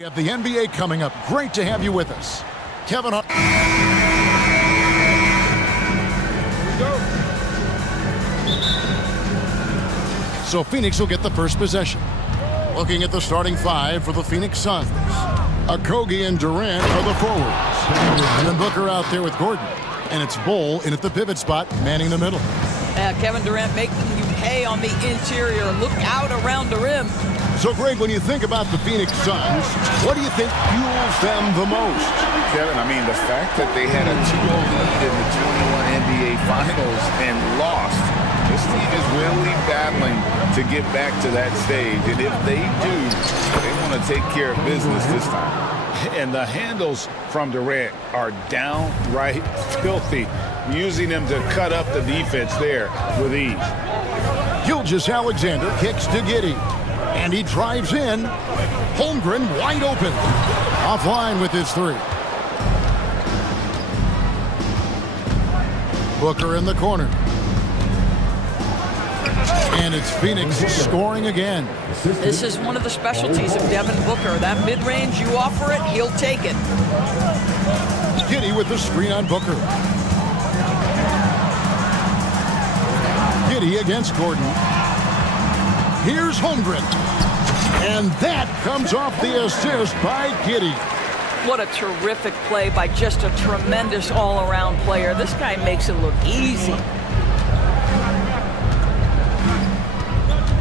We have the NBA coming up. Great to have you with us. Kevin. So Phoenix will get the first possession. Looking at the starting five for the Phoenix Suns. Okogie and Durant are the forwards. And then Booker out there with Gordon. And it's Bull in at the pivot spot, manning the middle. Kevin Durant making you pay on the interior. Look out around the rim. So, Greg, when you think about the Phoenix Suns, what do you think fuels them the most? Kevin, I mean, the fact that they had a 2-0 lead in the 21 NBA Finals and lost. This team is really battling to get back to that stage. And if they do, they want to take care of business this time. And the handles from Durant are downright filthy, using them to cut up the defense there with ease. Gilgeous-Alexander kicks to Giddey. And he drives in. Holmgren wide open. Offline with his three. Booker in the corner. And it's Phoenix scoring again. This is one of the specialties of Devin Booker. That mid-range, you offer it, he'll take it. Giddey with the screen on Booker. Giddey against Gordon. Here's Holmgren. And that comes off the assist by Giddey. What a terrific play by just a tremendous all-around player. This guy makes it look easy.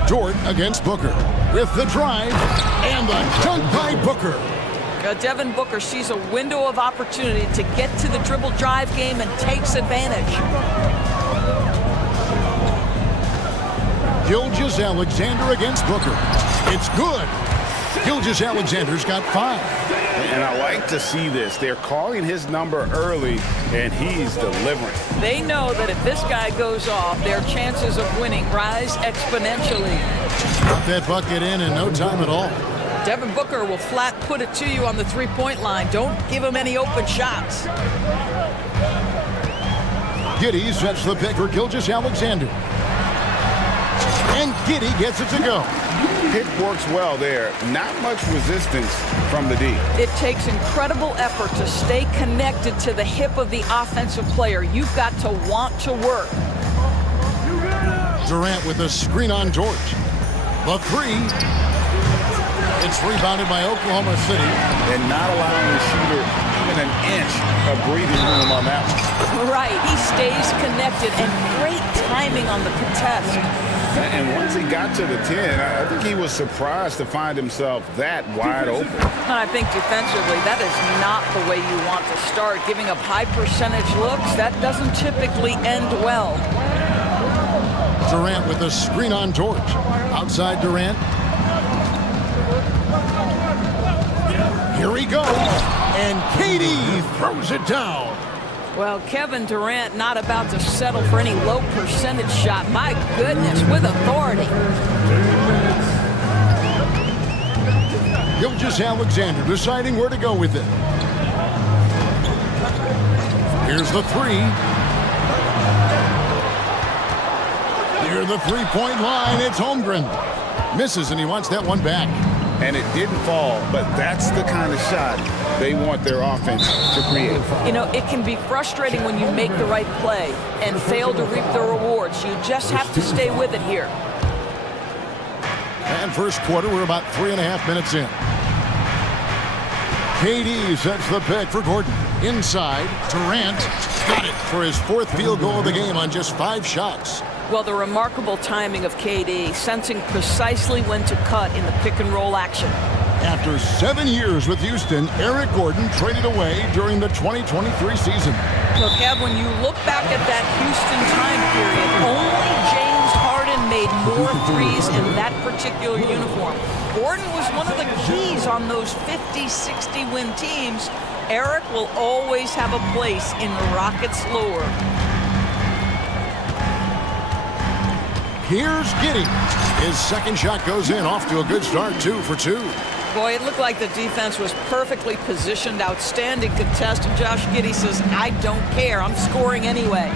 Dort against Booker with the drive and the dunk by Booker. Devin Booker sees a window of opportunity to get to the dribble drive game and takes advantage. Gilgeous-Alexander against Booker. It's good. Gilgeous-Alexander's got 5. And I like to see this. They're calling his number early, and he's delivering. They know that if this guy goes off, their chances of winning rise exponentially. Got that bucket in no time at all. Devin Booker will flat put it to you on the three-point line. Don't give him any open shots. Giddey sets the pick for Gilgeous-Alexander. And Giddey gets it to go. Pick works well there. Not much resistance from the D. It takes incredible effort to stay connected to the hip of the offensive player. You've got to want to work. Durant with a screen on Dort. The three. It's rebounded by Oklahoma City. And not allowing the shooter even an inch of breathing room on that one. Right. He stays connected and great timing on the contest. And once he got to the 10, I think he was surprised to find himself that wide open. And I think defensively, that is not the way you want to start. Giving up high percentage looks, that doesn't typically end well. Durant with a screen on Dort. Outside Durant. Here he goes. And KD throws it down. Well, Kevin Durant not about to settle for any low percentage shot. My goodness, with authority. Gilgeous-Alexander deciding where to go with it. Here's the three. Near the three-point line, it's Holmgren. Misses, and he wants that one back. And it didn't fall, but that's the kind of shot they want their offense to create. You know, it can be frustrating when you make the right play and fail to reap the rewards. You just have to stay with it here. And first quarter, we're about 3.5 minutes in. KD sets the pick for Gordon. Inside, Durant got it for his 4th field goal of the game on just 5 shots. Well, the remarkable timing of KD, sensing precisely when to cut in the pick-and-roll action. After 7 years with Houston, Eric Gordon traded away during the 2023 season. Look, Kev, when you look back at that Houston time period, only James Harden made more threes in that particular uniform. Gordon was one of the keys on those 50-60 win teams. Eric will always have a place in the Rockets' lore. Here's Giddey. His second shot goes in, off to a good start, 2 for 2. Boy, it looked like the defense was perfectly positioned, outstanding contest, and Josh Giddey says, I don't care, I'm scoring anyway.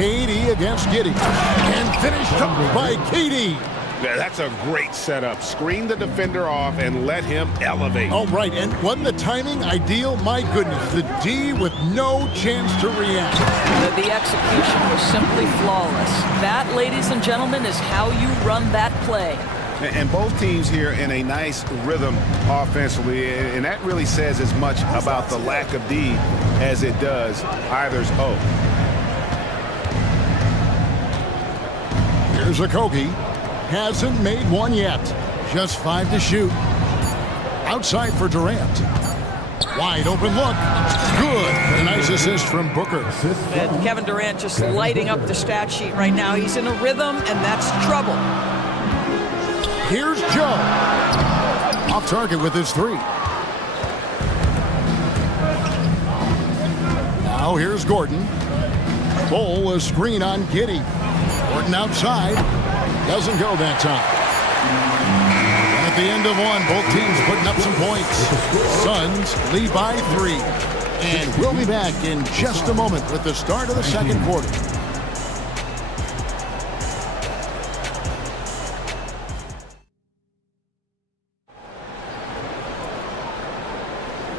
KD against Giddey. And finished up by KD. Yeah, that's a great setup. Screen the defender off and let him elevate. Oh, right, and wasn't the timing ideal? My goodness, the D with no chance to react. The execution was simply flawless. That, ladies and gentlemen, is how you run that play. And both teams here in a nice rhythm offensively, and that really says as much about the lack of D as it does either's O. Here's Okogie. Hasn't made one yet. Just 5 to shoot. Outside for Durant. Wide open look. Good. A nice assist from Booker. And Kevin Durant just lighting up the stat sheet right now. He's in a rhythm, and that's trouble. Here's Joe. Off target with his 3. Now here's Gordon. Bowl a screen on Giddey. Gordon outside. Doesn't go that time. At the end of one, both teams putting up some points. Suns lead by 3. And we'll be back in just a moment with the start of the second quarter.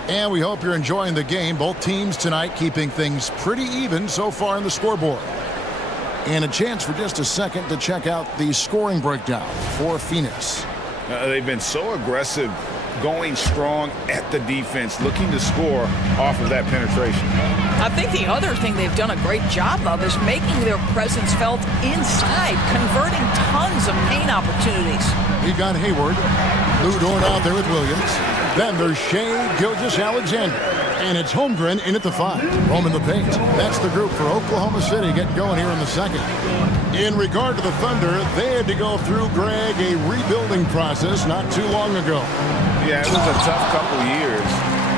And we hope you're enjoying the game. Both teams tonight keeping things pretty even so far in the scoreboard. And a chance for just a second to check out the scoring breakdown for Phoenix. They've been so aggressive, going strong at the defense, looking to score off of that penetration. I think the other thing they've done a great job of is making their presence felt inside, converting tons of paint opportunities. We've got Hayward. Lou Dort out there with Williams. Then there's Shea Gilgeous-Alexander. And it's Holmgren in at the 5. Roaming the paint. That's the group for Oklahoma City getting going here in the second. In regard to the Thunder, they had to go through, Greg, a rebuilding process not too long ago. Yeah, it was a tough couple years,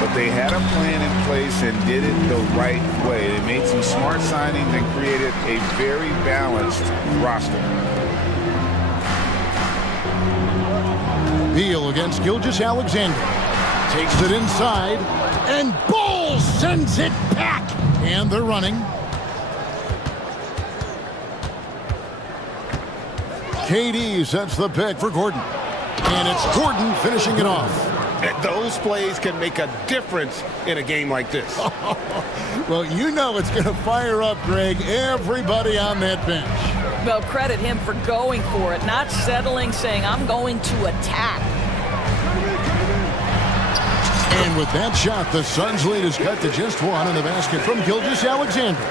but they had a plan in place and did it the right way. They made some smart signings and created a very balanced roster. Beal against Gilgeous-Alexander. Takes it inside, and Ball sends it back. And they're running. KD sets the pick for Gordon. And it's Gordon finishing it off. Those plays can make a difference in a game like this. Well, you know it's going to fire up, Greg, everybody on that bench. Well, credit him for going for it, not settling, saying, I'm going to attack. And with that shot, the Suns' lead is cut to just 1 in the basket from Gilgeous-Alexander.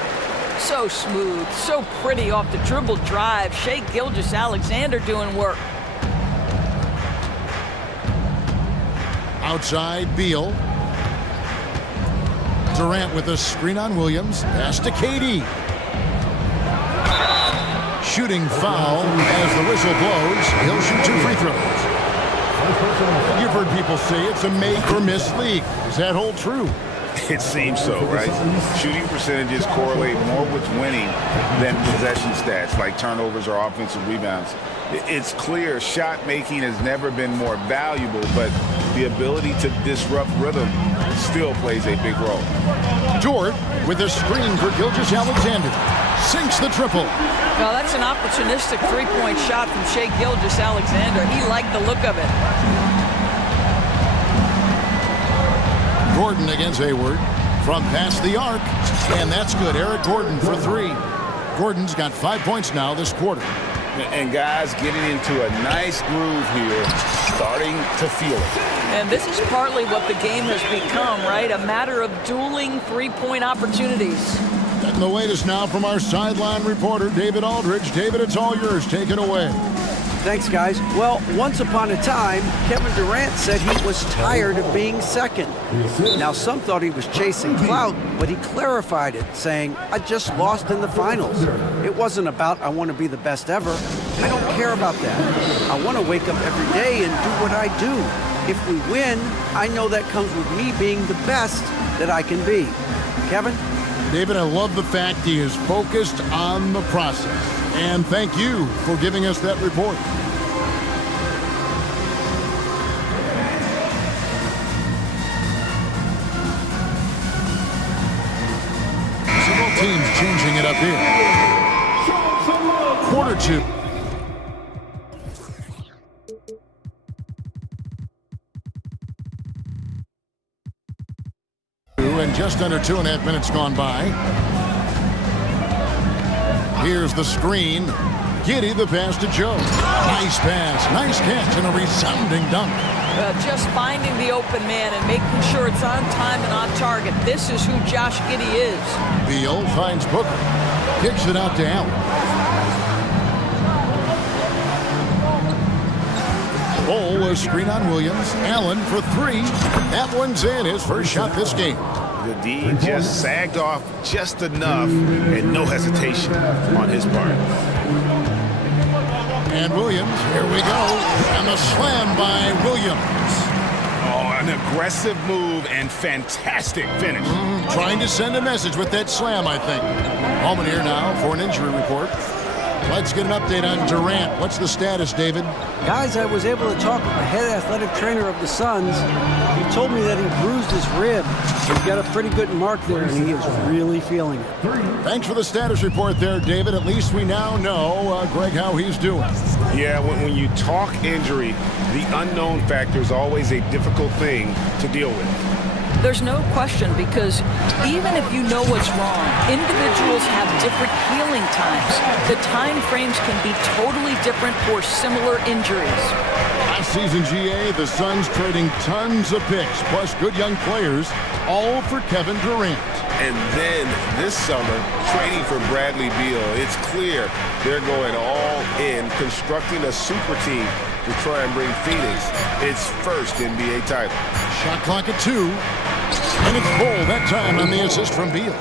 So smooth, so pretty off the dribble drive. Shea Gilgeous-Alexander doing work. Outside, Beal. Durant with a screen on Williams. Pass to KD. Shooting foul as the whistle blows. He'll shoot 2 free throws. You've heard people say it's a make-or-miss league. Does that hold true? It seems so, right? Shooting percentages correlate more with winning than possession stats like turnovers or offensive rebounds. It's clear shot making has never been more valuable, but the ability to disrupt rhythm still plays a big role. Dort with a screen for Gilgeous-Alexander. Sinks the triple. Well, that's an opportunistic three-point shot from Shea Gilgeous-Alexander. He liked the look of it. Gordon against Hayward from past the arc. And that's good. Eric Gordon for 3. Gordon's got 5 points now this quarter. And guys getting into a nice groove here, starting to feel it. And this is partly what the game has become, right? A matter of dueling three-point opportunities. And the latest now from our sideline reporter, David Aldridge. David, it's all yours. Take it away. Thanks, guys. Well, once upon a time, Kevin Durant said he was tired of being second. Now, some thought he was chasing clout, but he clarified it, saying, I just lost in the finals. It wasn't about, I want to be the best ever. I don't care about that. I want to wake up every day and do what I do. If we win, I know that comes with me being the best that I can be. Kevin? David, I love the fact he is focused on the process. And thank you for giving us that report. Several teams changing it up here. Quarter 2. and just under 2.5 minutes gone by. Here's the screen. Giddy the pass to Joe. Nice pass, nice catch, and a resounding dunk. Just finding the open man and making sure it's on time and on target. This is who Josh Giddy is. Beal finds Booker. Kicks it out to Allen. Bull, a screen on Williams. Allen for three. That one's in, his first shot this game. The D just sagged off just enough and no hesitation on his part. And Williams, here we go. And the slam by Williams. Oh, an aggressive move and fantastic finish. Trying to send a message with that slam, I think. Holman here now for an injury report. Let's get an update on Durant. What's the status, David? Guys, I was able to talk with the head athletic trainer of the Suns. He told me that he bruised his rib. He's got a pretty good mark there, and he is really feeling it. Thanks for the status report there, David. At least we now know, Greg, how he's doing. Yeah, when you talk injury, the unknown factor is always a difficult thing to deal with. There's no question, because even if you know what's wrong, individuals have different healing times. The time frames can be totally different for similar injuries. Last season, GA, the Suns trading tons of picks, plus good young players, all for Kevin Durant. And then this summer, trading for Bradley Beal. It's clear they're going all in, constructing a super team to try and bring Phoenix its first NBA title. Shot clock at 2. And it's Bull that time on the assist from Beal.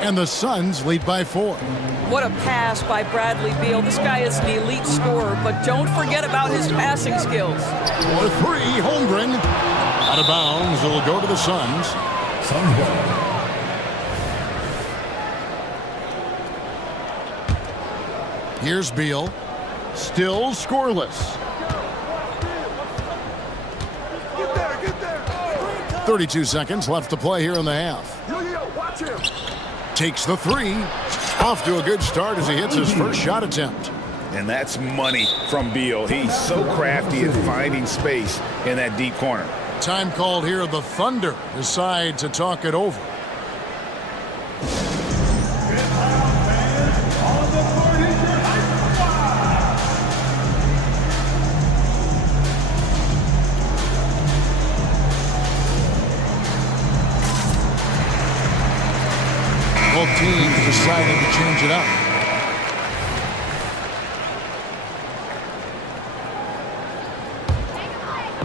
And the Suns lead by 4. What a pass by Bradley Beal. This guy is an elite scorer, but don't forget about his passing skills. For 3, Holmgren. Out of bounds, it'll go to the Suns. Here's Beal. Still scoreless. 32 seconds left to play here in the half. Takes the 3. Off to a good start as he hits his first shot attempt. And that's money from Beal. He's so crafty at finding space in that deep corner. Time called here. The Thunder decide to talk it over. Both teams deciding to change it up.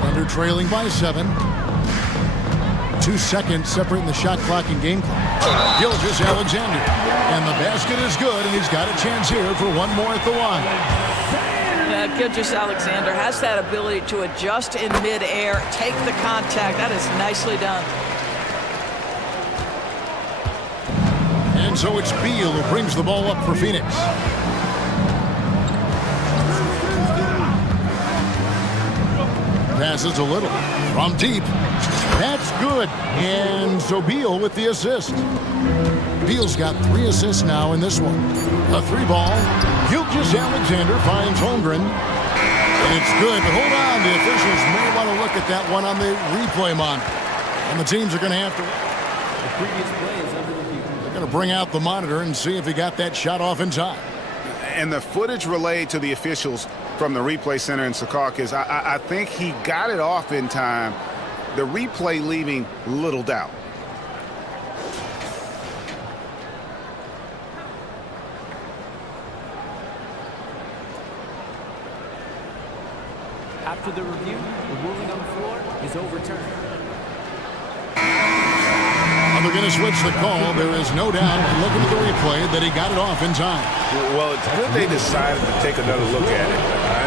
Thunder trailing by 7. 2 seconds separating the shot clock and game clock. Gilgeous-Alexander. And the basket is good, and he's got a chance here for one more at the line. Gilgeous-Alexander has that ability to adjust in midair, take the contact. That is nicely done. And so it's Beal who brings the ball up for Phoenix. Passes a little from deep. That's good. And so Beal with the assist. Beal's got 3 assists now in this one. A 3-ball. Gilgeous-Alexander finds Holmgren. And it's good, but hold on. The officials may want to look at that one on the replay monitor. And the teams are going to have to... The previous play is under review. They're going to bring out the monitor and see if he got that shot off in time. And the footage relayed to the officials from the replay center in Secaucus, I think he got it off in time. The replay leaving little doubt. After the review, the ruling on the floor is overturned. They're going to switch the call. There is no doubt, looking at the replay, that he got it off in time. Well, it's good they decided to take another look at it.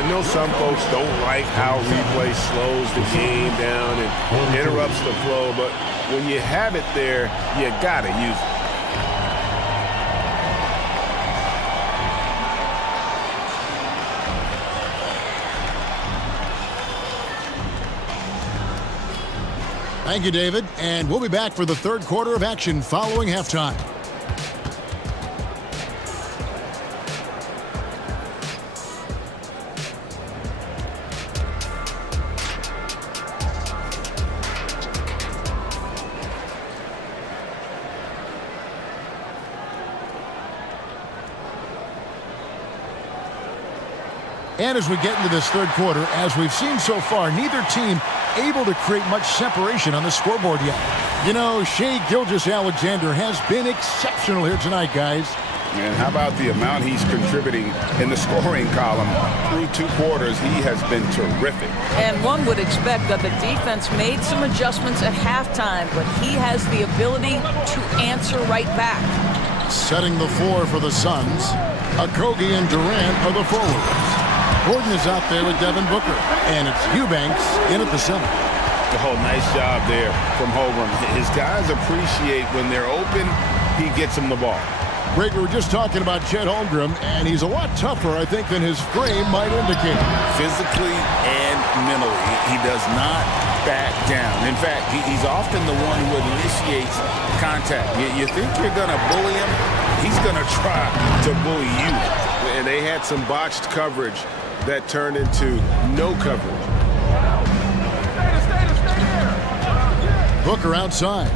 I know some folks don't like how replay slows the game down and interrupts the flow, but when you have it there, you got to use it. Thank you, David. And we'll be back for the third quarter of action following halftime. And as we get into this third quarter, as we've seen so far, neither team able to create much separation on the scoreboard yet. You know, Shai Gilgeous-Alexander has been exceptional here tonight, guys. And how about the amount he's contributing in the scoring column? Through 2 quarters, he has been terrific. And one would expect that the defense made some adjustments at halftime, but he has the ability to answer right back. Setting the floor for the Suns, Okogie and Durant are the forwards. Gordon is out there with Devin Booker, and it's Eubanks in at the center. Oh, nice job there from Holmgren. His guys appreciate when they're open, he gets them the ball. Greg, we were just talking about Chet Holmgren, and he's a lot tougher, I think, than his frame might indicate. Physically and mentally, he does not back down. In fact, he's often the one who initiates contact. You think you're going to bully him? He's going to try to bully you. And they had some botched coverage that turned into no coverage. Booker outside.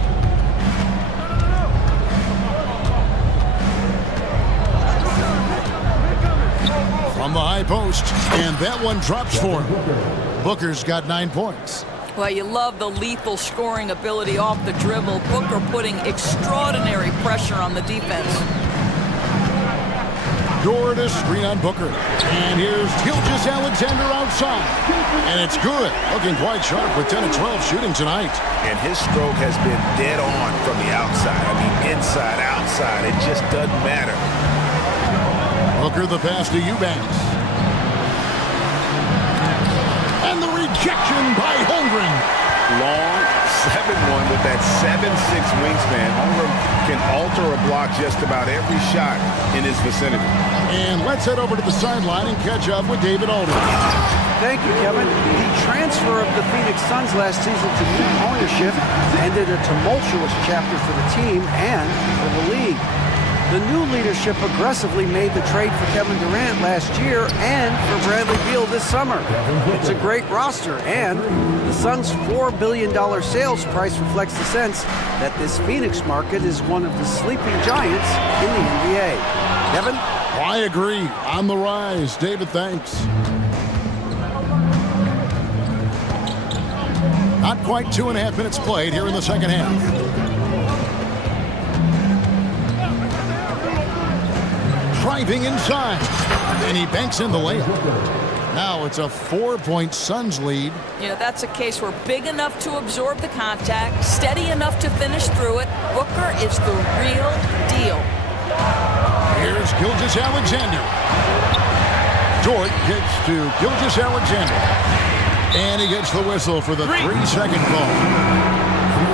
From the high post, and that one drops for him. Booker's got 9 points. Well, you love the lethal scoring ability off the dribble. Booker putting extraordinary pressure on the defense. Door to screen on Booker. And here's Gilgeous-Alexander outside. And it's good. Looking quite sharp with 10 of 12 shooting tonight. And his stroke has been dead on from the outside. I mean, inside, outside. It just doesn't matter. Booker the pass to Eubanks. And the rejection by Holmgren. Long 7-1 with that 7'6" wingspan. Holmgren can alter a block just about every shot in his vicinity. And let's head over to the sideline and catch up with David Aldridge. Thank you, Kevin. The transfer of the Phoenix Suns last season to new ownership ended a tumultuous chapter for the team and for the league. The new leadership aggressively made the trade for Kevin Durant last year and for Bradley Beal this summer. It's a great roster, and the Suns' $4 billion sales price reflects the sense that this Phoenix market is one of the sleeping giants in the NBA. Kevin? I agree. On the rise. David, thanks. Not quite 2.5 minutes played here in the second half. Driving inside, and he banks in the layup. Now it's a 4-point Suns lead. You know, that's a case where big enough to absorb the contact, steady enough to finish through it. Booker is the real deal. Here's Gilgeous-Alexander. Dort gets to Gilgeous-Alexander. And he gets the whistle for the 3-second call.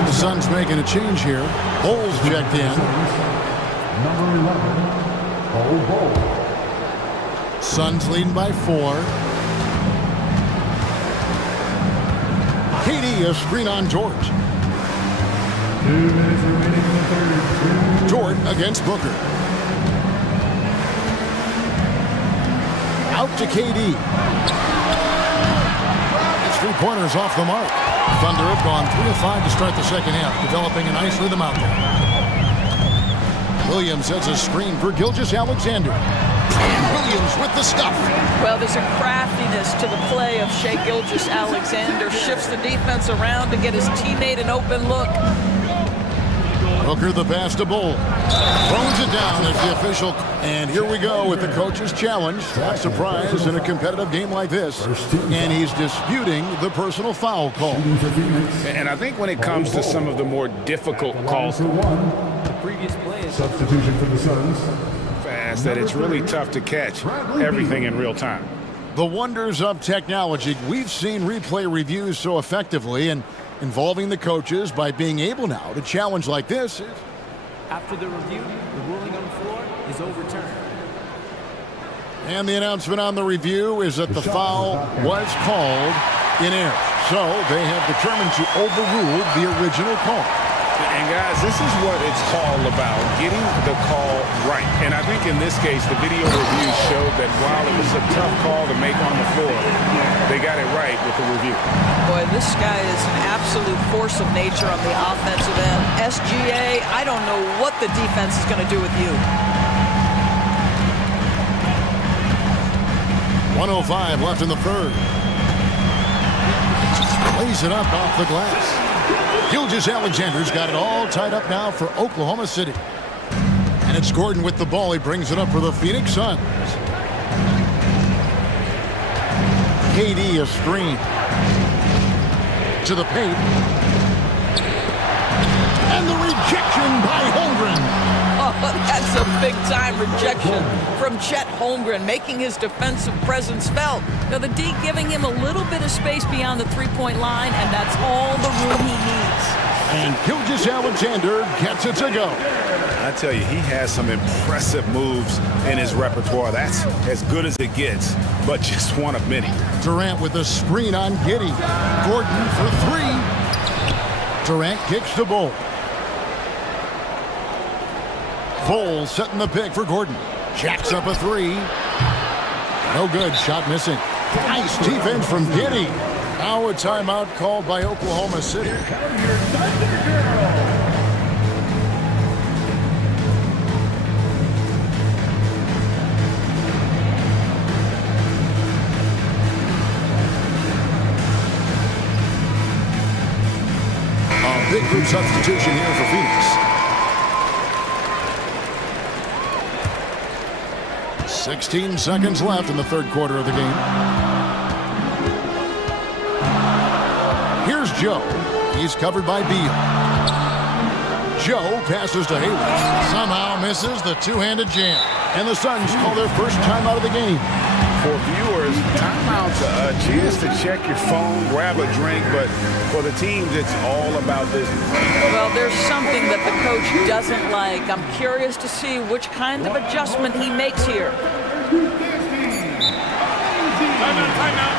The Suns making a change here. Bowles checked in. Number 11. Suns leading by 4. KD a screen on Dort. 2 minutes remaining in the third. Dort against Booker. Out to KD. His 3-pointers off the mark. Thunder have gone 3 of 5 to start the second half, developing a nice rhythm out there. Williams sets a screen for Gilgeous-Alexander. And Williams with the stuff. Well, there's a craftiness to the play of Shai Gilgeous-Alexander. Shifts the defense around to get his teammate an open look. Booker the pass to Bull. Throws it down as the official. And here we go with the coach's challenge. Not surprise in a competitive game like this. And he's disputing the personal foul call. And I think when it comes to some of the more difficult calls, Previous play is Substitution for the Suns. fast, that it's really tough to catch everything in real time. The wonders of technology. We've seen replay reviews so effectively and involving the coaches by being able now to challenge like this. after the review. The ruling on the floor is overturned. And the announcement on the review is that the foul was called in error. So they have determined to overrule the original call. And guys, this is what it's all about, getting the call right. And I think in this case, the video review showed that while it was a tough call to make on the floor, they got it right with the review. Boy, this guy is an absolute force of nature on the offensive end. SGA, I don't know what the defense is going to do with you. 1:05 left in the third. Lays it up off the glass. Gilgeous-Alexander's got it all tied up now for Oklahoma City. And it's Gordon with the ball. He brings it up for the Phoenix Suns. KD a screen. To the paint. And the rejection by Holmgren. Oh, that's a big-time rejection from Chet Holmgren, making his defensive presence felt. Now, the D giving him a little bit of space beyond the three-point line, and that's all the room he needs. And Gilgeous-Alexander gets it to go. I tell you, he has some impressive moves in his repertoire. That's as good as it gets, but just one of many. Durant with a screen on Giddey. Gordon for three. Durant kicks to Bull. Bull setting the pick for Gordon. Jacks up a three. No good. Shot missing. Nice defense from Giddey. Now a timeout called by Oklahoma City. A big group substitution here for Phoenix. 16 seconds left in the third quarter of the game. Here's Joe. He's covered by Beal. Joe passes to Hayward. Somehow misses the two-handed jam. And the Suns call their first timeout of the game. For viewers, timeout's a chance to check your phone, grab a drink, but for the teams, it's all about business. Well, there's something that the coach doesn't like. I'm curious to see which kind of adjustment he makes here. Timeout.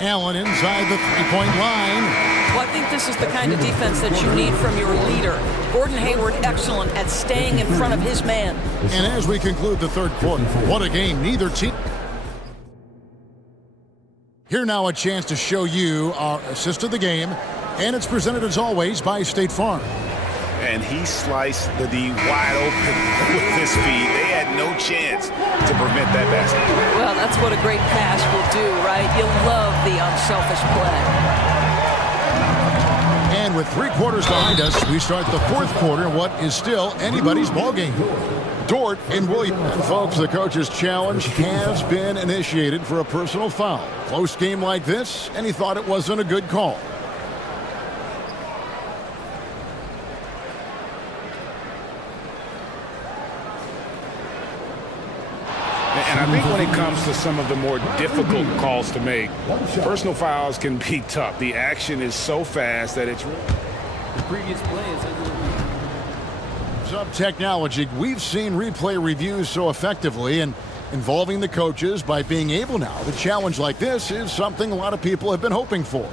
Allen inside the three-point line. Well, I think this is the kind of defense that you need from your leader. Gordon Hayward excellent at staying in front of his man. And as we conclude the third quarter, what a game. Neither team. Here now a chance to show you our assist of the game. And it's presented as always by State Farm. And he sliced the D wide open with his feet. They had no chance to prevent that basket. Well, that's what a great pass will do, right? You love the unselfish play. And with 3 quarters behind us, we start the fourth quarter in what is still anybody's ballgame. Dort and Williams. Folks, the coach's challenge has been initiated for a personal foul. Close game like this, and he thought it wasn't a good call. And I think when it comes to some of the more difficult calls to make, personal fouls can be tough. The action is so fast that it's... The previous play is under review. Some technology. We've seen replay reviews so effectively, and involving the coaches by being able now to challenge like this is something a lot of people have been hoping for.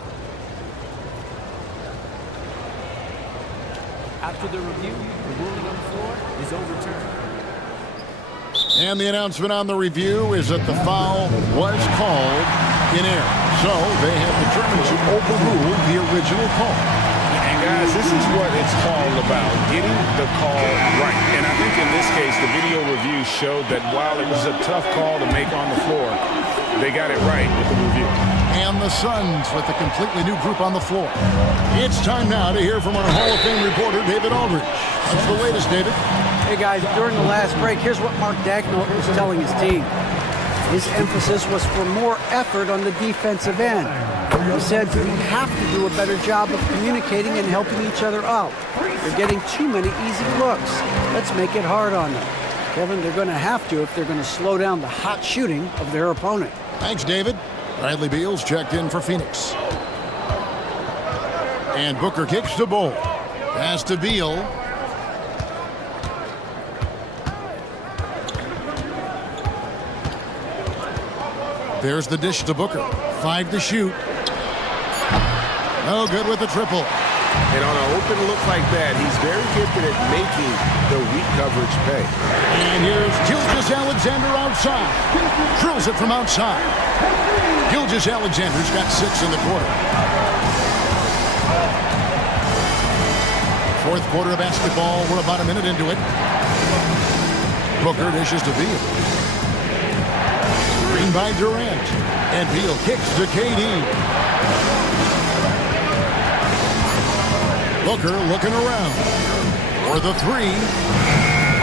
After the review, the ruling on the floor is overturned. And the announcement on the review is that the foul was called in error. So they have determined to overrule the original call. And guys, this is what it's all about, getting the call right. And I think in this case, the video review showed that while it was a tough call to make on the floor, they got it right with the review. And the Suns with a completely new group on the floor. It's time now to hear from our Hall of Fame reporter, David Aldridge. What's the latest, David? Hey guys, during the last break, here's what Mark Dagnall was telling his team. His emphasis was for more effort on the defensive end. He said we have to do a better job of communicating and helping each other out. They're getting too many easy looks. Let's make it hard on them. Kevin, they're going to have to if they're going to slow down the hot shooting of their opponent. Thanks, David. Bradley Beal's checked in for Phoenix. And Booker kicks to Bull. Pass to Beal. There's the dish to Booker. 5 to shoot. No good with the triple. And on an open look like that, he's very gifted at making the weak coverage pay. And here's Gilgeous-Alexander outside. Drills it from outside. Gilgeous-Alexander's got 6 in the quarter. Fourth quarter of basketball. We're about a minute into it. Booker dishes to Beal. Screen by Durant. And Beal kicks to KD. Booker looking around for the 3.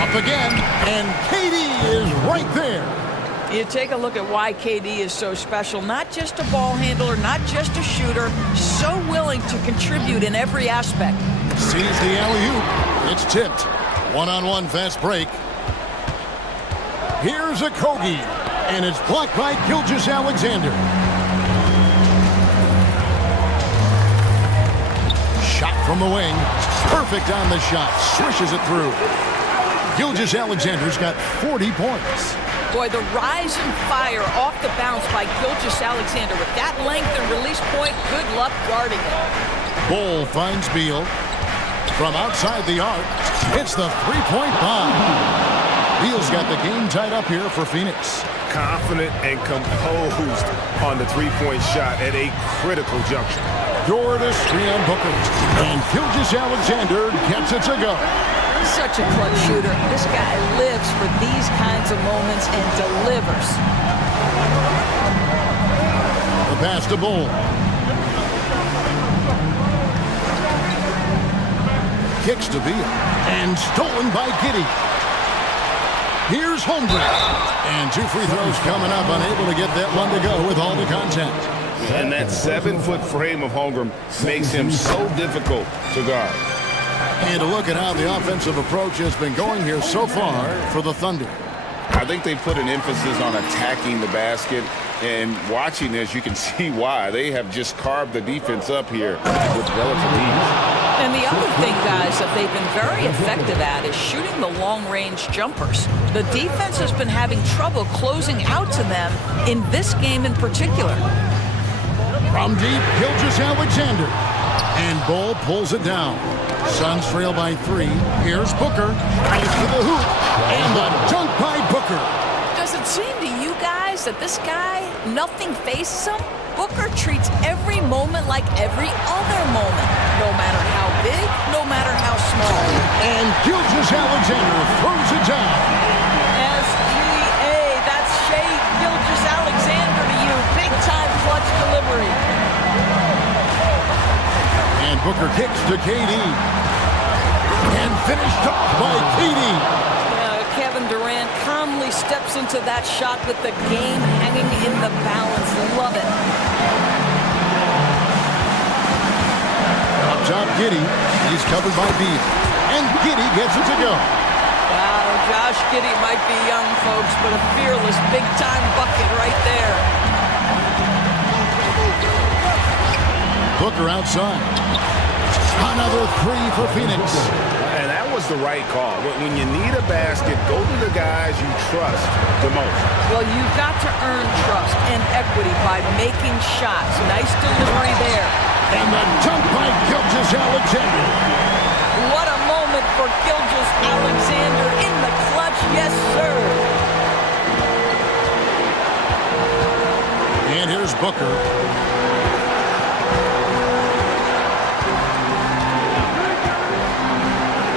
Up again. And KD is right there. You take a look at why KD is so special. Not just a ball handler, not just a shooter. So willing to contribute in every aspect. Sees the alley-oop. It's tipped. One-on-one fast break. Here's a Kogi. And it's blocked by Gilgeous-Alexander. Shot from the wing. Perfect on the shot. Swishes it through. Gilgeous-Alexander's got 40 points. Boy, the rise and fire off the bounce by Gilgeous-Alexander. With that length and release point, good luck guarding it. Bol finds Beal. From outside the arc, it's the three-point bomb. Beal's got the game tied up here for Phoenix. Confident and composed on the three-point shot at a critical juncture. Door to screen on Booker. And Gilgeous-Alexander gets it to go. He's such a clutch shooter. This guy lives for these kinds of moments and delivers. The pass to Bol. Kicks to Beal. And stolen by Giddey. Here's Holmgren. And 2 free throws coming up. Unable to get that one to go with all the contact. And that 7-foot frame of Holmgren makes him so difficult to guard. And a look at how the offensive approach has been going here so far for the Thunder. I think they put an emphasis on attacking the basket, and watching this, you can see why. They have just carved the defense up here with relative ease. And the other thing, guys, that they've been very effective at is shooting the long-range jumpers. The defense has been having trouble closing out to them in this game in particular. From deep, Gilgeous-Alexander. And Bol pulls it down. Suns trail by 3. Here's Booker. Drives to the hoop. And the dunk by Booker. Does it seem to you guys that this guy, nothing faces him? Booker treats every moment like every other moment. No matter how big, no matter how small. And Gilgeous-Alexander throws it down. SGA, that's Shea Gilgeous-Alexander to you. Big-time clutch delivery. And Booker kicks to KD. And finished off by KD. Kevin Durant calmly steps into that shot with the game hanging in the balance. Love it. Up top, Giddey. He's covered by Beal. And Giddey gets it to go. Wow, Josh Giddey might be young, folks, but a fearless big-time bucket right there. Booker outside. Another 3 for Phoenix. And that was the right call. When you need a basket, go to the guys you trust the most. Well, you've got to earn trust and equity by making shots. Nice delivery there. And the dunk by Gilgeous-Alexander. What a moment for Gilgeous-Alexander in the clutch. Yes, sir. And here's Booker.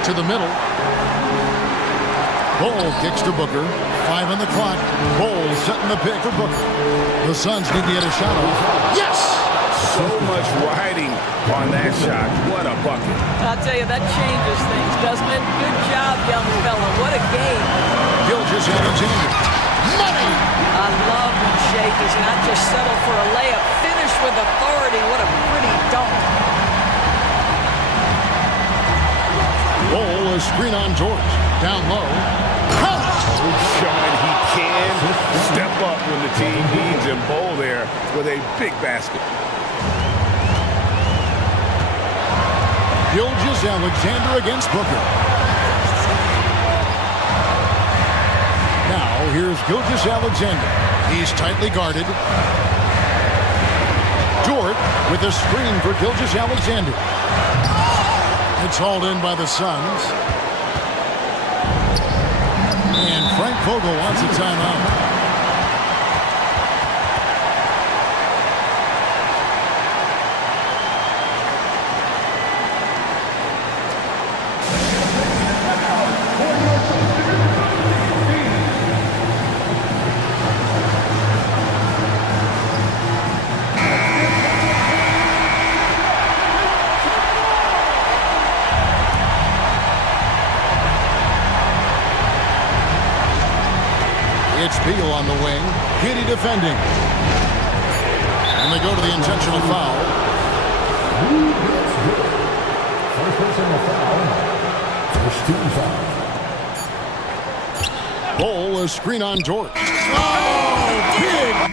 To the middle. Bol kicks to Booker. 5 on the clock. Bol setting the pick for Booker. The Suns need to get a shot off. Yes! So much riding on that shot. What a bucket. I'll tell you, that changes things, doesn't it? Good job, young fella. What a game. Gilgeous-Alexander. Money! I love when Shea does not just settle for a layup. Finish with authority. What a pretty dunk. Bol is screen on George. Down low. Showing he can step up when the team needs him. Bol there with a big basket. Gilgeous-Alexander against Booker. Now, here's Gilgeous-Alexander. He's tightly guarded. Dort with a screen for Gilgeous-Alexander. It's hauled in by the Suns. And Frank Vogel wants a timeout. It's Beal on the wing. Giddy defending. And they go to the intentional foul. First personal foul. First team foul. Bowl, a screen on George. Oh, big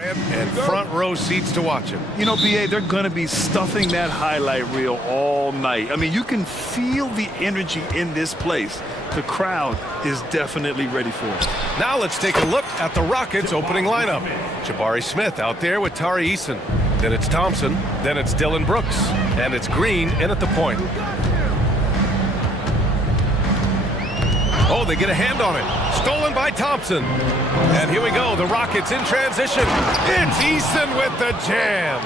And front row seats to watch him. You know, BA, they're going to be stuffing that highlight reel all night. I mean, you can feel the energy in this place. The crowd is definitely ready for it. Now let's take a look at the Rockets' opening lineup. Jabari Smith out there with Tari Eason. Then it's Thompson. Then it's Dylan Brooks. And it's Green in at the point. Oh, they get a hand on it. Stolen by Thompson. And here we go, the Rockets in transition. It's Eason with the jam.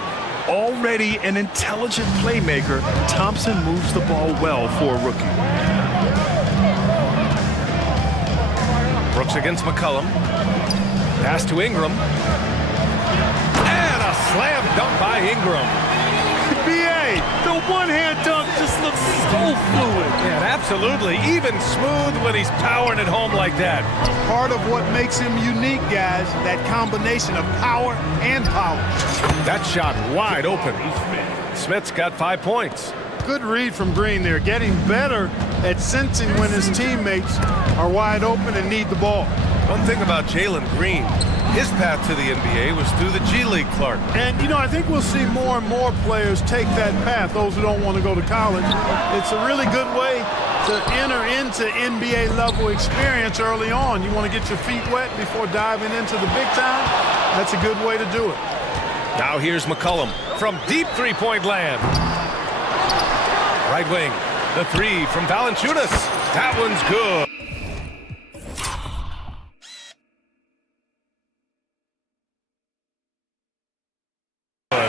Already an intelligent playmaker, Thompson moves the ball well for a rookie. Brooks against McCollum. Pass to Ingram. And a slam dunk by Ingram. BA, the one-hand dunk just looks so fluid. Yeah, absolutely. Even smooth when he's powering it home like that. Part of what makes him unique, guys, that combination of power and power. That shot wide open. Smith's got 5 points. Good read from Green there, getting better at sensing when his teammates are wide open and need the ball. One thing about Jalen Green, his path to the NBA was through the G League, Clark. And, you know, I think we'll see more and more players take that path, those who don't want to go to college. It's a really good way to enter into NBA level experience early on. You want to get your feet wet before diving into the big time. That's a good way to do it. Now here's McCollum from deep three-point land. Right wing, the three from Valanciunas. That one's good.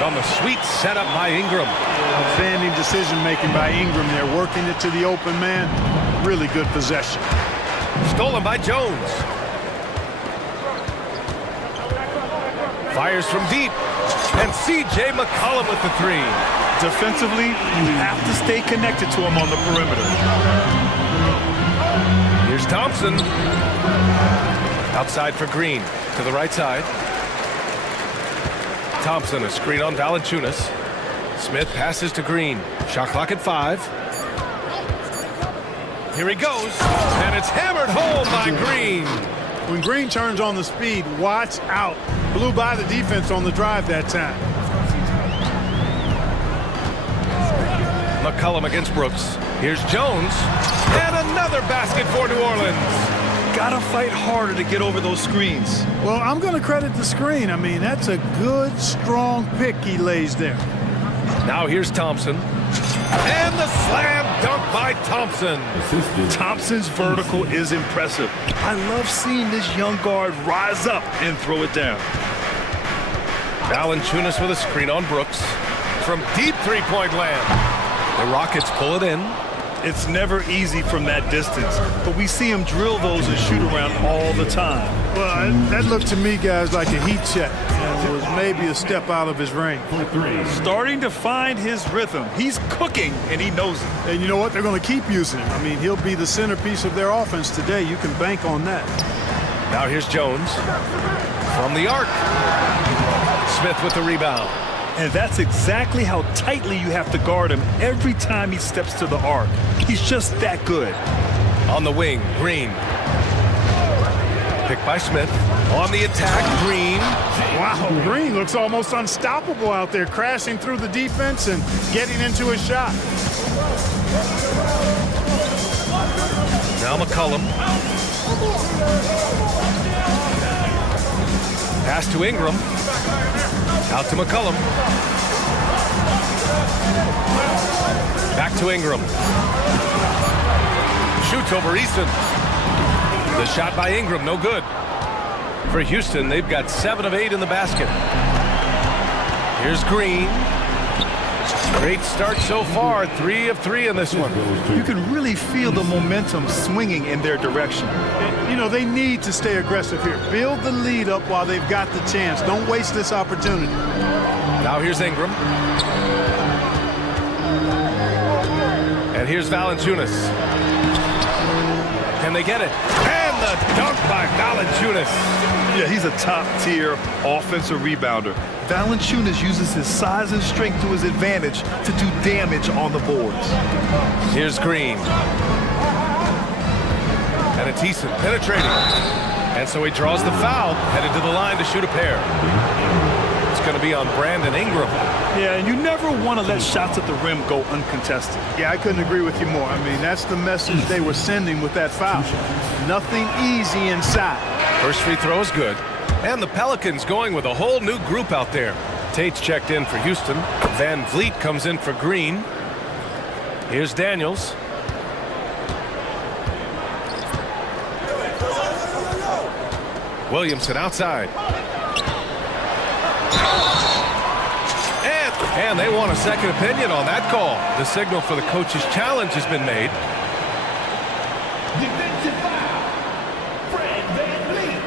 On the sweet setup by Ingram. Outstanding decision-making by Ingram there, working it to the open man. Really good possession. Stolen by Jones. Fires from deep. And C.J. McCollum with the three. Defensively, you have to stay connected to him on the perimeter. Here's Thompson. Outside for Green. To the right side. Thompson, a screen on Valanciunas. Smith passes to Green. Shot clock at 5. Here he goes. And it's hammered home by Green. When Green turns on the speed, watch out. Blew by the defense on the drive that time. McCollum against Brooks. Here's Jones. And another basket for New Orleans. Gotta fight harder to get over those screens. Well, I'm going to credit the screen. I mean, that's a good, strong pick he lays there. Now here's Thompson. And the slam dunk by Thompson. Thompson's vertical is impressive. I love seeing this young guard rise up and throw it down. Valanciunas with a screen on Brooks. From deep three-point land. The Rockets pull it in. It's never easy from that distance, but we see him drill those and shoot around all the time. Well, that looked to me, guys, like a heat check. It was maybe a step out of his range. Starting to find his rhythm. He's cooking, and he knows it. And you know what? They're going to keep using him. I mean, he'll be the centerpiece of their offense today. You can bank on that. Now here's Jones. From the arc. Smith with the rebound. And that's exactly how tightly you have to guard him every time he steps to the arc. He's just that good. On the wing, Green. Picked by Smith. On the attack, Green. Wow, Green looks almost unstoppable out there, crashing through the defense and getting into his shot. Now McCollum. Pass to Ingram. Out to McCollum. Back to Ingram. Shoots over Easton. The shot by Ingram, no good. For Houston, they've got 7 of 8 in the basket. Here's Green. Great start so far, 3 of 3 in this one. You can really feel the momentum swinging in their direction. You know, they need to stay aggressive here. Build the lead up while they've got the chance. Don't waste this opportunity. Now here's Ingram. And here's Valanciunas. Can they get it? And the dunk by Valanciunas. Yeah, he's a top-tier offensive rebounder. Valanciunas uses his size and strength to his advantage to do damage on the boards. Here's Green. And it's Eason penetrating. And so he draws the foul, headed to the line to shoot a pair. It's going to be on Brandon Ingram. Yeah, and you never want to let shots at the rim go uncontested. Yeah, I couldn't agree with you more. I mean, that's the message they were sending with that foul. Nothing easy inside. First free throw is good. And the Pelicans going with a whole new group out there. Tate's checked in for Houston. Van Vliet comes in for Green. Here's Daniels. Williamson outside. And they want a second opinion on that call. The signal for the coach's challenge has been made. Defensive foul. Fred VanVleet.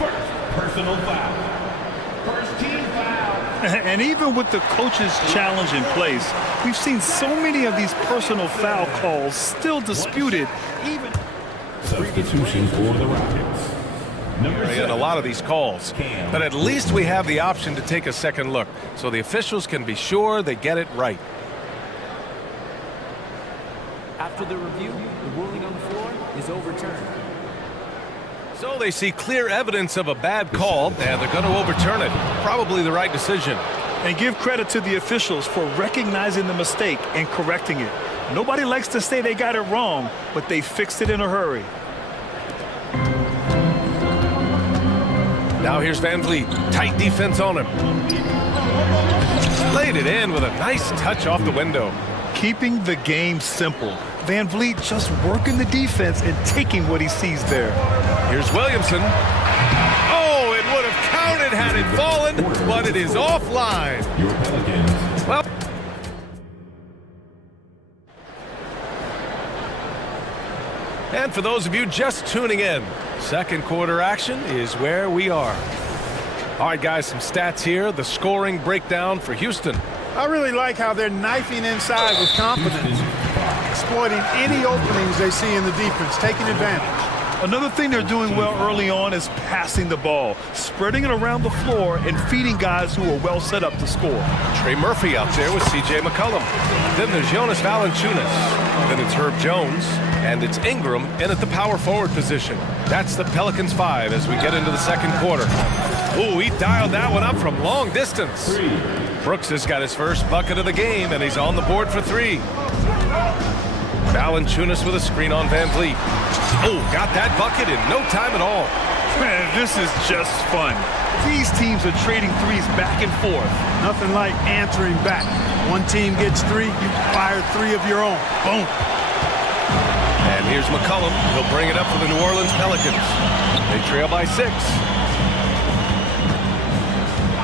First personal foul. First team foul. And even with the coach's challenge in place, we've seen so many of these personal foul calls still disputed. Even Substitution for the Rockets. And a lot of these calls, but at least we have the option to take a second look, so the officials can be sure they get it right. After the review, the ruling on the floor is overturned. So they see clear evidence of a bad call, and they're going to overturn it. Probably the right decision. And give credit to the officials for recognizing the mistake and correcting it. Nobody likes to say they got it wrong, but they fixed it in a hurry. Now here's Van Vliet. Tight defense on him. Laid it in with a nice touch off the window. Keeping the game simple. Van Vliet just working the defense and taking what he sees there. Here's Williamson. Oh, it would have counted had it fallen, but it is offline. Your Pelicans. Well, and for those of you just tuning in, second quarter action is where we are. All right, guys, some stats here. The scoring breakdown for Houston. I really like how they're knifing inside with confidence, exploiting any openings they see in the defense, taking advantage. Another thing they're doing well early on is passing the ball, spreading it around the floor and feeding guys who are well set up to score. Trey Murphy out there with C.J. McCollum. Then there's Jonas Valanciunas. Then it's Herb Jones. And it's Ingram in at the power forward position. That's the Pelicans 5 as we get into the second quarter. Ooh, he dialed that one up from long distance. Brooks has got his first bucket of the game, and he's on the board for 3. Valanciunas with a screen on Van Vliet. Oh, got that bucket in no time at all. Man, this is just fun. These teams are trading threes back and forth. Nothing like answering back. One team gets 3, you fire 3 of your own. Boom. And here's McCollum. He'll bring it up for the New Orleans Pelicans. They trail by 6.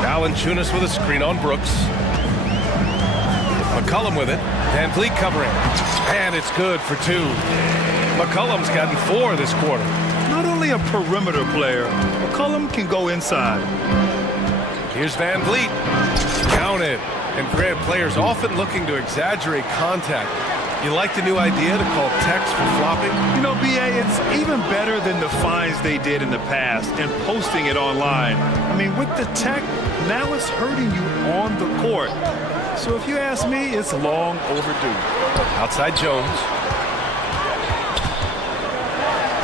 Valanciunas with a screen on Brooks. McCollum with it. Van Vliet covering. And it's good for 2. McCollum's gotten 4 this quarter. Not only a perimeter player, McCollum can go inside. Here's Van Vliet. Counted. And Grant, players often looking to exaggerate contact. You like the new idea to call techs for flopping? You know, B.A., it's even better than the fines they did in the past and posting it online. I mean, with the tech, now it's hurting you on the court. So if you ask me, it's long overdue. Outside Jones.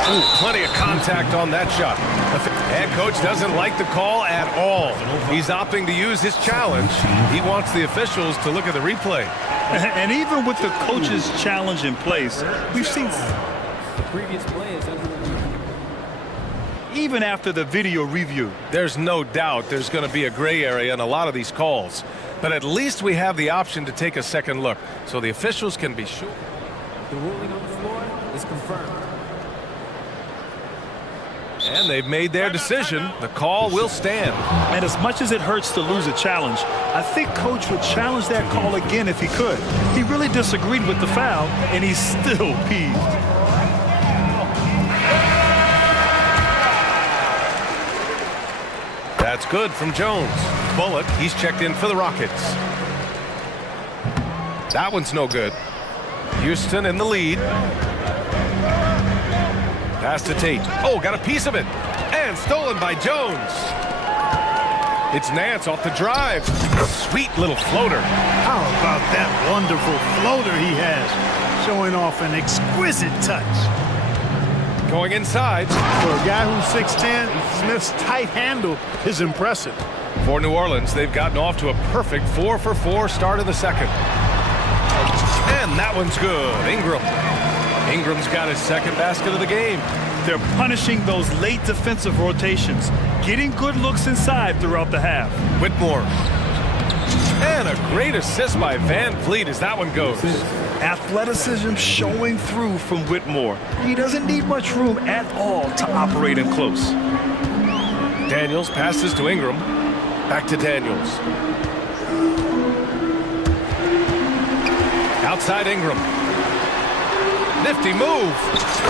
Ooh, plenty of contact on that shot. The head coach doesn't like the call at all. He's opting to use his challenge. He wants the officials to look at the replay. And even with the coach's challenge in place, we've seen The previous play is under review. even after the video review. There's no doubt there's going to be a gray area in a lot of these calls. But at least we have the option to take a second look, so the officials can be sure. The ruling on the floor is confirmed. And they've made their decision. The call will stand. And as much as it hurts to lose a challenge, I think Coach would challenge that call again if he could. He really disagreed with the foul, and he's still peeved. That's good from Jones. Bullock, he's checked in for the Rockets. That one's no good. Houston in the lead. Pass to Tate. Oh, got a piece of it. And stolen by Jones. It's Nance off the drive. Sweet little floater. How about that wonderful floater he has, showing off an exquisite touch. Going inside. For a guy who's 6'10", Smith's tight handle is impressive. For New Orleans, they've gotten off to a perfect 4-for-4 start in the second. And that one's good. Ingram's got his second basket of the game. They're punishing those late defensive rotations, getting good looks inside throughout the half. Whitmore. And a great assist by Van Vliet as that one goes. Athleticism showing through from Whitmore. He doesn't need much room at all to operate in close. Daniels passes to Ingram. Back to Daniels. Outside Ingram. Nifty move.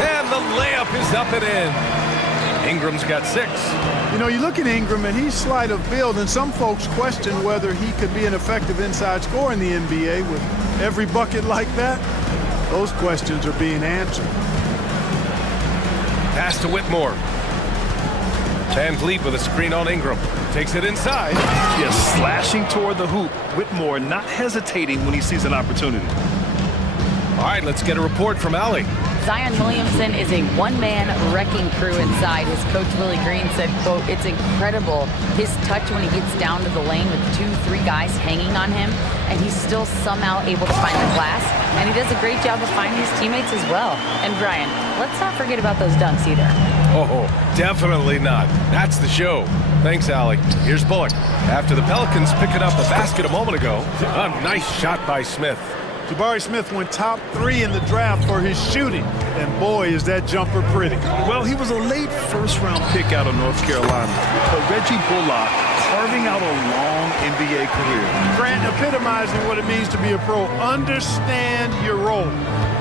And the layup is up and in. Ingram's got 6. You know, you look at Ingram, and he's slight of build, and some folks question whether he could be an effective inside scorer in the NBA with every bucket like that. Those questions are being answered. Pass to Whitmore. Van Vliet with a screen on Ingram. Takes it inside. Yes, slashing toward the hoop. Whitmore not hesitating when he sees an opportunity. All right, let's get a report from Allie. Zion Williamson is a one-man wrecking crew inside. His coach, Willie Green, said, quote, "It's incredible his touch when he gets down to the lane with 2-3 guys hanging on him, and he's still somehow able to find the glass, and he does a great job of finding his teammates as well." And Brian, let's not forget about those dunks either. Oh, definitely not. That's the show. Thanks, Allie. Here's Bullock. After the Pelicans picking up a basket a moment ago, a nice shot by Smith. Jabari Smith went top 3 in the draft for his shooting, and boy, is that jumper pretty. Well, he was a late first-round pick out of North Carolina, but Reggie Bullock carving out a long NBA career. Grant epitomizing what it means to be a pro. Understand your role.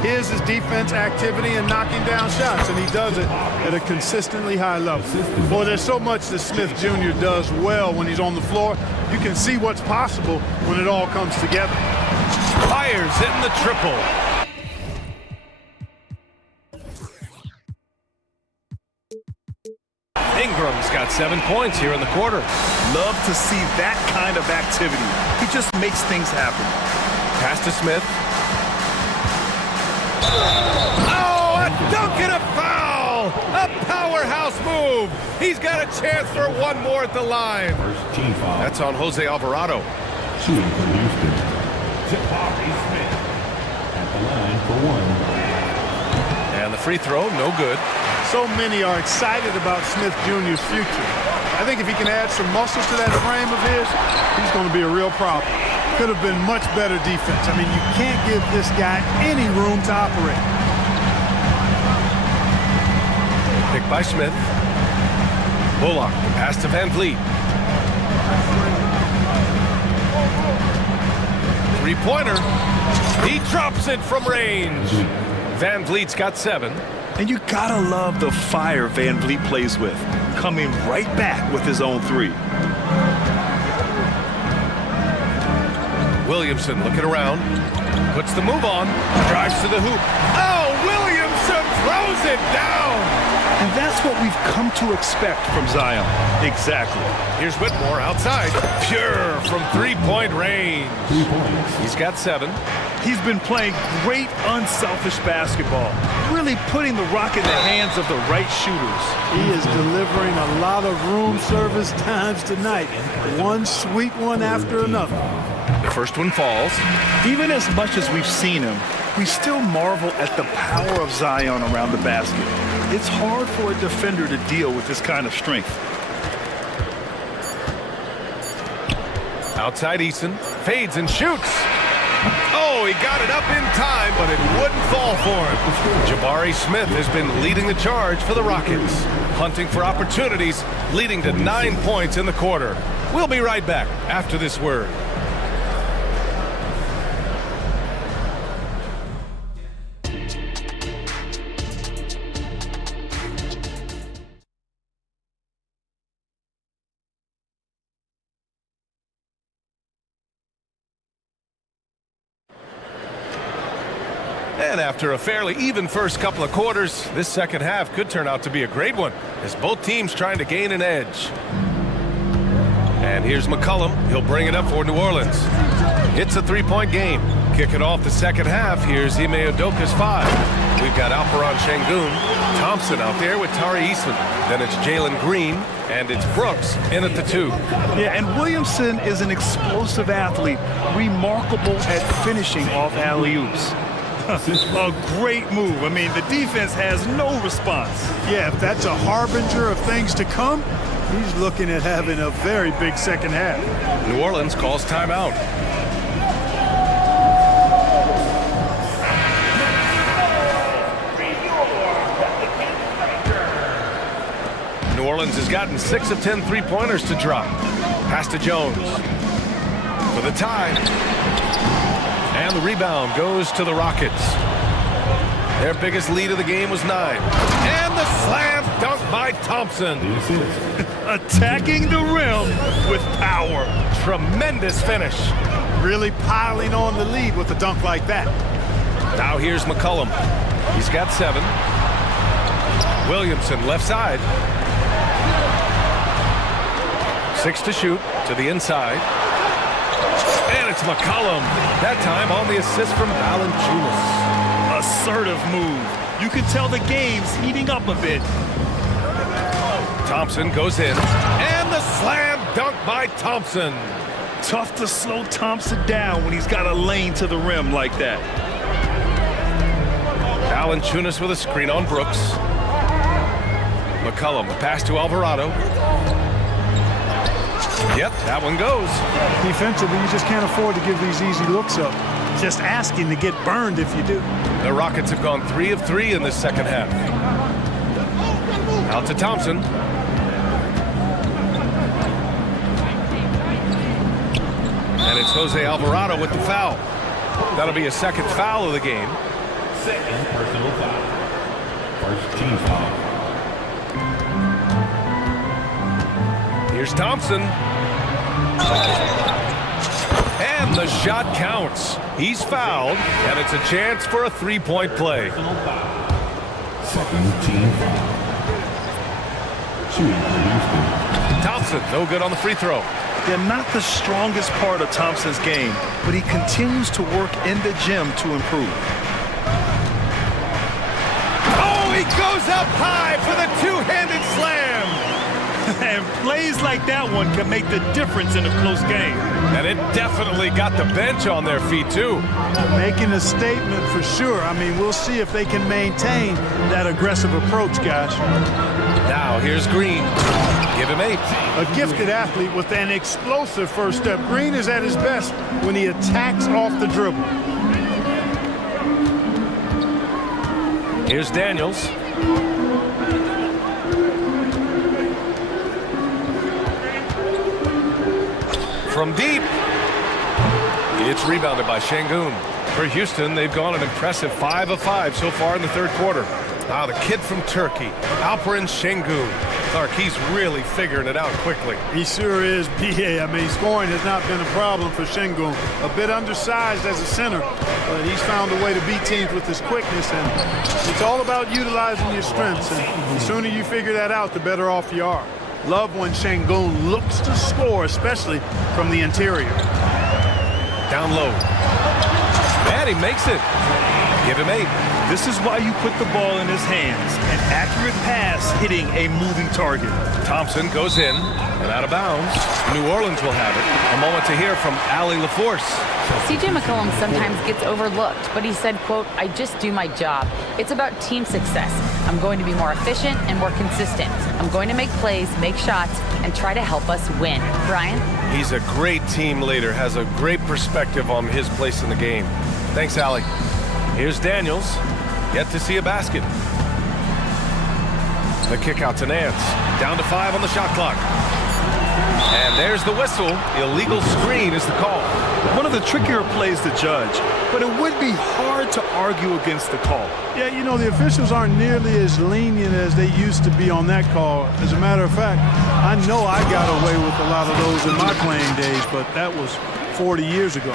His is defense activity and knocking down shots, and he does it at a consistently high level. Boy, there's so much that Smith Jr. does well when he's on the floor. You can see what's possible when it all comes together. Fires in the triple. Ingram's got 7 points here in the quarter. Love to see that kind of activity. He just makes things happen. Pass to Smith. Oh, a dunk and a foul! A powerhouse move. He's got a chance for one more at the line. First team foul. That's on Jose Alvarado. Shooting for Houston. Jabari Smith at the line for 1. And the free throw, no good. So many are excited about Smith Jr.'s future. I think if he can add some muscle to that frame of his, he's going to be a real problem. Could have been much better defense. I mean, you can't give this guy any room to operate. Picked by Smith. Bullock, pass to Van Vliet. Three-pointer. He drops it from range. Van Vliet's got 7. And you gotta love the fire Van Vliet plays with, coming right back with his own 3. Williamson looking around. Puts the move on. Drives to the hoop. Oh, Williamson throws it down. And that's what we've come to expect from Zion. Exactly. Here's Whitmore outside. Pure from three-point range. 3 points. He's got 7. He's been playing great unselfish basketball, really putting the rock in the hands of the right shooters. He is delivering a lot of room service times tonight. One sweet one after another. The first one falls. Even as much as we've seen him, we still marvel at the power of Zion around the basket. It's hard for a defender to deal with this kind of strength. Outside Eason. Fades and shoots. Oh, he got it up in time, but it wouldn't fall for him. Jabari Smith has been leading the charge for the Rockets. Hunting for opportunities, leading to 9 points in the quarter. We'll be right back after this word. And after a fairly even first couple of quarters, this second half could turn out to be a great one, as both teams trying to gain an edge. And here's McCollum. He'll bring it up for New Orleans. It's a 3-point game. Kicking off the second half, here's Ime Udoka's 5. We've got Alperon Şengün, Thompson out there with Tari Eason. Then it's Jalen Green, and it's Brooks in at the 2. Yeah, and Williamson is an explosive athlete, remarkable at finishing off alley-oops. A great move. I mean, the defense has no response. Yeah, if that's a harbinger of things to come, he's looking at having a very big second half. New Orleans calls timeout. New Orleans has gotten 6 of 10 three-pointers to drop. Pass to Jones for the tie. And the rebound goes to the Rockets. Their biggest lead of the game was 9. And the slam dunk by Thompson. Attacking the rim with power. Tremendous finish. Really piling on the lead with a dunk like that. Now here's McCollum. He's got 7. Williamson left side. 6 to shoot to the inside. And it's McCollum. That time on the assist from Valanciunas. Assertive move. You can tell the game's heating up a bit. Thompson goes in. And the slam dunk by Thompson. Tough to slow Thompson down when he's got a lane to the rim like that. Valanciunas with a screen on Brooks. McCollum, the pass to Alvarado. Yep, that one goes. Defensively, you just can't afford to give these easy looks up. Just asking to get burned if you do. The Rockets have gone 3 of 3 in this second half. Out to Thompson. And it's Jose Alvarado with the foul. That'll be a second foul of the game. Second personal foul. First team foul. Here's Thompson. And the shot counts. He's fouled, and it's a chance for a three-point play. Second team foul. Shooting for Houston. Thompson, no good on the free throw. They're not the strongest part of Thompson's game, but he continues to work in the gym to improve. Oh, he goes up high for the two-handed slam. And plays like that one can make the difference in a close game. And it definitely got the bench on their feet, too. Making a statement for sure. I mean, we'll see if they can maintain that aggressive approach, guys. Now, here's Green. Give him 8. A gifted athlete with an explosive first step. Green is at his best when he attacks off the dribble. Here's Daniels. From deep. It's rebounded by Şengün. For Houston, they've gone an impressive 5 of 5 so far in the third quarter. Now the kid from Turkey, Alperon Şengün. Clark, he's really figuring it out quickly. He sure is, B.A. I mean, scoring has not been a problem for Şengün. A bit undersized as a center, but he's found a way to beat teams with his quickness, and it's all about utilizing your strengths, and the sooner you figure that out, the better off you are. Love when Şengün looks to score, especially from the interior. Down low. And he makes it. Give him 8. This is why you put the ball in his hands. An accurate pass hitting a moving target. Thompson goes in and out of bounds. New Orleans will have it. A moment to hear from Allie LaForce. CJ McCollum sometimes gets overlooked, but he said, quote, "I just do my job. It's about team success. I'm going to be more efficient and more consistent. I'm going to make plays, make shots, and try to help us win." Brian? He's a great team leader, has a great perspective on his place in the game. Thanks, Allie. Here's Daniels. Yet to see a basket. The kick out to Nance. Down to 5 on the shot clock. And there's the whistle. Illegal screen is the call. One of the trickier plays to judge, but it would be hard to argue against the call. Yeah, you know, the officials aren't nearly as lenient as they used to be on that call. As a matter of fact, I know I got away with a lot of those in my playing days, but that was 40 years ago.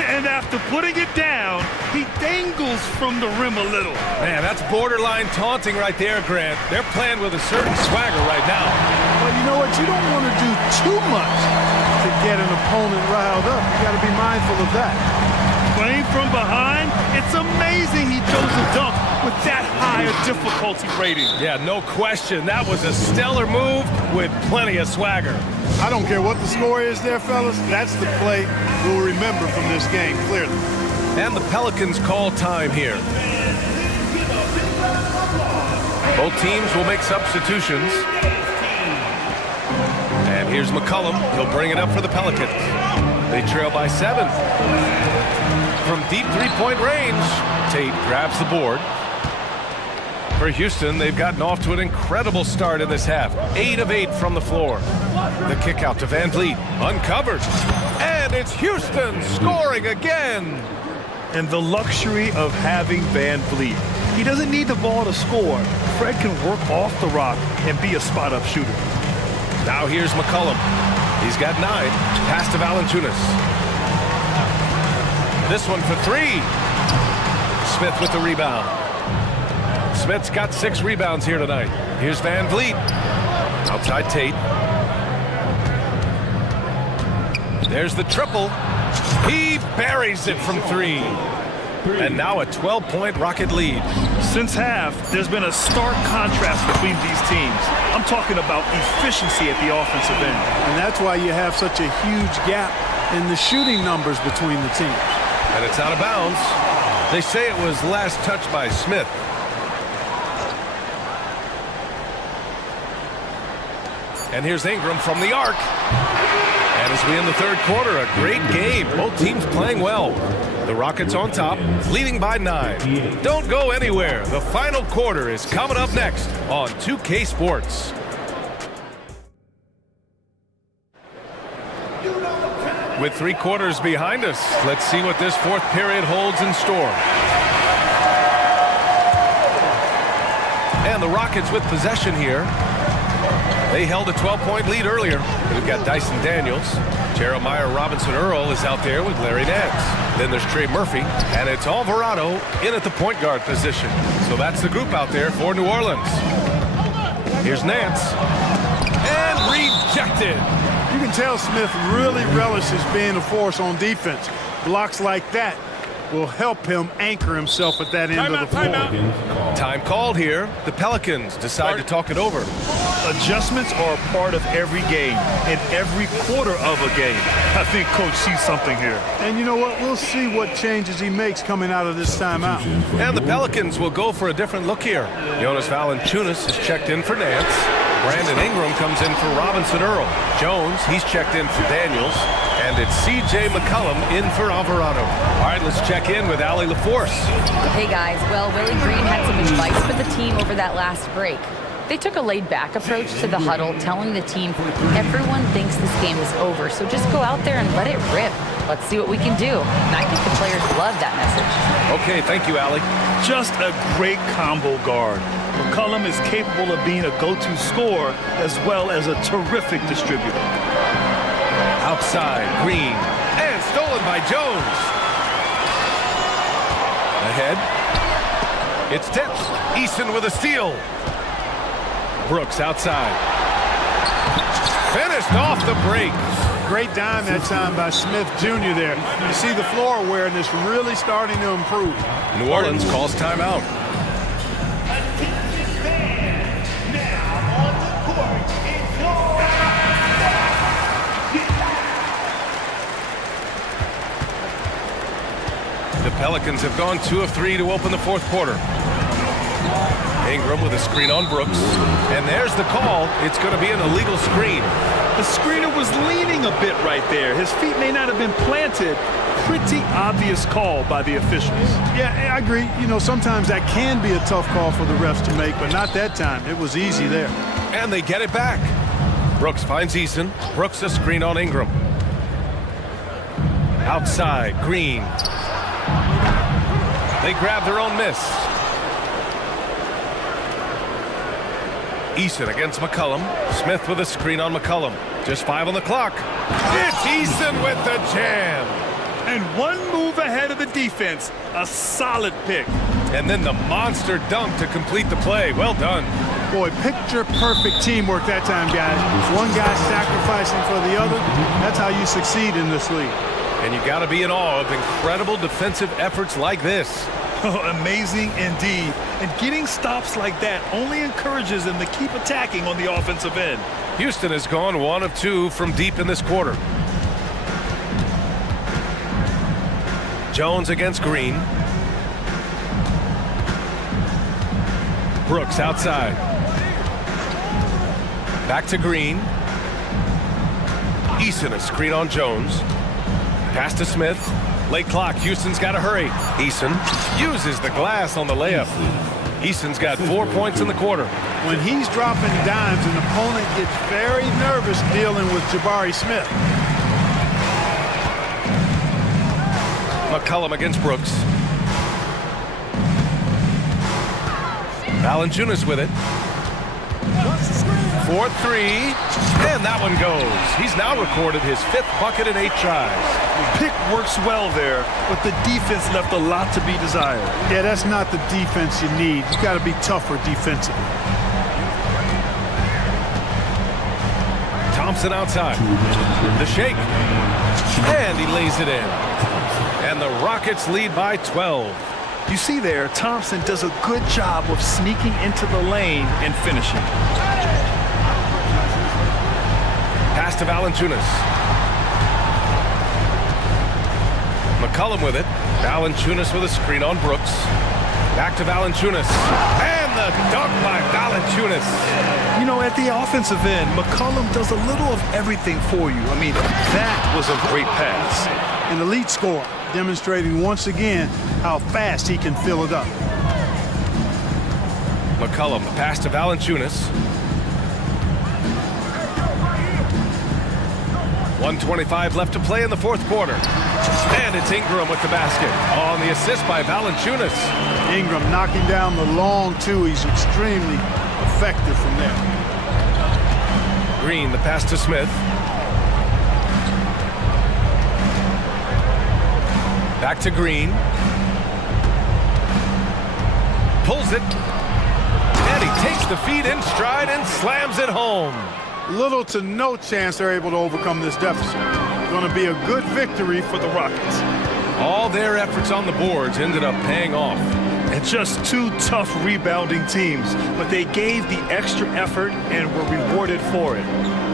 And after putting it down, he dangles from the rim a little. Man, that's borderline taunting right there, Grant. They're playing with a certain swagger right now. Well, you know what? You don't want to do too much to get an opponent riled up. You got to be mindful of that. playing from behind, it's amazing he chose a dunk with that higher difficulty rating. Yeah, no question. That was a stellar move with plenty of swagger. I don't care what the score is there, fellas. That's the play we'll remember from this game, clearly. And the Pelicans call time here. Both teams will make substitutions. And here's McCollum. He'll bring it up for the Pelicans. They trail by 7. From deep three-point range, Tate grabs the board. For Houston, they've gotten off to an incredible start in this half. 8 of 8 from the floor. The kick out to Van Vliet, uncovered. And it's Houston scoring again. And the luxury of having Van Vliet. He doesn't need the ball to score. Fred can work off the rock and be a spot-up shooter. Now here's McCollum. He's got 9. Pass to Valanciunas. This one for 3. Smith with the rebound. Smith's got 6 rebounds here tonight. Here's Van Vliet. Outside Tate. There's the triple. He buries it from 3. And now a 12-point Rocket lead. Since half, there's been a stark contrast between these teams. I'm talking about efficiency at the offensive end. And that's why you have such a huge gap in the shooting numbers between the teams. And it's out of bounds. They say it was last touched by Smith. And here's Ingram from the arc. And as we end the third quarter, a great game. Both teams playing well. The Rockets on top, leading by 9. Don't go anywhere. The final quarter is coming up next on 2K Sports. With 3 quarters behind us, let's see what this fourth period holds in store. And the Rockets with possession here. They held a 12-point lead earlier. We've got Dyson Daniels. Jeremiah Robinson-Earl is out there with Larry Nance. Then there's Trey Murphy, and it's Alvarado in at the point guard position. So that's the group out there for New Orleans. Here's Nance. And rejected. You can tell Smith really relishes being a force on defense. Blocks like that will help him anchor himself at that end of the floor. Time called here. The Pelicans decide to talk it over. Adjustments are a part of every game, and every quarter of a game. I think Coach sees something here. And you know what? We'll see what changes he makes coming out of this timeout. And the Pelicans will go for a different look here. Jonas Valanciunas is checked in for Nance. Brandon Ingram comes in for Robinson-Earl. Jones, he's checked in for Daniels. And it's C.J. McCollum in for Alvarado. All right, let's check in with Allie LaForce. Hey, guys. Well, Willie Green had some advice for the team over that last break. They took a laid-back approach to the huddle, telling the team, everyone thinks this game is over, so just go out there and let it rip. Let's see what we can do. And I think the players love that message. Okay, thank you, Allie. Just a great combo guard. McCollum is capable of being a go-to scorer as well as a terrific distributor. Outside, Green, and stolen by Jones. Ahead, it's tipped. Easton with a steal. Brooks outside. Finished off the break. Great dime that time by Smith Jr. there. You see the floor awareness really starting to improve. New Orleans calls timeout. The Pelicans have gone 2 of 3 to open the fourth quarter. Ingram with a screen on Brooks. And there's the call. It's going to be an illegal screen. The screener was leaning a bit right there. His feet may not have been planted. Pretty obvious call by the officials. Yeah, I agree. You know, sometimes that can be a tough call for the refs to make, but not that time. It was easy there. And they get it back. Brooks finds Easton. Brooks a screen on Ingram. Outside, Green. They grab their own miss. Easton against McCollum. Smith with a screen on McCollum. Just 5 on the clock. It's Easton with the jam. And one move ahead of the defense. A solid pick. And then the monster dunk to complete the play. Well done. Boy, picture-perfect teamwork that time, guys. One guy sacrificing for the other. That's how you succeed in this league. And you got to be in awe of incredible defensive efforts like this. Amazing indeed. And getting stops like that only encourages them to keep attacking on the offensive end. Houston has gone 1 of 2 from deep in this quarter. Jones against Green. Brooks outside. Back to Green. Eason, a screen on Jones. Pass to Smith. Late clock. Houston's got to hurry. Eason uses the glass on the layup. Eason's got 4 points in the quarter. When he's dropping dimes, an opponent gets very nervous dealing with Jabari Smith. McCollum against Brooks. Valanciunas with it. 4-3, and that one goes. He's now recorded his 5th bucket in 8 tries. Pick works well there, but the defense left a lot to be desired. Yeah, that's not the defense you need. You got to be tougher defensively. Thompson outside. The shake, and he lays it in. And the Rockets lead by 12. You see there, Thompson does a good job of sneaking into the lane and finishing. Pass to Valanciunas. McCollum with it. Valanciunas with a screen on Brooks. Back to Valanciunas. And the dunk by Valanciunas. You know, at the offensive end, McCollum does a little of everything for you. I mean, that was a great pass. An elite scorer, demonstrating once again how fast he can fill it up. McCollum, the pass to Valanciunas. 1:25 left to play in the 4th quarter. And it's Ingram with the basket. On the assist by Valanciunas. Ingram knocking down the long 2. He's extremely effective from there. Green, the pass to Smith. Back to Green. Pulls it. And he takes the feed in stride and slams it home. Little to no chance they're able to overcome this deficit. Going to be a good victory for the Rockets. All their efforts on the boards ended up paying off. And just 2 tough rebounding teams, but they gave the extra effort and were rewarded for it.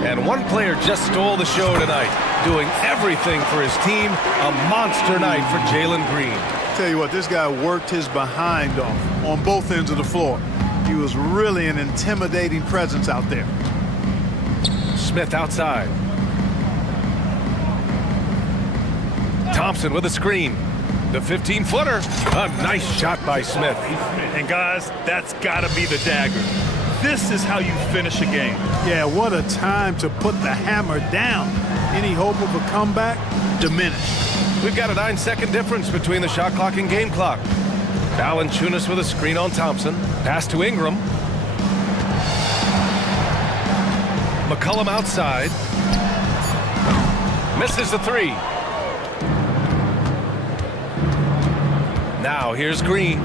And one player just stole the show tonight, doing everything for his team. A monster night for Jalen Green. Tell you what, this guy worked his behind off on both ends of the floor. He was really an intimidating presence out there. Smith outside. Thompson with a screen. The 15-footer. A nice shot by Smith. And guys, that's got to be the dagger. This is how you finish a game. Yeah, what a time to put the hammer down. Any hope of a comeback? Diminished. We've got a 9-second difference between the shot clock and game clock. Valanciunas with a screen on Thompson. Pass to Ingram. McCollum outside. Misses the 3. Now here's Green.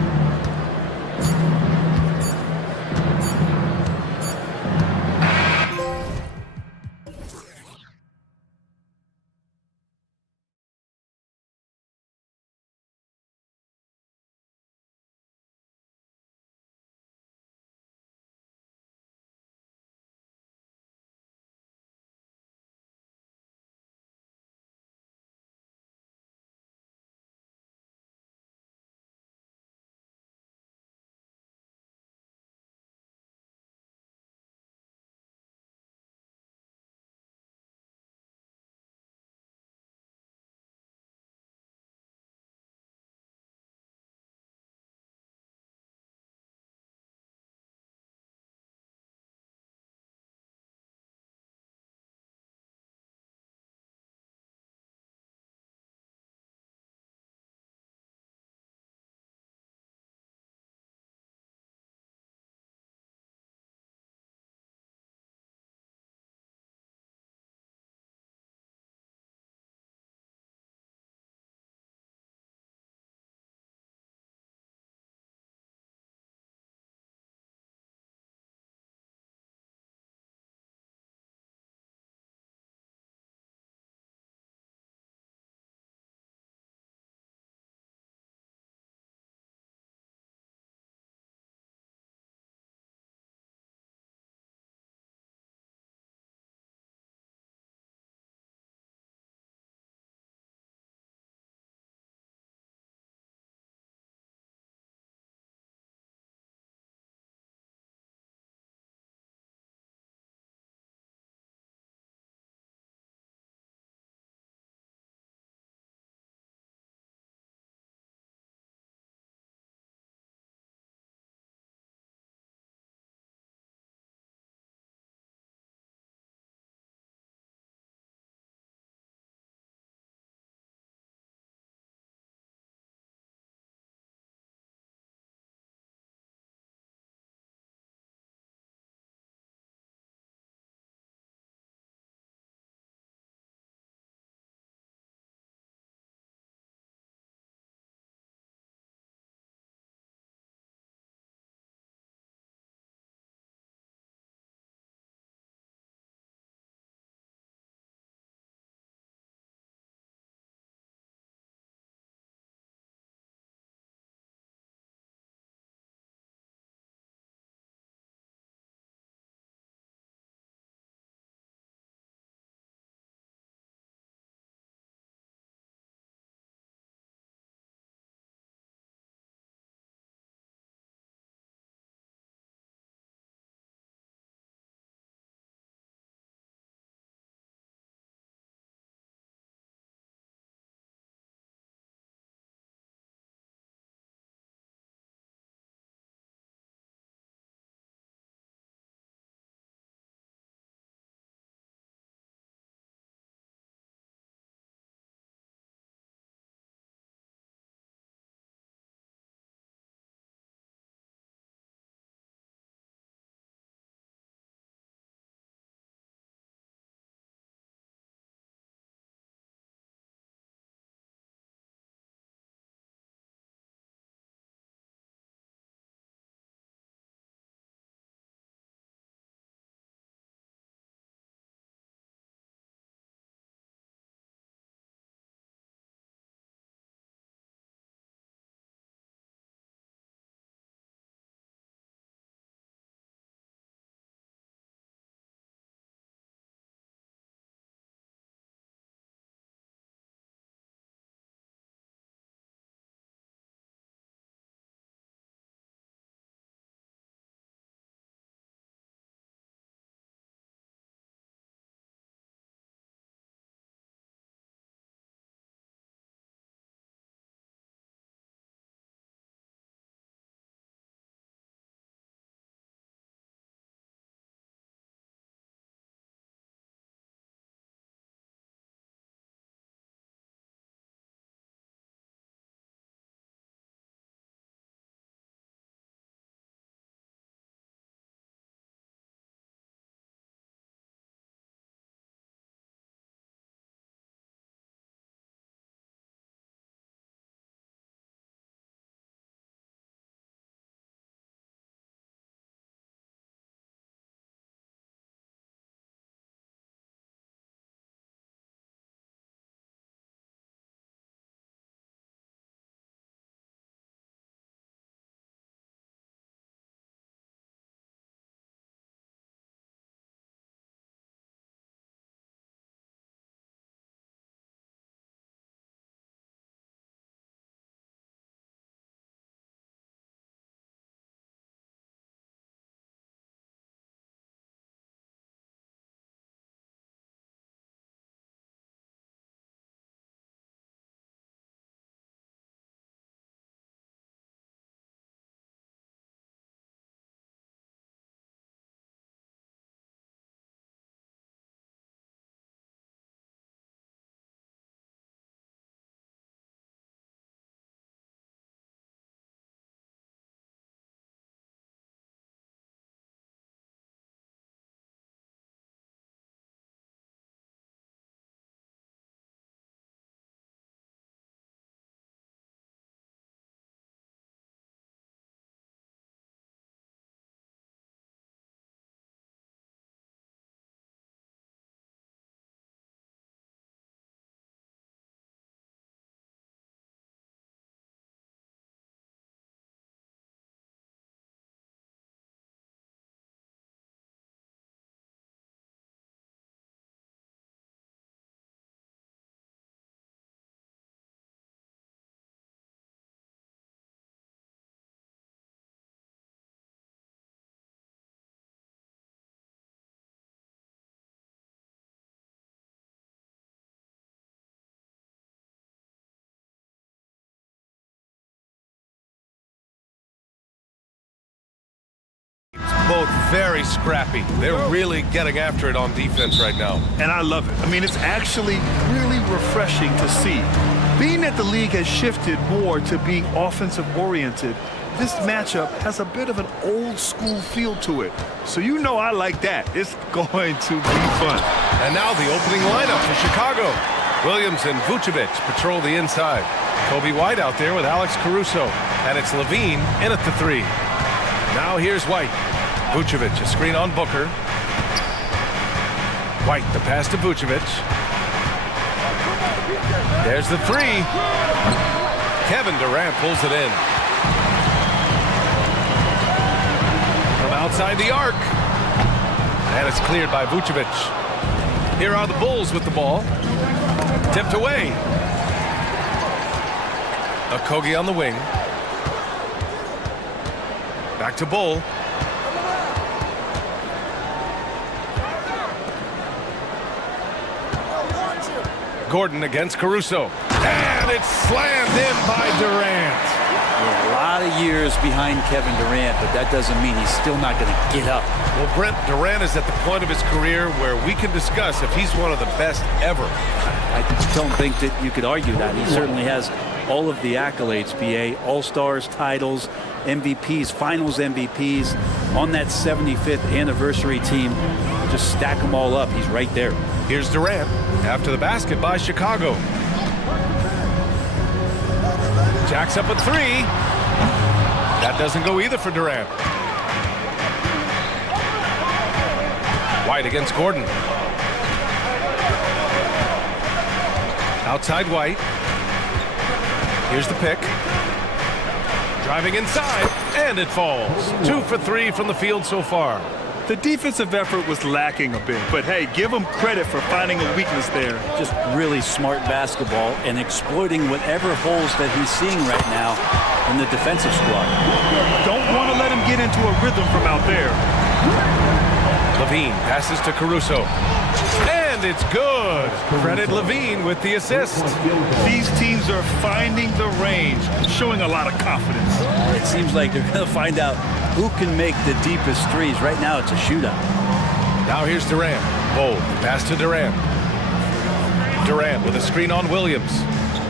both very scrappy. They're really getting after it on defense right now. And I love it. I mean, it's actually really refreshing to see. Being that the league has shifted more to being offensive-oriented, this matchup has a bit of an old-school feel to it. So you know I like that. It's going to be fun. And now the opening lineup for Chicago. Williams and Vucevic patrol the inside. Kobe White out there with Alex Caruso. And it's Levine in at the 3. Now here's White. Vucevic, a screen on Booker. White, the pass to Vucevic. There's the 3. Kevin Durant pulls it in. From outside the arc. And it's cleared by Vucevic. Here are the Bulls with the ball. Tipped away. Okogie on the wing. Back to Bull. Gordon against Caruso. And it's slammed in by Durant. Yeah, a lot of years behind Kevin Durant, but that doesn't mean he's still not going to get up. Well, Brent, Durant is at the point of his career where we can discuss if he's one of the best ever. I don't think that you could argue that. He certainly has all of the accolades, BA, All-Stars, titles, MVPs, Finals MVPs, on that 75th anniversary team. Just stack them all up. He's right there. Here's Durant after the basket by Chicago. Jacks up a 3. That doesn't go either for Durant. White against Gordon. Outside White. Here's the pick. Driving inside, and it falls. 2 for 3 from the field so far. The defensive effort was lacking a bit, but hey, give him credit for finding a weakness there. Just really smart basketball and exploiting whatever holes that he's seeing right now in the defensive squad. Don't want to let him get into a rhythm from out there. Levine passes to Caruso. And it's good. Credit Levine with the assist. These teams are finding the range, showing a lot of confidence. It seems like they're going to find out who can make the deepest threes. Right now, it's a shootout. Now here's Durant. Bold pass to Durant. Durant with a screen on Williams.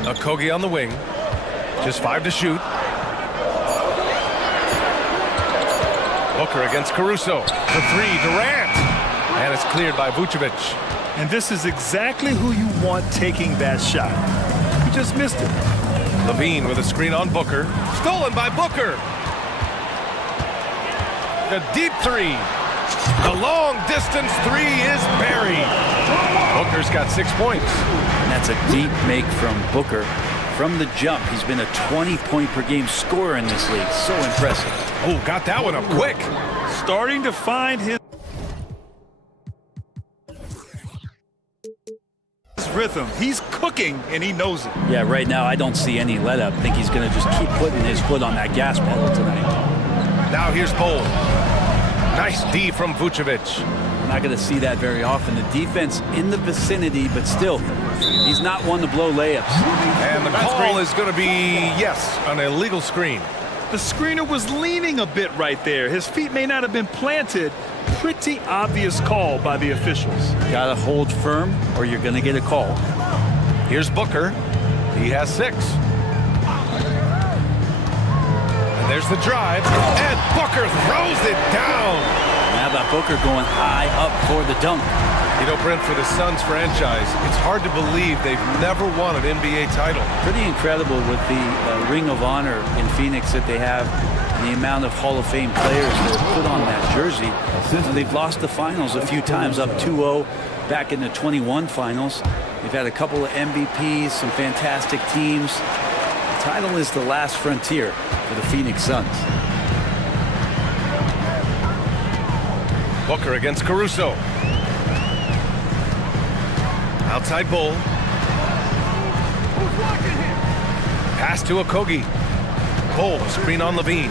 Okogie on the wing. Just 5 to shoot. Booker against Caruso. For 3, Durant. And it's cleared by Vucevic. And this is exactly who you want taking that shot. You just missed it. Levine with a screen on Booker. Stolen by Booker. The deep 3. The long distance 3 is buried. Booker's got 6 points. And that's a deep make from Booker. From the jump, he's been a 20-point-per-game scorer in this league. So impressive. Oh, got that one up quick. Starting to find his rhythm. He's cooking, and he knows it. Yeah, right now, I don't see any let-up. I think he's going to just keep putting his foot on that gas pedal tonight. Now here's Bull. Nice D from Vucevic. Not going to see that very often. The defense in the vicinity, but still, he's not one to blow layups. And the call is going to be, yes, an illegal screen. The screener was leaning a bit right there. His feet may not have been planted. Pretty obvious call by the officials. Got to hold firm or you're going to get a call. Here's Booker. He has 6. And there's the drive. And Booker throws it down. How about Booker going high up for the dunk? You know, Brent, for the Suns franchise, it's hard to believe they've never won an NBA title. Pretty incredible with the Ring of Honor in Phoenix that they have, and the amount of Hall of Fame players that are put on that jersey. So they've lost the finals a few times, up 2-0 back in the 21 finals. They've had a couple of MVPs, some fantastic teams. The title is the last frontier for the Phoenix Suns. Booker against Caruso. Outside Bull. Pass to Okogie. Bull, screen on Levine.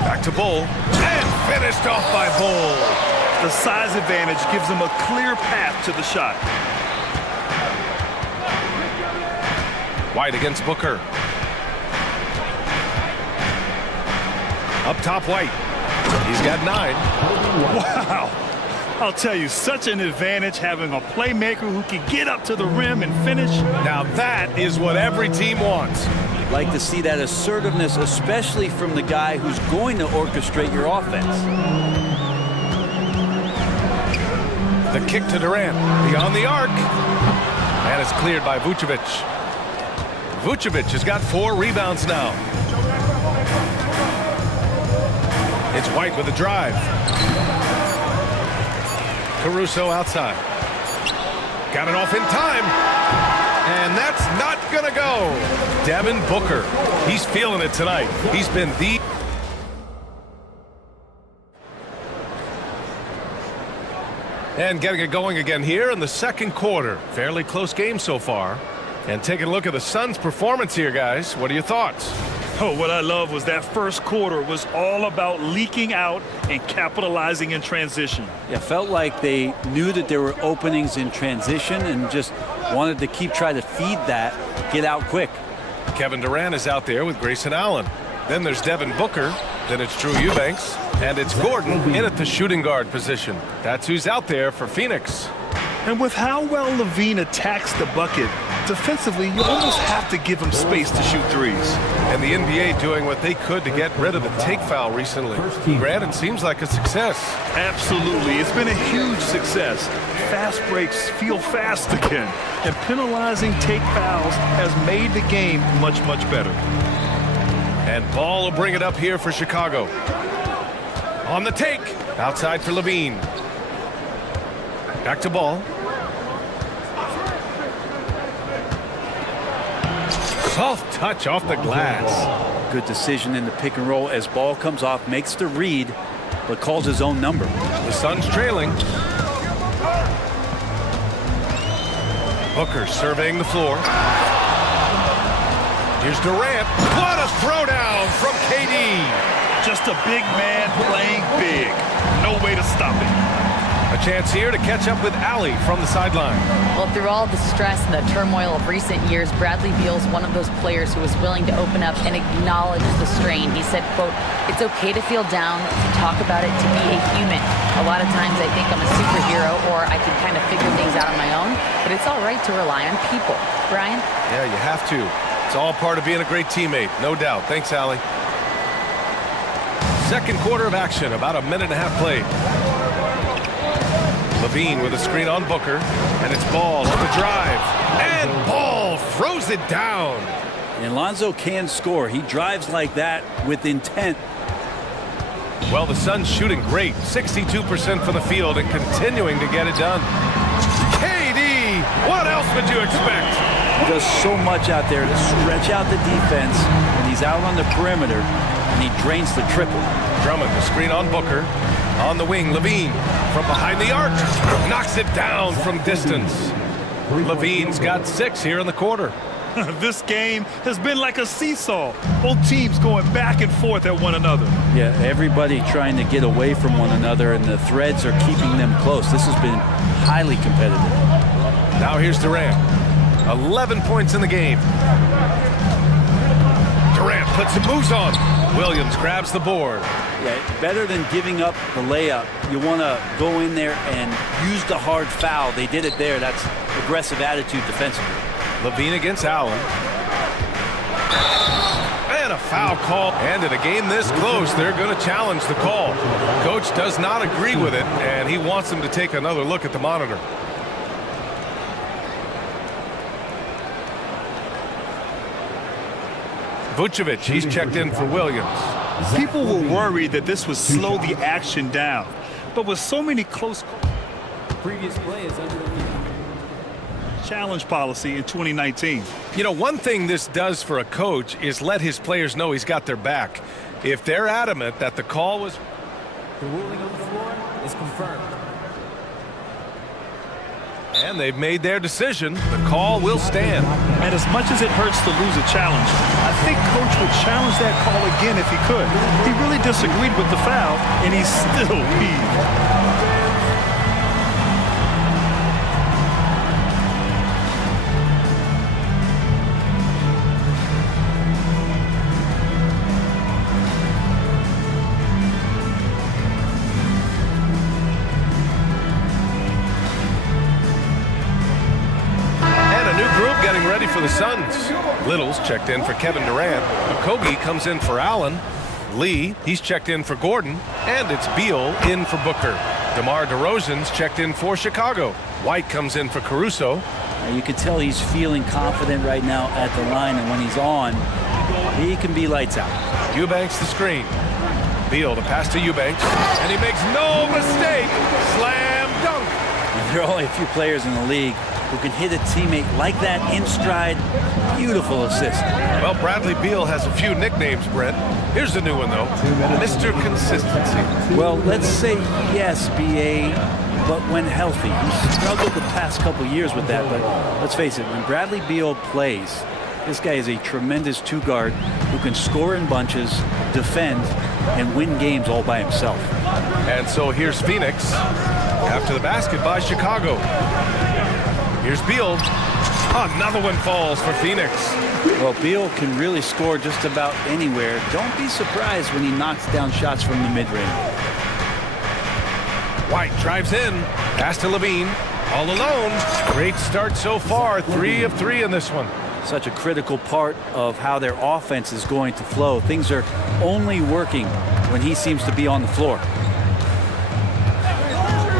Back to Bull. And finished off by Bull. The size advantage gives him a clear path to the shot. White against Booker. Up top, White. He's got 9. Wow. I'll tell you, such an advantage having a playmaker who can get up to the rim and finish. Now that is what every team wants. Like to see that assertiveness, especially from the guy who's going to orchestrate your offense. The kick to Durant, beyond the arc. And it's cleared by Vucevic. Vucevic has got 4 rebounds now. It's White with a drive. Caruso outside. Got it off in time. And that's not going to go. Devin Booker. He's feeling it tonight. He's been the... And getting it going again here in the second quarter. Fairly close game so far. And taking a look at the Suns' performance here, guys. What are your thoughts? Oh, what I love was that first quarter was all about leaking out and capitalizing in transition. Yeah, felt like they knew that there were openings in transition and just wanted to keep trying to feed that, get out quick. Kevin Durant is out there with Grayson Allen. Then there's Devin Booker. Then it's Drew Eubanks. And it's Gordon in at the shooting guard position. That's who's out there for Phoenix. And with how well Levine attacks the bucket, defensively, you almost have to give him space to shoot threes. And the NBA doing what they could to get rid of the take foul recently. Grant, it seems like a success. Absolutely. It's been a huge success. Fast breaks feel fast again. And penalizing take fouls has made the game much, much better. And Ball will bring it up here for Chicago. On the take. Outside for Levine. Back to Ball. Soft touch off the glass. Good decision in the pick and roll as Ball comes off, makes the read, but calls his own number. The Suns trailing. Booker surveying the floor. Here's Durant. What a throwdown from KD. Just a big man playing big. No way to stop it. A chance here to catch up with Allie from the sideline. Well, through all the stress and the turmoil of recent years, Bradley Beal's one of those players who was willing to open up and acknowledge the strain. He said, quote, "It's okay to feel down, to talk about it, to be a human. A lot of times I think I'm a superhero or I can kind of figure things out on my own, but it's all right to rely on people." Brian? Yeah, you have to. It's all part of being a great teammate, no doubt. Thanks, Allie. Second quarter of action, about a minute and a half played. Levine with a screen on Booker, and it's Ball on the drive. And Ball throws it down. And Lonzo can score. He drives like that with intent. Well, the Suns shooting great. 62% from the field and continuing to get it done. KD, what else would you expect? He does so much out there to stretch out the defense, and he's out on the perimeter, and he drains the triple. Drummond, the screen on Booker. On the wing, Levine from behind the arc. Knocks it down from distance. Levine's got 6 here in the quarter. This game has been like a seesaw. Both teams going back and forth at one another. Yeah, everybody trying to get away from one another, and the threads are keeping them close. This has been highly competitive. Now here's Durant. 11 points in the game. Durant puts some moves on. Williams grabs the board. Yeah, better than giving up the layup. You want to go in there and use the hard foul. They did it there. That's aggressive attitude defensively. Levine against Allen. And a foul call. And in a game this close, they're going to challenge the call. Coach does not agree with it, and he wants them to take another look at the monitor. Vucevic, he's checked in for Williams. People were worried that this would slow the action down. But with so many close Previous play is under challenge policy in 2019. You know, one thing this does for a coach is let his players know he's got their back. If they're adamant that the call was... The ruling on the floor is confirmed. And they've made their decision. The call will stand. And as much as it hurts to lose a challenge, I think Coach would challenge that call again if he could. He really disagreed with the foul, and he's still peeved. group getting ready for the Suns. Little's checked in for Kevin Durant. Okogie comes in for Allen. Lee, he's checked in for Gordon. And it's Beal in for Booker. DeMar DeRozan's checked in for Chicago. White comes in for Caruso. You can tell he's feeling confident right now at the line, and when he's on, he can be lights out. Eubanks the screen. Beal the pass to Eubanks, and he makes no mistake. Slam dunk. And there are only a few players in the league who can hit a teammate like that in stride. Beautiful assist. Well, Bradley Beal has a few nicknames, Brent. Here's a new one, though. Mr. Consistency. Well, let's say yes, B.A., but when healthy. He's struggled the past couple years with that, but let's face it, when Bradley Beal plays, this guy is a tremendous two-guard who can score in bunches, defend, and win games all by himself. And so here's Phoenix after the basket by Chicago. Here's Beal. Another one falls for Phoenix. Well, Beal can really score just about anywhere. Don't be surprised when he knocks down shots from the mid-range. White drives in. Pass to Levine. All alone. Great start so far. 3 of 3 in this one. Such a critical part of how their offense is going to flow. Things are only working when he seems to be on the floor.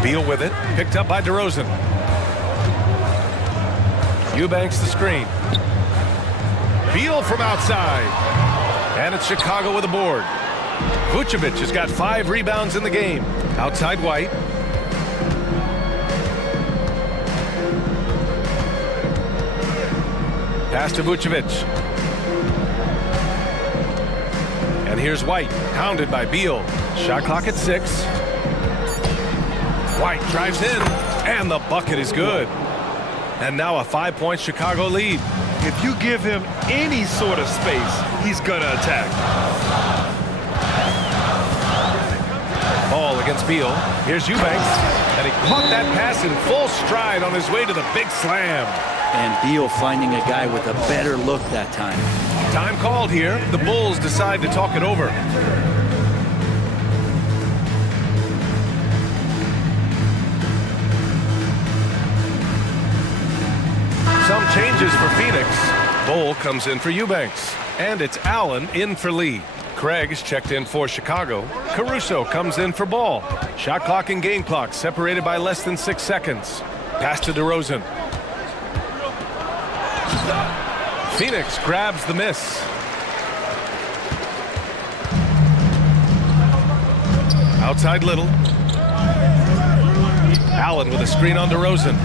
Beal with it. Picked up by DeRozan. Eubanks the screen. Beal from outside. And it's Chicago with a board. Vucevic has got 5 rebounds in the game. Outside White. Pass to Vucevic. And here's White, hounded by Beal. Shot clock at 6. White drives in, and the bucket is good. And now a 5-point Chicago lead. If you give him any sort of space, he's gonna attack. Ball against Beal. Here's Eubanks, and he caught that pass in full stride on his way to the big slam. And Beal finding a guy with a better look that time. Time called here. The Bulls decide to talk it over. Some changes for Phoenix. Bull comes in for Eubanks. And it's Allen in for Lee. Craig is checked in for Chicago. Caruso comes in for Ball. Shot clock and game clock separated by less than 6 seconds. Pass to DeRozan. Phoenix grabs the miss. Outside Little. Allen with a screen on DeRozan.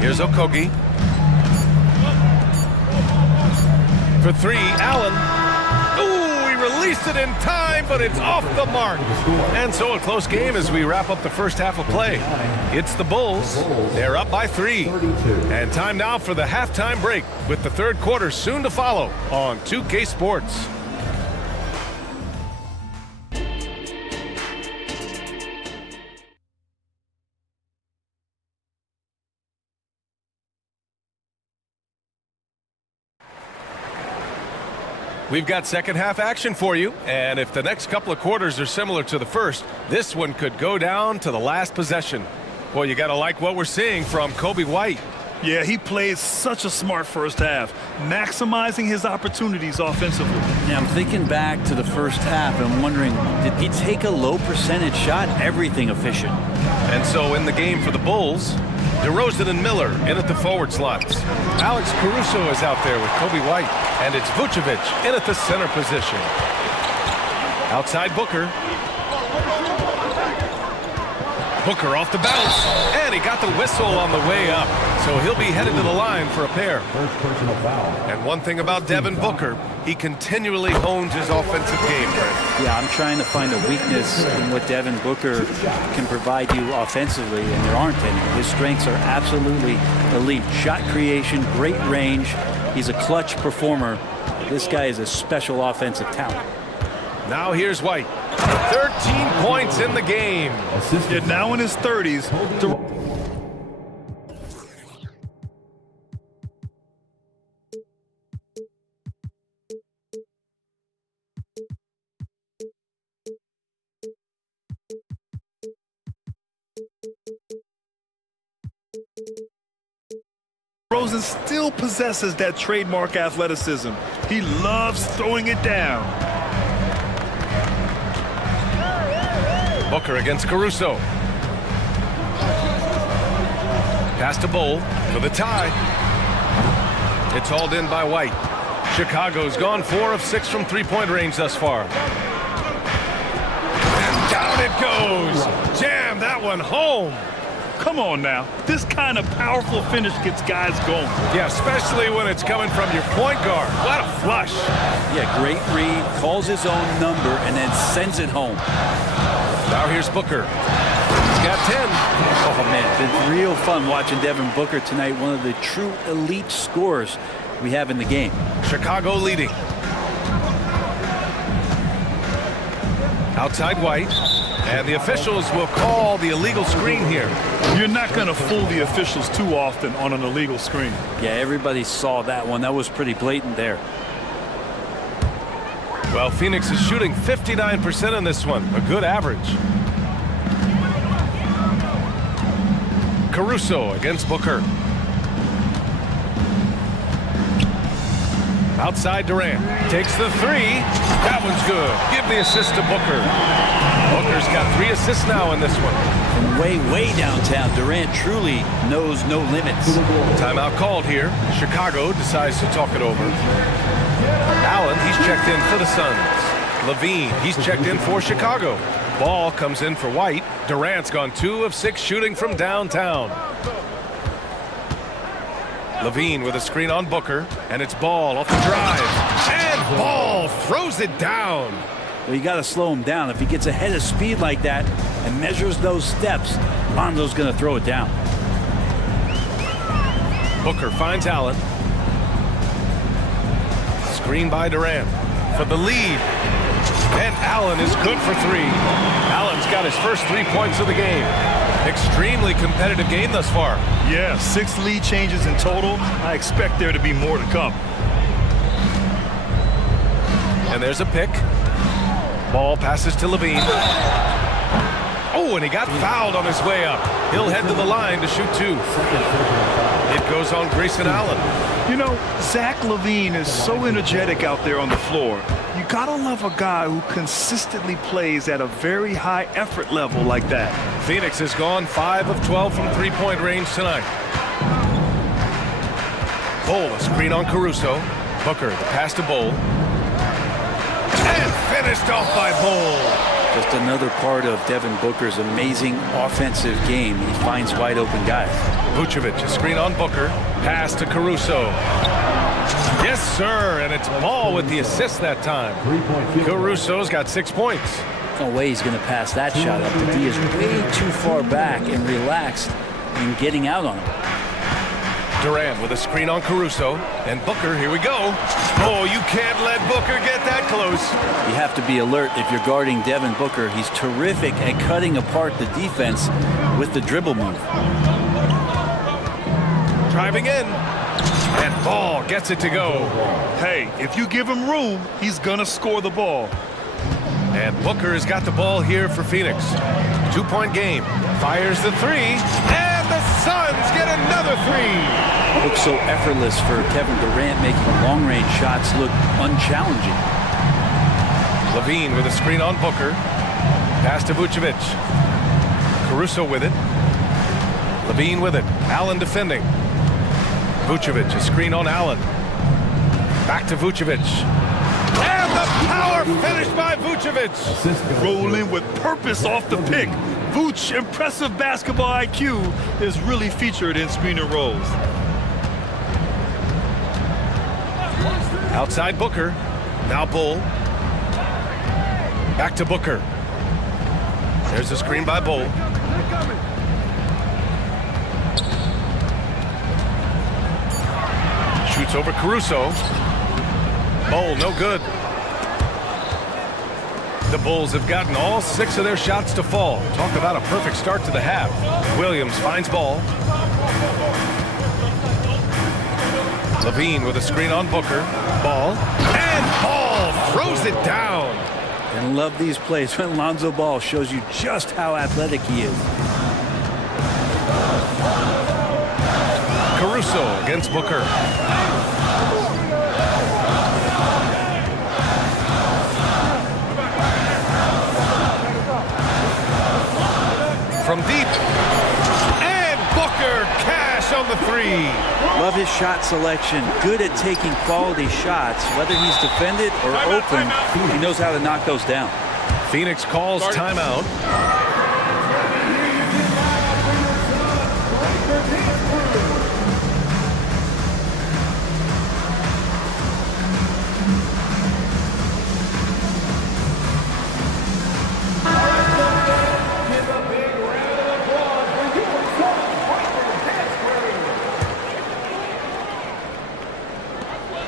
Here's Okogie. For 3, Allen. Ooh, he released it in time, but it's off the mark. And so a close game as we wrap up the first half of play. It's the Bulls. They're up by 3. And time now for the halftime break with the third quarter soon to follow on 2K Sports. We've got second half action for you, and if the next couple of quarters are similar to the first, this one could go down to the last possession. Boy, you gotta like what we're seeing from Coby White. Yeah, he played such a smart first half, maximizing his opportunities offensively. Yeah, I'm thinking back to the first half and wondering, did he take a low percentage shot? Everything efficient. And so in the game for the Bulls, DeRozan and Miller in at the forward slots. Alex Caruso is out there with Coby White, and it's Vucevic in at the center position. Outside Booker. Booker off the bounce, and he got the whistle on the way up. So he'll be headed to the line for a pair. First personal foul. And one thing about Devin Booker, he continually hones his offensive game. Yeah, I'm trying to find a weakness in what Devin Booker can provide you offensively, and there aren't any. His strengths are absolutely elite. Shot creation, great range. He's a clutch performer. This guy is a special offensive talent. Now here's White. 13 points in the game. Yet now in his 30s. Rosen still possesses that trademark athleticism. He loves throwing it down. Booker against Caruso. Pass to Bull for the tie. It's hauled in by White. Chicago's gone 4 of 6 from three-point range thus far. And down it goes. Jam that one home. Come on now. This kind of powerful finish gets guys going. Yeah, especially when it's coming from your point guard. What a flush. Yeah, great read, calls his own number, and then sends it home. Now here's Booker. He's got 10. Oh, man, it's been real fun watching Devin Booker tonight. One of the true elite scorers we have in the game. Chicago leading. Outside White. And the officials will call the illegal screen here. You're not going to fool the officials too often on an illegal screen. Yeah, everybody saw that one. That was pretty blatant there. Well, Phoenix is shooting 59% in this one. A good average. Caruso against Booker. Outside Durant. Takes the three. That one's good. Give the assist to Booker. Booker's got 3 assists now in this one. From way downtown, Durant truly knows no limits. Timeout called here. Chicago decides to talk it over. Allen, he's checked in for the Suns. Levine, he's checked in for Chicago. Ball comes in for White. Durant's gone 2 of 6 shooting from downtown. Levine with a screen on Booker, and it's Ball off the drive. And Ball throws it down. Well, you got to slow him down. If he gets ahead of speed like that and measures those steps, Lonzo's going to throw it down. Booker finds Allen. Screen by Durant for the lead. And Allen is good for 3. Allen's got his first 3 points of the game. Extremely competitive game thus far. Yeah, 6 lead changes in total. I expect there to be more to come. And there's a pick. Ball passes to Levine. Oh, and he got fouled on his way up. He'll head to the line to shoot 2. It goes on Grayson Allen. You know, Zach LaVine is so energetic out there on the floor. You gotta love a guy who consistently plays at a very high effort level like that. Phoenix has gone 5 of 12 from three-point range tonight. Bull, a screen on Caruso. Booker, the pass to Bull. And finished off by Bull. Just another part of Devin Booker's amazing offensive game. He finds wide open guys. Vucevic, a screen on Booker. Pass to Caruso. Yes, sir, and it's Ball with the assist that time. Caruso's got 6 points. No way he's going to pass that shot up. The D is way too far back and relaxed in getting out on him. Durant with a screen on Caruso. And Booker, here we go. Oh, you can't let Booker get that close. You have to be alert if you're guarding Devin Booker. He's terrific at cutting apart the defense with the dribble move. Driving in. And Ball gets it to go. Hey, if you give him room, he's gonna score the ball. And Booker has got the ball here for Phoenix. 2-point game. Fires the 3. And the Suns get another 3. Looks so effortless for Kevin Durant, making long-range shots look unchallenging. Levine with a screen on Booker. Pass to Vucevic. Caruso with it. Levine with it. Allen defending. Vucevic, a screen on Allen. Back to Vucevic. And the power finish by Vucevic. Rolling with purpose off the pick. Vuce, impressive basketball IQ, is really featured in screener roles. Outside Booker. Now Bull. Back to Booker. There's a screen by Bull. Shoots over Caruso. Bull, no good. The Bulls have gotten all 6 of their shots to fall. Talk about a perfect start to the half. Williams finds Ball. Levine with a screen on Booker. Ball. And Ball throws it down. And love these plays when Lonzo Ball shows you just how athletic he is. Caruso against Booker. From deep. And Booker cash on the three. Love his shot selection. Good at taking quality shots. Whether he's defended or open, he knows how to knock those down. Phoenix calls timeout.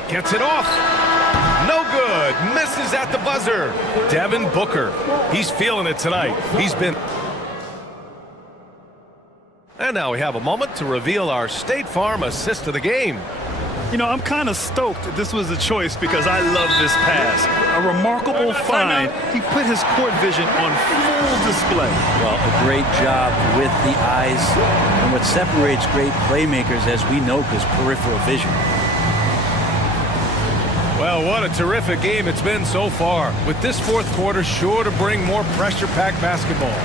Gets it off. No good. Misses at the buzzer. Devin Booker. He's feeling it tonight. He's been... And now we have a moment to reveal our State Farm assist of the game. You know, I'm kind of stoked that this was a choice because I love this pass. A remarkable find. He put his court vision on full display. Well, a great job with the eyes. And what separates great playmakers, as we know, is peripheral vision. Well, what a terrific game it's been so far. With this fourth quarter sure to bring more pressure-packed basketball.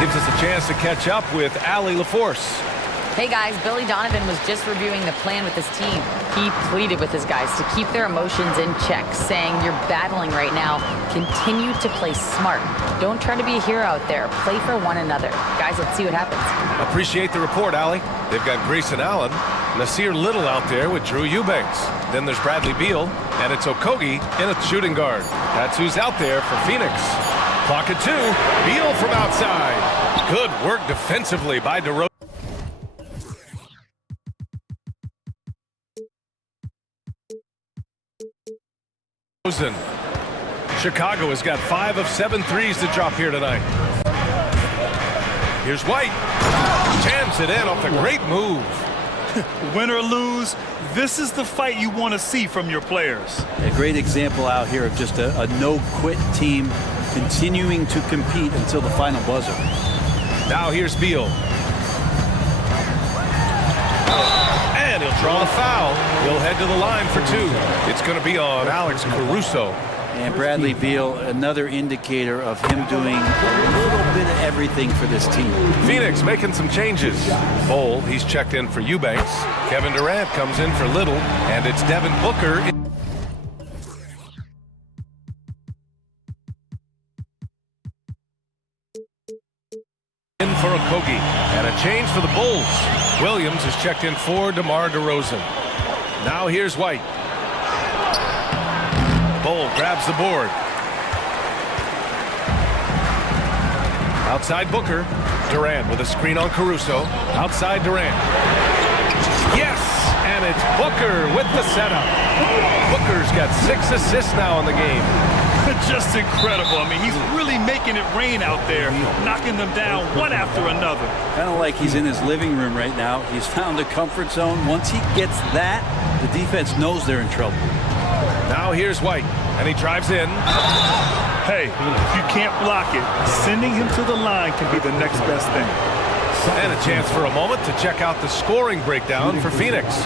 Gives us a chance to catch up with Allie LaForce. Hey guys, Billy Donovan was just reviewing the plan with his team. He pleaded with his guys to keep their emotions in check, saying you're battling right now. Continue to play smart. Don't try to be a hero out there. Play for one another. Guys, let's see what happens. Appreciate the report, Allie. They've got Grayson Allen, Nasir Little out there with Drew Eubanks. Then there's Bradley Beal, and it's Okogie in at shooting guard. That's who's out there for Phoenix. Clock at 2. Beal from outside. Good work defensively by DeRozan. Chicago has got 5 of 7 threes to drop here tonight. Here's White. Jams it in off a great move. Win or lose, this is the fight you want to see from your players. A great example out here of just a no-quit team continuing to compete until the final buzzer. Now here's Beal. And he'll draw the foul. He'll head to the line for 2. It's going to be on Alex Caruso. And Bradley Beal, another indicator of him doing a little bit of everything for this team. Phoenix making some changes. Bowl, he's checked in for Eubanks. Kevin Durant comes in for Little, and it's Devin Booker. In for Okogie, and a change for the Bulls. Williams is checked in for DeMar DeRozan. Now here's White. Bull grabs the board. Outside Booker. Durant with a screen on Caruso. Outside Durant. Yes! And it's Booker with the setup. Booker's got 6 assists now in the game. Just incredible. I mean, he's really making it rain out there, knocking them down one after another. Kind of like he's in his living room right now. He's found a comfort zone. Once he gets that, the defense knows they're in trouble. Now here's White, and he drives in. Hey, if you can't block it, sending him to the line can be the next best thing. And a chance for a moment to check out the scoring breakdown for Phoenix.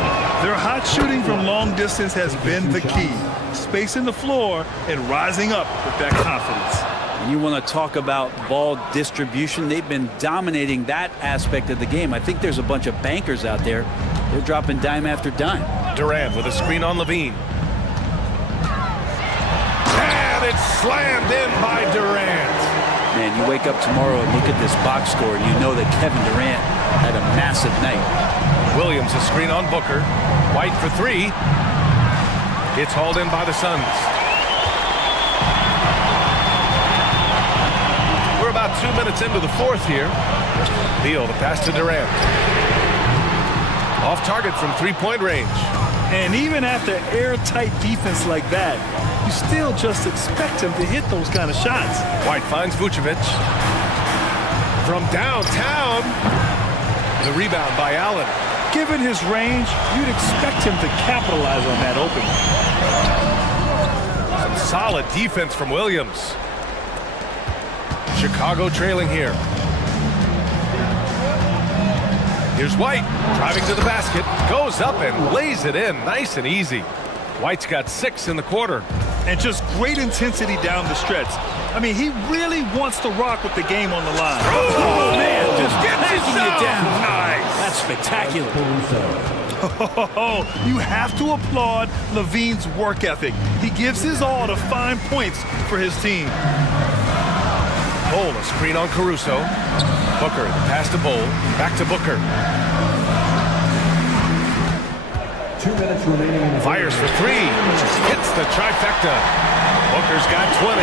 Their hot shooting from long distance has been the key. Spacing the floor and rising up with that confidence. And you want to talk about ball distribution. They've been dominating that aspect of the game. I think there's a bunch of bankers out there. They're dropping dime after dime. Durant with a screen on Levine. And it's slammed in by Durant. Man, you wake up tomorrow and look at this box score and you know that Kevin Durant had a massive night. Williams a screen on Booker. White for 3. It's hauled in by the Suns. We're about 2 minutes into the fourth here. Beal to pass to Durant. Off target from 3-point range. And even after airtight defense like that, you still just expect him to hit those kind of shots. White finds Vucevic. From downtown. The rebound by Allen. Given his range, you'd expect him to capitalize on that opening. Some solid defense from Williams. Chicago trailing here. Here's White, driving to the basket, goes up and lays it in, nice and easy. White's got 6 in the quarter. And just great intensity down the stretch. I mean, he really wants to rock with the game on the line. Oh, man, just backing it down. Nice. That's spectacular. You have to applaud Levine's work ethic. He gives his all to find points for his team. Bowl, a screen on Caruso. Booker, the pass to Bowl. Back to Booker. 2 minutes remaining in the Fires for 3. Hits the trifecta. Booker's got 20.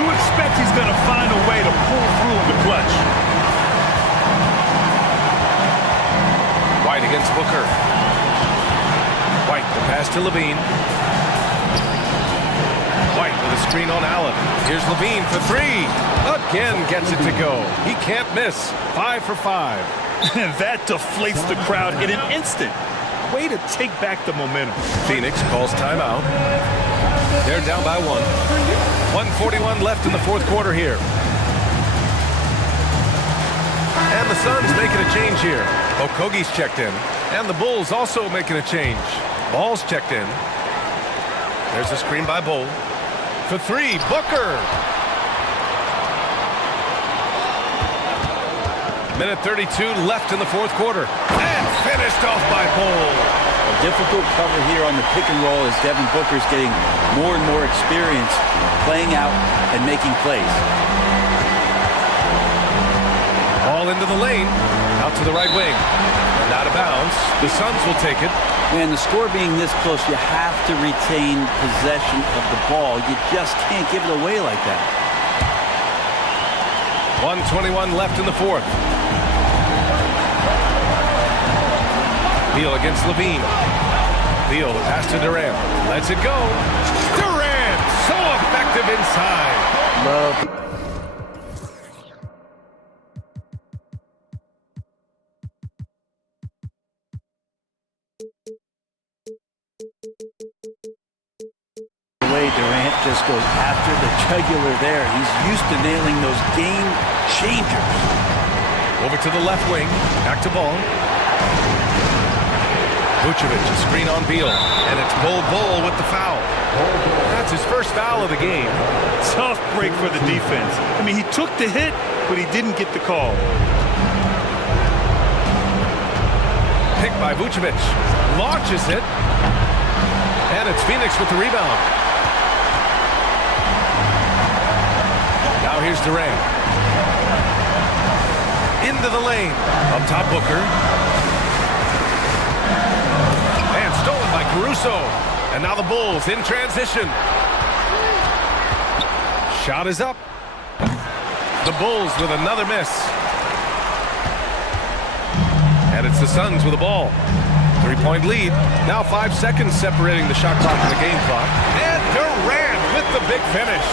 You expect he's going to find a way to pull through in the clutch. White against Booker. White, the pass to Levine. White with a screen on Allen. Here's Levine for 3. Again gets it to go. He can't miss. 5 for 5. And that deflates the crowd in an instant. Way to take back the momentum. Phoenix calls timeout. They're down by 1. 1:41 left in the fourth quarter here. And the Suns making a change here. Okogie's checked in. And the Bulls also making a change. Ball's checked in. There's a screen by Bowl. For 3, Booker. Minute 32 left in the fourth quarter. And finished off by Bowl. A difficult cover here on the pick and roll as Devin Booker's getting more and more experience playing out and making plays. Ball into the lane. Out to the right wing. And out of bounds. The Suns will take it. Man, the score being this close, you have to retain possession of the ball. You just can't give it away like that. 1:21 left in the fourth. Beal against Levine. Beal, the pass to Durant. Lets it go. Durant, so effective inside. Love. The way Durant just goes after the jugular there. He's used to nailing those game changers. Over to the left wing. Back to Ball. Vucevic, a screen on Beal. And it's Bull with the foul. That's his first foul of the game. Tough break for the defense. I mean, he took the hit, but he didn't get the call. Picked by Vucevic. Launches it. And it's Phoenix with the rebound. Now here's Durant. Into the lane. Up top, Booker. And stolen by Caruso. And now the Bulls in transition. Shot is up. The Bulls with another miss. And it's the Suns with the ball. 3-point lead. Now 5 seconds separating the shot clock and the game clock. And Durant with the big finish.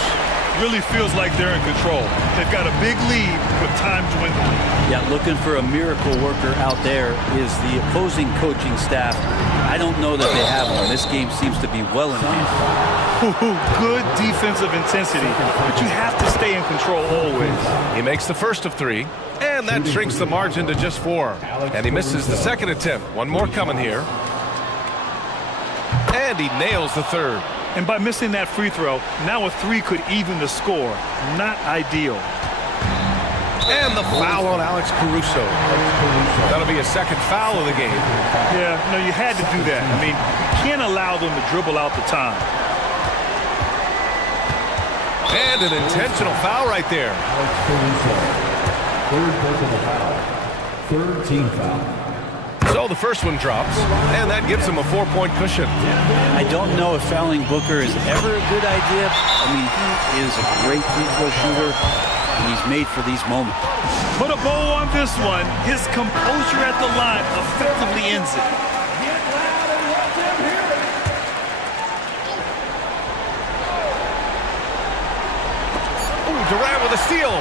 Really feels like they're in control. They've got a big lead with time dwindling. Yeah, looking for a miracle worker out there is the opposing coaching staff. I don't know that they have one. This game seems to be well in hand. Good defensive intensity, but you have to stay in control always. He makes the first of 3, and that shrinks the margin to just 4. And he misses the second attempt. One more coming here. And he nails the third. And by missing that free throw, now a 3 could even the score. Not ideal. And the foul on Alex Caruso. That'll be a second foul of the game. Yeah, no, you had to do that. I mean, you can't allow them to dribble out the time. And an intentional foul right there. Third personal foul. Third team foul. So the first one drops, and that gives him a 4-point cushion. I don't know if fouling Booker is ever a good idea. I mean, he is a great free throw shooter, and he's made for these moments. Put a bow on this one. His composure at the line effectively ends it. Ooh, Durant with a steal.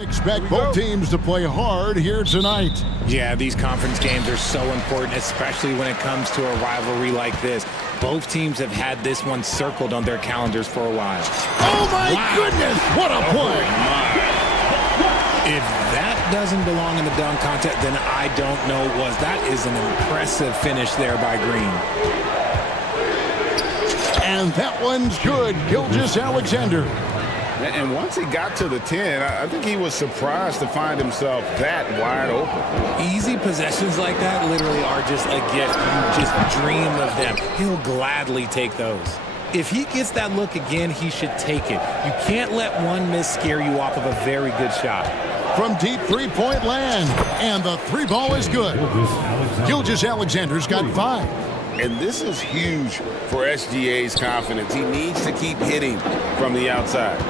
Expect both teams to play hard here tonight. Yeah, these conference games are so important, especially when it comes to a rivalry like this. Both teams have had this one circled on their calendars for a while. Oh my goodness, what a play! If that doesn't belong in the dunk contest, then I don't know what was. That is an impressive finish there by Green. And that one's good, Gilgeous-Alexander. And once he got to the 10, I think he was surprised to find himself that wide open. Easy possessions like that literally are just a gift. You just dream of them. He'll gladly take those. If he gets that look again, he should take it. You can't let one miss scare you off of a very good shot. From deep three-point land, and the three ball is good. Gilgeous-Alexander's got 5. And this is huge for SGA's confidence. He needs to keep hitting from the outside.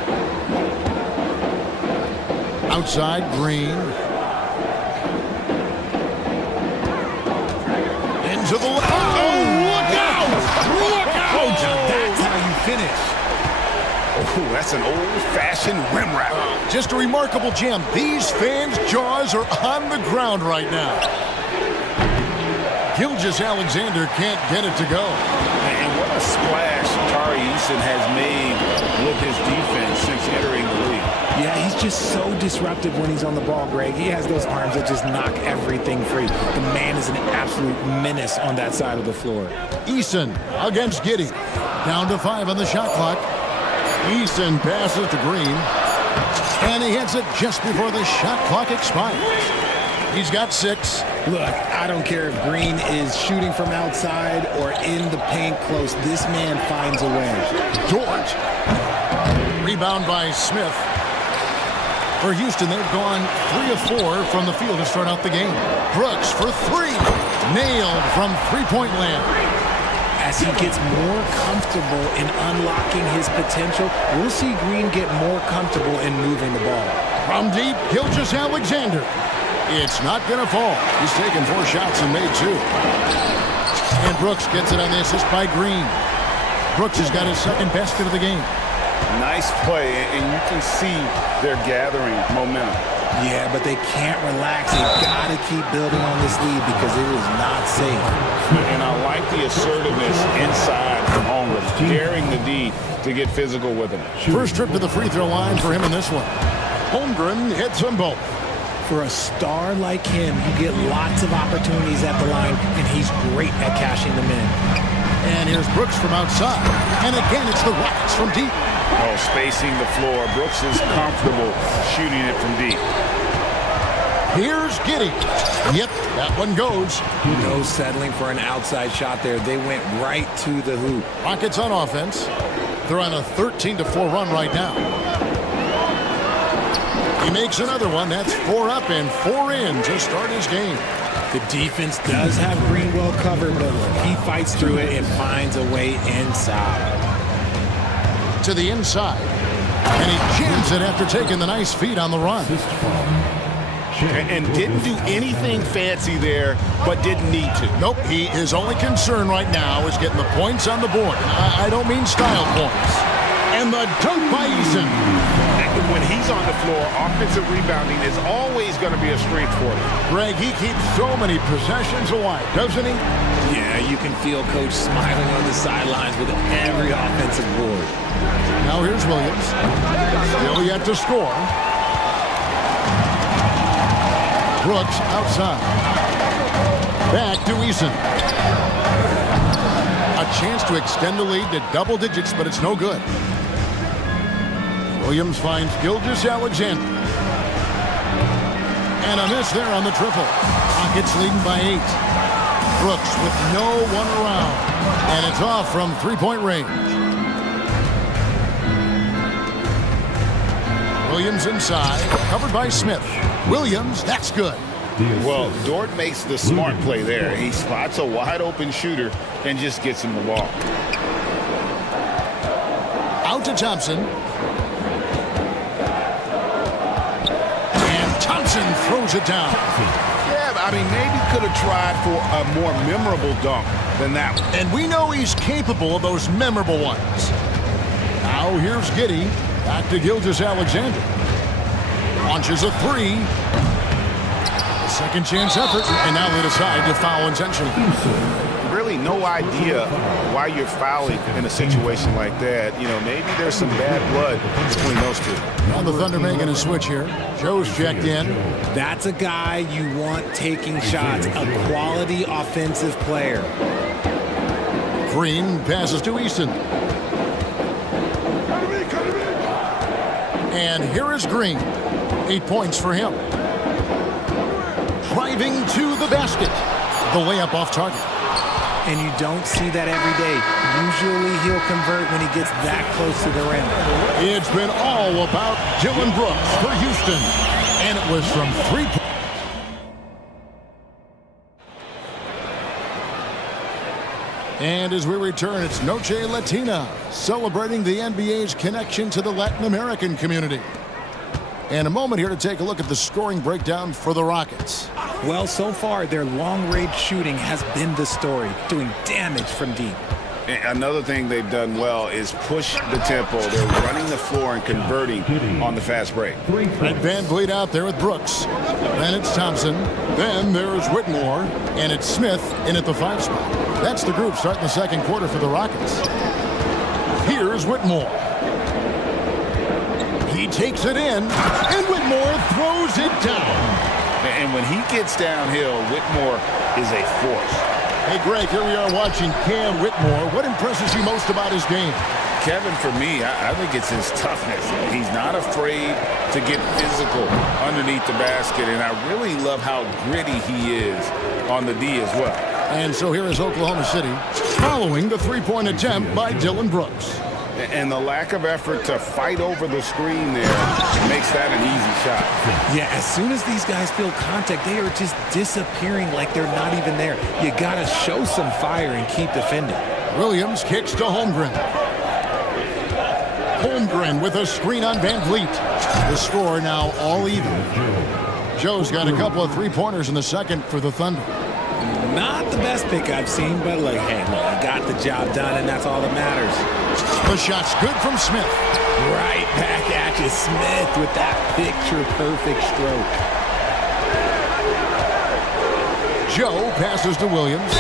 Outside, Green. Into the... Oh, look out! Look out! That's how you finish. Oh, that's an old-fashioned rim wrap. Just a remarkable jam. These fans' jaws are on the ground right now. Gilgeous-Alexander can't get it to go. And what a splash Tari Eason has made with his defense since entering the league. Yeah, he's just so disruptive when he's on the ball, Greg. He has those arms that just knock everything free. The man is an absolute menace on that side of the floor. Eason against Giddey. Down to 5 on the shot clock. Eason passes to Green. And he hits it just before the shot clock expires. He's got 6. Look, I don't care if Green is shooting from outside or in the paint close. This man finds a way. Dort. Rebound by Smith. For Houston, they've gone 3 of 4 from the field to start out the game. Brooks for 3. Nailed from three-point land. As he gets more comfortable in unlocking his potential, we'll see Green get more comfortable in moving the ball. From deep, Gilgeous-Alexander. It's not going to fall. He's taken 4 shots and made 2. And Brooks gets it on the assist by Green. Brooks has got his second basket of the game. Nice play, and you can see they're gathering momentum. Yeah, but they can't relax. They've got to keep building on this lead because it is not safe. And I like the assertiveness inside from Holmgren, daring the D to get physical with him. First trip to the free throw line for him in this one. Holmgren hits them both. For a star like him, you get lots of opportunities at the line, and he's great at cashing them in. And here's Brooks from outside. And again, it's the Rockets from deep. Oh, spacing the floor. Brooks is comfortable shooting it from deep. Here's Giddey. Yep, that one goes. No settling for an outside shot there. They went right to the hoop. Rockets on offense. They're on a 13-4 run right now. He makes another one. That's 4 up and 4 in to start his game. The defense does have Green well covered, but he fights through it and finds a way inside. To the inside. And he jams it after taking the nice feed on the run. And didn't do anything fancy there, but didn't need to. Nope, his only concern right now is getting the points on the board. I don't mean style points. And the dunk by Eason. When he's on the floor, offensive rebounding is always going to be a strength for him. Greg, he keeps so many possessions alive, doesn't he? Yeah, you can feel Coach smiling on the sidelines with every offensive board. Now here's Williams. Still yet to score. Brooks outside. Back to Eason. A chance to extend the lead to double digits, but it's no good. Williams finds Gilgeous-Alexander. And a miss there on the triple. Rockets leading by 8. Brooks with no one around. And it's off from three-point range. Williams inside, covered by Smith. Williams, that's good. Well, Dort makes the smart play there. He spots a wide-open shooter and just gets him the ball. Out to Thompson. Thompson throws it down. Yeah, I mean, maybe could have tried for a more memorable dunk than that one. And we know he's capable of those memorable ones. Now here's Giddey. Back to Gilgeous-Alexander. Launches a three. A second chance effort, and now they decide to foul intentionally. Really no idea why you're fouling in a situation like that. You know, maybe there's some bad blood between those two. Now the Thunder making a switch here. Joe's checked in. That's a guy you want taking shots, a quality offensive player. Green passes to Easton. And here is Green. 8 points for him. Driving to the basket. The layup off target. And you don't see that every day. Usually he'll convert when he gets that close to the rim. It's been all about Dylan Brooks for Houston. And it was from 3 points. And as we return, it's Noche Latina, celebrating the NBA's connection to the Latin American community. And a moment here to take a look at the scoring breakdown for the Rockets. Well, so far, their long-range shooting has been the story, doing damage from deep. Another thing they've done well is push the tempo. They're running the floor and converting on the fast break. And Van Vliet out there with Brooks. Then it's Thompson. Then there's Whitmore. And it's Smith in at the 5 spot. That's the group starting the second quarter for the Rockets. Here's Whitmore. He takes it in, and Whitmore throws it down. And when he gets downhill, Whitmore is a force. Hey, Greg, here we are watching Cam Whitmore. What impresses you most about his game? Kevin, for me, I think it's his toughness. He's not afraid to get physical underneath the basket, and I really love how gritty he is on the D as well. And so here is Oklahoma City following the three-point attempt by Dylan Brooks. And the lack of effort to fight over the screen there makes that an easy shot. Yeah, as soon as these guys feel contact, they are just disappearing like they're not even there. You got to show some fire and keep defending. Williams kicks to Holmgren. Holmgren with a screen on Van Vliet. The score now all even. Joe's got a couple of three-pointers in the second for the Thunder. Not the best pick I've seen, but look, hey, look, I got the job done, and that's all that matters. The shot's good from Smith. Right back at you, Smith, with that picture-perfect stroke. Joe passes to Williams.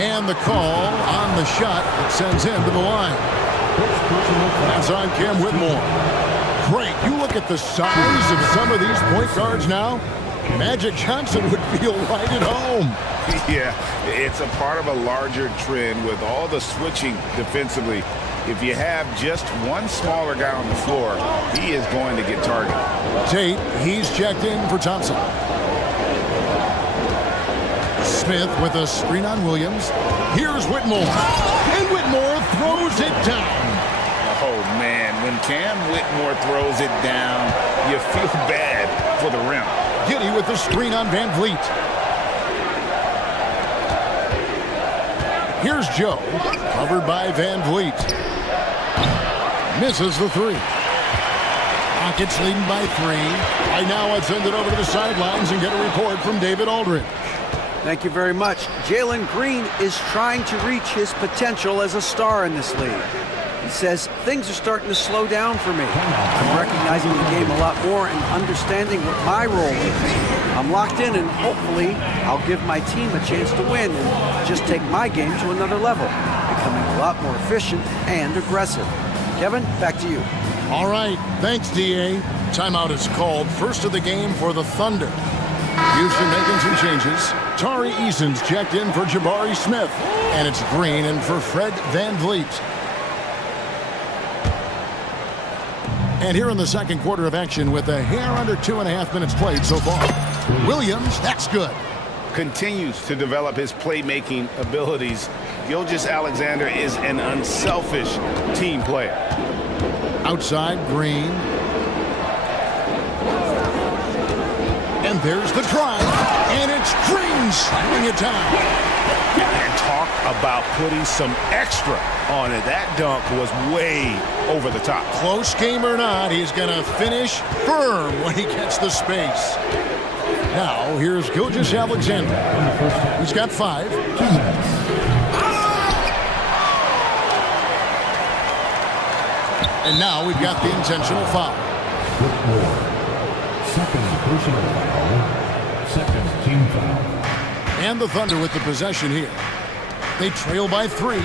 And the call on the shot that sends him to the line. That's on Cam Whitmore. Great. You look at the size of some of these point guards now. Magic Johnson would feel right at home. Yeah, it's a part of a larger trend with all the switching defensively. If you have just one smaller guy on the floor, he is going to get targeted. Tate, he's checked in for Thompson. Smith with a screen on Williams. Here's Whitmore. And Whitmore throws it down. Oh, man, when Cam Whitmore throws it down, you feel bad for the rim. Giddy with the screen on Van Vliet. Here's Joe, covered by Van Vliet. Misses the three. Rockets leading by 3. Right now, let's send it over to the sidelines and get a report from David Aldridge. Thank you very much. Jalen Green is trying to reach his potential as a star in this league. He says things are starting to slow down for me. I'm recognizing the game a lot more and understanding what my role is. I'm locked in, and hopefully I'll give my team a chance to win and just take my game to another level, becoming a lot more efficient and aggressive. Kevin, back to you. All right, thanks, D.A. Timeout is called. First of the game for the Thunder. Houston making some changes. Tari Eason's checked in for Jabari Smith. And it's Green in for Fred Van Vliet. And here in the second quarter of action with a hair under 2.5 minutes played so far. Williams, that's good. Continues to develop his playmaking abilities. Gilgeous-Alexander is an unselfish team player. Outside, Green. And there's the drive. And it's Green slamming it down. And talk about putting some extra on it. That dunk was way over the top. Close game or not, he's going to finish firm when he gets the space. Now, here's Gilgeous-Alexander. He's got 5. And now we've got the intentional foul. personal foul. Second team foul. And the Thunder with the possession here. They trail by 3.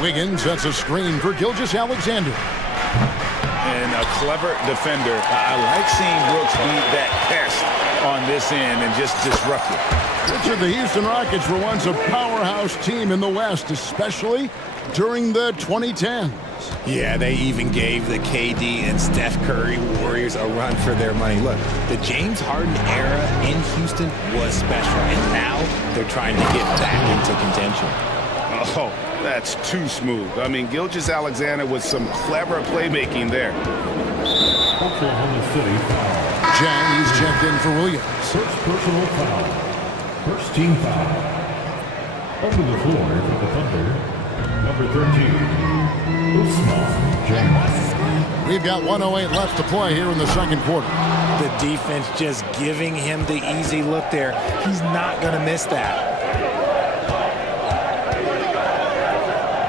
Wiggins sets a screen for Gilgeous-Alexander. And a clever defender. I like seeing Brooks beat that pest on this end and just disrupt it. Richard, the Houston Rockets were once a powerhouse team in the West, especially during the 2010s. Yeah, they even gave the KD and Steph Curry Warriors a run for their money. Look, the James Harden era in Houston was special, and now they're trying to get back into contention. Oh, that's too smooth. I mean, Gilgeous-Alexander with some clever playmaking there. Oklahoma City foul. Jang, he's checked in for Williams. First personal foul. First team foul. Under the floor for the Thunder, number 13, Usman James. We've got 1:08 left to play here in the second quarter. The defense just giving him the easy look there. He's not going to miss that.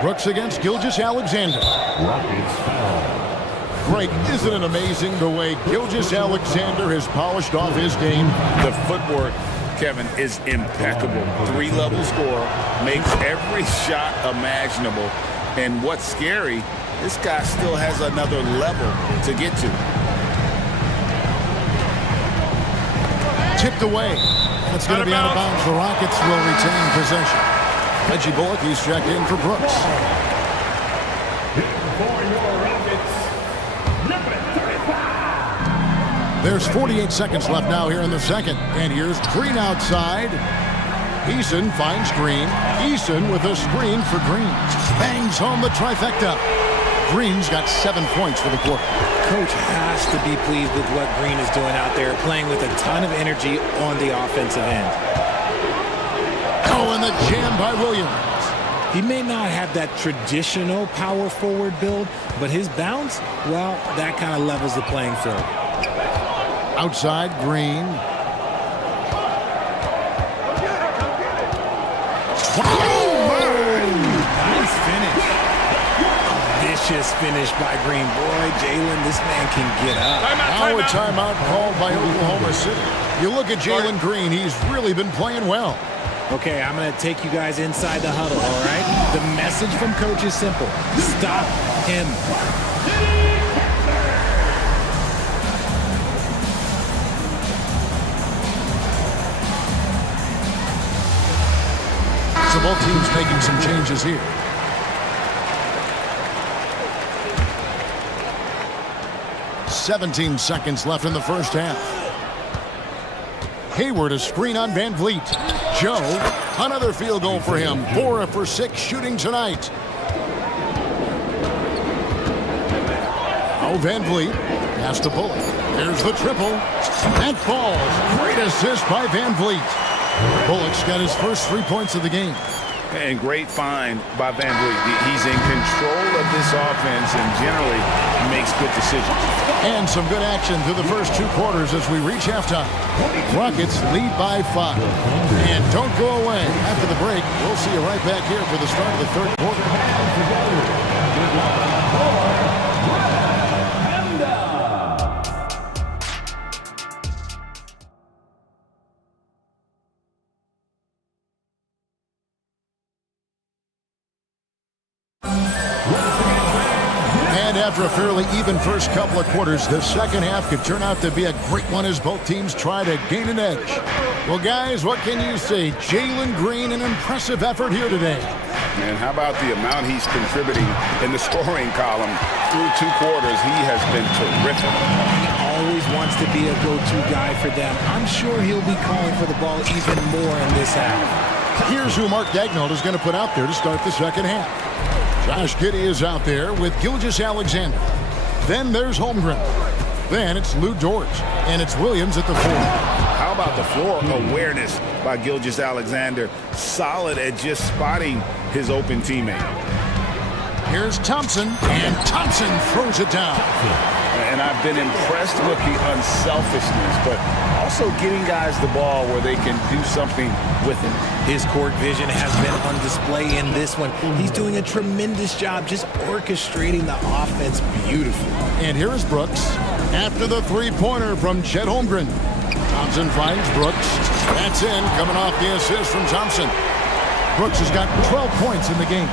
Brooks against Gilgeous-Alexander. Rockets foul. Greg, isn't it amazing the way Gilgeous-Alexander has polished off his game? The footwork, Kevin, is impeccable. 3-level score, makes every shot imaginable. And what's scary, this guy still has another level to get to. Tipped away. And it's going to be out of bounds. The Rockets will retain possession. Reggie Bullock, he's checked in for Brooks. There's 48 seconds left now here in the second. And here's Green outside. Eason finds Green. Eason with a screen for Green. Bangs home the trifecta. Green's got 7 points for the quarter. Coach has to be pleased with what Green is doing out there, playing with a ton of energy on the offensive end. Oh, and the jam by Williams. He may not have that traditional power forward build, but his bounce, well, that kind of levels the playing field. Outside, Green. Nice finish. Vicious finish by Green. Boy, Jalen, this man can get up. Now a timeout called by Oklahoma City. You look at Jalen Green, he's really been playing well. Okay, I'm going to take you guys inside the huddle, all right? The message from Coach is simple. Stop him. So both teams making some changes here. "17 seconds left in the first half. Hayward a screen on Van Vliet. Joe, another field goal for him. 4 for 6 shooting tonight. Oh, Van Vliet pass to Bullock. There's the triple. That falls. Great assist by Van Vliet. Bullock's got his first 3 points of the game. And great find by Van Vliet. He's in control of this offense and generally makes good decisions. And some good action through the first 2 quarters as we reach halftime. Rockets lead by 5. And don't go away. After the break, we'll see you right back here for the start of the third quarter. After a fairly even first couple of quarters, the second half could turn out to be a great one as both teams try to gain an edge. Well, guys, what can you say? Jalen Green, an impressive effort here today. And how about the amount he's contributing in the scoring column through 2 quarters? He has been terrific. He always wants to be a go-to guy for them. I'm sure he'll be calling for the ball even more in this half. Here's who Mark Daigneault is going to put out there to start the second half. Josh Giddey is out there with Gilgeous-Alexander. Then there's Holmgren. Then it's Lou Dort. And it's Williams at the 4. How about the floor awareness by Gilgeous-Alexander? Solid at just spotting his open teammate. Here's Thompson. And Thompson throws it down. And I've been impressed with the unselfishness, but also getting guys the ball where they can do something with it. His court vision has been on display in this one. He's doing a tremendous job just orchestrating the offense beautifully. And here is Brooks after the three-pointer from Chet Holmgren. Thompson finds Brooks. That's in, coming off the assist from Thompson. Brooks has got 12 points in the game.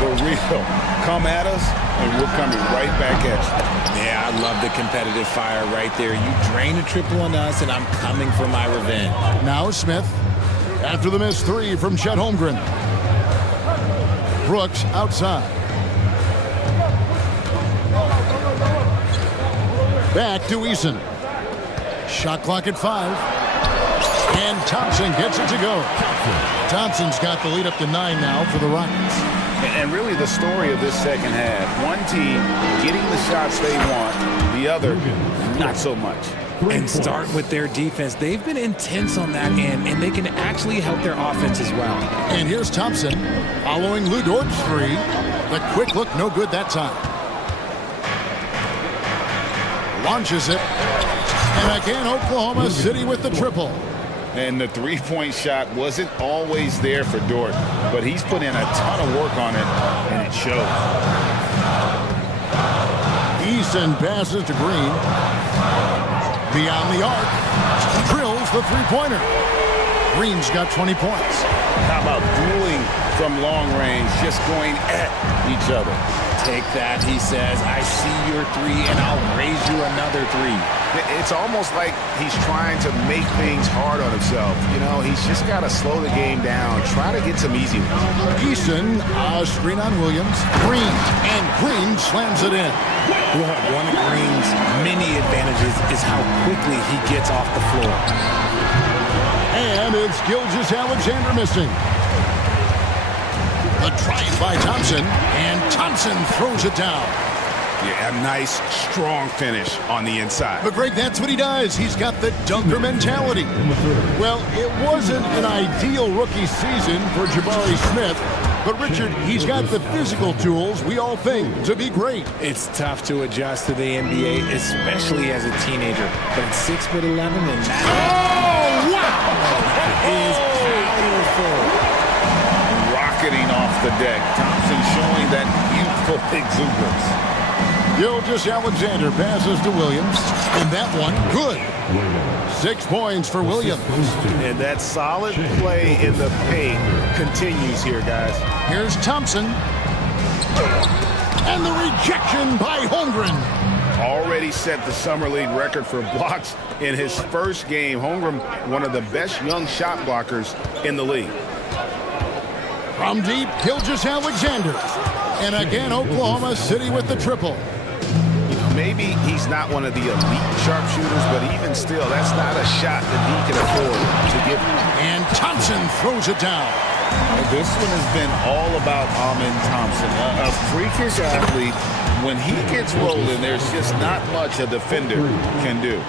The real come at us, and we're coming right back at you. Yeah, I love the competitive fire right there. You drain a triple on us, and I'm coming for my revenge. Now Smith after the missed three from Chet Holmgren. Brooks outside. Back to Eason. Shot clock at 5. And Thompson gets it to go. Thompson's got the lead up to 9 now for the Rockets. And really the story of this second half, one team getting the shots they want, the other not so much. And start with their defense. They've been intense on that end, and they can actually help their offense as well. And here's Thompson following Lou Dort's three. The quick look, no good that time. Launches it. And again, Oklahoma City with the triple. And the three-point shot wasn't always there for Dort, but he's put in a ton of work on it, and it shows. Eason passes to Green. Beyond the arc. Drills the three-pointer. Green's got 20 points. How about dueling from long range, just going at each other? Take that, he says. I see your three, and I'll raise you another three. It's almost like he's trying to make things hard on himself. You know, he's just got to slow the game down, try to get some easy ones. Eason, screen on Williams. Green, and Green slams it in. Well, one of Green's many advantages is how quickly he gets off the floor. And it's Gilgeous-Alexander missing. The drive by Thompson, and Thompson throws it down. Yeah, a nice, strong finish on the inside. But Greg, that's what he does. He's got the dunker mentality. Well, it wasn't an ideal rookie season for Jabari Smith, but Richard, he's got the physical tools we all think to be great. It's tough to adjust to the NBA, especially as a teenager. But at 6'11", and that is powerful. Rocketing off the deck. Thompson showing that youthful exuberance. Gilgeous-Alexander passes to Williams, and that one good. 6 points for Williams. And that solid play in the paint continues here, guys. Here's Thompson. And the rejection by Holmgren. Already set the summer league record for blocks in his first game. Holmgren, one of the best young shot blockers in the league. From deep, Gilgeous-Alexander. And again, Oklahoma City with the triple. Maybe he's not one of the elite sharpshooters, but even still, that's not a shot that he can afford to give him. And Thompson throws it down. And this one has been all about Amin Thompson, a freakish athlete. When he gets rolling, there's just not much a defender can do.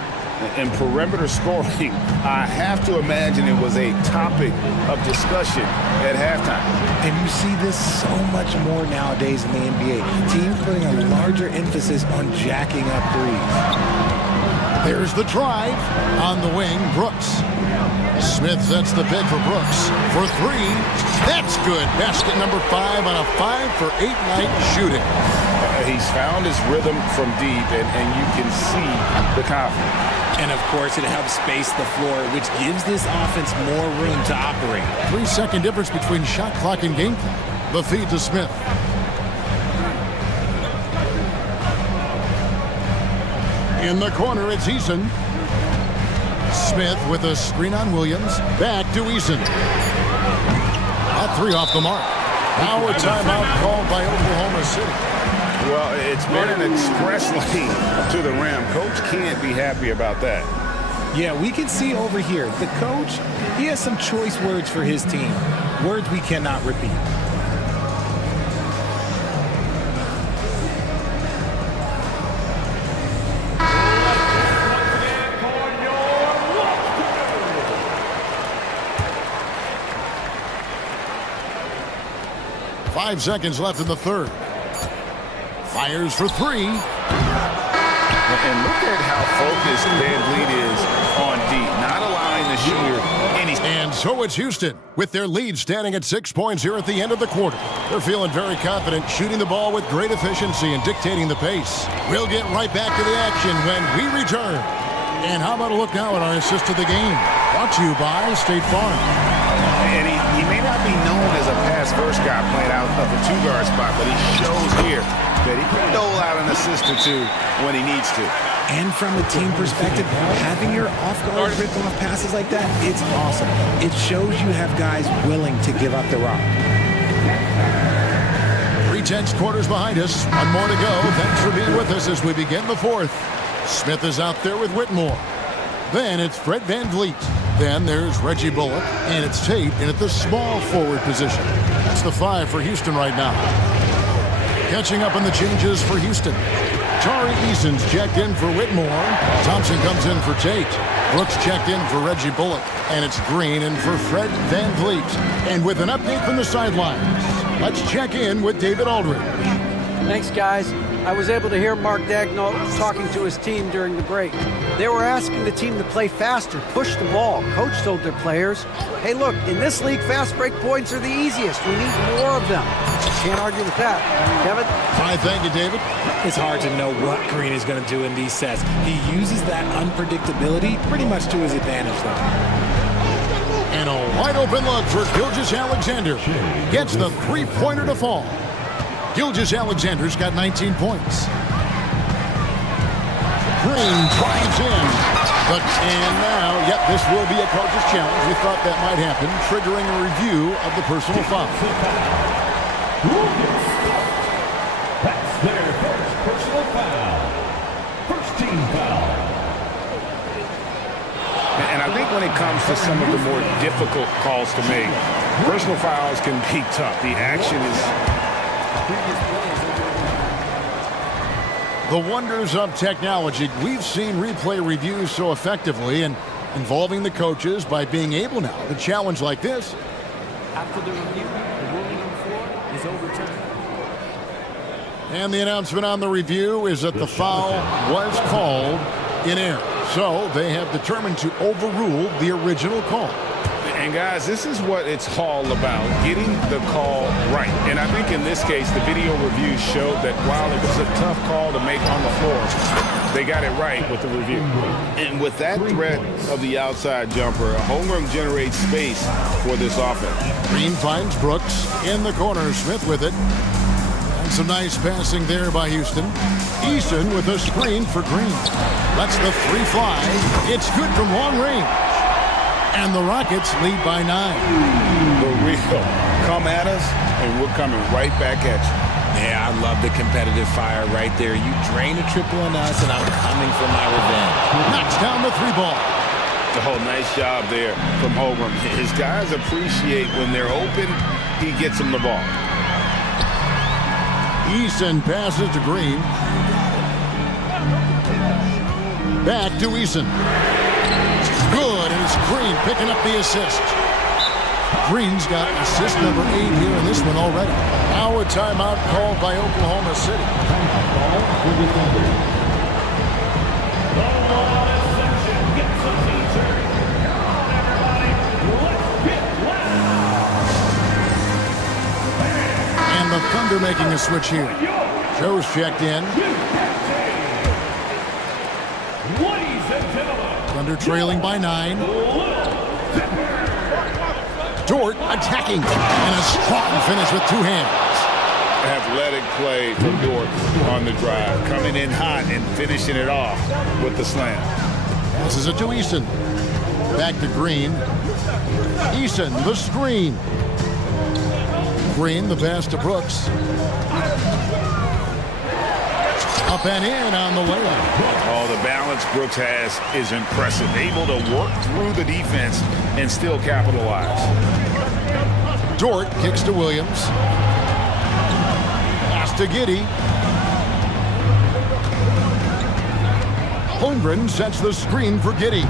And perimeter scoring, I have to imagine it was a topic of discussion at halftime. And you see this so much more nowadays in the NBA. Teams putting a larger emphasis on jacking up threes. There's the drive on the wing, Brooks. Smith sets the pick for Brooks for three. That's good. Basket number 5 on a 5-for-8 night shooting. He's found his rhythm from deep, and you can see the confidence. And, of course, it helps space the floor, which gives this offense more room to operate. 3-second difference between shot clock and game clock. The feed to Smith. In the corner, it's Eason. Smith with a screen on Williams. Back to Eason. That three off the mark. Now a timeout called by Oklahoma City. Well, it's been an express lane to the rim. Coach can't be happy about that. Yeah, we can see over here, the coach, he has some choice words for his team. Words we cannot repeat. Five seconds left in the third. Fires for three. And look at how focused Van Vliet is on D, not allowing the shooter any. And so it's Houston with their lead standing at 6 points here at the end of the quarter. They're feeling very confident, shooting the ball with great efficiency and dictating the pace. We'll get right back to the action when we return. And how about a look now at our assist of the game? Brought to you by State Farm. And he may not be known as a pass-first guy playing out of the two-guard spot, but he shows here that he can dole out an assist or two when he needs to. And from a team perspective, having your off-guard rip-off passes like that, it's awesome. It shows you have guys willing to give up the rock. 3/10 quarters behind us. One more to go. Thanks for being with us as we begin the fourth. Smith is out there with Whitmore. Then it's Fred Van Vliet. Then there's Reggie Bullock, and it's Tate in at the small forward position. That's the 5 for Houston right now. Catching up on the changes for Houston. Tari Eason's checked in for Whitmore. Thompson comes in for Tate. Brooks checked in for Reggie Bullock. And it's Green in for Fred Van Vliet. And with an update from the sidelines, let's check in with David Aldridge. Thanks, guys. I was able to hear Mark Daigneault talking to his team during the break. They were asking the team to play faster, push the ball. Coach told their players, hey, look, in this league, fast break points are the easiest. We need more of them. Can't argue with that. Kevin? Fine, thank you, David. It's hard to know what Green is going to do in these sets. He uses that unpredictability pretty much to his advantage, though. And a wide open look for Gilgeous-Alexander. Gets the three-pointer to fall. Gilgeous-Alexander's got 19 points. Green drives in. And now, yep, this will be a coach's challenge. We thought that might happen, triggering a review of the personal foul. That's their first personal foul. First team foul. And I think when it comes to some of the more difficult calls to make, personal fouls can be tough. The action is... The wonders of technology. We've seen replay reviews so effectively and involving the coaches by being able now to challenge like this. After the review, the ruling on the floor is overturned. And the announcement on the review is that the foul was called in error. So they have determined to overrule the original call. And guys, this is what it's all about, getting the call right. And I think in this case, the video review showed that while it was a tough call to make on the floor, they got it right with the review. And with that threat of the outside jumper, Holmgren generates space for this offense. Green finds Brooks in the corner. Smith with it. And some nice passing there by Houston. Eason with a screen for Green. Lets the three fly. It's good from long range. And the Rockets lead by 9. The real come at us, and we're coming right back at you. Yeah, I love the competitive fire right there. You drain a triple on us, and I'm coming for my revenge. Knocks down the 3 ball. Oh, nice job there from Holmgren. His guys appreciate when they're open, he gets them the ball. Eason passes to Green. Back to Eason. Good, and it's Green picking up the assist. Green's got assist number 8 here in this one already. Now a timeout called by Oklahoma City. Timeout call for the Thunder. The Water section gets some t-shirts. Come on, everybody. Let's get loud. And the Thunder making a switch here. Joe's checked in. Thunder trailing by 9. Dort attacking. And a strong finish with 2 hands. Athletic play from Dort on the drive. Coming in hot and finishing it off with the slam. Passes it to Eason. Back to Green. Eason, the screen. Green, the pass to Brooks. Up and in on the layup. Oh, the balance Brooks has is impressive. Able to work through the defense and still capitalize. Dort kicks to Williams. Pass to Giddey. Holmgren sets the screen for Giddey.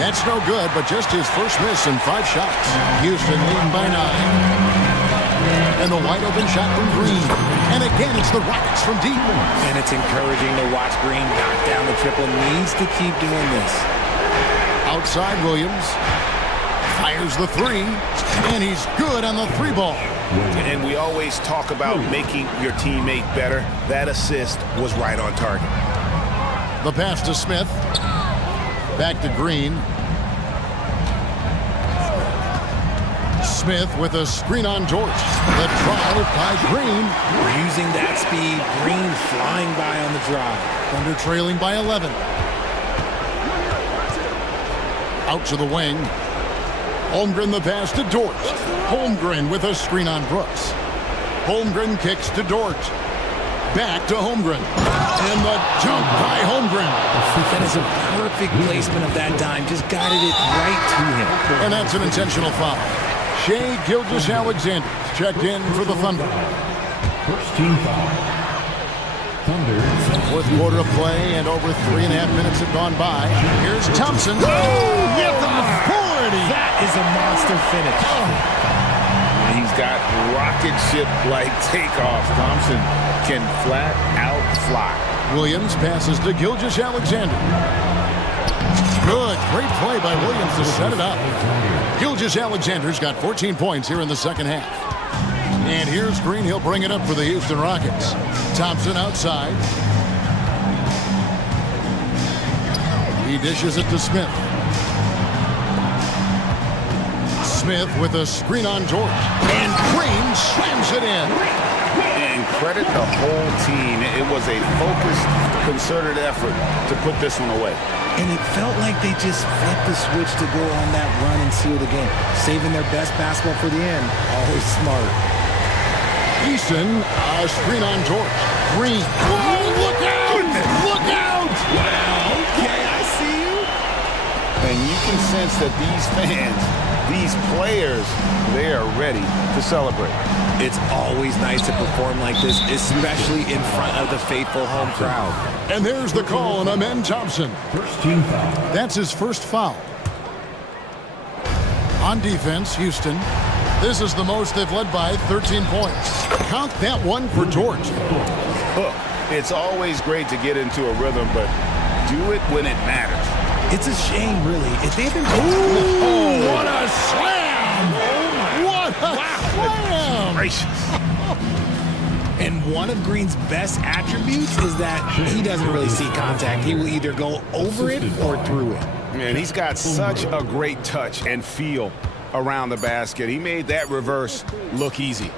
That's no good, but just his first miss in 5 shots. Houston leading by 9. And the wide open shot from Green. And again, it's the Rockets from deep. And it's encouraging to watch Green knock down the triple. Needs to keep doing this. Outside Williams. Fires the three. And he's good on the three ball. And we always talk about making your teammate better. That assist was right on target. The pass to Smith. Back to Green. Smith with a screen on George. The drive by Green. Using that speed, Green flying by on the drive. Thunder trailing by 11. Out to the wing. Holmgren the pass to Dort. Holmgren with a screen on Brooks. Holmgren kicks to Dort. Back to Holmgren. And the jump by Holmgren. That is a perfect placement of that dime. Just guided it right to him. And that's an intentional foul. Shea Gilgeous-Alexander checked in for the Thunder. First team foul. Thunder. Fourth quarter of play and over 3.5 minutes have gone by. Here's Thompson. With authority. That is a monster finish. He's got rocket ship-like takeoffs. Thompson can flat out fly. Williams passes to Gilgeous-Alexander. Good. Great play by Williams to set it up. Gilgeous-Alexander's got 14 points here in the second half. And here's Green. He'll bring it up for the Houston Rockets. Thompson outside. He dishes it to Smith. Smith with a screen on George. And Green slams it in. And credit the whole team. It was a focused, concerted effort to put this one away. And it felt like they just flipped the switch to go on that run and seal the game. Saving their best basketball for the end. Always smart. Easton, a screen on George. Green. Oh, look out! Look out! Wow, okay, I see you. And you can sense that these fans, these players, they are ready to celebrate. It's always nice to perform like this, especially in front of the faithful home crowd. And there's the call on Amen Thompson. First team foul. That's his first foul. On defense, Houston. This is the most they've led by 13 points. Count that one for George. Look, it's always great to get into a rhythm, but do it when it matters. It's a shame, really. If they've been... Ooh, what a slam! What a slam! Gracious. And one of Green's best attributes is that he doesn't really see contact. He will either go over it or through it. Man, he's got such a great touch and feel around the basket. He made that reverse look easy.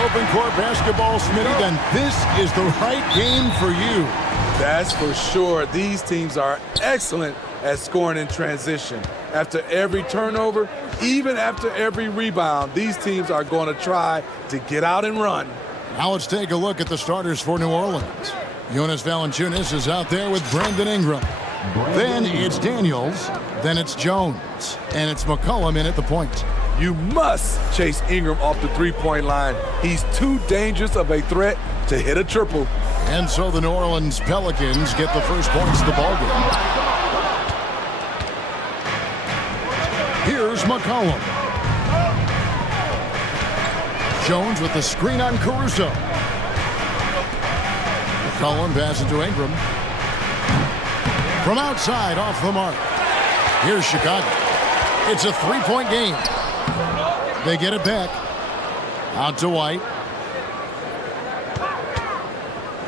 open court basketball, Smitty, then this is the right game for you. That's for sure. These teams are excellent at scoring in transition. After every turnover, even after every rebound, these teams are going to try to get out and run. Now let's take a look at the starters for New Orleans. Jonas Valanciunas is out there with Brandon Ingram. Then it's Daniels. Then it's Jones. And it's McCollum in at the point. You must chase Ingram off the three-point line. He's too dangerous of a threat to hit a triple. And so the New Orleans Pelicans get the first points of the ballgame. Here's McCollum. Jones with the screen on Caruso. McCollum passes to Ingram. From outside, off the mark. Here's Chicago. It's a three-point game. They get it back. Out to White.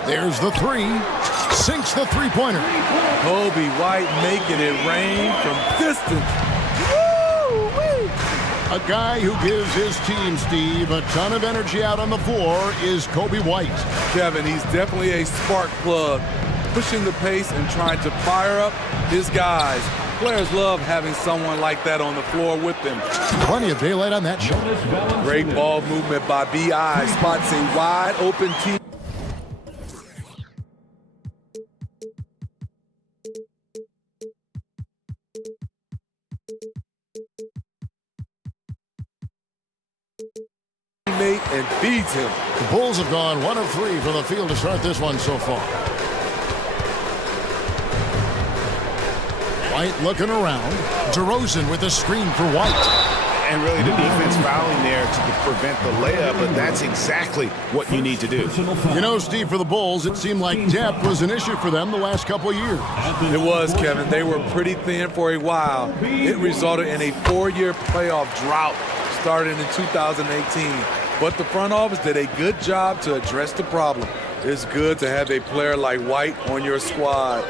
There's the three. Sinks the three-pointer. Kobe White making it rain from distance. Woo-wee. A guy who gives his team, Steve, a ton of energy out on the floor is Kobe White. Kevin, he's definitely a spark plug, pushing the pace and trying to fire up his guys. Players love having someone like that on the floor with them. Plenty of daylight on that shot. Great ball movement by B.I. Spots a wide open team. And feeds him. The Bulls have gone 1 of 3 from the field to start this one so far. White looking around. DeRozan with a screen for White. And really the defense fouling there to prevent the layup, but that's exactly what you need to do. You know, Steve, for the Bulls, it seemed like depth was an issue for them the last couple of years. It was, Kevin. They were pretty thin for a while. It resulted in a 4-year playoff drought starting in 2018. But the front office did a good job to address the problem. It's good to have a player like White on your squad.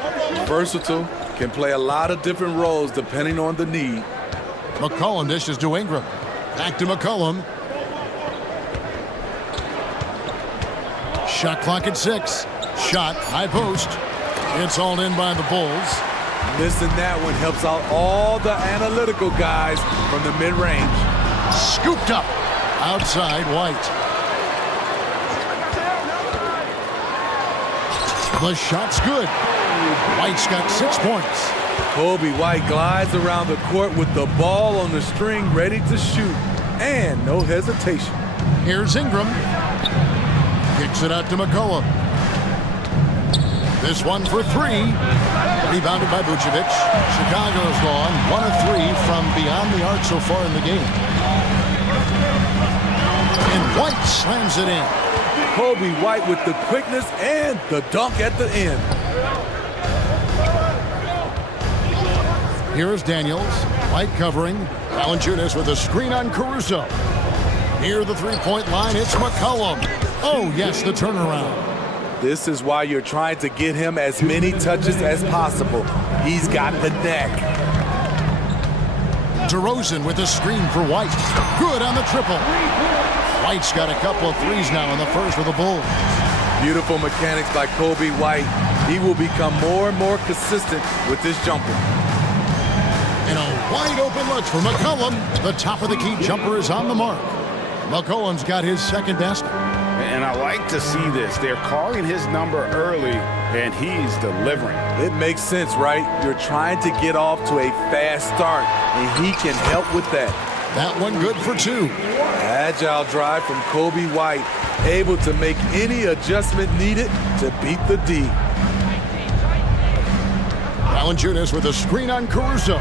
Versatile, can play a lot of different roles depending on the need. McCollum dishes to Ingram. Back to McCollum. Shot clock at 6. Shot, high post. It's hauled in by the Bulls. Missing that one helps out all the analytical guys from the mid-range. Scooped up. Outside, White. The shot's good. White's got 6 points. Kobe White glides around the court with the ball on the string ready to shoot. And no hesitation. Here's Ingram. Kicks it out to McCollum. This one for 3. Rebounded by Vucevic. Chicago's gone 1 of 3 from beyond the arc so far in the game. And White slams it in. Kobe White with the quickness and the dunk at the end. Here's Daniels. White covering. Valanciunas with a screen on Caruso. Near the three-point line, it's McCollum. Oh, yes, the turnaround. This is why you're trying to get him as many touches as possible. He's got the neck. DeRozan with a screen for White. Good on the triple. White's got a couple of threes now in the first for the Bulls. Beautiful mechanics by Kobe White. He will become more and more consistent with this jumper. And a wide open look for McCollum. The top of the key jumper is on the mark. McCollum's got his second basket. And I like to see this. They're calling his number early, and he's delivering. It makes sense, right? You're trying to get off to a fast start, and he can help with that. That one good for 2. Agile drive from Kobe White, able to make any adjustment needed to beat the D. Valanciunas with a screen on Caruso.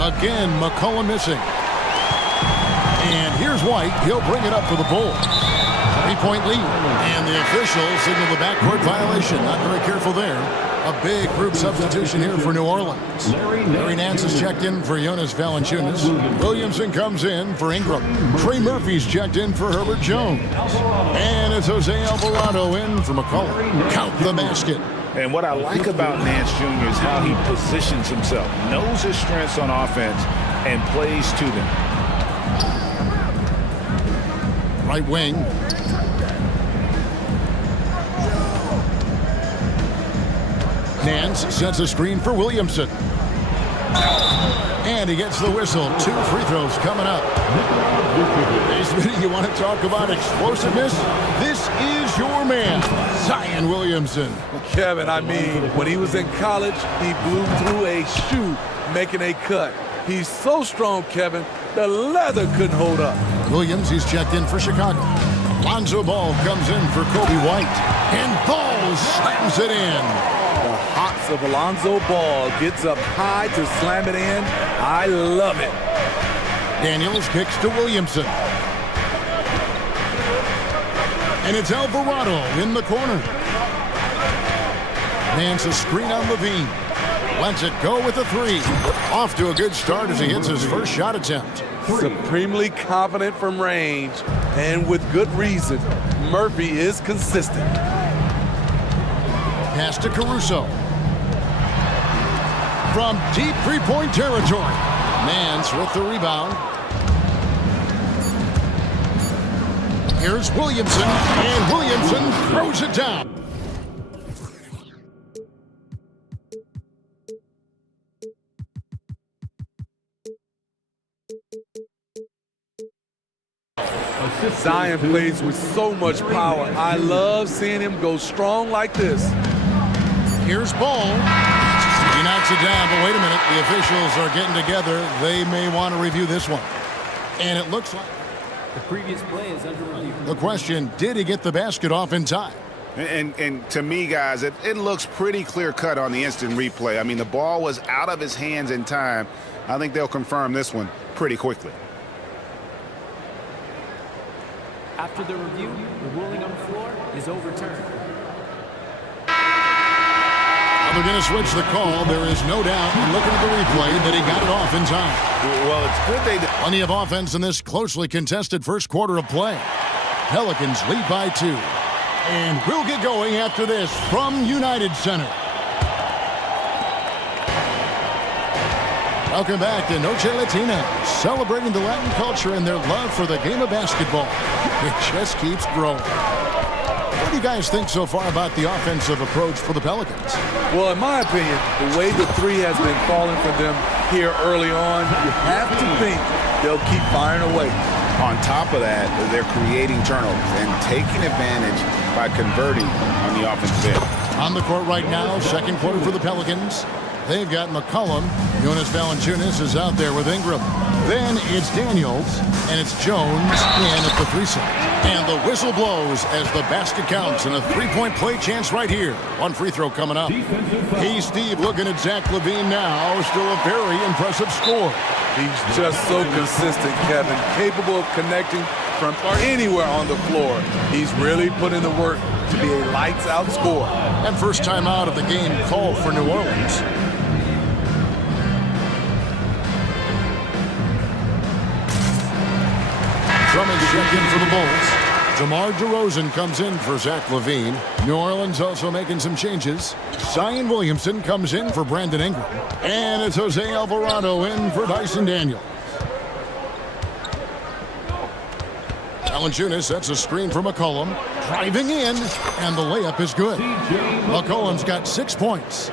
Again, McCollum missing. And here's White. He'll bring it up for the Bulls. 3-point lead. And the officials signal the backcourt violation. Not very careful there. A big group substitution here for New Orleans. Larry Nance is checked in for Jonas Valanciunas. Williamson comes in for Ingram. Trey Murphy's checked in for Herbert Jones. And it's Jose Alvarado in for McCollum. Count the basket. And what I like about Nance Jr. is how he positions himself, knows his strengths on offense, and plays to them. Right wing. Nance sets a screen for Williamson. And he gets the whistle. 2 free throws coming up. You want to talk about explosiveness? This is your man, Zion Williamson. Kevin, I mean, when he was in college, he blew through a shoe making a cut. He's so strong, Kevin, the leather couldn't hold up. Williams, he's checked in for Chicago. Lonzo Ball comes in for Kobe White. And Ball slams it in. The hops of Alonzo Ball gets up high to slam it in. I love it. Daniels kicks to Williamson. And it's Alvarado in the corner. Nance a screen on Levine. Lets it go with a 3. Off to a good start as he hits his first shot attempt. Supremely confident from range, and with good reason. Murphy is consistent. Pass to Caruso. From deep three-point territory. Nance with the rebound. Here's Williamson, and Williamson throws it down. Zion plays with so much power. I love seeing him go strong like this. Here's Ball. He knocks it down, but wait a minute. The officials are getting together. They may want to review this one. And it looks like the previous play is under review. The question, did he get the basket off in time? And to me, guys, it looks pretty clear-cut on the instant replay. I mean, the ball was out of his hands in time. I think they'll confirm this one pretty quickly. After the review, the ruling on the floor is overturned. Well, they're going to switch the call. There is no doubt, looking at the replay, that he got it off in time. Well, it's good they did. Plenty of offense in this closely contested first quarter of play. Pelicans lead by 2. And we'll get going after this from United Center. Welcome back to Noche Latina, celebrating the Latin culture and their love for the game of basketball. It just keeps growing. What do you guys think so far about the offensive approach for the Pelicans? Well, in my opinion, the way the 3 has been falling for them here early on, you have to think they'll keep firing away. On top of that, they're creating turnovers and taking advantage by converting on the offensive end. On the court right now, second quarter for the Pelicans. They've got McCollum. Jonas Valanciunas is out there with Ingram. Then it's Daniels, and it's Jones in at the 3 side. And the whistle blows as the basket counts, and a 3-point play chance right here. 1 free throw coming up. Hey, Steve, looking at Zach LaVine now. Still a very impressive score. He's just so consistent, Kevin. Capable of connecting from anywhere on the floor. He's really put in the work to be a lights-out scorer. And first time out of the game called for New Orleans. Drummond's checked in for the Bulls. DeMar DeRozan comes in for Zach LaVine. New Orleans also making some changes. Zion Williamson comes in for Brandon Ingram. And it's Jose Alvarado in for Dyson Daniels. Valanciunas sets a screen for McCollum. Driving in, and the layup is good. McCollum's got 6 points.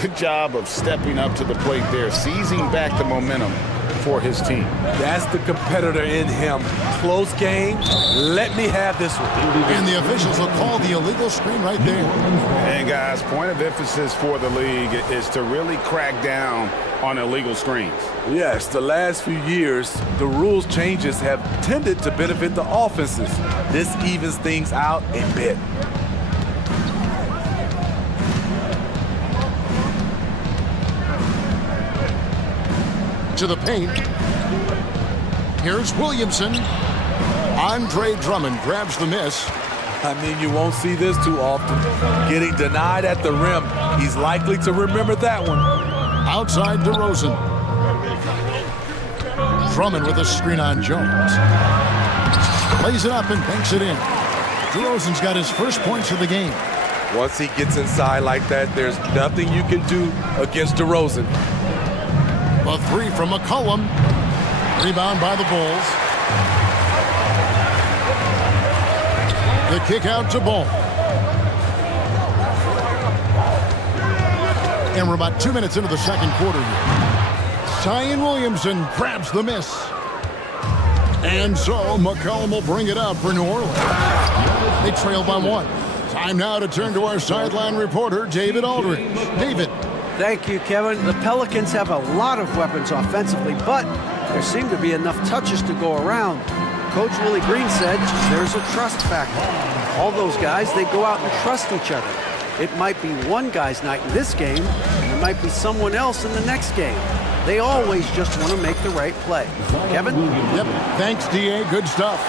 Good job of stepping up to the plate there, seizing back the momentum for his team. That's the competitor in him. Close game. Let me have this one. And the officials will call the illegal screen right there. And guys, point of emphasis for the league is to really crack down on illegal screens. Yes, the last few years, the rules changes have tended to benefit the offenses. This evens things out a bit. To the paint. Here's Williamson. Andre Drummond grabs the miss. I mean, you won't see this too often. Getting denied at the rim. He's likely to remember that one. Outside DeRozan. Drummond with a screen on Jones. Lays it up and banks it in. DeRozan's got his first points of the game. Once he gets inside like that, there's nothing you can do against DeRozan. A 3 from McCollum. Rebound by the Bulls. The kick out to Ball. And we're about 2 minutes into the second quarter here. Zion Williamson grabs the miss. And so McCollum will bring it up for New Orleans. They trail by 1. Time now to turn to our sideline reporter, David Aldridge. David. Thank you, Kevin. The Pelicans have a lot of weapons offensively, but there seem to be enough touches to go around. Coach Willie Green said there's a trust factor. All those guys, they go out and trust each other. It might be one guy's night in this game, and it might be someone else in the next game. They always just want to make the right play. Kevin? Yep. Thanks, D.A. Good stuff.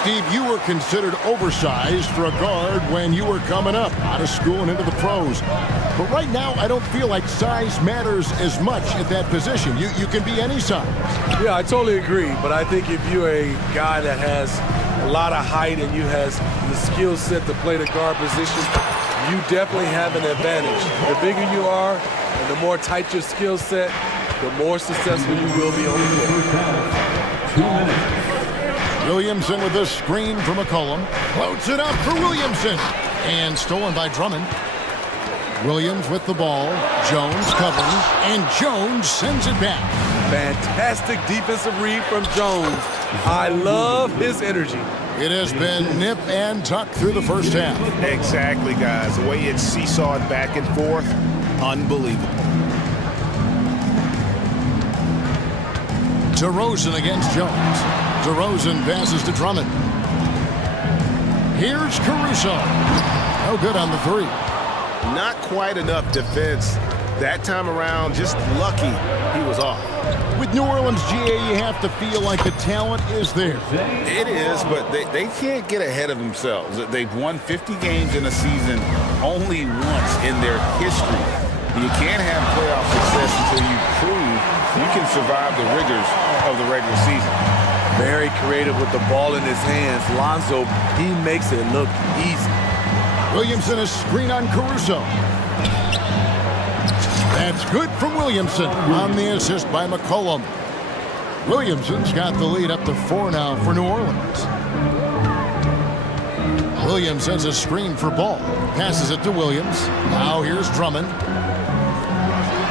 Steve, you were considered oversized for a guard when you were coming up out of school and into the pros. But right now, I don't feel like size matters as much at that position. You can be any size. Yeah, I totally agree. But I think if you're a guy that has a lot of height and you has the skill set to play the guard position, you definitely have an advantage. The bigger you are and the more tight your skill set, the more successful you will be on the floor. 2 minutes. Williamson with a screen for McCollum. Floats it up for Williamson. And stolen by Drummond. Williams with the ball. Jones covering. And Jones sends it back. Fantastic defensive read from Jones. I love his energy. It has been nip and tuck through the first half. Exactly, guys. The way it's seesawed back and forth, unbelievable. DeRozan against Jones. DeRozan passes to Drummond. Here's Caruso. No good on the three. Not quite enough defense that time around. Just lucky he was off. With New Orleans, GA, you have to feel like the talent is there. It is, but they can't get ahead of themselves. They've won 50 games in a season only once in their history. You can't have playoff success until you prove you can survive the rigors of the regular season. Very creative with the ball in his hands. Lonzo, he makes it look easy. Williamson a screen on Caruso. That's good from Williamson on the assist by McCollum. Williamson's got the lead up to 4 now for New Orleans. Williams sends a screen for Ball. Passes it to Williams. Now here's Drummond.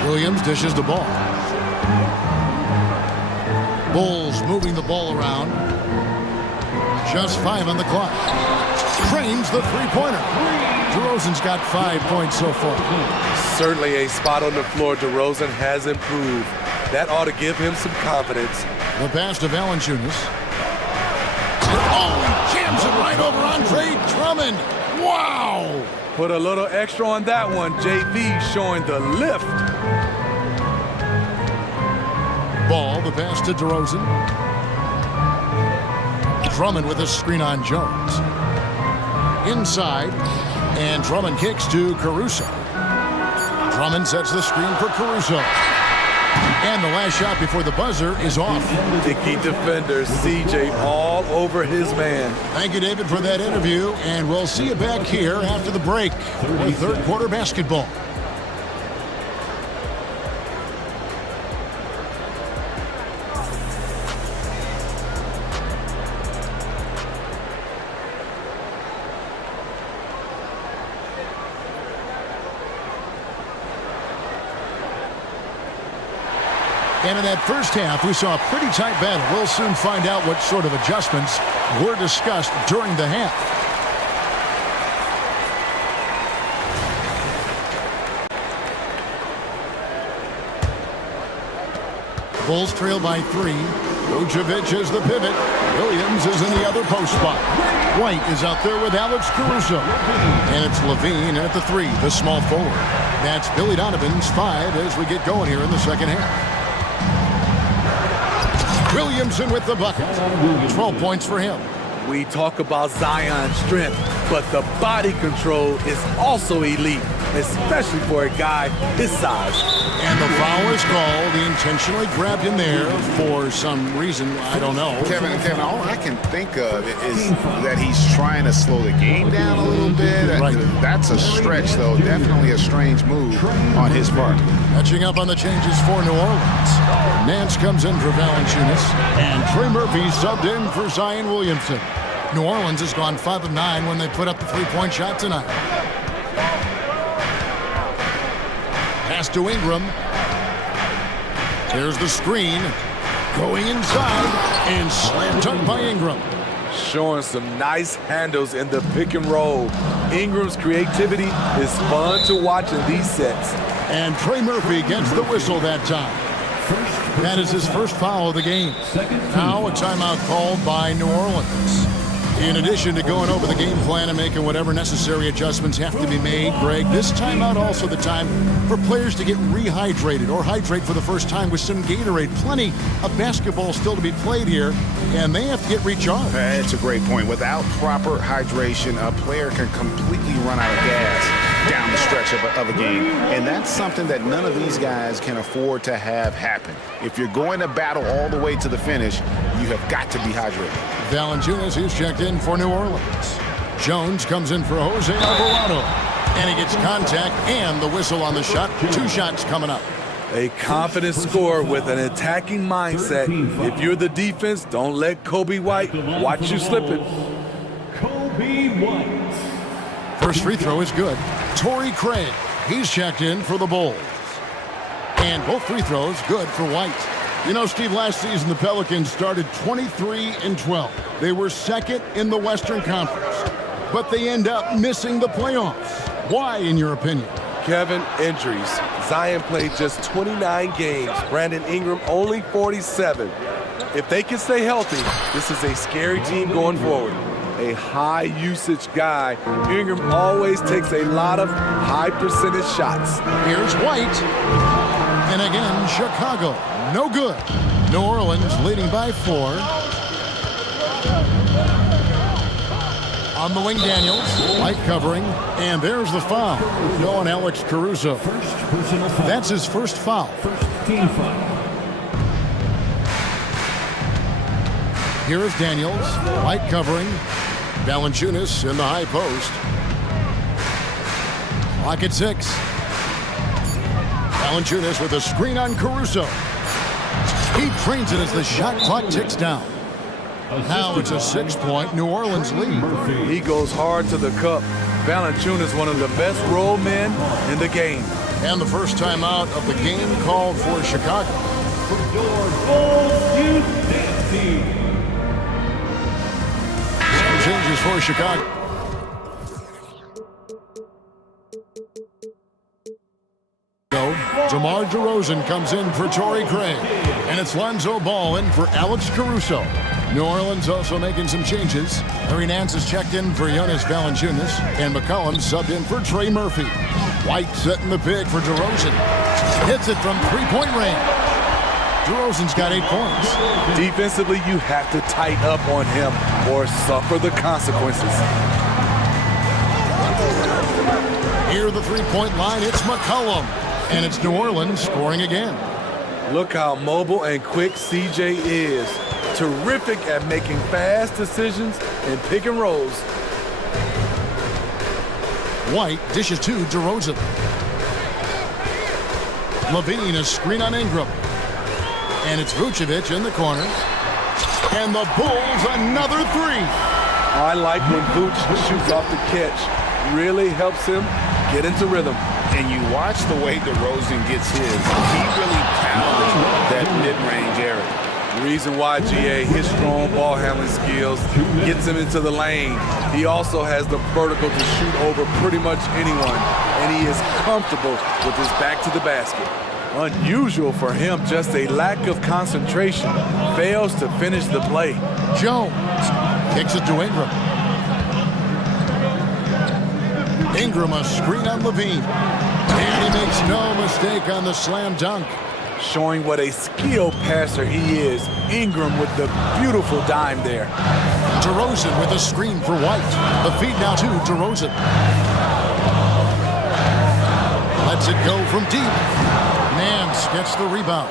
Williams dishes the ball. Bulls moving the ball around. Just 5 on the clock. Trains the three-pointer. DeRozan's got 5 points so far. Certainly a spot on the floor. DeRozan has improved. That ought to give him some confidence. The pass to Valanciunas. Oh, he jams it right over Andre Drummond. Wow! Put a little extra on that one. JV showing the lift. Ball, the pass to DeRozan. Drummond with a screen on Jones. Inside, and Drummond kicks to Caruso. Drummond sets the screen for Caruso. And the last shot before the buzzer is off. Dickey defender, CJ all over his man. Thank you, David, for that interview, and we'll see you back here after the break for third quarter basketball. And in that first half, we saw a pretty tight battle. We'll soon find out what sort of adjustments were discussed during the half. Bulls trail by 3. Vucevic is the pivot. Williams is in the other post spot. White is out there with Alex Caruso. And it's Levine at the 3, the small forward. That's Billy Donovan's 5 as we get going here in the second half. Williamson with the bucket. 12 points for him. We talk about Zion's strength, but the body control is also elite, especially for a guy his size. And the foul is called. He intentionally grabbed him there for some reason. I don't know. Kevin, all I can think of is that he's trying to slow the game down a little bit. Right. That's a stretch, though. Definitely a strange move on his part. Catching up on the changes for New Orleans. Nance comes in for Valanciunas. And Trey Murphy subbed in for Zion Williamson. New Orleans has gone 5 of 9 when they put up the three-point shot tonight. Pass to Ingram. Here's the screen. Going inside and slam dunk by Ingram. Showing some nice handles in the pick and roll. Ingram's creativity is fun to watch in these sets. And Trey Murphy gets the whistle that time. That is his first foul of the game. Now a timeout called by New Orleans. In addition to going over the game plan and making whatever necessary adjustments have to be made, Greg, this timeout also the time for players to get rehydrated or hydrate for the first time with some Gatorade. Plenty of basketball still to be played here, and they have to get recharged. That's a great point. Without proper hydration, a player can completely run out of gas down the stretch of a game. And that's something that none of these guys can afford to have happen. If you're going to battle all the way to the finish, you have got to be hydrated. Valanciunas, he's checked in for New Orleans. Jones comes in for Jose Alvarado. And he gets contact and the whistle on the shot. 2 shots coming up. A confident scorer with an attacking mindset. If you're the defense, don't let Kobe White watch you slip it. Kobe White. First free throw is good. Torrey Craig, he's checked in for the Bulls. And both free throws good for White. You know, Steve, last season the Pelicans started 23-12. They were second in the Western Conference, but they end up missing the playoffs. Why, in your opinion? Kevin, injuries. Zion played just 29 games. Brandon Ingram only 47. If they can stay healthy, this is a scary team going forward. A high-usage guy, Ingram always takes a lot of high-percentage shots. Here's White. And again, Chicago. No good. New Orleans leading by 4. On the wing, Daniels. White covering. And there's the foul. Going Alex Caruso. That's his first foul. First team foul. Here is Daniels. White covering. Valanciunas in the high post. Clock at 6. Valanciunas with a screen on Caruso. He trains it as the shot clock ticks down. Now it's a 6-point New Orleans lead. He goes hard to the cup. Valanciunas, one of the best roll men in the game. And the first time out of the game called for Chicago. Your Bulls Youth Dance Team. Some changes for Chicago. DeMar DeRozan comes in for Torrey Craig. And it's Lonzo Ball in for Alex Caruso. New Orleans also making some changes. Larry Nance is checked in for Jonas Valanciunas. And McCollum subbed in for Trey Murphy. White setting the pick for DeRozan. Hits it from three-point range. DeRozan's got 8 points. Defensively, you have to tighten up on him or suffer the consequences. Near the three-point line, it's McCollum. And it's New Orleans scoring again. Look how mobile and quick CJ is. Terrific at making fast decisions and pick and rolls. White dishes to DeRozan. Levine, a screen on Ingram. And it's Vucevic in the corner. And the Bulls another 3. I like when Vuce shoots off the catch. Really helps him get into rhythm. And you watch the way DeRozan gets his. He really pounds that mid-range area. Reason why, GA, his strong ball handling skills gets him into the lane. He also has the vertical to shoot over pretty much anyone, and he is comfortable with his back to the basket. Unusual for him, just a lack of concentration. Fails to finish the play. Jones kicks it to Ingram. Ingram, a screen on Levine. And he makes no mistake on the slam dunk. Showing what a skilled passer he is. Ingram with the beautiful dime there. DeRozan with a screen for White. The feed now to DeRozan. Lets it go from deep. Nance gets the rebound.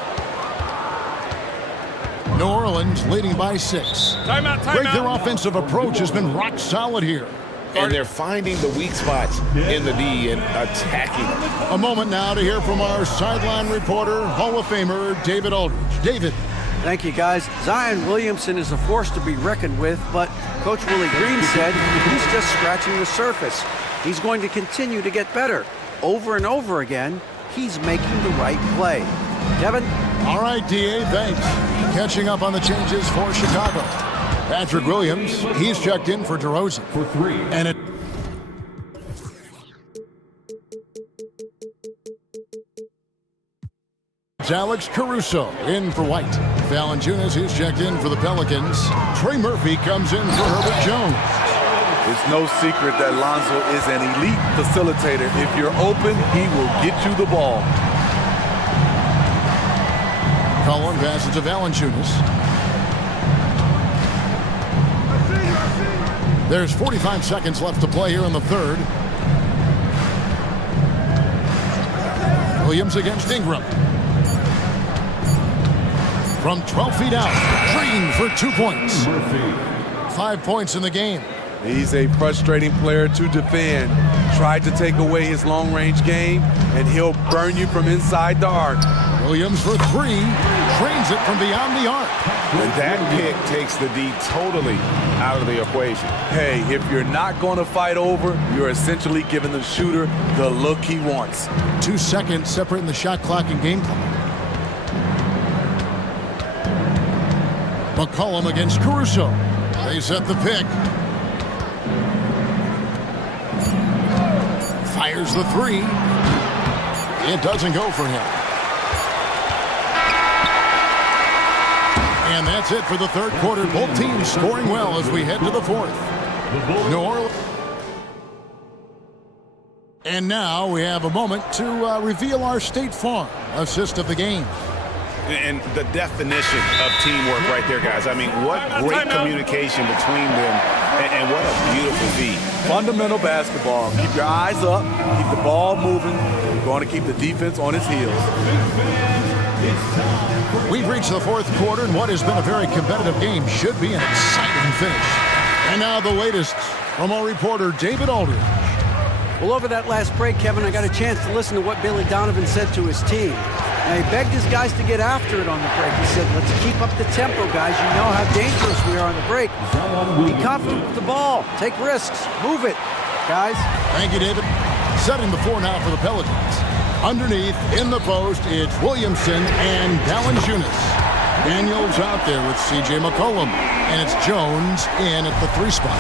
New Orleans leading by 6. Timeout. Greg, their offensive approach has been rock solid here. And they're finding the weak spots in the D and attacking them. A moment now to hear from our sideline reporter, Hall of Famer David Aldridge. David. Thank you, guys. Zion Williamson is a force to be reckoned with, but Coach Willie Green said he's just scratching the surface. He's going to continue to get better. Over and over again, he's making the right play. Kevin? All right, D.A., thanks. Catching up on the changes for Chicago. Patrick Williams, he's checked in for DeRozan. For 3. And it's Alex Caruso in for White. Valanciunas, he's checked in for the Pelicans. Trey Murphy comes in for Herbert Jones. It's no secret that Lonzo is an elite facilitator. If you're open, he will get you the ball. Collin passes to Valanciunas. There's 45 seconds left to play here in the third. Williams against Ingram. From 12 feet out, Green for 2 points. 5 points in the game. He's a frustrating player to defend. Tried to take away his long-range game, and he'll burn you from inside the arc. Williams for 3, trains it from beyond the arc. And that pick takes the D totally out of the equation. Hey, if you're not going to fight over, you're essentially giving the shooter the look he wants. 2 seconds separating the shot clock and game clock. McCollum against Caruso. They set the pick. Fires the 3. It doesn't go for him. And that's it for the third quarter. Both teams scoring well as we head to the fourth. New Orleans. And now we have a moment to reveal our State Farm assist of the game. And the definition of teamwork right there, guys. I mean, what great communication between them, and what a beautiful feed. Fundamental basketball. Keep your eyes up, keep the ball moving. You're going to keep the defense on its heels. We've reached the fourth quarter, and what has been a very competitive game should be an exciting finish. And now the latest from our reporter, David Aldridge. Well, over that last break, Kevin, I got a chance to listen to what Billy Donovan said to his team. Now, he begged his guys to get after it on the break. He said, let's keep up the tempo, guys. You know how dangerous we are on the break. Be confident with the ball. Take risks. Move it, guys. Thank you, David. Setting the floor now for the Pelicans. Underneath, in the post, it's Williamson and Valanciunas. Daniels out there with C.J. McCollum. And it's Jones in at the 3 spot.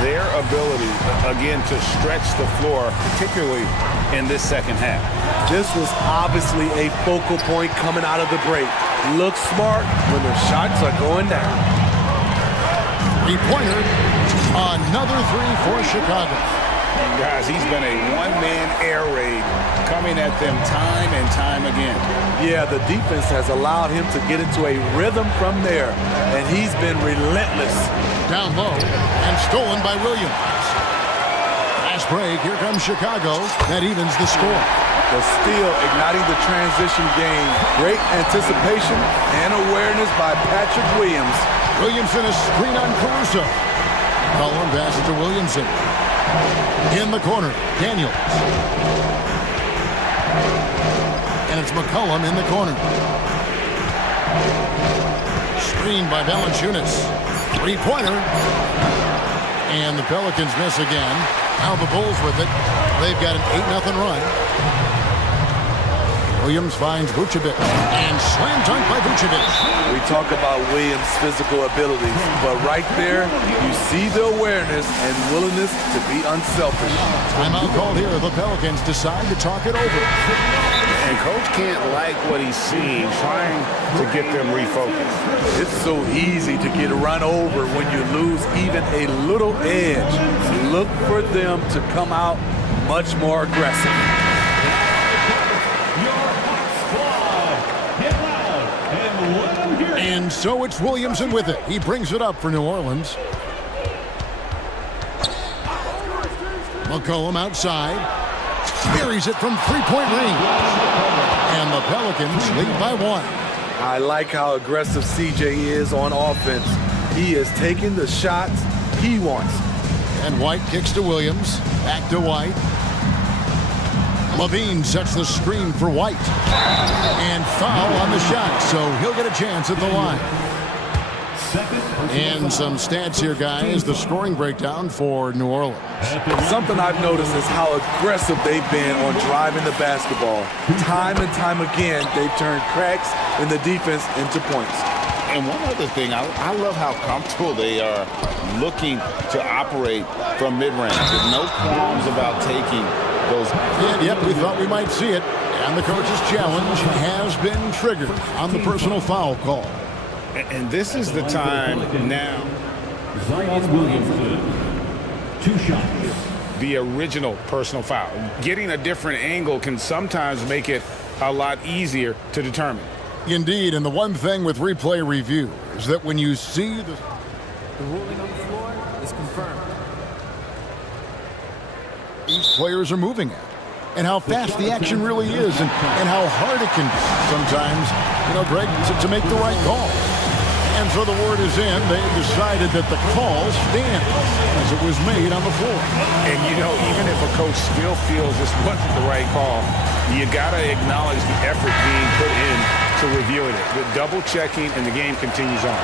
Their ability, again, to stretch the floor, particularly in this second half. This was obviously a focal point coming out of the break. Look smart when the shots are going down. 3-pointer. Another 3 for Chicago. And guys, he's been a one-man air raid coming at them time and time again. Yeah, the defense has allowed him to get into a rhythm from there, and he's been relentless. Down low and stolen by Williams. Fast break. Here comes Chicago. That evens the score. The steal igniting the transition game. Great anticipation and awareness by Patrick Williams. Williamson is screen on Caruso. Collin passes to Williamson. In the corner, Daniels. And it's McCollum in the corner. Screened by Valanciunas. 3-pointer. And the Pelicans miss again. Now the Bulls with it. They've got an 8-0 run. Williams finds Vucevic. And slam dunk by Vucevic. We talk about Williams' physical abilities, but right there, you see the awareness and willingness to be unselfish. Timeout called here. The Pelicans decide to talk it over. And Coach can't like what he's seeing, trying to get them refocused. It's so easy to get run over when you lose even a little edge. Look for them to come out much more aggressive. And so it's Williamson with it. He brings it up for New Orleans. McCollum outside. Buries it from 3-point range. And the Pelicans lead by 1. I like how aggressive CJ is on offense. He is taking the shots he wants. And White kicks to Williams. Back to White. Levine sets the screen for White. And foul on the shot, so he'll get a chance at the line. And some stats here, guys. The scoring breakdown for New Orleans. Something I've noticed is how aggressive they've been on driving the basketball. Time and time again, they've turned cracks in the defense into points. And one other thing, I love how comfortable they are looking to operate from mid-range. There's no qualms about taking those. And yep, we thought we might see it. And the coach's challenge has been triggered on the personal foul call. And this is the time now. Zion Williamson, 2 shots. The original personal foul. Getting a different angle can sometimes make it a lot easier to determine. Indeed, and the one thing with replay review is that when you see the ruling on the floor is confirmed. These players are moving at, and how fast the action really is, and how hard it can be sometimes, Greg, to make the right call. And so the word is in. They decided that the call stands as it was made on the floor. And, even if a coach still feels this wasn't the right call, you got to acknowledge the effort being put in to reviewing it. The double checking, and the game continues on.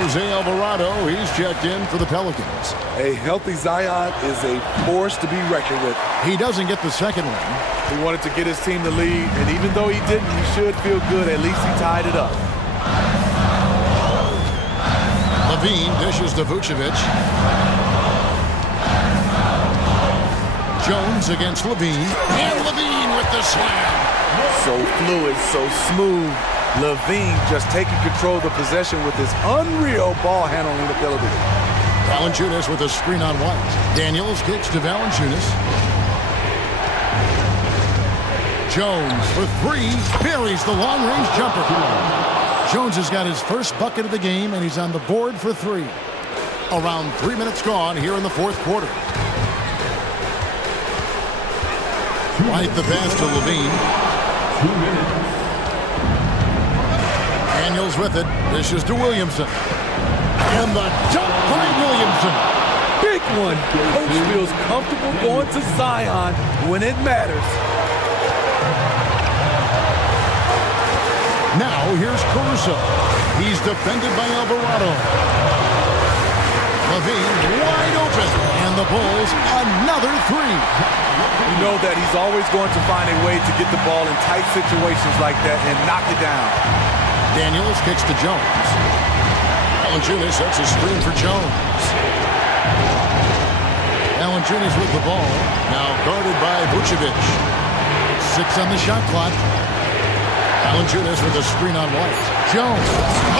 Jose Alvarado, he's checked in for the Pelicans. A healthy Zion is a force to be reckoned with. He doesn't get the second one. He wanted to get his team the lead, and even though he didn't, he should feel good. At least he tied it up. Levine dishes to Vucevic. Jones against Levine. And Levine with the slam. So fluid, so smooth. Levine just taking control of the possession with his unreal ball handling ability. Valanciunas with a screen on White. Daniels kicks to Valanciunas. Jones for 3. Buries the long-range jumper. Jones has got his first bucket of the game, and he's on the board for 3. Around 3 minutes gone here in the fourth quarter. White the pass to Levine. 2 minutes. Daniels with it. Dishes to Williamson. And the dunk by Williamson. Big one. Coach feels comfortable going to Zion when it matters. Now here's Caruso. He's defended by Alvarado. Levine wide open. And the Bulls another 3. You know that he's always going to find a way to get the ball in tight situations like that and knock it down. Daniels kicks to Jones. Valanciunas sets a screen for Jones. Valanciunas with the ball. Now guarded by Vucevic. 6 on the shot clock. Valanciunas with a screen on White. Jones.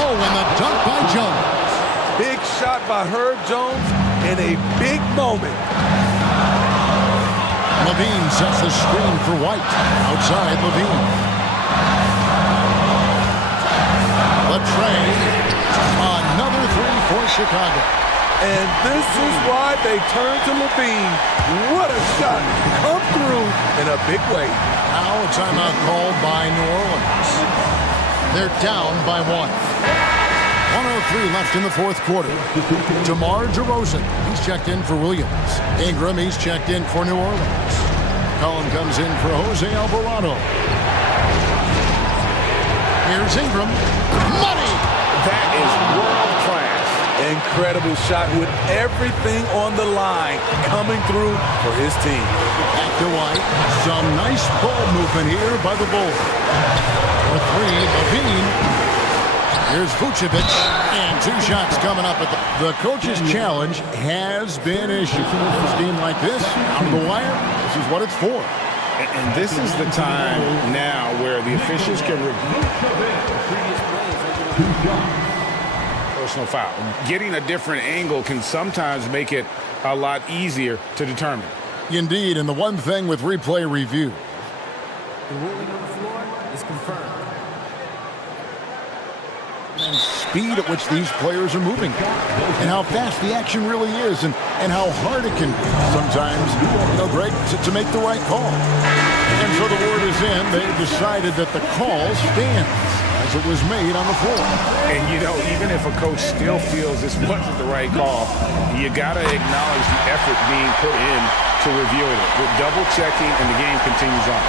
Oh, and the dunk by Jones. Big shot by Herb Jones in a big moment. Levine sets the screen for White. Outside Levine. Latrey. Another 3 for Chicago. And this is why they turn to Levine. What a shot. Come through in a big way. Now a timeout called by New Orleans. They're down by 1. 1:03 left in the fourth quarter. DeMar DeRozan, he's checked in for Williams. Ingram, he's checked in for New Orleans. Collin comes in for Jose Alvarado. Here's Ingram. Money! That is world class. Incredible shot with everything on the line coming through for his team. Back to White. Some nice ball movement here by the Bulls. For 3, Levine. Here's Vucevic. And 2 shots coming up. The coach's challenge has been issued. A team like this, out of the wire, this is what it's for. And this is the time now where the officials can review personal foul. Getting a different angle can sometimes make it a lot easier to determine. Indeed, and the one thing with replay review. The ruling on the floor is confirmed. And speed at which these players are moving. And how fast the action really is. And how hard it can be sometimes, Greg, to make the right call. And so the word is in. They've decided that the call stands as it was made on the floor. And, even if a coach still feels this wasn't the right call, you got to acknowledge the effort being put in to reviewing it. With double checking, and the game continues on.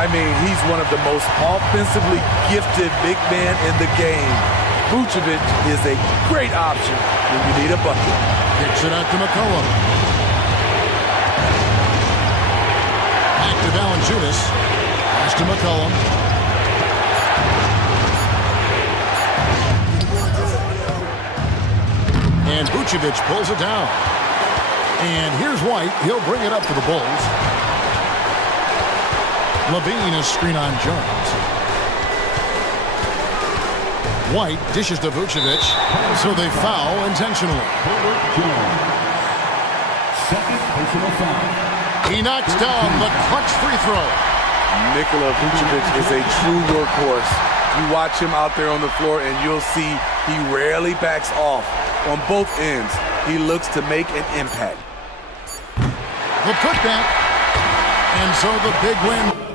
I mean, he's one of the most offensively gifted big men in the game. Vucevic is a great option when you need a bucket. Kicks it out to McCollum. Back to Valanciunas. Pass to McCollum. And Vucevic pulls it down. And here's White. He'll bring it up for the Bulls. Levine a screen on Jones. White dishes to Vucevic, so they foul intentionally. Second personal foul. He knocks down the clutch free throw. Nikola Vucevic is a true workhorse. You watch him out there on the floor and you'll see he rarely backs off. On both ends, he looks to make an impact. The putback, and so the big win.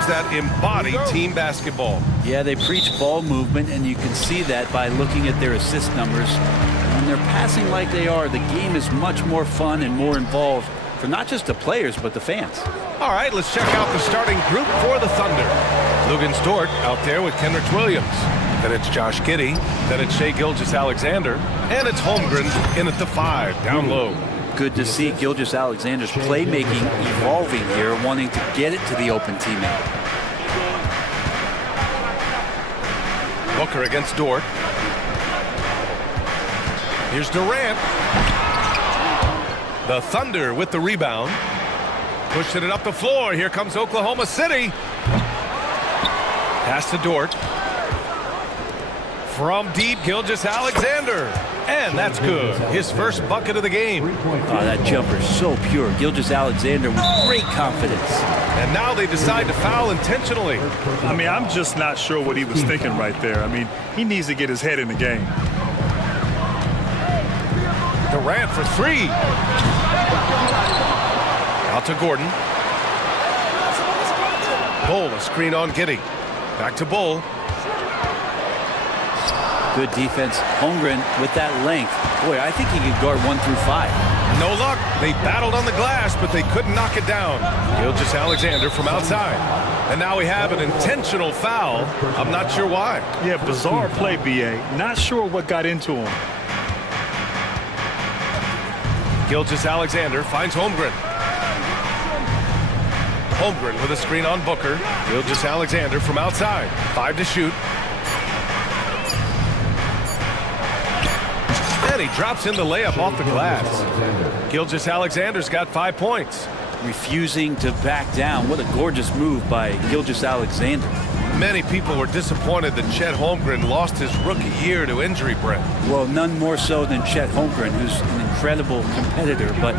teams that embody team basketball. Yeah, they preach ball movement, and you can see that by looking at their assist numbers. When they're passing like they are, the game is much more fun and more involved for not just the players, but the fans. All right, let's check out the starting group for the Thunder. Lugans Dort out there with Kenrich Williams. Then it's Josh Giddey. Then it's Shai Gilgeous-Alexander. And it's Holmgren in at the 5, down low. Good to see Gilgeous-Alexander's playmaking evolving here, wanting to get it to the open teammate. Booker against Dort. Here's Durant. The Thunder with the rebound. Pushing it up the floor. Here comes Oklahoma City. Pass to Dort. From deep, Gilgeous-Alexander. And that's good. His first bucket of the game. Oh, that jumper is so pure. Gilgeous-Alexander with great confidence. And now they decide to foul intentionally. I mean, I'm just not sure what he was thinking right there. I mean, he needs to get his head in the game. Durant for 3. Out to Gordon. Bull, a screen on Giddey. Back to Bull. Good defense. Holmgren with that length. Boy, I think he could guard 1 through 5. No luck. They battled on the glass, but they couldn't knock it down. Gilgeous-Alexander from outside. And now we have an intentional foul. I'm not sure why. Yeah, bizarre play, B.A. Not sure what got into him. Gilgeous-Alexander finds Holmgren. Holmgren with a screen on Booker. Gilgeous-Alexander from outside. 5 to shoot. And he drops in the layup off the glass. Gilgeous-Alexander's got 5 points. Refusing to back down. What a gorgeous move by Gilgeous-Alexander. Many people were disappointed that Chet Holmgren lost his rookie year to injury, Brent. Well, none more so than Chet Holmgren, who's an incredible competitor. But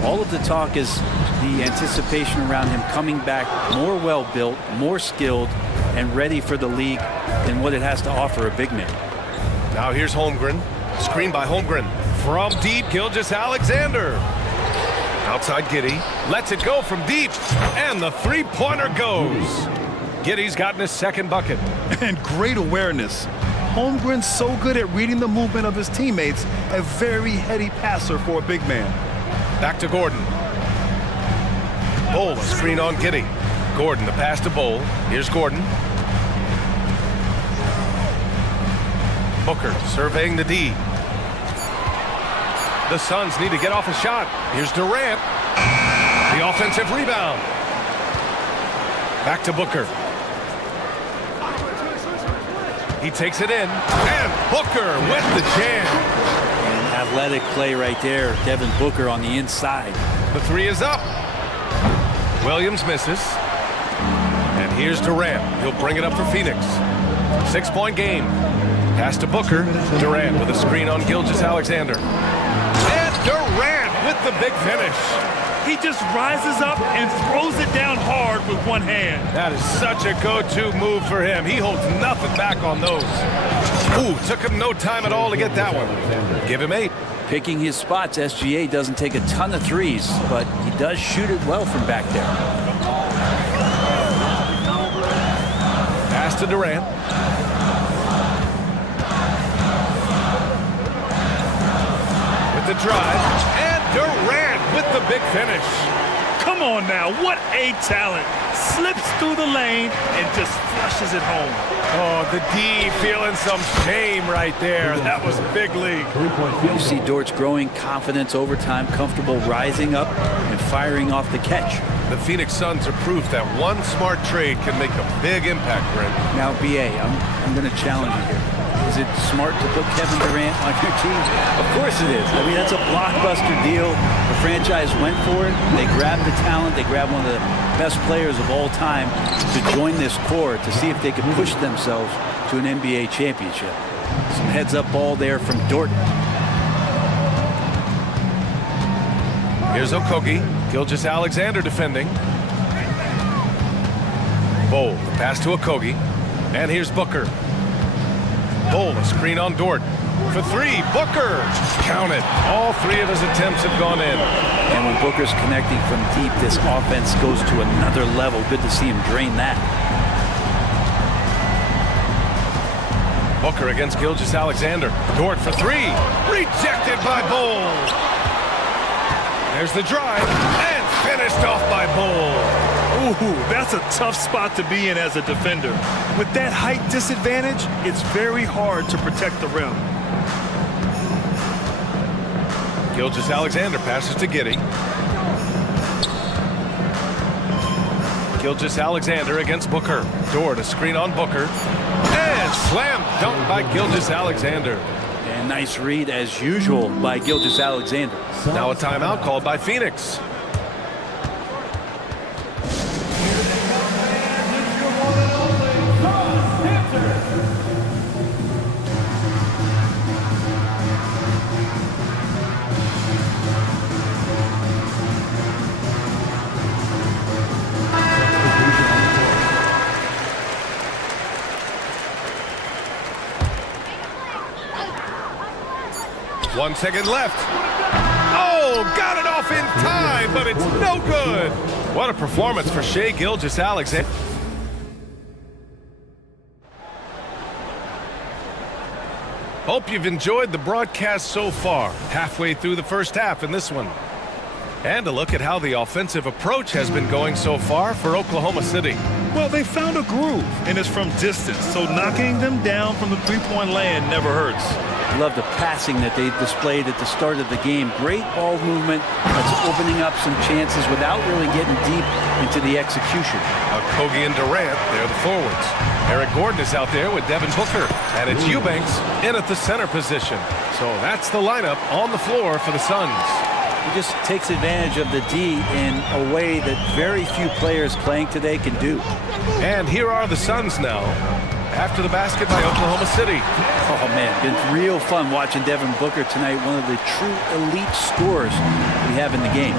all of the talk is the anticipation around him coming back more well-built, more skilled, and ready for the league than what it has to offer a big man. Now here's Holmgren. Screen by Holmgren. From deep, Gilgeous-Alexander. Outside Giddey. Lets it go from deep. And the three-pointer goes. Giddey's gotten his second bucket. And great awareness. Holmgren's so good at reading the movement of his teammates. A very heady passer for a big man. Back to Gordon. Bull, a screen on Giddey. Gordon, the pass to Bull. Here's Gordon. Booker surveying the D. The Suns need to get off a shot. Here's Durant. The offensive rebound. Back to Booker. He takes it in. And Booker with the jam. An athletic play right there. Devin Booker on the inside. The 3 is up. Williams misses. And here's Durant. He'll bring it up for Phoenix. 6-point game. Pass to Booker. Durant with a screen on Gilgeous-Alexander. And Durant with the big finish. He just rises up and throws it down hard with one hand. That is such a go-to move for him. He holds nothing back on those. Ooh, took him no time at all to get that one. Give him 8. Picking his spots, SGA doesn't take a ton of threes, but he does shoot it well from back there. Pass to Durant. The drive, and Durant with the big finish. Come on now, what a talent. Slips through the lane and just flushes it home. Oh, the D feeling some shame right there. That was big league. You see Dort's growing confidence over time, comfortable rising up and firing off the catch. The Phoenix Suns are proof that one smart trade can make a big impact, Brent. Now, BA, I'm going to challenge you here. Is it smart to put Kevin Durant on your team? Of course it is. I mean, that's a blockbuster deal. The franchise went for it. They grabbed the talent. They grabbed one of the best players of all time to join this core to see if they could push themselves to an NBA championship. Some heads-up ball there from Dort. Here's Okogie. Gilgeous-Alexander defending. Bull, the pass to Okogie. And here's Booker. Bull, a screen on Dort. for three. Booker, count it. All three of his attempts have gone in. And when Booker's connecting from deep, this offense goes to another level. Good to see him drain that. Booker against Gilgeous-Alexander. Dort for three. Rejected by Bull. There's the drive. And finished off by Bull. Ooh, that's a tough spot to be in as a defender. With that height disadvantage, it's very hard to protect the rim. Gilgeous-Alexander passes to Giddey. Gilgeous-Alexander against Booker. Dort, a screen on Booker. And slam dunk by Gilgeous-Alexander. And nice read as usual by Gilgeous-Alexander. Now a timeout called by Phoenix. One second left. Oh, got it off in time, but it's no good. What a performance for Shai Gilgeous-Alexander. Hope you've enjoyed the broadcast so far. Halfway through the first half in this one. And a look at how the offensive approach has been going so far for Oklahoma City. Well, they found a groove, and it's from distance, so knocking them down from the three-point land never hurts. Love the passing that they displayed at the start of the game. Great ball movement that's opening up some chances without really getting deep into the execution. Kogi and Durant, they're the forwards. Eric Gordon is out there with Devin Booker. And it's Eubanks in at the center position. So that's the lineup on the floor for the Suns. He just takes advantage of the D in a way that very few players playing today can do. And here are the Suns now. After the basket by Oklahoma City. Oh, man, been real fun watching Devin Booker tonight. One of the true elite scorers we have in the game.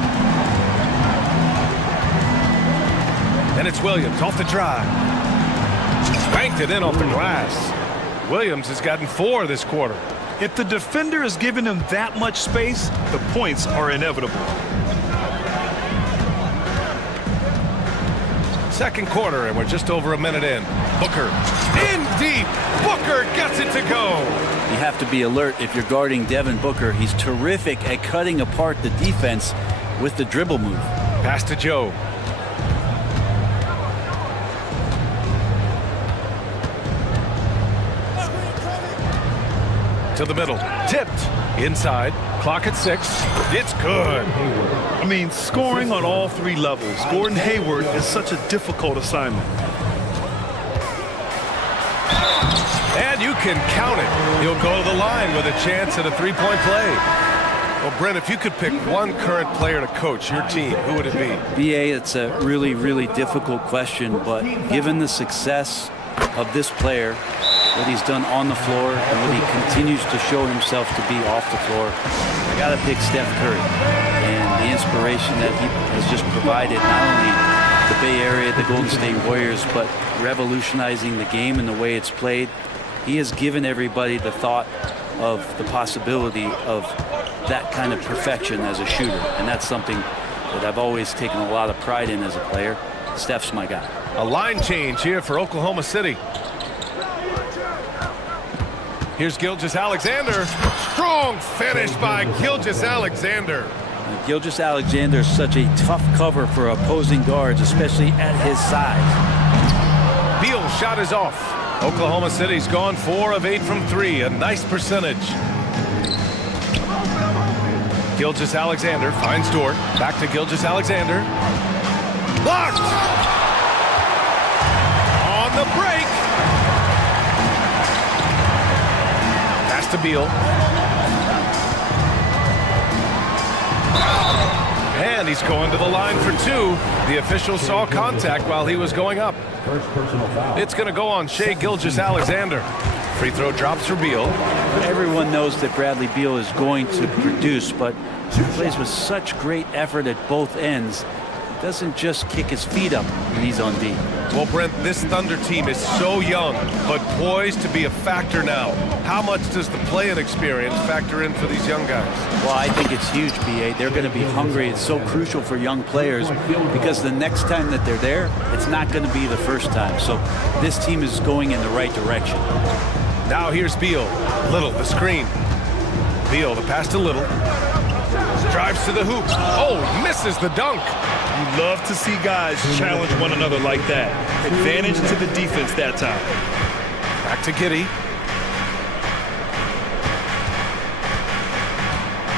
And it's Williams off the drive. Banked it in off the glass. Williams has gotten 4 this quarter. If the defender is giving him that much space, the points are inevitable. Second quarter, and we're just over a minute in. Booker in deep. Booker gets it to go. You have to be alert if you're guarding Devin Booker. He's terrific at cutting apart the defense with the dribble move. Pass to Joe. To the middle. Tipped. Inside. Clock at 6. It's good. I mean, scoring on all 3 levels. Gordon Hayward is such a difficult assignment. And you can count it. He'll go to the line with a chance at a 3-point play. Well, Brent, if you could pick one current player to coach your team, who would it be? BA, it's a really, really difficult question, but given the success of this player, what he's done on the floor and what he continues to show himself to be off the floor, I got to pick Steph Curry and the inspiration that he has just provided, not only the Bay Area, the Golden State Warriors, but revolutionizing the game and the way it's played. He has given everybody the thought of the possibility of that kind of perfection as a shooter, and that's something that I've always taken a lot of pride in as a player. Steph's my guy. A line change here for Oklahoma City. Here's Gilgeous-Alexander. Strong finish by Gilgeous-Alexander. Gilgeous-Alexander is such a tough cover for opposing guards, especially at his size. Beal's shot is off. Oklahoma City's gone 4 of 8 from 3, a nice percentage. Gilgeous-Alexander finds Dort. Back to Gilgeous-Alexander. Blocked! On the break. Pass to Beal. And he's going to the line for 2. The official saw contact while he was going up. It's going to go on Shai Gilgeous-Alexander. Free throw drops for Beal. Everyone knows that Bradley Beal is going to produce, but he plays with such great effort at both ends. doesn't just kick his feet up when he's on D. Well, Brent, this Thunder team is so young, but poised to be a factor now. How much does the play and experience factor in for these young guys? Well, I think it's huge, B.A. They're going to be hungry. It's so crucial for young players because the next time that they're there, it's not going to be the first time. So this team is going in the right direction. Now here's Beal. Little, the screen. Beal, the pass to Little. Drives to the hoop. Oh, misses the dunk. You love to see guys challenge one another like that. Advantage to the defense that time. Back to Giddey.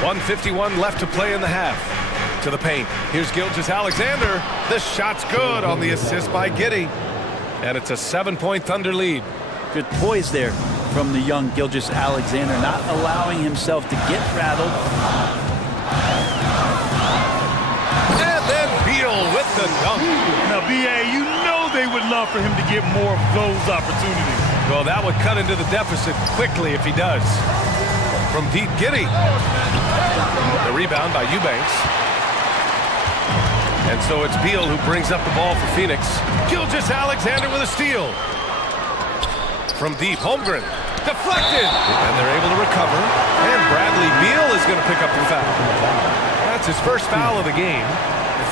1:51 left to play in the half. To the paint. Here's Gilgeous-Alexander. The shot's good on the assist by Giddey. And it's a 7-point Thunder lead. Good poise there from the young Gilgeous-Alexander, not allowing himself to get rattled. And then Beal with the dunk. Now, B.A., you know they would love for him to get more of those opportunities. Well, that would cut into the deficit quickly if he does. From deep, Giddey. The rebound by Eubanks. And so it's Beal who brings up the ball for Phoenix. Gilgeous-Alexander with a steal. From deep, Holmgren. Deflected. And they're able to recover. And Bradley Beal is going to pick up the foul. That's his first foul of the game.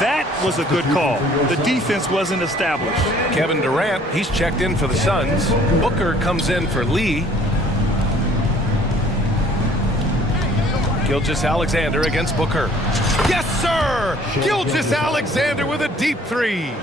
That was a good call. The defense wasn't established. Kevin Durant, he's checked in for the Suns. Booker comes in for Lee. Gilgeous-Alexander against Booker. Yes, sir! Gilgeous-Alexander with a deep three.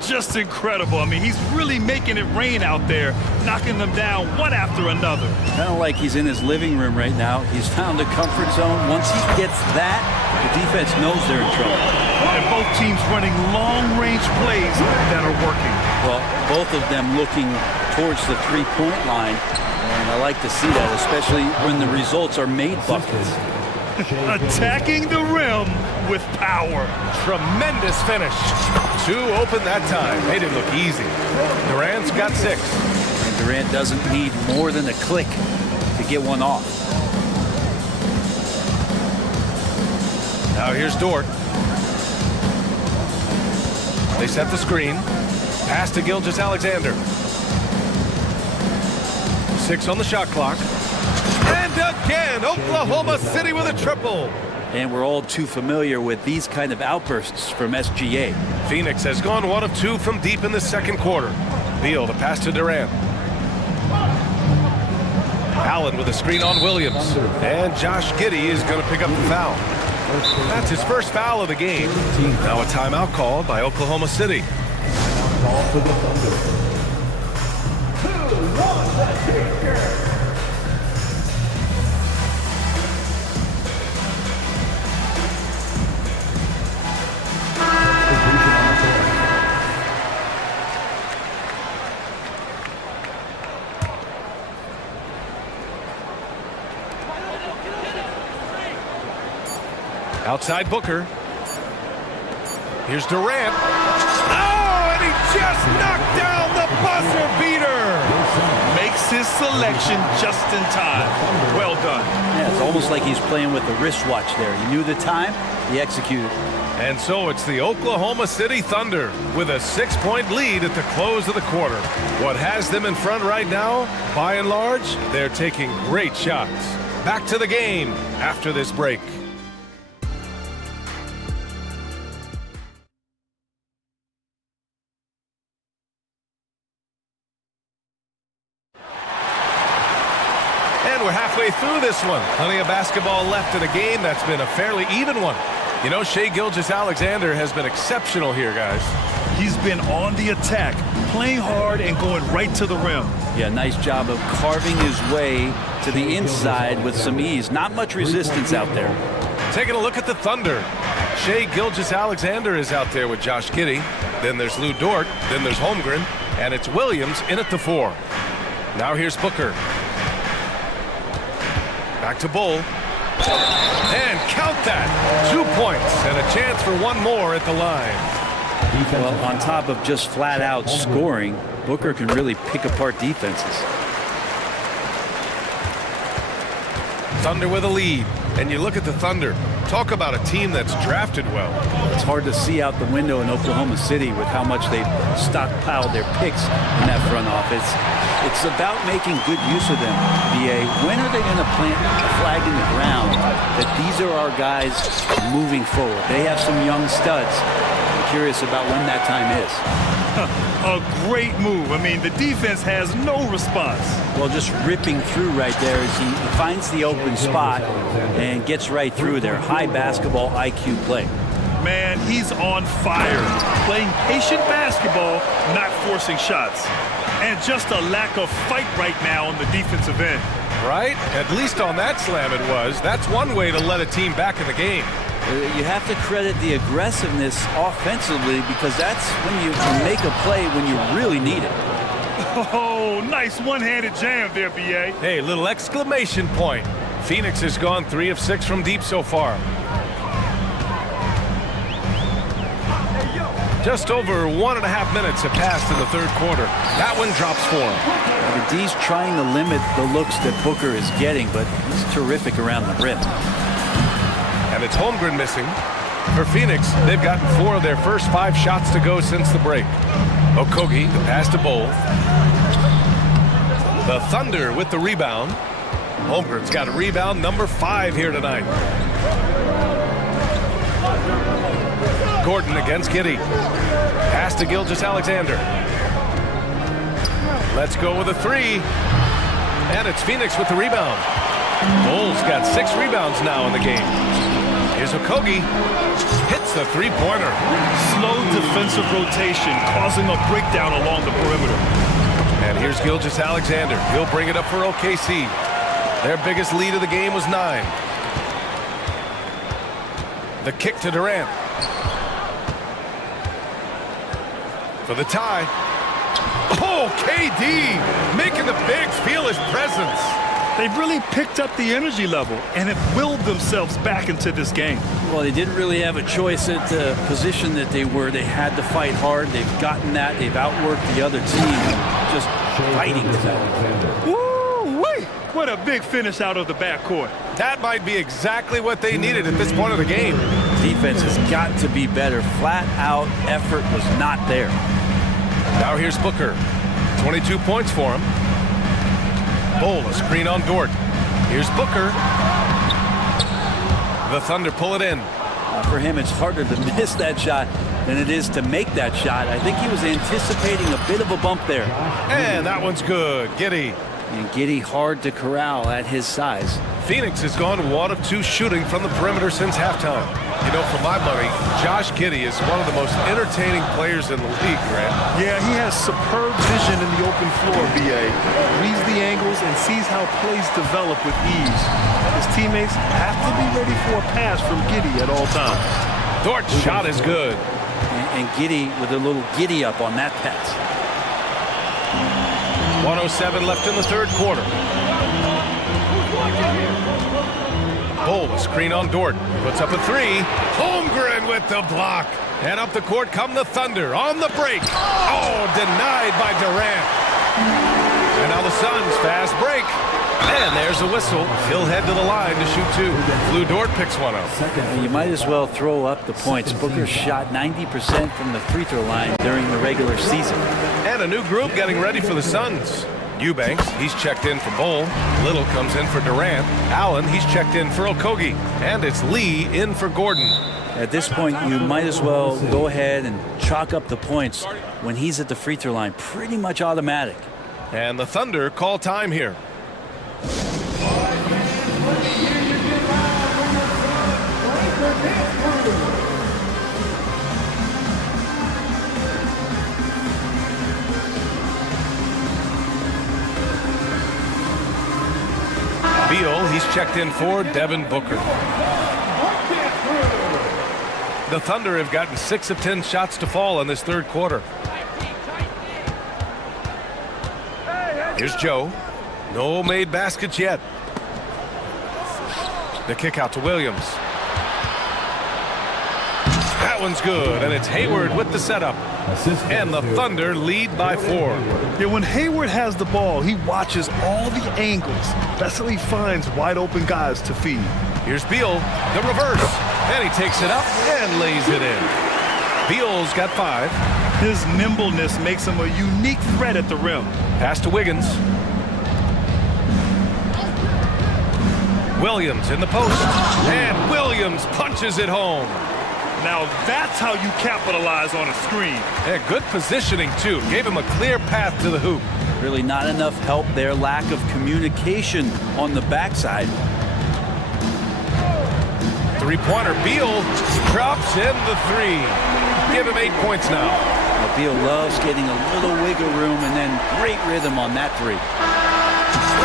Just incredible. I mean, he's really making it rain out there, knocking them down one after another. Kind of like he's in his living room right now. He's found a comfort zone. Once he gets that, the defense knows they're in trouble. And both teams running long-range plays that are working. Well, both of them looking towards the three-point line. And I like to see that, especially when the results are made buckets. Attacking the rim with power. Tremendous finish. Two open that time. Made it look easy. Durant's got 6. And Durant doesn't need more than a click to get one off. Now here's Dort. They set the screen. Pass to Gilgeous-Alexander. 6 on the shot clock. And again, Oklahoma City with a triple. And we're all too familiar with these kind of outbursts from SGA. Phoenix has gone 1 of 2 from deep in the second quarter. Beal, the pass to Durant. Allen with a screen on Williams. And Josh Giddey is going to pick up the foul. That's his first foul of the game. Now a timeout called by Oklahoma City. Ball for the Thunder. 2-1. Outside Booker. Here's Durant. Oh, and he just knocked down the buzzer beater. Makes his selection just in time. Well done. Yeah, it's almost like he's playing with the wristwatch there. He knew the time, he executed. And so it's the Oklahoma City Thunder with a 6-point lead at the close of the quarter. What has them in front right now, by and large, they're taking great shots. Back to the game after this break. We're halfway through this one. Plenty of basketball left in a game that's been a fairly even one. You know, Shai Gilgeous-Alexander has been exceptional here, guys. He's been on the attack, playing hard and going right to the rim. Yeah, nice job of carving his way to the inside with some ease. Not much resistance out there. Taking a look at the Thunder. Shai Gilgeous-Alexander is out there with Josh Giddey. Then there's Lou Dort. Then there's Holmgren. And it's Williams in at the 4. Now here's Booker. Back to Bull. And count that. 2 points and a chance for one more at the line. Well, on top of just flat out scoring, Booker can really pick apart defenses. Thunder with a lead. And you look at the Thunder, talk about a team that's drafted well. It's hard to see out the window in Oklahoma City with how much they've stockpiled their picks in that front office. It's about making good use of them, BA. When are they going to plant a flag in the ground that these are our guys moving forward? They have some young studs. I'm curious about when that time is. A great move. I mean, the defense has no response. Well, just ripping through right there as he finds the open spot and gets right through there. High basketball IQ play. Man, he's on fire. Playing patient basketball, not forcing shots. And just a lack of fight right now on the defensive end. Right? At least on that slam it was. That's one way to let a team back in the game. You have to credit the aggressiveness offensively because that's when you make a play when you really need it. Oh, nice one-handed jam there, B.A. Hey, little exclamation point. Phoenix has gone 3 of 6 from deep so far. Just over 1.5 minutes have passed in the third quarter. That one drops for him. The D's trying to limit the looks that Booker is getting, but he's terrific around the rim. And it's Holmgren missing. For Phoenix, they've gotten 4 of their first 5 shots to go since the break. Okogie, the pass to Bowl. The Thunder with the rebound. Holmgren's got a rebound number 5 here tonight. Gordon against Giddey. Pass to Gilgeous-Alexander. Let's go with a 3. And it's Phoenix with the rebound. Bowles got 6 rebounds now in the game. Here's Okogie. Hits the three-pointer. Slow defensive rotation causing a breakdown along the perimeter. And here's Gilgeous-Alexander. He'll bring it up for OKC. Their biggest lead of the game was 9. The kick to Durant. For the tie. Oh, KD making the Bigs feel his presence. They've really picked up the energy level and have willed themselves back into this game. Well, they didn't really have a choice at the position that they were. They had to fight hard. They've gotten that. They've outworked the other team. Just fighting to that. Woo-wee! What a big finish out of the backcourt. That might be exactly what they needed at this point of the game. Defense has got to be better. Flat out effort was not there. Now here's Booker. 22 points for him. Bowl, a screen on Dort. Here's Booker. The Thunder pull it in. For him, it's harder to miss that shot than it is to make that shot. I think he was anticipating a bit of a bump there. And that one's good. Giddey. And Giddey hard to corral at his size. Phoenix has gone 1 of 2 shooting from the perimeter since halftime. You know, for my money, Josh Giddey is one of the most entertaining players in the league, Grant. Yeah, he has superb vision in the open floor, B.A. Reads the angles and sees how plays develop with ease. His teammates have to be ready for a pass from Giddey at all times. Dort's shot is good. And Giddey with a little giddy up on that pass. 1:07 left in the third quarter. Bowl, a screen on Dort. Puts up a 3. Holmgren with the block. And up the court come the Thunder on the break. Oh, denied by Durant. And now the Suns fast break. And there's a whistle. He'll head to the line to shoot 2. Lou Dort picks one up. You might as well throw up the points. Booker shot 90% from the free throw line during the regular season. And a new group getting ready for the Suns. Eubanks, he's checked in for Bowl. Little comes in for Durant. Allen, he's checked in for Okogie. And it's Lee in for Gordon. At this point, you might as well go ahead and chalk up the points when he's at the free throw line. Pretty much automatic. And the Thunder call time here. Beal, he's checked in for Devin Booker. The Thunder have gotten 6 of 10 shots to fall in this third quarter. Here's Joe. No made baskets yet. The kick out to Williams. That one's good, and it's Hayward with the setup. And the Thunder lead by 4. Yeah, when Hayward has the ball, he watches all the angles. That's how he finds wide open guys to feed. Here's Beal, the reverse, and he takes it up and lays it in. Beal's got 5. His nimbleness makes him a unique threat at the rim. Pass to Wiggins. Williams in the post, and Williams punches it home. Now that's how you capitalize on a screen. Yeah, good positioning, too. Gave him a clear path to the hoop. Really not enough help there. Lack of communication on the backside. Three-pointer, Beal drops in the 3. Give him 8 points now. Well, Beal loves getting a little wiggle room and then great rhythm on that 3.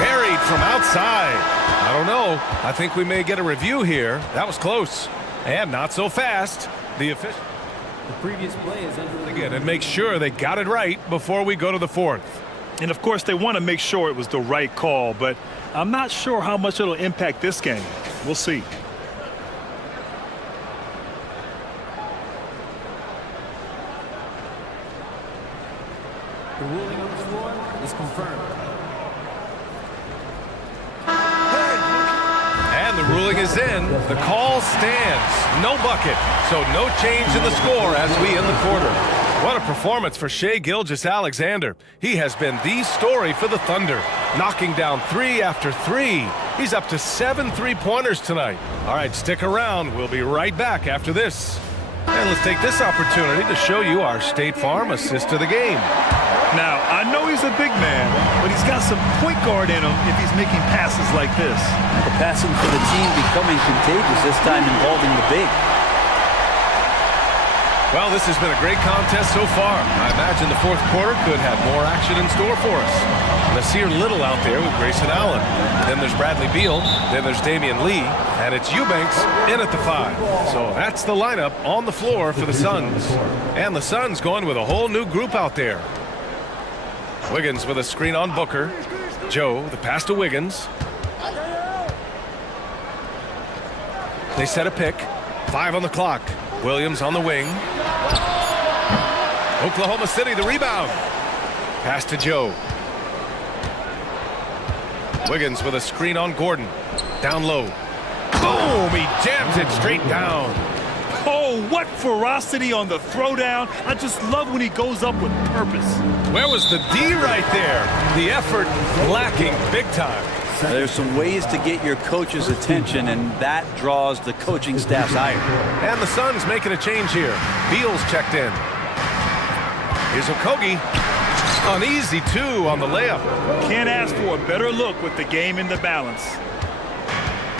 Buried from outside. I don't know. I think we may get a review here. That was close. And not so fast. The official. The previous play is under again and make sure they got it right before we go to the 4th. And of course they want to make sure it was the right call, but I'm not sure how much it'll impact this game. We'll see. The ruling on the floor is confirmed. And the ruling is in. The call stands. No bucket. So no change in the score as we end the quarter. What a performance for Shai Gilgeous-Alexander. He has been the story for the Thunder, knocking down 3 after 3. He's up to 7 3-pointers tonight. All right, stick around. We'll be right back after this. And let's take this opportunity to show you our State Farm assist of the game. Now, I know he's a big man, but he's got some point guard in him if he's making passes like this. The passing for the team becoming contagious, this time involving the big. Well, this has been a great contest so far. I imagine the 4th quarter could have more action in store for us. Nasir Little out there with Grayson Allen. Then there's Bradley Beal. Then there's Damian Lee. And it's Eubanks in at the 5. So that's the lineup on the floor for the Suns. And the Suns going with a whole new group out there. Wiggins with a screen on Booker. Joe, the pass to Wiggins. They set a pick. 5 on the clock. Williams on the wing. Oklahoma City, the rebound. Pass to Joe. Wiggins with a screen on Gordon. Down low. Boom! He jams it straight down. Oh, what ferocity on the throwdown. I just love when he goes up with purpose. Where was the D right there? The effort lacking big time. There's some ways to get your coach's attention, and that draws the coaching staff's ire. And the Suns making a change here. Beal's checked in. Here's Okogie. An easy 2 on the layup. Can't ask for a better look with the game in the balance.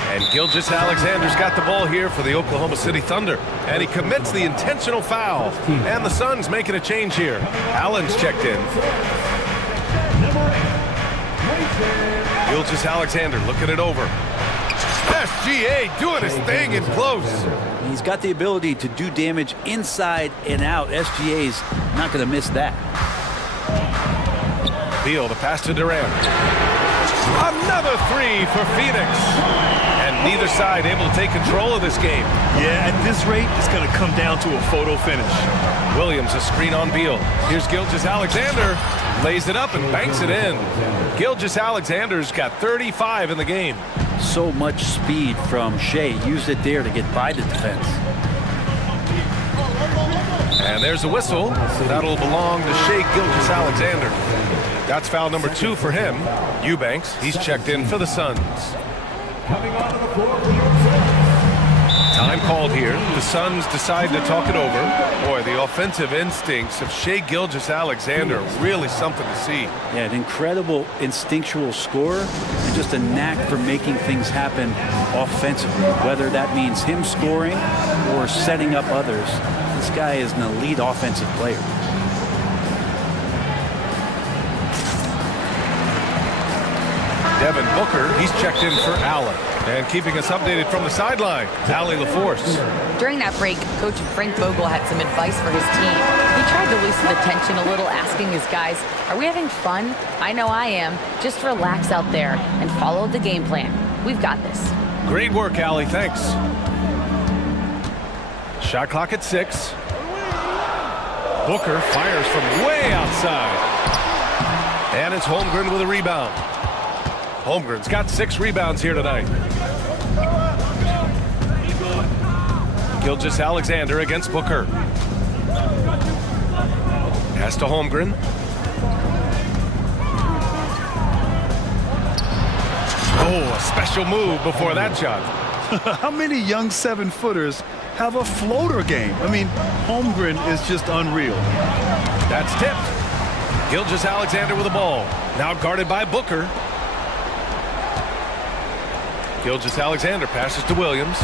And Gilgeous-Alexander's got the ball here for the Oklahoma City Thunder. And he commits the intentional foul. And the Suns making a change here. Allen's checked in. Gilgeous-Alexander looking it over. SGA doing his thing in close. He's got the ability to do damage inside and out. SGA's not going to miss that. Beal, the pass to Durant. Another 3 for Phoenix. And neither side able to take control of this game. Yeah, at this rate, it's going to come down to a photo finish. Williams, a screen on Beal. Here's Gilgeous-Alexander. Lays it up and banks it in. Gilgeous-Alexander's got 35 in the game. So much speed from Shai. Used it there to get by the defense. And there's a whistle. That'll belong to Shai Gilgeous-Alexander. That's foul number 2 for him. Eubanks, he's checked in for the Suns. Time called here. The Suns decide to talk it over. Boy, the offensive instincts of Shai Gilgeous-Alexander, really something to see. Yeah, an incredible instinctual scorer and just a knack for making things happen offensively, whether that means him scoring or setting up others. This guy is an elite offensive player. Devin Booker, he's checked in for Allen. And keeping us updated from the sideline, Allie LaForce. During that break, Coach Frank Vogel had some advice for his team. He tried to loosen the tension a little, asking his guys, are we having fun? I know I am. Just relax out there and follow the game plan. We've got this. Great work, Allie. Thanks. Shot clock at 6. Booker fires from way outside. And it's Holmgren with a rebound. Holmgren's got 6 rebounds here tonight. Gilgeous Alexander against Booker. Pass to Holmgren. Oh, a special move before that shot. How many young 7-footers have a floater game? I mean, Holmgren is just unreal. That's tipped. Gilgeous Alexander with the ball. Now guarded by Booker. Gilgeous Alexander passes to Williams.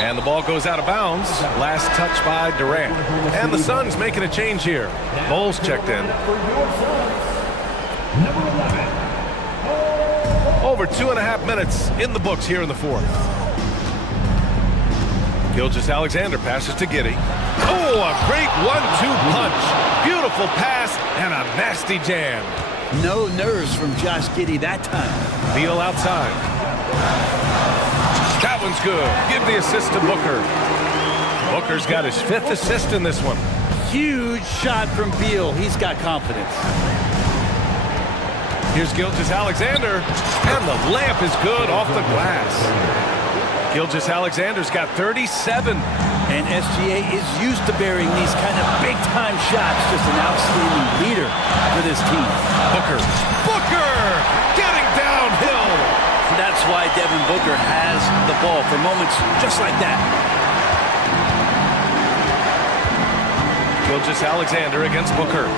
And the ball goes out of bounds. Last touch by Durant. And the Suns making a change here. Bowles checked in. Over 2.5 minutes in the books here in the fourth. Gilgeous Alexander passes to Giddey. Oh, a great 1-2 punch. Beautiful pass and a nasty jam. No nerves from Josh Giddey that time. Beal outside. That one's good. Give the assist to Booker. Booker's got his 5th assist in this one. Huge shot from Beal. He's got confidence. Here's Gilgeous Alexander, and the layup is good off the glass. Gilgeous Alexander's got 37. And SGA is used to bearing these kind of big-time shots. Just an outstanding leader for this team. Booker getting downhill. That's why Devin Booker has the ball for moments just like that. Gilgeous Alexander against Booker.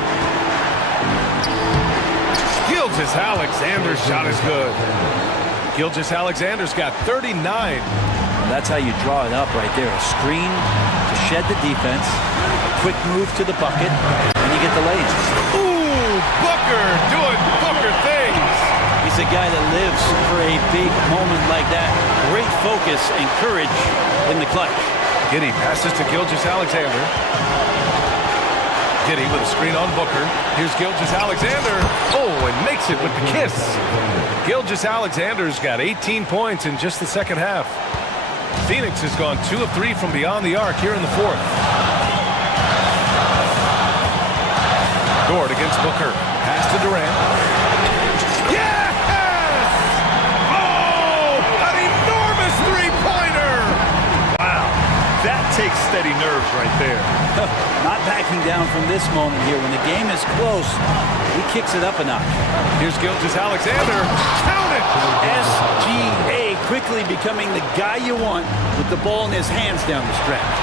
Gilgeous Alexander's shot is good. Gilgeous Alexander's got 39. That's how you draw it up right there. A screen to shed the defense, a quick move to the bucket, and you get the layup. Ooh, Booker doing Booker things. He's a guy that lives for a big moment like that. Great focus and courage in the clutch. Giddey passes to Gilgeous Alexander. Giddey with a screen on Booker. Here's Gilgeous Alexander. Oh, and makes it with the kiss. Gilgeous Alexander's got 18 points in just the second half. Phoenix has gone 2 of 3 from beyond the arc here in the fourth. Dort against Booker. Pass to Durant. Yes! Oh, an enormous three-pointer! Wow, that takes steady nerves right there. Not backing down from this moment here. When the game is close, he kicks it up a notch. Here's Gilgeous Alexander. Count it! SGA quickly becoming the guy you want with the ball in his hands down the stretch.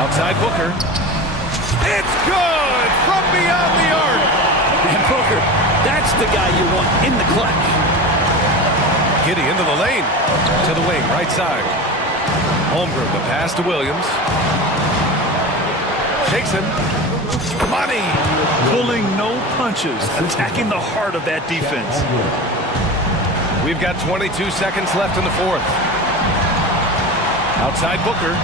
Outside Booker. It's good from beyond the arc. And Booker, that's the guy you want in the clutch. Giddey into the lane. To the wing, right side. Holmgren, the pass to Williams. Takes him. Money. Pulling no punches, attacking the heart of that defense. We've got 22 seconds left in the fourth. Outside Booker.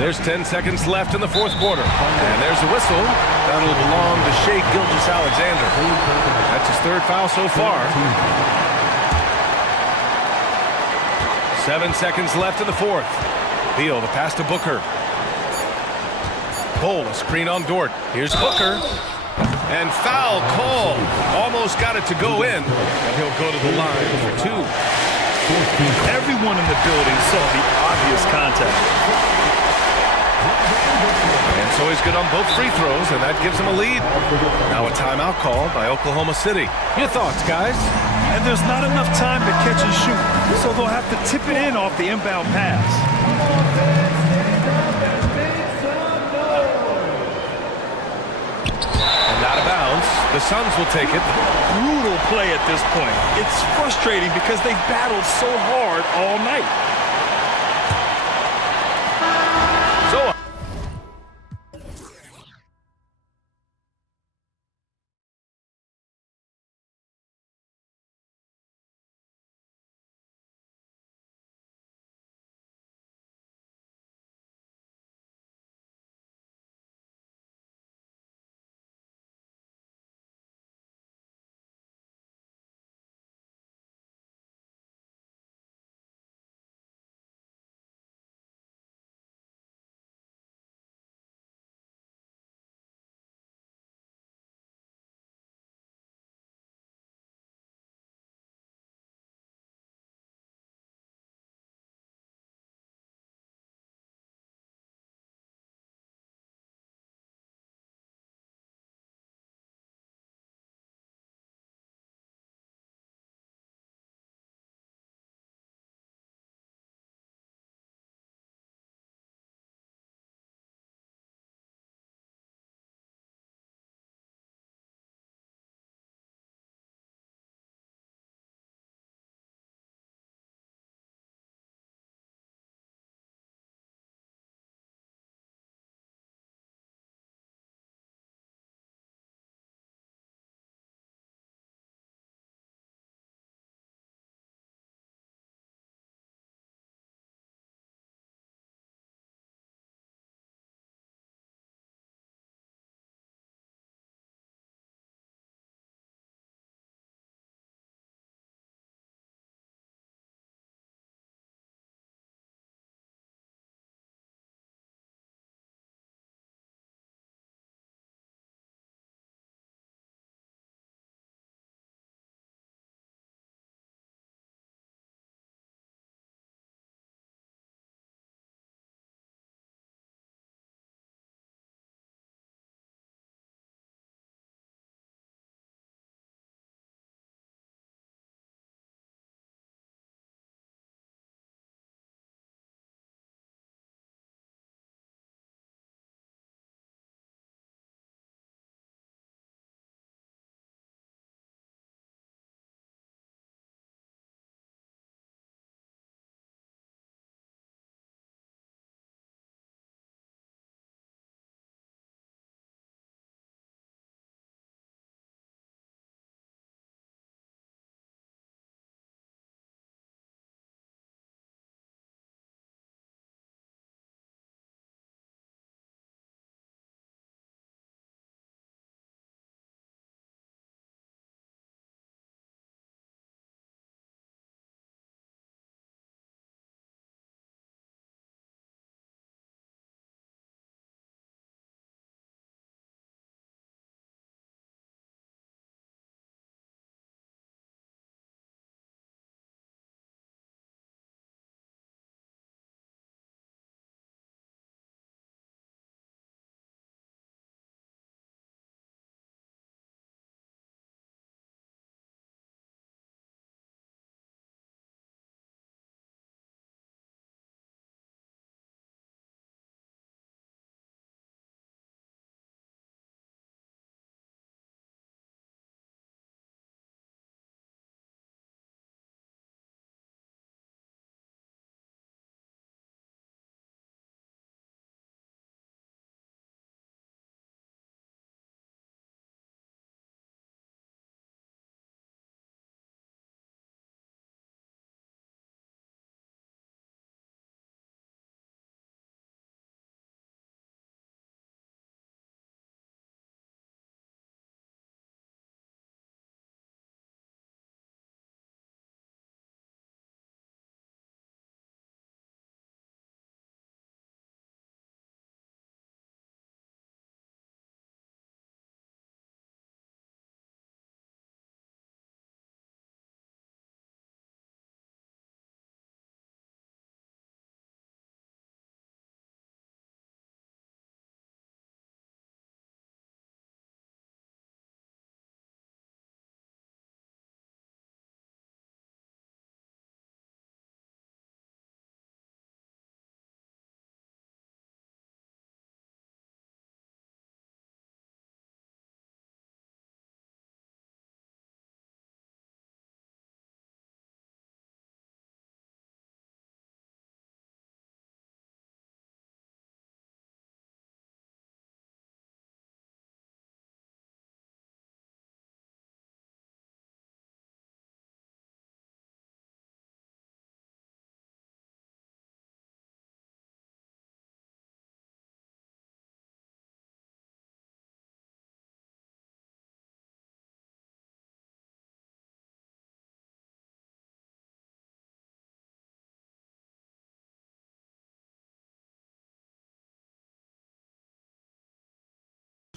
There's 10 seconds left in the fourth quarter. And there's the whistle. That'll belong to Shai Gilgeous-Alexander. That's his 3rd foul so far. 7 seconds left in the fourth. Beal, the pass to Booker. Bowles, a screen on Dort. Here's Booker. And foul call. Almost got it to go in. And he'll go to the line for 2. Everyone in the building saw the obvious contact. And so he's good on both free throws, and that gives him a lead. Now a timeout called by Oklahoma City. Your thoughts, guys? And there's not enough time to catch and shoot, so they'll have to tip it in off the inbound pass. And out of bounds. The Suns will take it. Brutal play at this point. It's frustrating because they've battled so hard all night.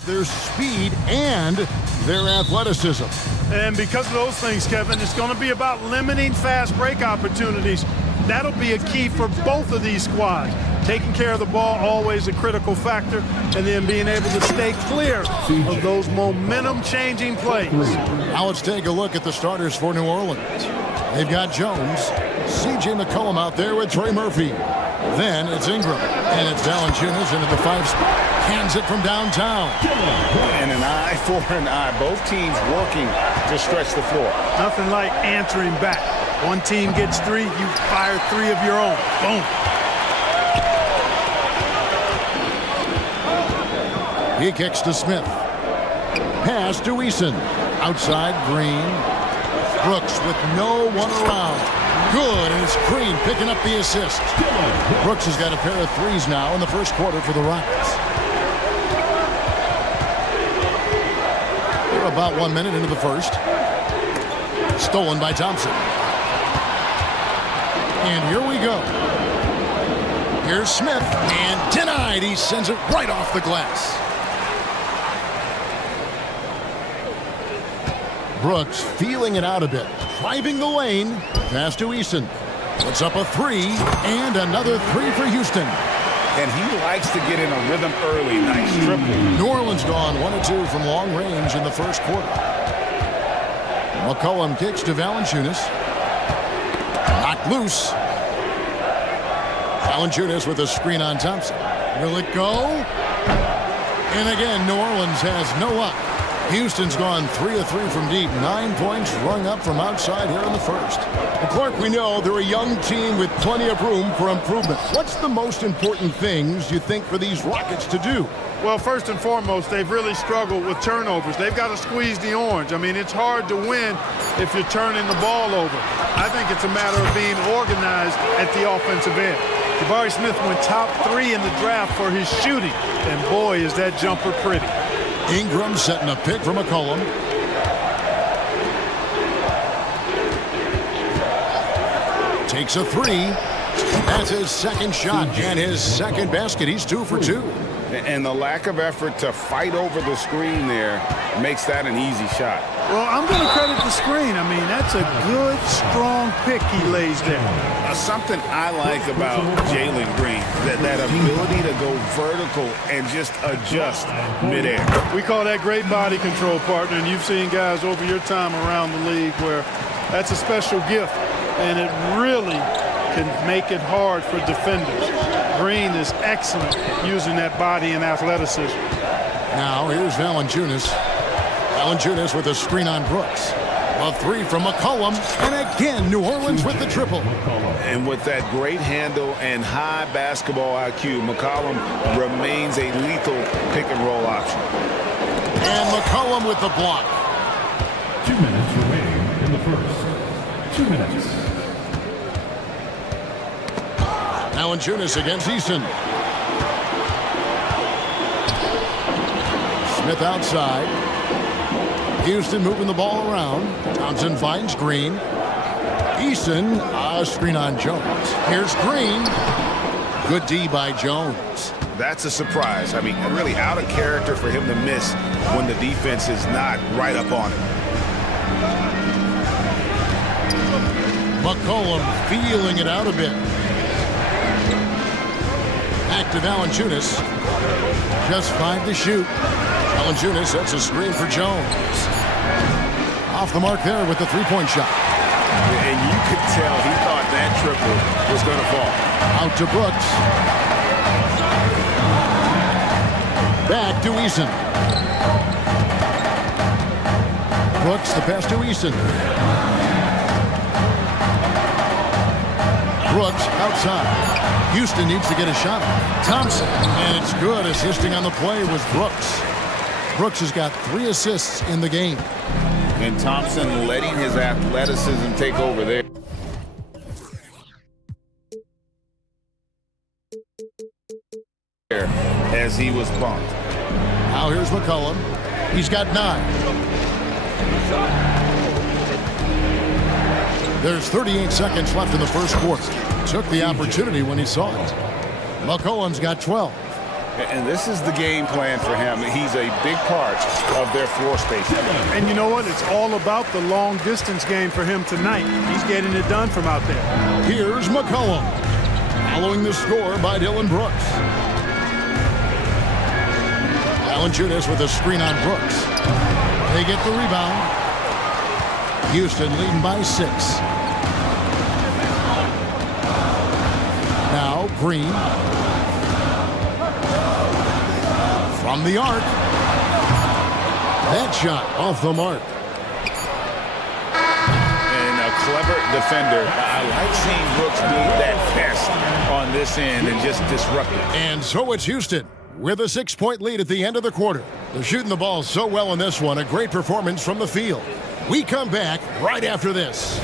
their speed and their athleticism. And because of those things, Kevin, it's going to be about limiting fast break opportunities. That'll be a key for both of these squads. Taking care of the ball, always a critical factor, and then being able to stay clear of those momentum-changing plays. Now let's take a look at the starters for New Orleans. They've got Jones, C.J. McCollum out there with Trey Murphy. Then it's Ingram, and it's Valanciunas into the 5 spot. Hands it from downtown. And an eye for an eye. Both teams working to stretch the floor. Nothing like answering back. One team gets 3, you fire 3 of your own. Boom. He kicks to Smith. Pass to Eason. Outside, Green. Brooks with no one around. Good, and it's Green picking up the assist. Brooks has got a pair of 3s now in the first quarter for the Rockets. They're about 1 minute into the first. Stolen by Thompson. And here we go. Here's Smith, and denied. He sends it right off the glass. Brooks feeling it out a bit. Driving the lane. Pass to Eason. Puts up a 3, and another 3 for Houston. And he likes to get in a rhythm early. Nice triple. New Orleans gone 1 of 2 from long range in the first quarter. McCollum kicks to Valanciunas. Knocked loose. Valanciunas with a screen on Thompson. Will it go? And again, New Orleans has no luck. Houston's gone 3 of 3 from deep. 9 points rung up from outside here in the first. And Clark, we know they're a young team with plenty of room for improvement. What's the most important things you think for these Rockets to do? Well, first and foremost, they've really struggled with turnovers. They've got to squeeze the orange. I mean, it's hard to win if you're turning the ball over. I think it's a matter of being organized at the offensive end. Jabari Smith went top 3 in the draft for his shooting, and boy, is that jumper pretty. Ingram setting a pick for McCollum. Takes a 3. That's his second shot and his second basket. He's 2 for 2. And the lack of effort to fight over the screen there makes that an easy shot. Well, I'm going to credit the screen. I mean, that's a good, strong pick he lays there. Something I like about Jalen Green, that ability to go vertical and just adjust midair. We call that great body control, partner, and you've seen guys over your time around the league where that's a special gift, and it really can make it hard for defenders. Green is excellent using that body and athleticism. Now here's Valanciunas. Valanciunas with a screen on Brooks. A 3 from McCollum, and again New Orleans with the triple. And with that great handle and high basketball IQ, McCollum remains a lethal pick-and-roll option. And McCollum with the block. 2 minutes remaining in the first. 2 minutes. Valanciunas against Eason. Smith outside. Houston moving the ball around. Thompson finds Green. Eason, a screen on Jones. Here's Green. Good D by Jones. That's a surprise. I mean, really out of character for him to miss when the defense is not right up on him. McCollum feeling it out a bit. Back to Valanciunas. Just 5 to shoot. Valanciunas sets a screen for Jones. Off the mark there with the 3-point shot. And you could tell he thought that triple was going to fall. Out to Brooks. Back to Eason. Brooks, the pass to Eason. Brooks outside. Houston needs to get a shot. Thompson, and it's good. Assisting on the play was Brooks. Brooks has got 3 assists in the game. And Thompson letting his athleticism take over there. As he was bumped. Now here's McCollum. He's got 9. There's 38 seconds left in the first quarter. Took the opportunity when he saw it. McCollum's got 12. And this is the game plan for him. He's a big part of their floor space. And you know what? It's all about the long distance game for him tonight. He's getting it done from out there. Here's McCollum, following the score by Dylan Brooks. Valanciunas with a screen on Brooks. They get the rebound. Houston leading by 6. Now Green. From the arc. That shot off the mark. And a clever defender. I like seeing Brooks be that pest on this end and just disrupt it. And so it's Houston with a 6-point lead at the end of the quarter. They're shooting the ball so well in this one. A great performance from the field. We come back right after this.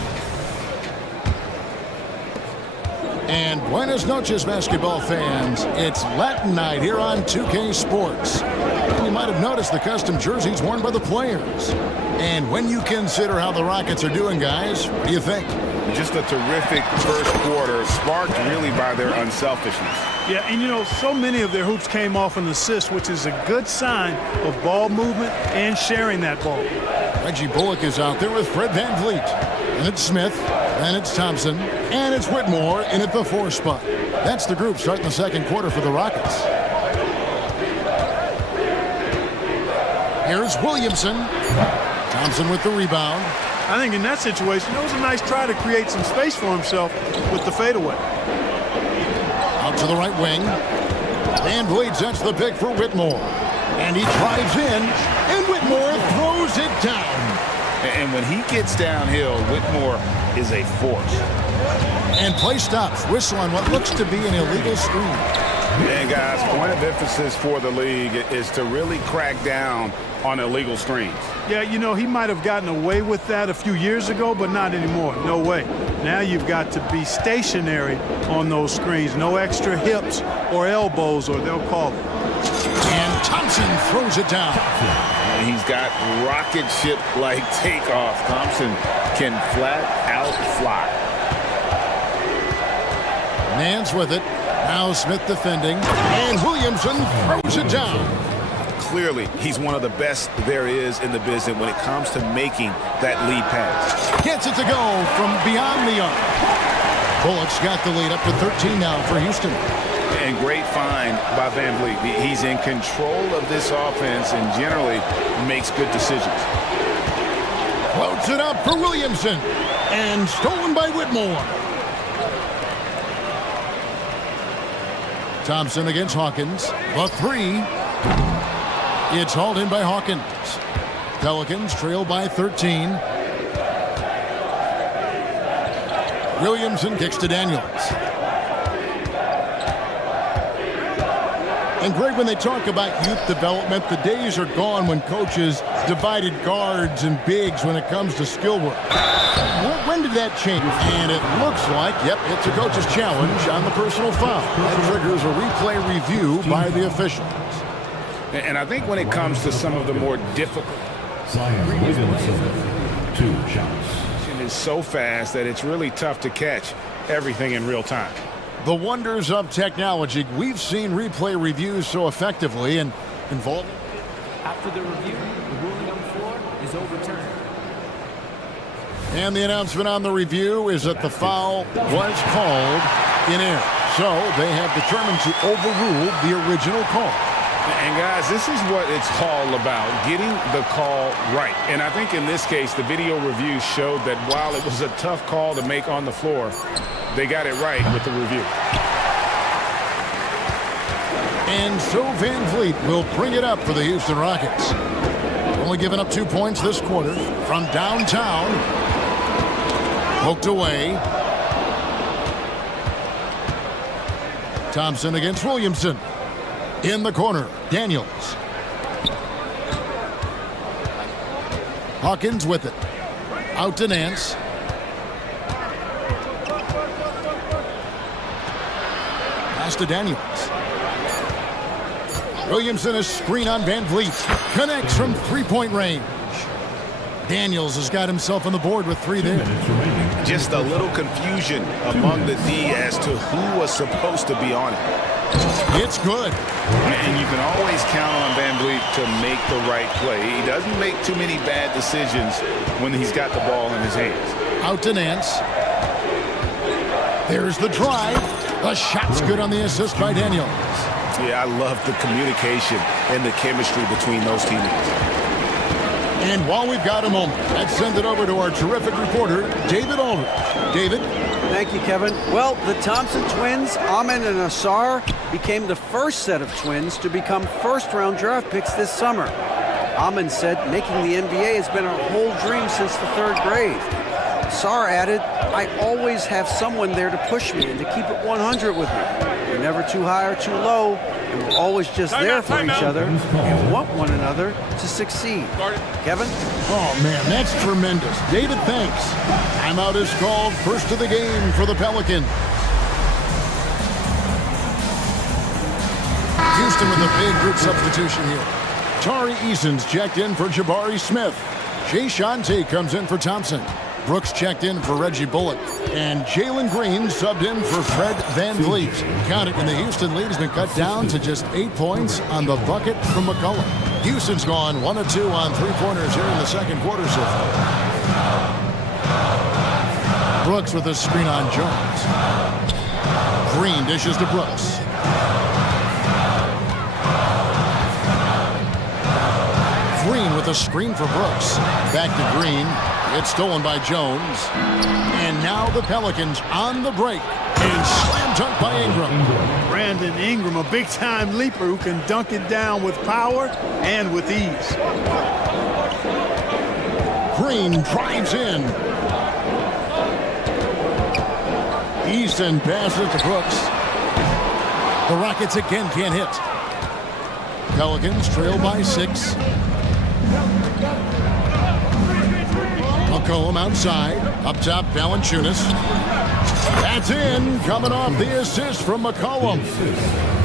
And buenas noches, basketball fans. It's Latin night here on 2K Sports. And you might have noticed the custom jerseys worn by the players. And when you consider how the Rockets are doing, guys, what do you think? Just a terrific first quarter, sparked really by their unselfishness. Yeah, and you know, so many of their hoops came off an assist, which is a good sign of ball movement and sharing that ball. Reggie Bullock is out there with Fred VanVleet. And it's Smith, and it's Thompson, and it's Whitmore in at the 4 spot. That's the group starting the second quarter for the Rockets. Here's Williamson. Thompson with the rebound. I think in that situation, it was a nice try to create some space for himself with the fadeaway. Out to the right wing. VanVleet sets the pick for Whitmore. And he drives in, and Whitmore throws it down. And when he gets downhill, Whitmore is a force. And play stops. Whistle on what looks to be an illegal screen. And guys, point of emphasis for the league is to really crack down on illegal screens. Yeah, you know, he might have gotten away with that a few years ago, but not anymore. No way. Now you've got to be stationary on those screens. No extra hips or elbows, or they'll call it. And Thompson throws it down. And he's got rocket ship-like takeoff. Thompson can flat out fly. Nance with it. Now Smith defending. And Williamson throws it down. Clearly, he's one of the best there is in the business when it comes to making that lead pass. Gets it to go from beyond the arc. Bullock's got the lead up to 13 now for Houston. And great find by VanVleet. He's in control of this offense and generally makes good decisions. Floats it up for Williamson. And stolen by Whitmore. Thompson against Hawkins. The 3. It's hauled in by Hawkins. Pelicans trail by 13. Williamson kicks to Daniels. And Greg, when they talk about youth development, the days are gone when coaches divided guards and bigs when it comes to skill work. When did that change? And it looks like, yep, it's a coach's challenge on the personal foul. That triggers a replay review by the officials. And I think when it comes to some of the more difficult, Zion Williamson, 2 shots. it is so fast that it's really tough to catch everything in real time. The wonders of technology. We've seen replay reviews so effectively and involved. After the review, the ruling on the floor is overturned. And the announcement on the review is that the foul was called in error. So they have determined to overrule the original call. And guys, this is what it's all about, getting the call right. And I think in this case, the video review showed that while it was a tough call to make on the floor, they got it right with the review. And so VanVleet will bring it up for the Houston Rockets. Only giving up 2 points this quarter from downtown. Poked away. Thompson against Williamson. In the corner, Daniels. Hawkins with it. Out to Nance. Pass to Daniels. Williamson a screen on VanVleet. Connects from 3-point range. Daniels has got himself on the board with 3 there. Just a little confusion among the D as to who was supposed to be on it. It's good. And you can always count on Van Vliet to make the right play. He doesn't make too many bad decisions when he's got the ball in his hands. Out to Nance. There's the drive. The shot's good on the assist by Daniels. Yeah, I love the communication and the chemistry between those teammates. And while we've got a moment, let's send it over to our terrific reporter, David Aldridge. David? Thank you, Kevin. Well, the Thompson twins, Amin and Asar, became the first set of twins to become first-round draft picks this summer. Amin said making the NBA has been a whole dream since the 3rd grade. Asar added, I always have someone there to push me and to keep it 100 with me. We're never too high or too low, and we're always just there for each other and want one another to succeed. Kevin? Oh, man, that's tremendous. David, thanks. Timeout is called, first of the game for the Pelicans. Houston with a big group substitution here. Tari Eason's checked in for Jabari Smith. Jay Shante comes in for Thompson. Brooks checked in for Reggie Bullock. And Jalen Green subbed in for Fred Van Vliet. Count it, and the Houston lead has been cut down to just 8 points on the bucket from McCullough. Houston's gone 1 of 2 on three-pointers here in the second quarter so far. Brooks with a screen on Jones. Green dishes to Brooks. Green with a screen for Brooks. Back to Green. It's stolen by Jones. And now the Pelicans on the break. And slam dunk by Ingram. Brandon Ingram, a big-time leaper who can dunk it down with power and with ease. Green drives in. Easton passes to Brooks. The Rockets again can't hit. Pelicans trail by 6. McCollum outside. Up top, Valanciunas. That's in. Coming off the assist from McCollum.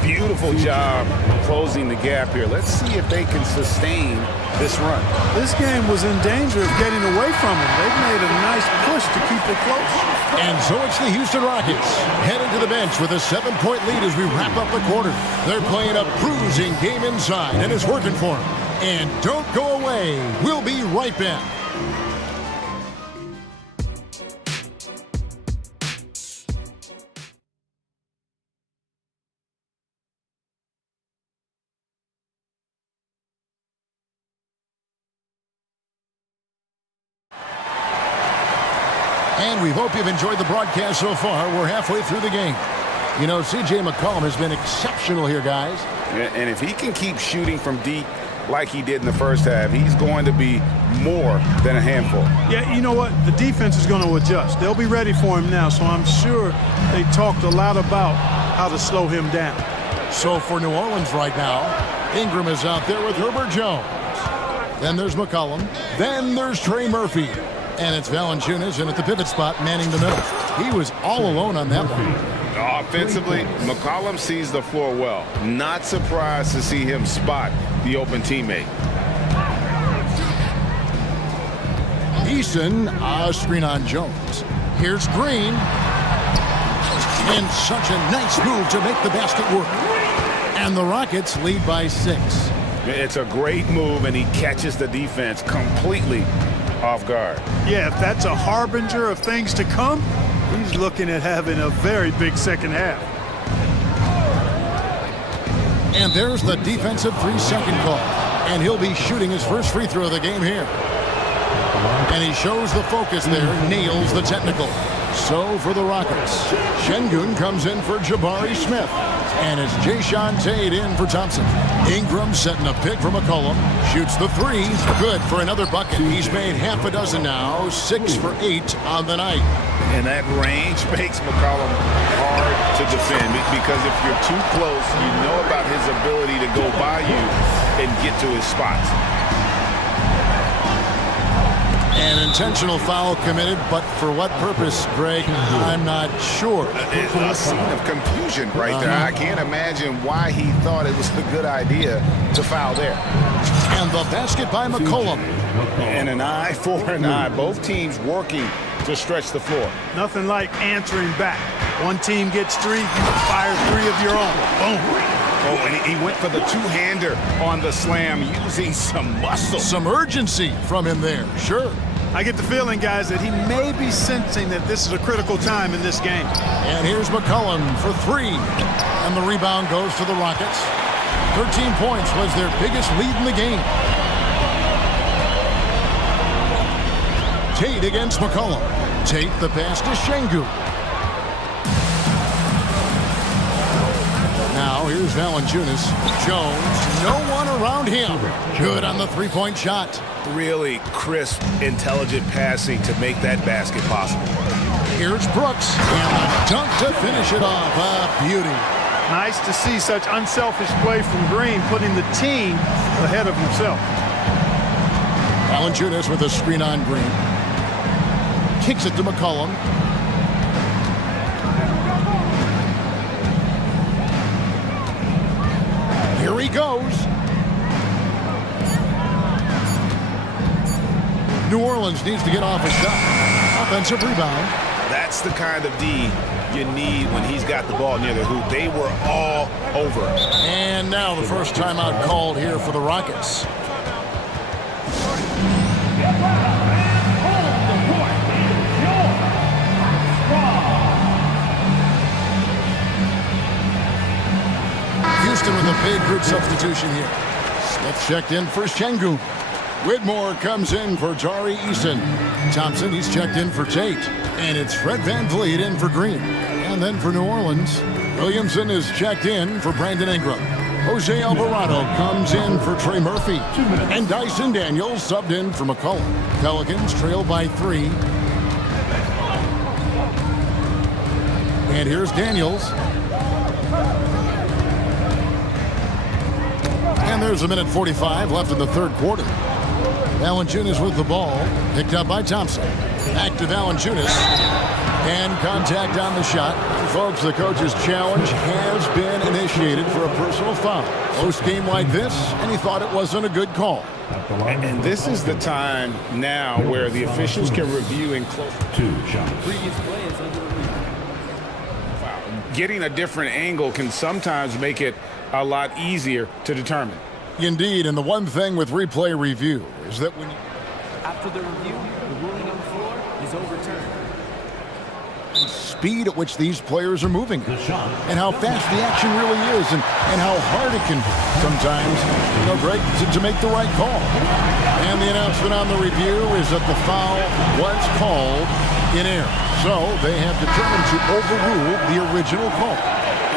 Beautiful job closing the gap here. Let's see if they can sustain this run. This game was in danger of getting away from them. They've made a nice push to keep it close. And so it's the Houston Rockets headed to the bench with a 7-point lead as we wrap up the quarter. They're playing a bruising game inside, and it's working for them. And don't go away. We'll be right back. And we hope you've enjoyed the broadcast so far. We're halfway through the game. You know, C.J. McCollum has been exceptional here, guys. And if he can keep shooting from deep like he did in the first half, he's going to be more than a handful. Yeah, you know what? The defense is going to adjust. They'll be ready for him now, so I'm sure they talked a lot about how to slow him down. So for New Orleans right now, Ingram is out there with Herbert Jones. Then there's McCollum. Then there's Trey Murphy. And it's Valanciunas in at the pivot spot, manning the middle. He was all alone on that one. Offensively, McCollum sees the floor well. Not surprised to see him spot the open teammate. Eason, a screen on Jones. Here's Green. And such a nice move to make the basket work. And the Rockets lead by 6. It's a great move, and he catches the defense completely off guard. Yeah, if that's a harbinger of things to come, he's looking at having a very big second half. And there's the defensive 3-second call. And he'll be shooting his first free throw of the game here. And he shows the focus there, nails the technical. So for the Rockets, Şengün comes in for Jabari Smith. And it's Jayshawn Tate in for Thompson. Ingram setting a pick for McCollum. Shoots the 3. Good for another bucket. He's made half a dozen now. 6 for 8 on the night. And that range makes McCollum hard to defend, because if you're too close, you know about his ability to go by you and get to his spots. An intentional foul committed, but for what purpose, Greg? I'm not sure. A scene of confusion right there. I can't imagine why he thought it was a good idea to foul there. And the basket by McCollum. And an eye for an eye. Both teams working to stretch the floor. Nothing like answering back. One team gets 3, you fire 3 of your own. Boom. Oh, and he went for the two-hander on the slam, using some muscle. Some urgency from him there, sure. I get the feeling, guys, that he may be sensing that this is a critical time in this game. And here's McCollum for 3. And the rebound goes to the Rockets. 13 points was their biggest lead in the game. Tate against McCollum. Tate the pass to Şengün. Now here's Valanciunas. Jones, no one around him. Good on the three-point shot. Really crisp, intelligent passing to make that basket possible. Here's Brooks, and a dunk to finish it off. A beauty. Nice to see such unselfish play from Green, putting the team ahead of himself. Valanciunas with a screen on Green. Kicks it to McCollum. Here he goes. New Orleans needs to get off a shot. Offensive rebound. That's the kind of D you need when he's got the ball near the hoop. They were all over. And now the first timeout called here for the Rockets. Houston with a big group substitution here. Smith checked in for Şengün. Whitmore comes in for Tari Eason. Thompson, he's checked in for Tate. And it's Fred VanVleet in for Green. And then for New Orleans, Williamson is checked in for Brandon Ingram. Jose Alvarado comes in for Trey Murphy. And Dyson Daniels subbed in for McCollum. Pelicans trail by 3. And here's Daniels. And there's a minute 45 left in the third quarter. Valanciunas with the ball, picked up by Thompson. Back to Valanciunas. And contact on the shot. Folks, the coach's challenge has been initiated for a personal foul. Post game like this, and he thought it wasn't a good call. And this is the time now where the officials can review in close. 2 shots. Previous play is under review. Getting a different angle can sometimes make it a lot easier to determine. Indeed, and the one thing with replay review is that when you... After the review, the ruling on the floor is overturned. Speed at which these players are moving and how fast the action really is and how hard it can be sometimes, Greg, to make the right call. And the announcement on the review is that the foul was called in error. So they have determined to overrule the original call.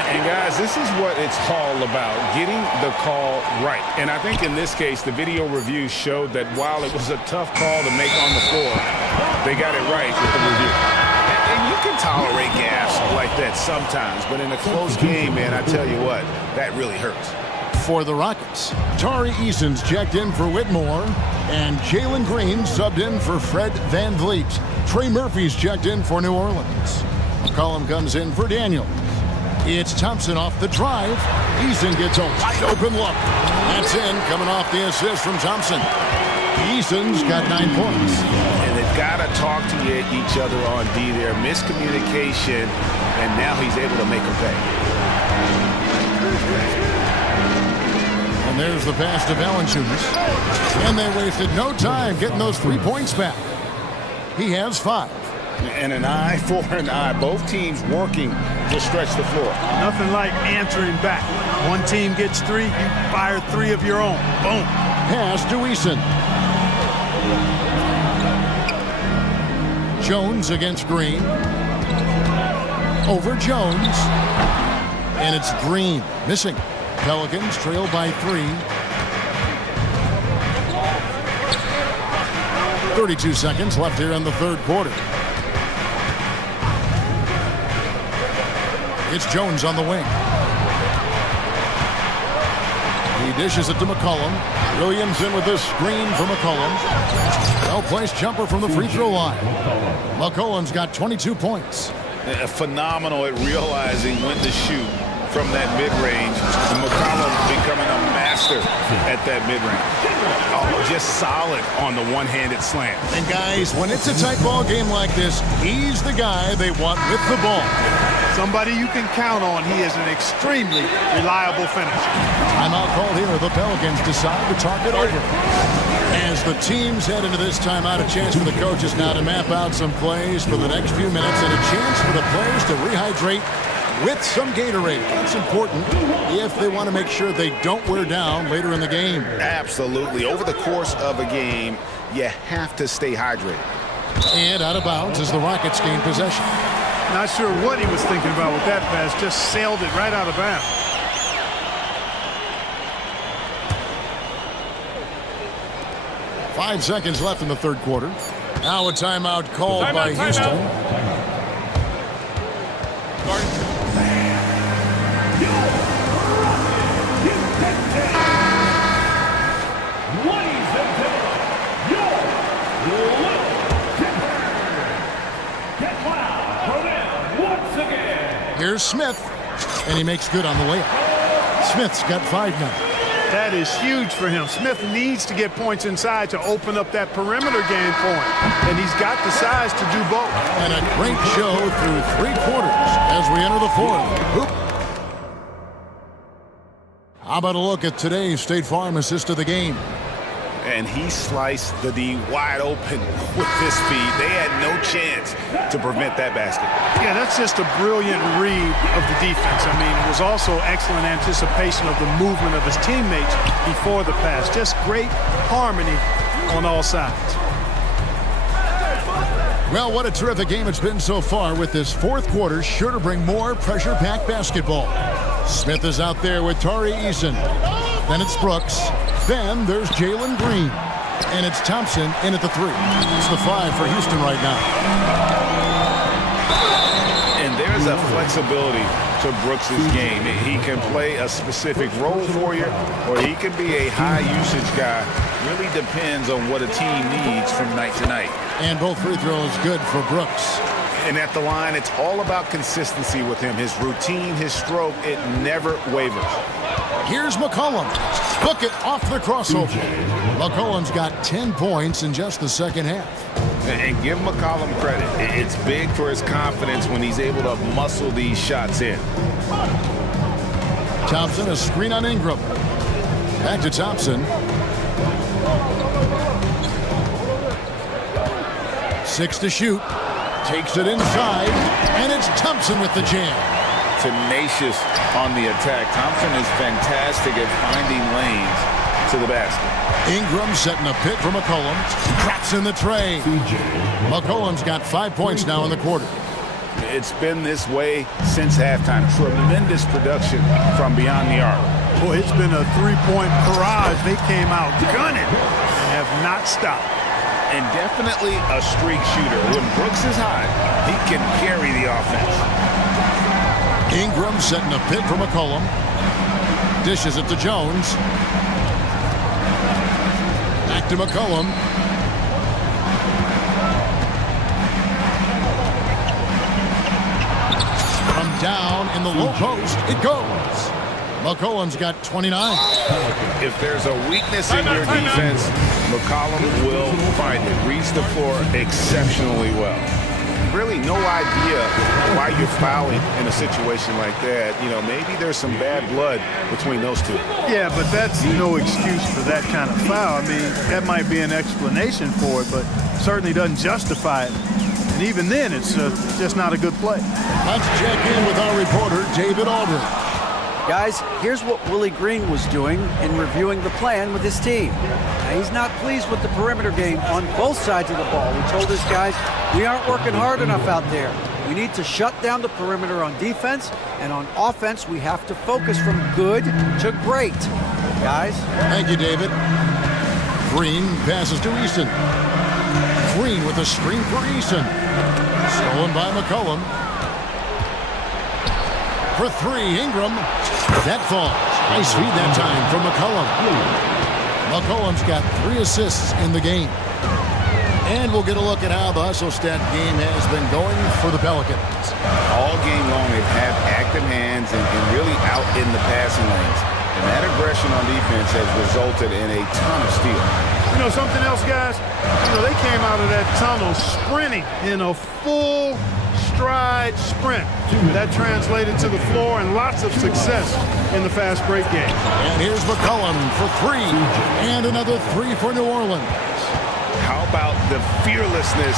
And guys, this is what it's all about, getting the call right. And I think in this case, the video review showed that while it was a tough call to make on the floor, they got it right with the review. And you can tolerate gas like that sometimes, but in a close game, man, I tell you what, that really hurts. For the Rockets, Tari Eason's checked in for Whitmore, and Jalen Green subbed in for Fred VanVleet. Trey Murphy's checked in for New Orleans. McCollum comes in for Daniels. It's Thompson off the drive. Eason gets a wide open look. That's in, coming off the assist from Thompson. Eason's got 9 points. And they've got to talk to each other on D there. Miscommunication, and now he's able to make a pay. And there's the pass to Valanciunas. And they wasted no time getting those 3 points back. He has 5. And an eye for an eye. Both teams working to stretch the floor. Nothing like answering back. One team gets 3, you fire 3 of your own. Boom. Pass to Eason. Jones against Green. Over Jones. And it's Green missing. Pelicans trail by 3. 32 seconds left here in the third quarter. It's Jones on the wing. He dishes it to McCollum. Williamson with this screen for McCollum. Well-placed jumper from the free throw line. McCollum's got 22 points. Phenomenal at realizing when to shoot from that mid-range. McCollum becoming a master at that mid-range. Oh, just solid on the one-handed slam. And guys, when it's a tight ball game like this, he's the guy they want with the ball. Somebody you can count on. He is an extremely reliable finisher. Timeout called here. The Pelicans decide to talk it over. As the teams head into this timeout, a chance for the coaches now to map out some plays for the next few minutes and a chance for the players to rehydrate with some Gatorade. That's important if they want to make sure they don't wear down later in the game. Absolutely. Over the course of a game, you have to stay hydrated. And out of bounds as the Rockets gain possession. Not sure what he was thinking about with that pass. Just sailed it right out of bounds. Five seconds left in the third quarter. Now a timeout called by Houston. Here's Smith, and he makes good on the layup. Smith's got 5 now. That is huge for him. Smith needs to get points inside to open up that perimeter game point, and he's got the size to do both. And a great show through 3 quarters as we enter the fourth. How about a look at today's State Farm assist of the game? And he sliced the D wide open with his speed. They had no chance to prevent that basket. Yeah, that's just a brilliant read of the defense. I mean, it was also excellent anticipation of the movement of his teammates before the pass. Just great harmony on all sides. Well, what a terrific game it's been so far, with this fourth quarter sure to bring more pressure-packed basketball. Smith is out there with Tari Eason. Then it's Brooks. Then there's Jalen Green. And it's Thompson in at the 3. It's the 5 for Houston right now. And there's a flexibility to Brooks's game. He can play a specific role for you, or he can be a high-usage guy. Really depends on what a team needs from night to night. And both free throws good for Brooks. And at the line, it's all about consistency with him. His routine, his stroke, it never wavers. Here's McCollum. Book it off the crossover. McCollum's got 10 points in just the second half. And give McCollum credit. It's big for his confidence when he's able to muscle these shots in. Thompson, a screen on Ingram. Back to Thompson. 6 to shoot. Takes it inside, and it's Thompson with the jam. Tenacious on the attack. Thompson is fantastic at finding lanes to the basket. Ingram setting a pick for McCollum. Traps in the tray. McCollum's got 5 points now in the quarter. It's been this way since halftime. Tremendous production from beyond the arc. Boy, it's been a 3-point barrage. They came out gunning and have not stopped. And definitely a streak shooter. When Brooks is hot, he can carry the offense. Ingram setting a pick for McCollum. Dishes it to Jones. Back to McCollum. From down in the low post, it goes. McCollum's got 29. If there's a weakness in your defense, McCollum will find it. Reads the floor exceptionally well. Really no idea why you're fouling in a situation like that. You know, maybe there's some bad blood between those two. Yeah, but that's no excuse for that kind of foul. I mean, that might be an explanation for it, but certainly doesn't justify it. And even then, it's just not a good play. Let's check in with our reporter, David Aldridge. Guys, here's what Willie Green was doing in reviewing the plan with his team. Now, he's not pleased with the perimeter game on both sides of the ball. He told his guys, we aren't working hard enough out there. We need to shut down the perimeter on defense, and on offense, we have to focus from good to great. Guys? Thank you, David. Green passes to Eason. Green with a screen for Eason. Stolen by McCollum. For 3, Ingram. That falls. Nice feed that time from McCollum. McCollum's got 3 assists in the game. And we'll get a look at how the hustle stat game has been going for the Pelicans. All game long, they've had active hands and really out in the passing lanes. And that aggression on defense has resulted in a ton of steals. You know something else, guys? You know, they came out of that tunnel sprinting in a full stride sprint. That translated to the floor and lots of success in the fast break game. And here's McCollum for three. And another three for New Orleans. How about the fearlessness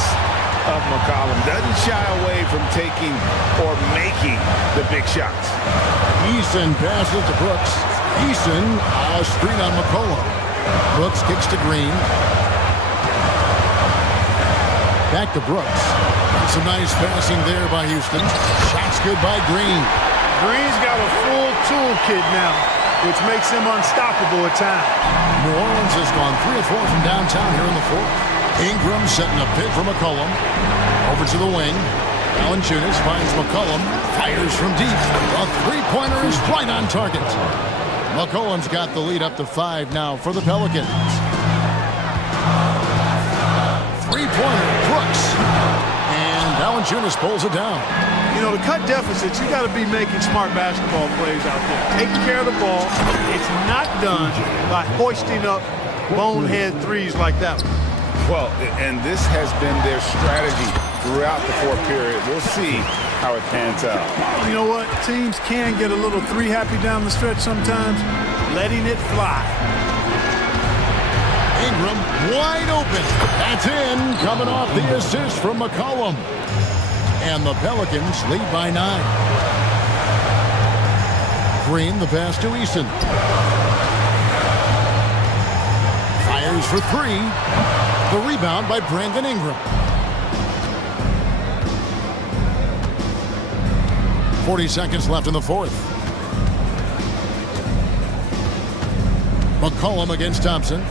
of McCollum? Doesn't shy away from taking or making the big shots. Eason passes to Brooks. Eason, a screen on McCollum. Brooks kicks to Green. Back to Brooks. Some nice passing there by Houston. Shots good by Green. Green's got a full toolkit now, which makes him unstoppable at times. New Orleans has gone 3 of 4 from downtown here in the fourth. Ingram setting a pick for McCollum. Over to the wing. Valanciunas finds McCollum. Fires from deep. A three-pointer is right on target. McCollum's got the lead up to 5 now for the Pelicans. Three-pointer, Brooks. And Valanciunas pulls it down. You know, to cut deficits, you got to be making smart basketball plays out there. Taking care of the ball. It's not done by hoisting up bonehead threes like that one. Well, and this has been their strategy throughout the fourth period. We'll see how it pans out. You know what? Teams can get a little three-happy down the stretch sometimes, letting it fly. Ingram wide open. That's in. Coming off the assist from McCollum. And the Pelicans lead by 9. Green, the pass to Eason. Fires for 3. The rebound by Brandon Ingram. 40 seconds left in the fourth. McCollum against Thompson.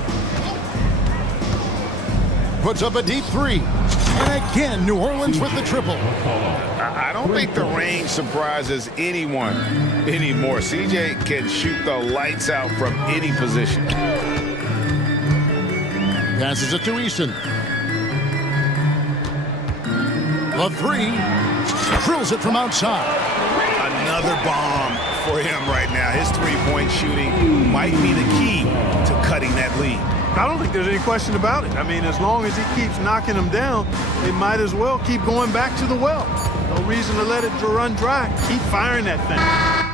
Puts up a deep 3. And again, New Orleans with the triple. I don't think the range surprises anyone anymore. CJ can shoot the lights out from any position. Passes it to Eason. The 3. Drills it from outside. Another bomb for him right now. His three-point shooting might be the key to cutting that lead. I don't think there's any question about it. I mean, as long as he keeps knocking them down, they might as well keep going back to the well. No reason to let it run dry. Keep firing that thing.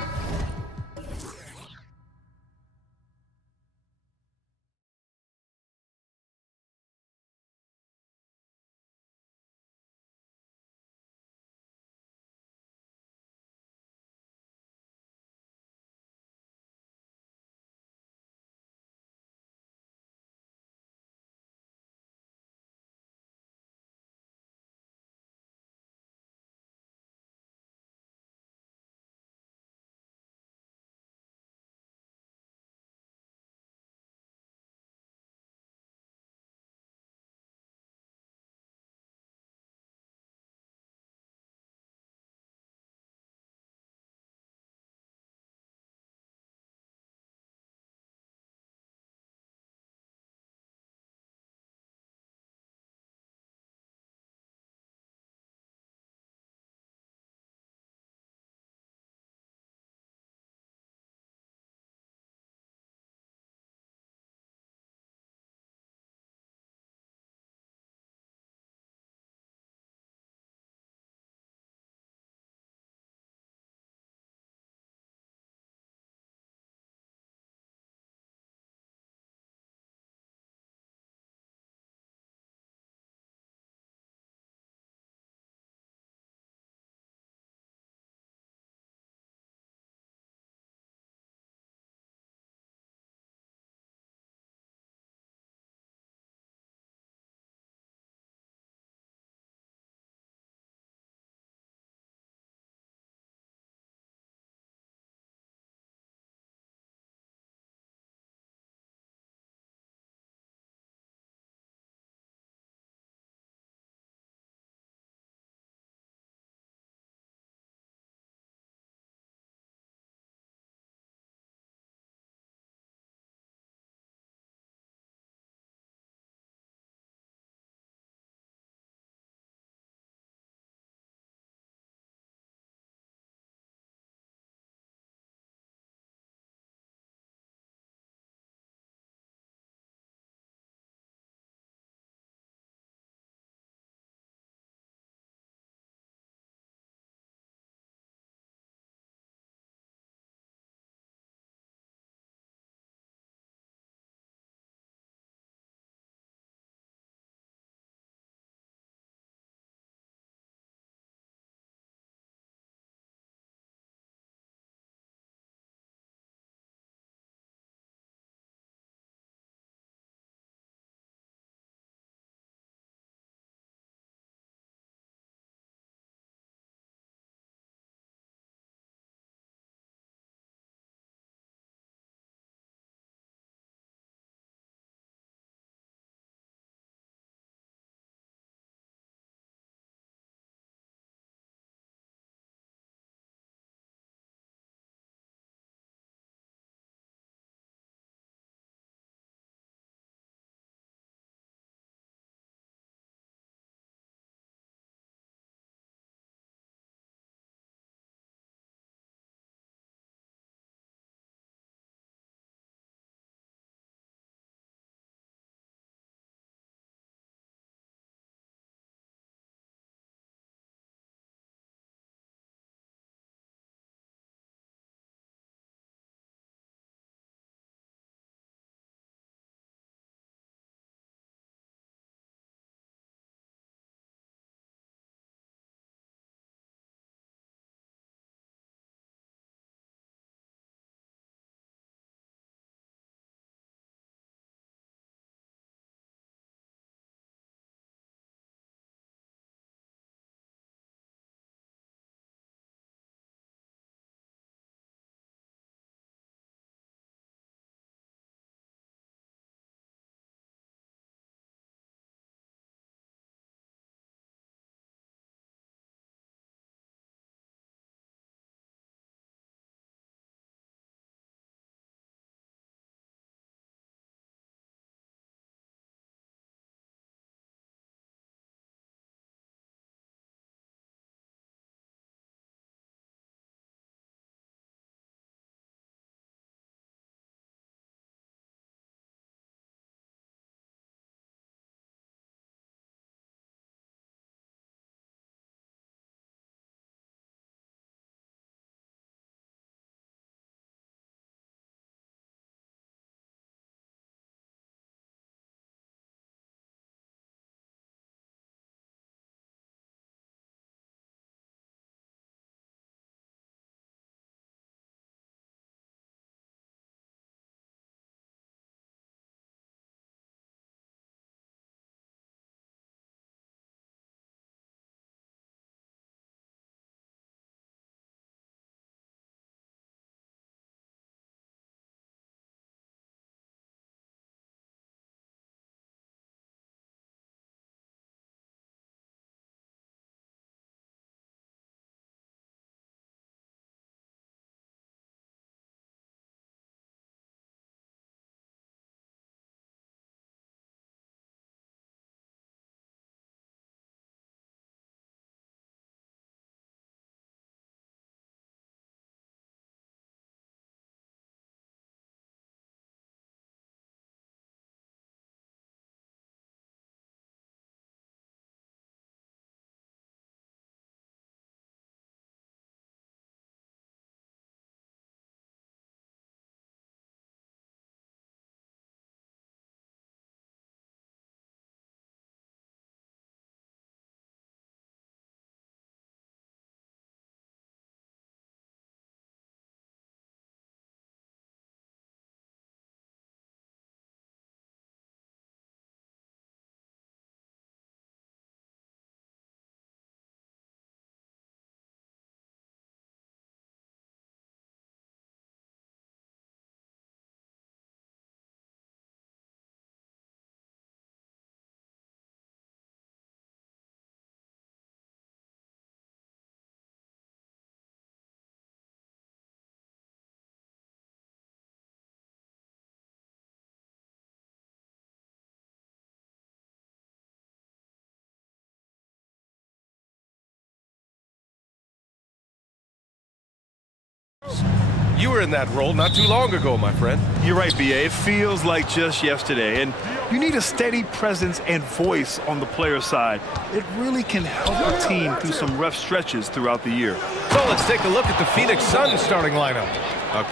You were in that role not too long ago, my friend. You're right, B.A. It feels like just yesterday. And you need a steady presence and voice on the player side. It really can help a team through some rough stretches throughout the year. So let's take a look at the Phoenix Suns starting lineup.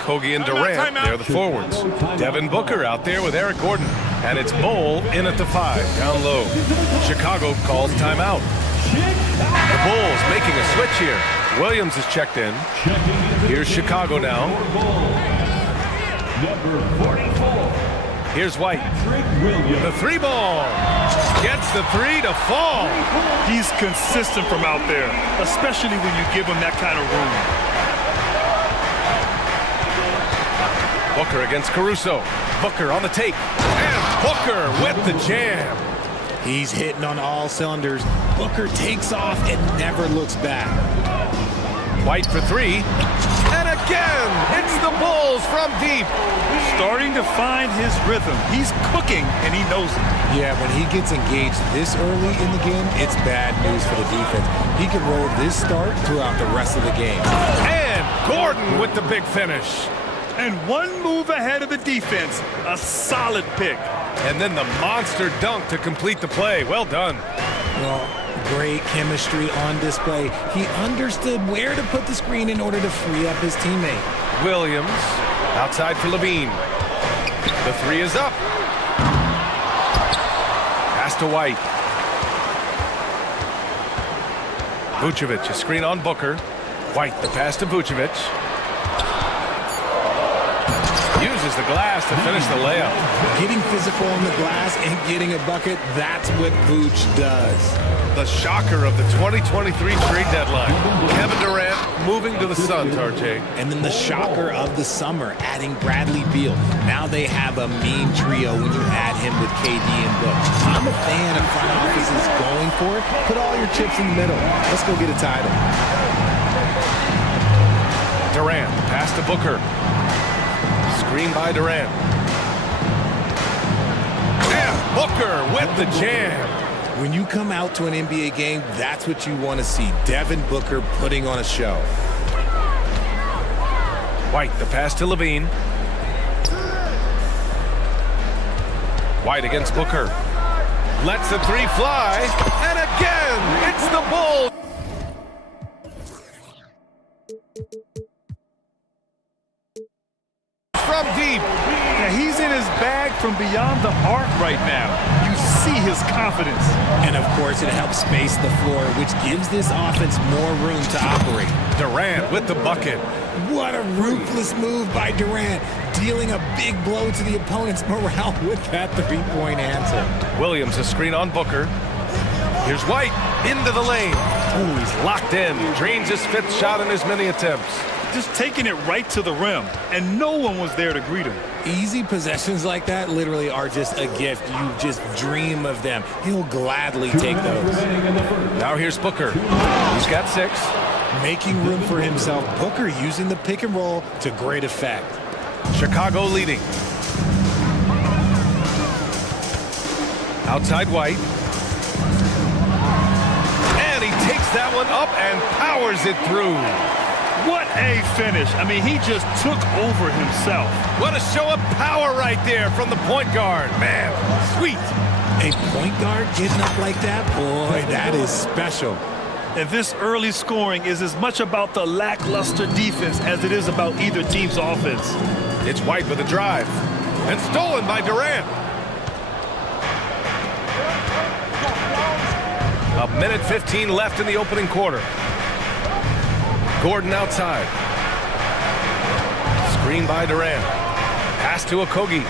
Kogi and Durant, they're the forwards. Devin Booker out there with Eric Gordon. And it's Bull in at the 5, down low. Chicago calls timeout. The Bulls making a switch here. Williams is checked in. Here's Chicago now. Here's White. The 3 ball. Gets the 3 to fall. He's consistent from out there, especially when you give him that kind of room. Booker against Caruso. Booker on the take. And Booker with the jam. He's hitting on all cylinders. Booker takes off and never looks back. White for 3. And again, it's the Bulls from deep. Starting to find his rhythm. He's cooking, and he knows it. Yeah, when he gets engaged this early in the game, it's bad news for the defense. He can roll this start throughout the rest of the game. And Gordon with the big finish. And one move ahead of the defense. A solid pick. And then the monster dunk to complete the play. Well done. Well, great chemistry on display. He understood where to put the screen in order to free up his teammate. Williams outside for Levine. The 3 is up. Pass to White. Vucevic, a screen on Booker. White, the pass to Vucevic. Uses the glass to finish the layup. Getting physical on the glass and getting a bucket, that's what Vooch does. The shocker of the 2023 trade deadline. Kevin Durant moving to the Suns, RJ. And then the shocker of the summer, adding Bradley Beal. Now they have a mean trio when you add him with KD and Book. I'm a fan of front offices going for it. Put all your chips in the middle. Let's go get a title. Durant, pass to Booker. Screen by Durant. And Booker with the jam. When you come out to an NBA game, that's what you want to see. Devin Booker putting on a show. White, the pass to Levine. White against Booker. Lets the 3 fly. And again, it's the Bulls. From deep. Yeah, he's in his bag from beyond the arc right now. You see his confidence. And of course, it helps space the floor, which gives this offense more room to operate. Durant with the bucket. What a ruthless move by Durant, dealing a big blow to the opponent's morale with that 3-point answer. Williams, a screen on Booker. Here's White into the lane. Ooh, he's locked in. Drains his 5th shot in as many attempts. Just taking it right to the rim, and no one was there to greet him. Easy possessions like that literally are just a gift. You just dream of them. He'll gladly take those. Now here's Booker. He's got 6. Making room for himself. Booker using the pick and roll to great effect. Chicago leading. Outside White. And he takes that one up and powers it through. What a finish. I mean, he just took over himself. What a show of power right there from the point guard. Man, sweet. A point guard getting up like that? Boy, that is special. And this early scoring is as much about the lackluster defense as it is about either team's offense. It's White with a drive. And stolen by Durant. A minute 15 left in the opening quarter. Gordon outside. Screen by Durant. Pass to Okogie.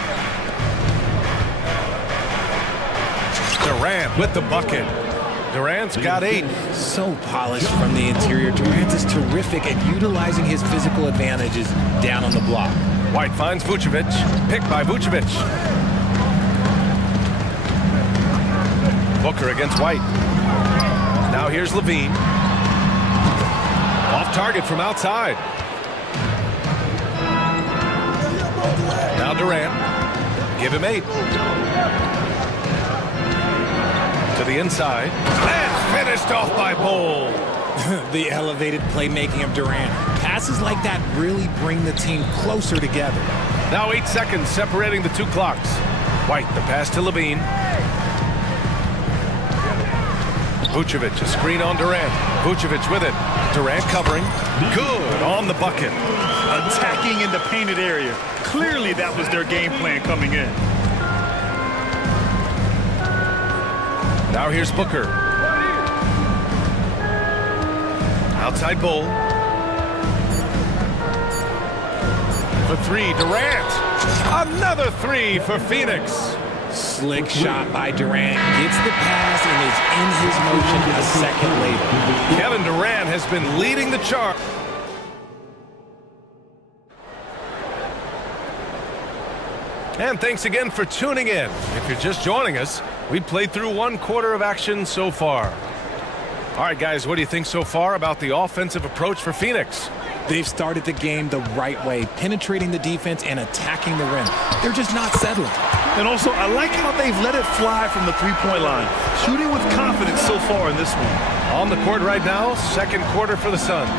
Durant with the bucket. Durant's got 8. So polished from the interior. Durant is terrific at utilizing his physical advantages down on the block. White finds Vucevic. Picked by Vucevic. Booker against White. Now here's Levine. Off target from outside. Now Durant. Give him 8. To the inside. And finished off by Bull. The elevated playmaking of Durant. Passes like that really bring the team closer together. Now 8 seconds separating the two clocks. White, the pass to Levine. Vucevic, a screen on Durant. Vucevic with it. Durant covering. Good on the bucket. Attacking in the painted area. Clearly that was their game plan coming in. Now here's Booker. Outside Bull. For three, Durant. Another three for Phoenix. Slick shot by Durant. Gets the pass and is in his motion a second later. Kevin Durant has been leading the charge. And thanks again for tuning in. If you're just joining us, we played through 1/4 of action so far. All right, guys, what do you think so far about the offensive approach for Phoenix? They've started the game the right way, penetrating the defense and attacking the rim. They're just not settling. And also, I like how they've let it fly from the three-point line, shooting with confidence so far in this one. On the court right now, second quarter for the Suns.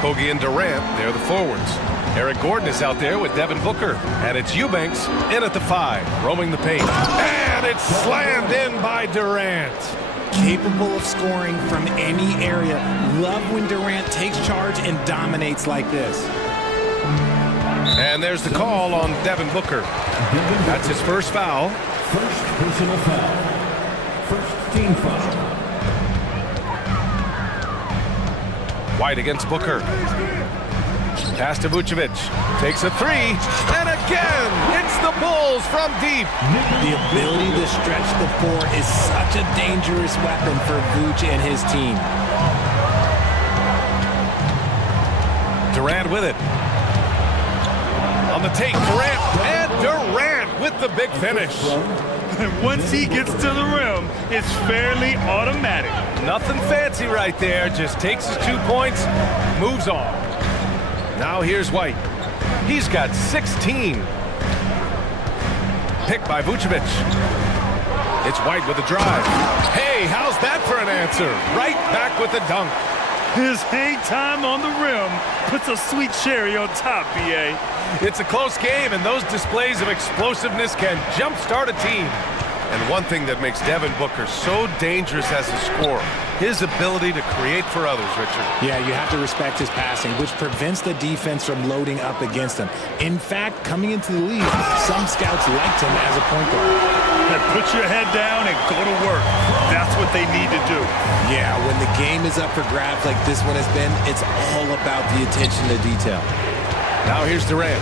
Kogi and Durant, they're the forwards. Eric Gordon is out there with Devin Booker. And it's Eubanks in at the 5, roaming the paint. And it's slammed in by Durant. Capable of scoring from any area. Love when Durant takes charge and dominates like this. And there's the call on Devin Booker. That's his first foul. First personal foul. First team foul. White against Booker. Pass to Vucevic. Takes a three. And again, it's the Bulls from deep. The ability to stretch the floor is such a dangerous weapon for Vuce and his team. Durant with it. On the take, Durant. And Durant with the big finish. Once he gets to the rim, it's fairly automatic. Nothing fancy right there. Just takes his 2 points, moves on. Now here's White. He's got 16. Picked by Vucevic. It's White with a drive. Hey, how's that for an answer? Right back with the dunk. His hang time on the rim puts a sweet cherry on top, BA. It's a close game, and those displays of explosiveness can jumpstart a team. And one thing that makes Devin Booker so dangerous as a scorer, his ability to create for others, Richard. Yeah, you have to respect his passing, which prevents the defense from loading up against him. In fact, coming into the league, some scouts liked him as a point guard. And put your head down and go to work. That's what they need to do. Yeah, when the game is up for grabs like this one has been, it's all about the attention to detail. Now here's Durant.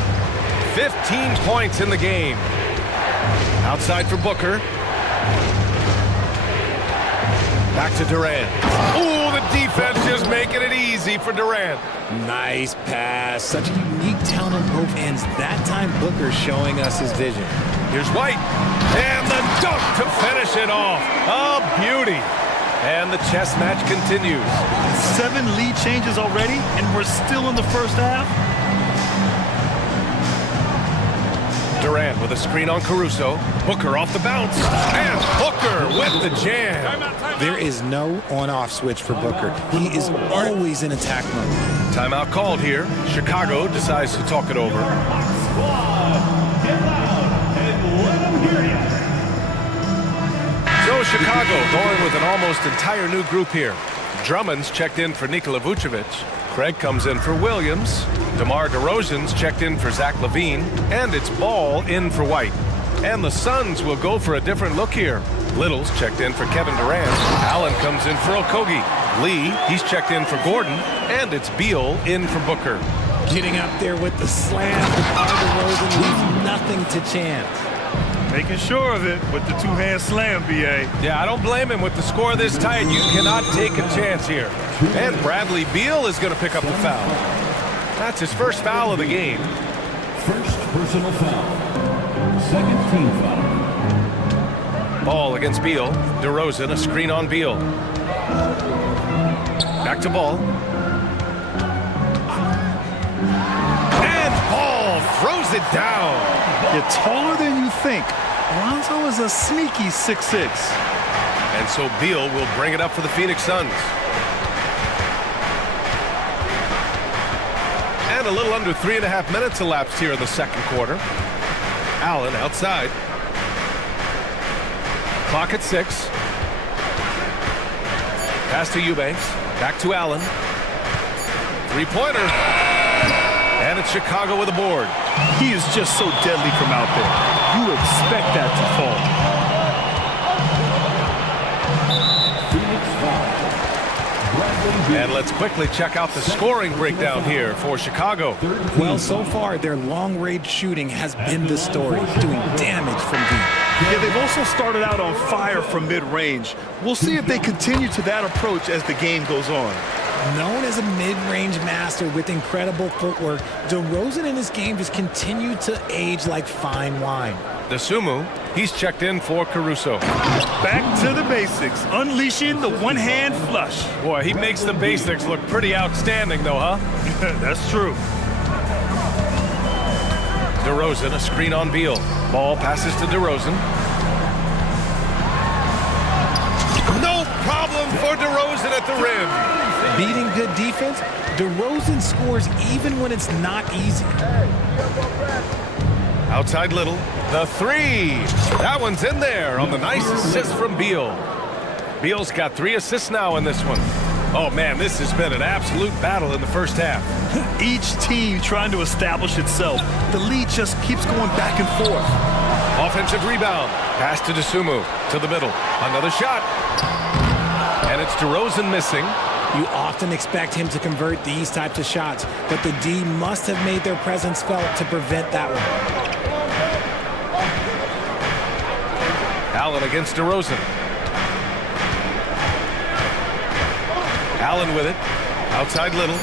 15 points in the game. Outside for Booker. Back to Durant. Ooh, the defense just making it easy for Durant. Nice pass. Such a unique talent on both ends. That time Booker showing us his vision. Here's White. And the dunk to finish it off. A beauty. And the chess match continues. 7 lead changes already, and we're still in the first half. Durant with a screen on Caruso. Booker off the bounce. And Booker with the jam. There is no on-off switch for Booker. He is always in attack mode. Timeout called here. Chicago decides to talk it over. So Chicago going with an almost entire new group here. Drummond's checked in for Nikola Vucevic. Craig comes in for Williams. DeMar DeRozan's checked in for Zach LaVine. And it's Ball in for White. And the Suns will go for a different look here. Little's checked in for Kevin Durant. Allen comes in for Okogie. Lee, he's checked in for Gordon. And it's Beal in for Booker. Getting up there with the slam. DeMar DeRozan leaves nothing to chance. Making sure of it with the two-hand slam, BA. Yeah, I don't blame him with the score this tight. You cannot take a chance here. And Bradley Beal is going to pick up the foul. That's his first foul of the game. First personal foul. Second team foul. Ball against Beal. DeRozan, a screen on Beal. Back to Ball. And Ball throws it down. You're taller than you think. Alonzo is a sneaky 6'6". And so Beal will bring it up for the Phoenix Suns. a little under 3.5 minutes elapsed here in the second quarter. Allen outside. Clock at 6. Pass to Eubanks. Back to Allen. Three-pointer. And it's Chicago with a board. He is just so deadly from out there. You expect that to fall. And let's quickly check out the scoring breakdown here for Chicago. Well, so far, their long-range shooting has been the story, doing damage from deep. Yeah, they've also started out on fire from mid-range. We'll see if they continue to that approach as the game goes on. Known as a mid-range master with incredible footwork, DeRozan in his game just continued to age like fine wine. DeSumo, he's checked in for Caruso. Back to the basics, unleashing the one-hand flush. Boy, he makes the basics look pretty outstanding, though, huh? That's true. DeRozan, a screen on Beal. Ball passes to DeRozan. No problem for DeRozan at the rim. Beating good defense, DeRozan scores even when it's not easy. Outside Little, the three. That one's in there on the nice assist from Beal. Beal's got 3 assists now in this one. Oh, man, this has been an absolute battle in the first half. Each team trying to establish itself. The lead just keeps going back and forth. Offensive rebound. Pass to DeSumo. To the middle. Another shot. And it's DeRozan missing. You often expect him to convert these types of shots, but the D must have made their presence felt to prevent that one. Allen against DeRozan. Allen with it. Outside Little.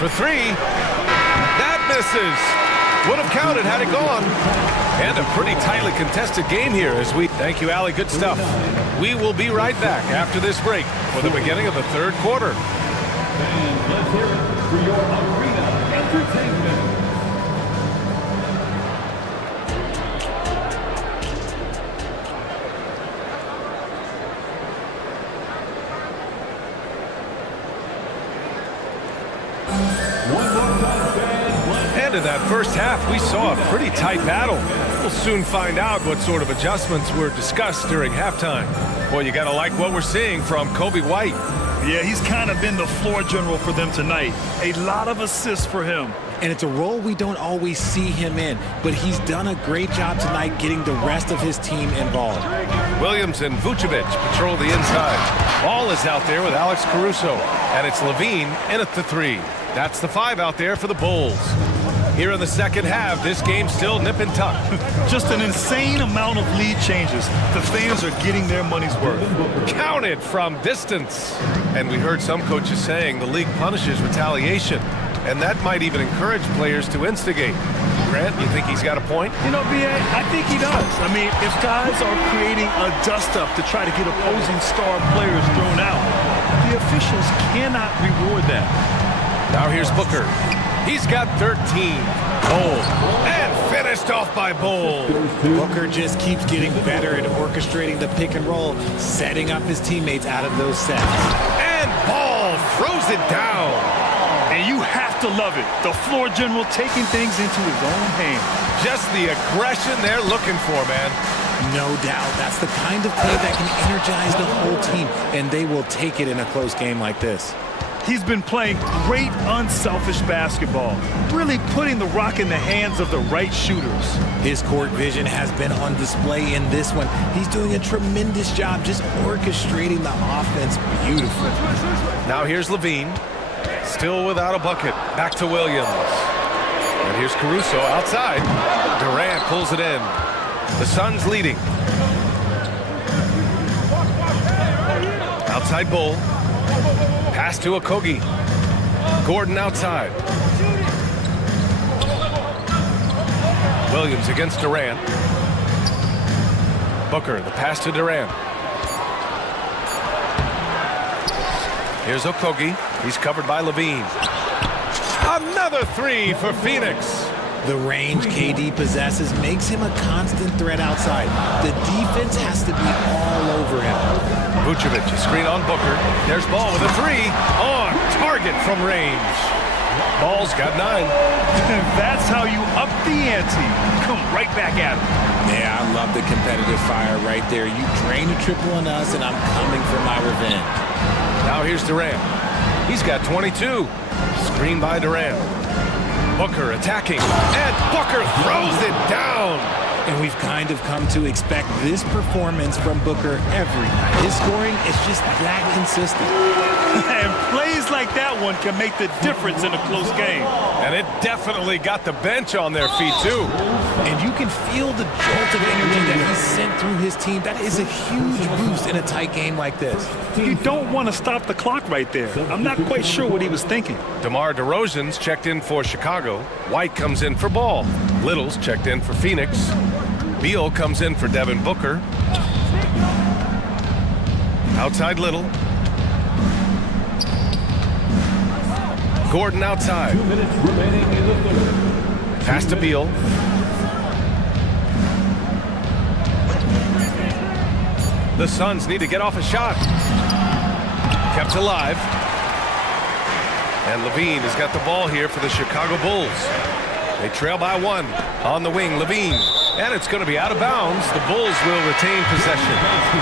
For 3. That misses. Would have counted had it gone. And a pretty tightly contested game here as we... Thank you, Allie. Good stuff. We will be right back after this break for the beginning of the third quarter. And let's hear it for your arena entertainment. And in that first half, we saw a pretty tight battle. We'll soon find out what sort of adjustments were discussed during halftime. Boy, you gotta like what we're seeing from Kobe White. Yeah, he's kind of been the floor general for them tonight. A lot of assists for him. And it's a role we don't always see him in, but he's done a great job tonight getting the rest of his team involved. Williams and Vucevic patrol the inside. Ball is out there with Alex Caruso, and it's Levine in at the 3. That's the 5 out there for the Bulls. Here in the second half, this game's still nip and tuck. Just an insane amount of lead changes. The fans are getting their money's worth. Counted from distance. And we heard some coaches saying the league punishes retaliation. And that might even encourage players to instigate. Grant, you think he's got a point? You know, B.A., I think he does. I mean, if guys are creating a dust-up to try to get opposing star players thrown out, the officials cannot reward that. Now here's Booker. He's got 13. Bowl. And finished off by Bowl. Booker just keeps getting better at orchestrating the pick and roll, setting up his teammates out of those sets. And Ball throws it down. And you have to love it. The floor general taking things into his own hands. Just the aggression they're looking for, man. No doubt. That's the kind of play that can energize the whole team, and they will take it in a close game like this. He's been playing great, unselfish basketball, really putting the rock in the hands of the right shooters. His court vision has been on display in this one. He's doing a tremendous job just orchestrating the offense beautifully. Now here's Levine, still without a bucket. Back to Williams. And here's Caruso outside. Durant pulls it in. The Suns leading. Outside Bull. Pass to Okogie. Gordon outside. Williams against Durant. Booker, the pass to Durant. Here's Okogie. He's covered by Levine. Another 3 for Phoenix. The range KD possesses makes him a constant threat outside. The defense has to be all over him. Vucevic, a screen on Booker. There's Ball with a three. On target from range. Ball's got 9. That's how you up the ante. Come right back at him. Yeah, I love the competitive fire right there. You drain a triple on us, and I'm coming for my revenge. Now here's Durant. He's got 22. Screen by Durant. Booker attacking, and Booker throws it down. And we've kind of come to expect this performance from Booker every night. His scoring is just that consistent. And plays like that one can make the difference in a close game. And it definitely got the bench on their feet, too. And you can feel the jolt of energy that he sent through his team. That is a huge boost in a tight game like this. You don't want to stop the clock right there. I'm not quite sure what he was thinking. DeMar DeRozan's checked in for Chicago. White comes in for Ball. Little's checked in for Phoenix. Beal comes in for Devin Booker. Outside Little. Gordon outside. Pass to Beal. The Suns need to get off a shot. Kept alive. And Levine has got the ball here for the Chicago Bulls. They trail by 1. On the wing, Levine. And it's going to be out of bounds. The Bulls will retain possession.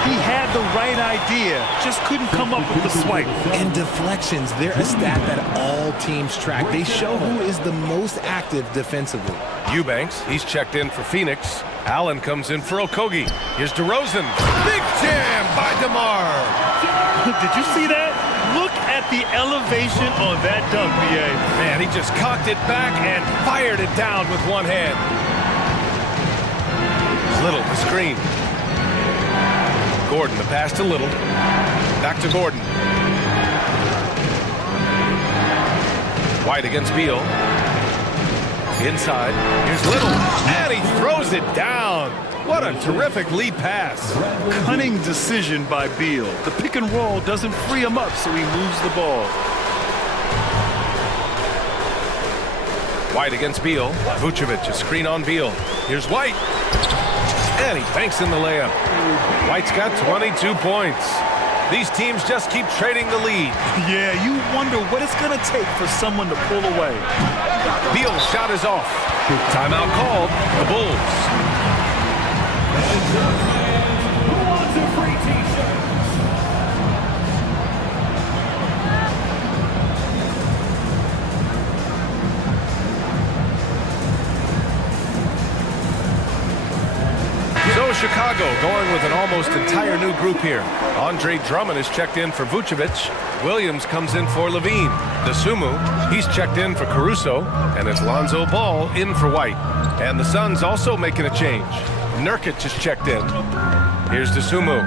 He had the right idea, just couldn't come up with the swipe. And deflections, they're a stat that all teams track. They show who is the most active defensively. Eubanks, he's checked in for Phoenix. Allen comes in for Okogie. Here's DeRozan. Big jam by DeMar. Did you see that? Look at the elevation on that dunk, B.A. Man, he just cocked it back and fired it down with one hand. Little, the screen. Gordon, the pass to Little. Back to Gordon. White against Beal. Inside. Here's Little. And he throws it down. What a terrific lead pass. Cunning decision by Beal. The pick and roll doesn't free him up, so he moves the ball. White against Beal. Vucevic, a screen on Beal. Here's White. And he banks in the layup. White's got 22 points. These teams just keep trading the lead. Yeah, you wonder what it's going to take for someone to pull away. Beal's shot is off. Timeout called. The Bulls. Who wants a free t-shirt? So Chicago going with an almost entire new group here. Andre Drummond is checked in for Vucevic. Williams comes in for Levine. Dosunmu, he's checked in for Caruso. And it's Lonzo Ball in for White. And the Suns also making a change. Nurkic is checked in. Here's Dosunmu.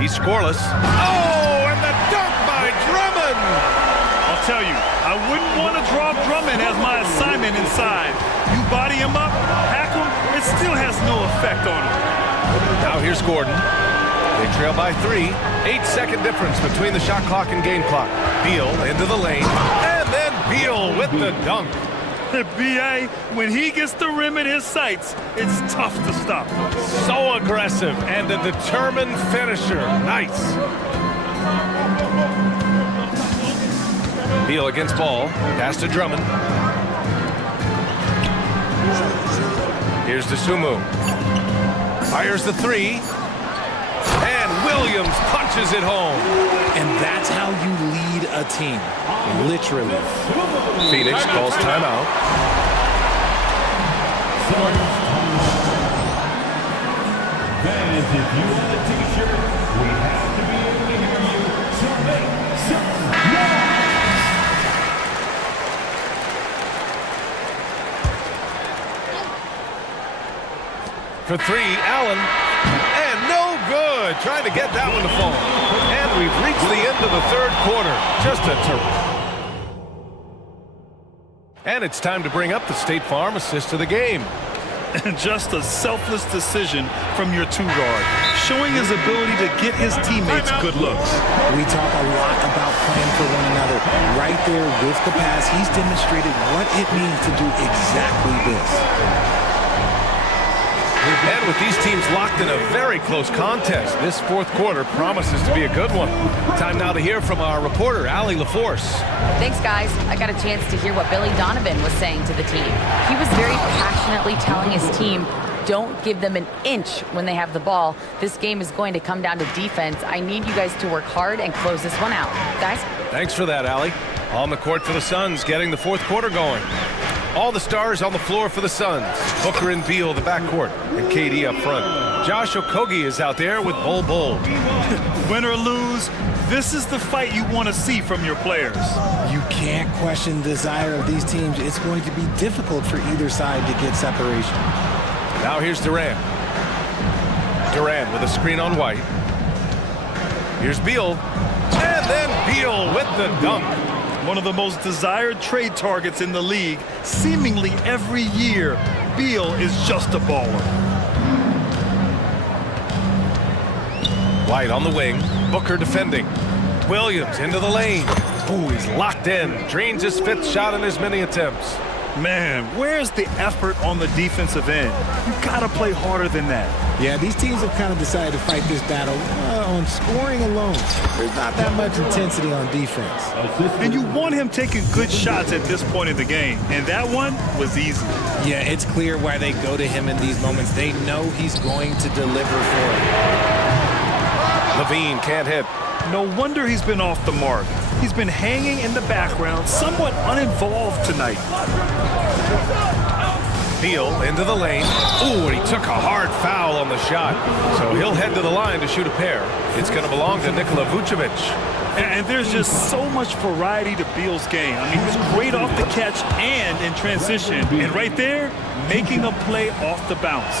He's scoreless. Oh, and the dunk by Drummond! I'll tell you, I wouldn't want to draw Drummond as my assignment inside. You body him up, hack him, it still has no effect on him. Now here's Gordon. They trail by 3. 8-second difference between the shot clock and game clock. Beal into the lane. And then Beal with the dunk. B.A., when he gets the rim in his sights, it's tough to stop. So aggressive and a determined finisher. Nice. Beal against Ball. Pass to Drummond. Here's Dosunmu. Fires the 3. And Williams punches it home. And that's how you lead a team. Literally. Phoenix calls timeout. Fans, if you want a t-shirt, we have to be able to hear you. So make some noise! For 3, Allen. And no good. Trying to get that one to fall. And we've reached the end of the third quarter. Just a terrific. And it's time to bring up the State Farm assist of the game. Just a selfless decision from your 2-guard, showing his ability to get his teammates good looks. We talk a lot about playing for one another. Right there with the pass, he's demonstrated what it means to do exactly this. And with these teams locked in a very close contest, this fourth quarter promises to be a good one. Time now to hear from our reporter, Allie LaForce. Thanks, guys. I got a chance to hear what Billy Donovan was saying to the team. He was very passionately telling his team, don't give them an inch when they have the ball. This game is going to come down to defense. I need you guys to work hard and close this one out. Guys? Thanks for that, Allie. On the court for the Suns, getting the fourth quarter going. All the stars on the floor for the Suns. Booker and Beal, the backcourt, and KD up front. Josh Okogie is out there with Bol Bol. Win or lose, this is the fight you want to see from your players. You can't question the desire of these teams. It's going to be difficult for either side to get separation. Now here's Durant. Durant with a screen on White. Here's Beal. And then Beal with the dunk. One of the most desired trade targets in the league. Seemingly every year, Beal is just a baller. White on the wing. Booker defending. Williams into the lane. Ooh, he's locked in. Drains his fifth shot in as many attempts. Man, where's the effort on the defensive end? You gotta play harder than that. Yeah, these teams have kind of decided to fight this battle on scoring alone. There's not that much intensity on defense. And you want him taking good shots at this point in the game. And that one was easy. Yeah, it's clear why they go to him in these moments. They know he's going to deliver for it. Levine can't hit. No wonder he's been off the mark. He's been hanging in the background, somewhat uninvolved tonight. Beal into the lane. Ooh, and he took a hard foul on the shot. So he'll head to the line to shoot a pair. It's going to belong to Nikola Vucevic. And there's just so much variety to Beal's game. I mean, he's great off the catch and in transition. And right there, making a play off the bounce.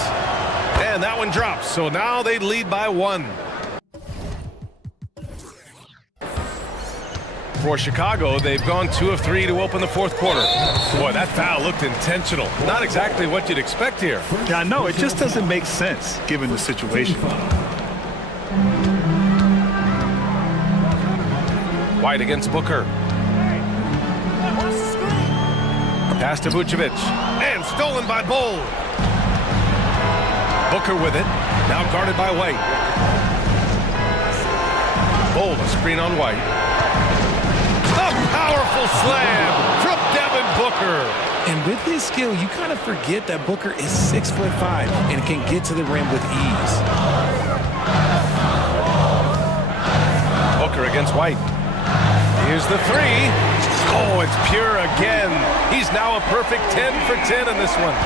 And that one drops. So now they lead by one. For Chicago, they've gone 2 of 3 to open the fourth quarter. Boy, that foul looked intentional. Not exactly what you'd expect here. Yeah, I know. It just doesn't make sense given the situation. White against Booker. Pass to Vucevic. And stolen by Bol. Booker with it. Now guarded by White. Bol, a screen on White. A powerful slam from Devin Booker. And with his skill, you kind of forget that Booker is 6'5" and can get to the rim with ease. Booker against White. Here's the three. Oh, it's pure again. He's now a perfect 10 for 10 in this one.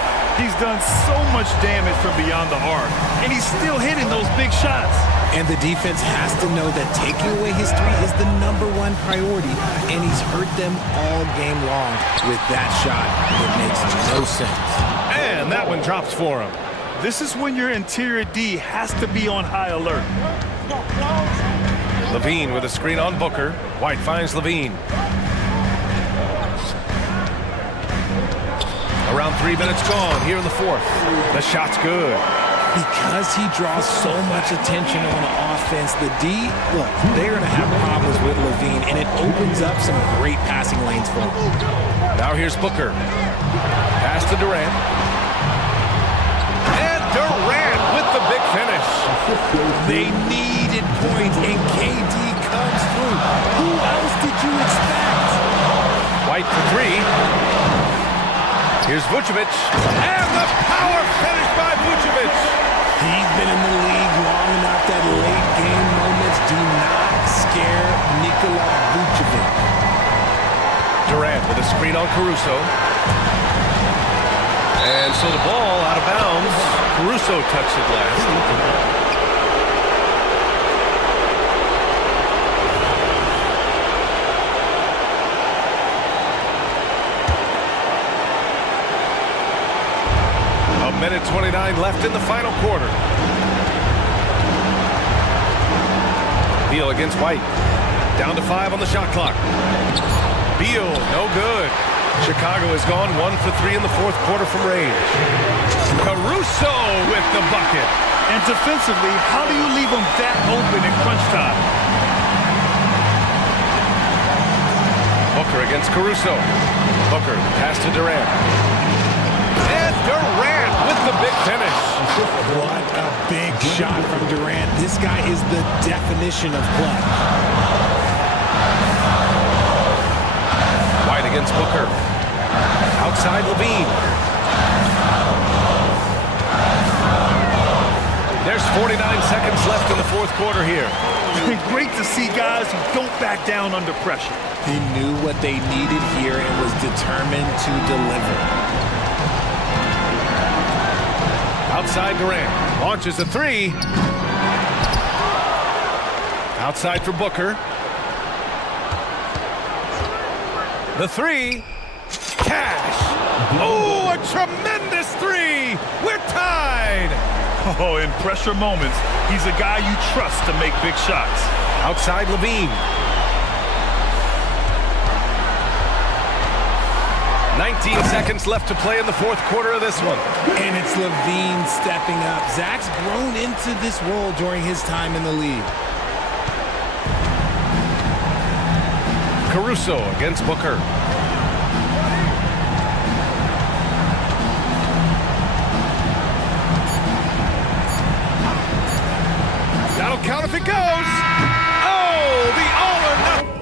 He's done so much damage from beyond the arc, and he's still hitting those big shots. And the defense has to know that taking away his three is the #1 priority, and he's hurt them all game long with that shot. It makes no sense. And that one drops for him. This is when your interior D has to be on high alert. Levine with a screen on Booker. White finds Levine. Around 3 minutes gone here in the fourth. The shot's good. Because he draws so much attention on offense, the D, look, they're going to have problems with Levine, and it opens up some great passing lanes for him. Now here's Booker. Pass to Durant. And Durant with the big finish. They needed points, and KD comes through. Who else did you expect? White for three. Here's Vucevic. And the power finish by Vucevic. He's been in the league long enough that late game moments do not scare Nikola Vucevic. Durant with a screen on Caruso. And so the ball out of bounds. Caruso touched it last. Minute 29 left in the final quarter. Beal against White. Down to 5 on the shot clock. Beal, no good. Chicago has gone 1 for 3 in the fourth quarter from range. Caruso with the bucket. And defensively, how do you leave them that open in crunch time? Booker against Caruso. Booker, pass to Durant. And Durant with the big finish. What a big shot from Durant. This guy is the definition of clutch. White against Booker. Outside Levine. There's 49 seconds left in the fourth quarter here. Great to see guys who don't back down under pressure. He knew what they needed here and was determined to deliver. Outside Durant. Launches a three. Outside for Booker. The three. Cash. Oh, a tremendous three. We're tied. Oh, in pressure moments, he's a guy you trust to make big shots. Outside Levine. 19 seconds left to play in the fourth quarter of this one. And it's Levine stepping up. Zach's grown into this role during his time in the league. Caruso against Booker. That'll count if it goes. Oh, the all or nothing.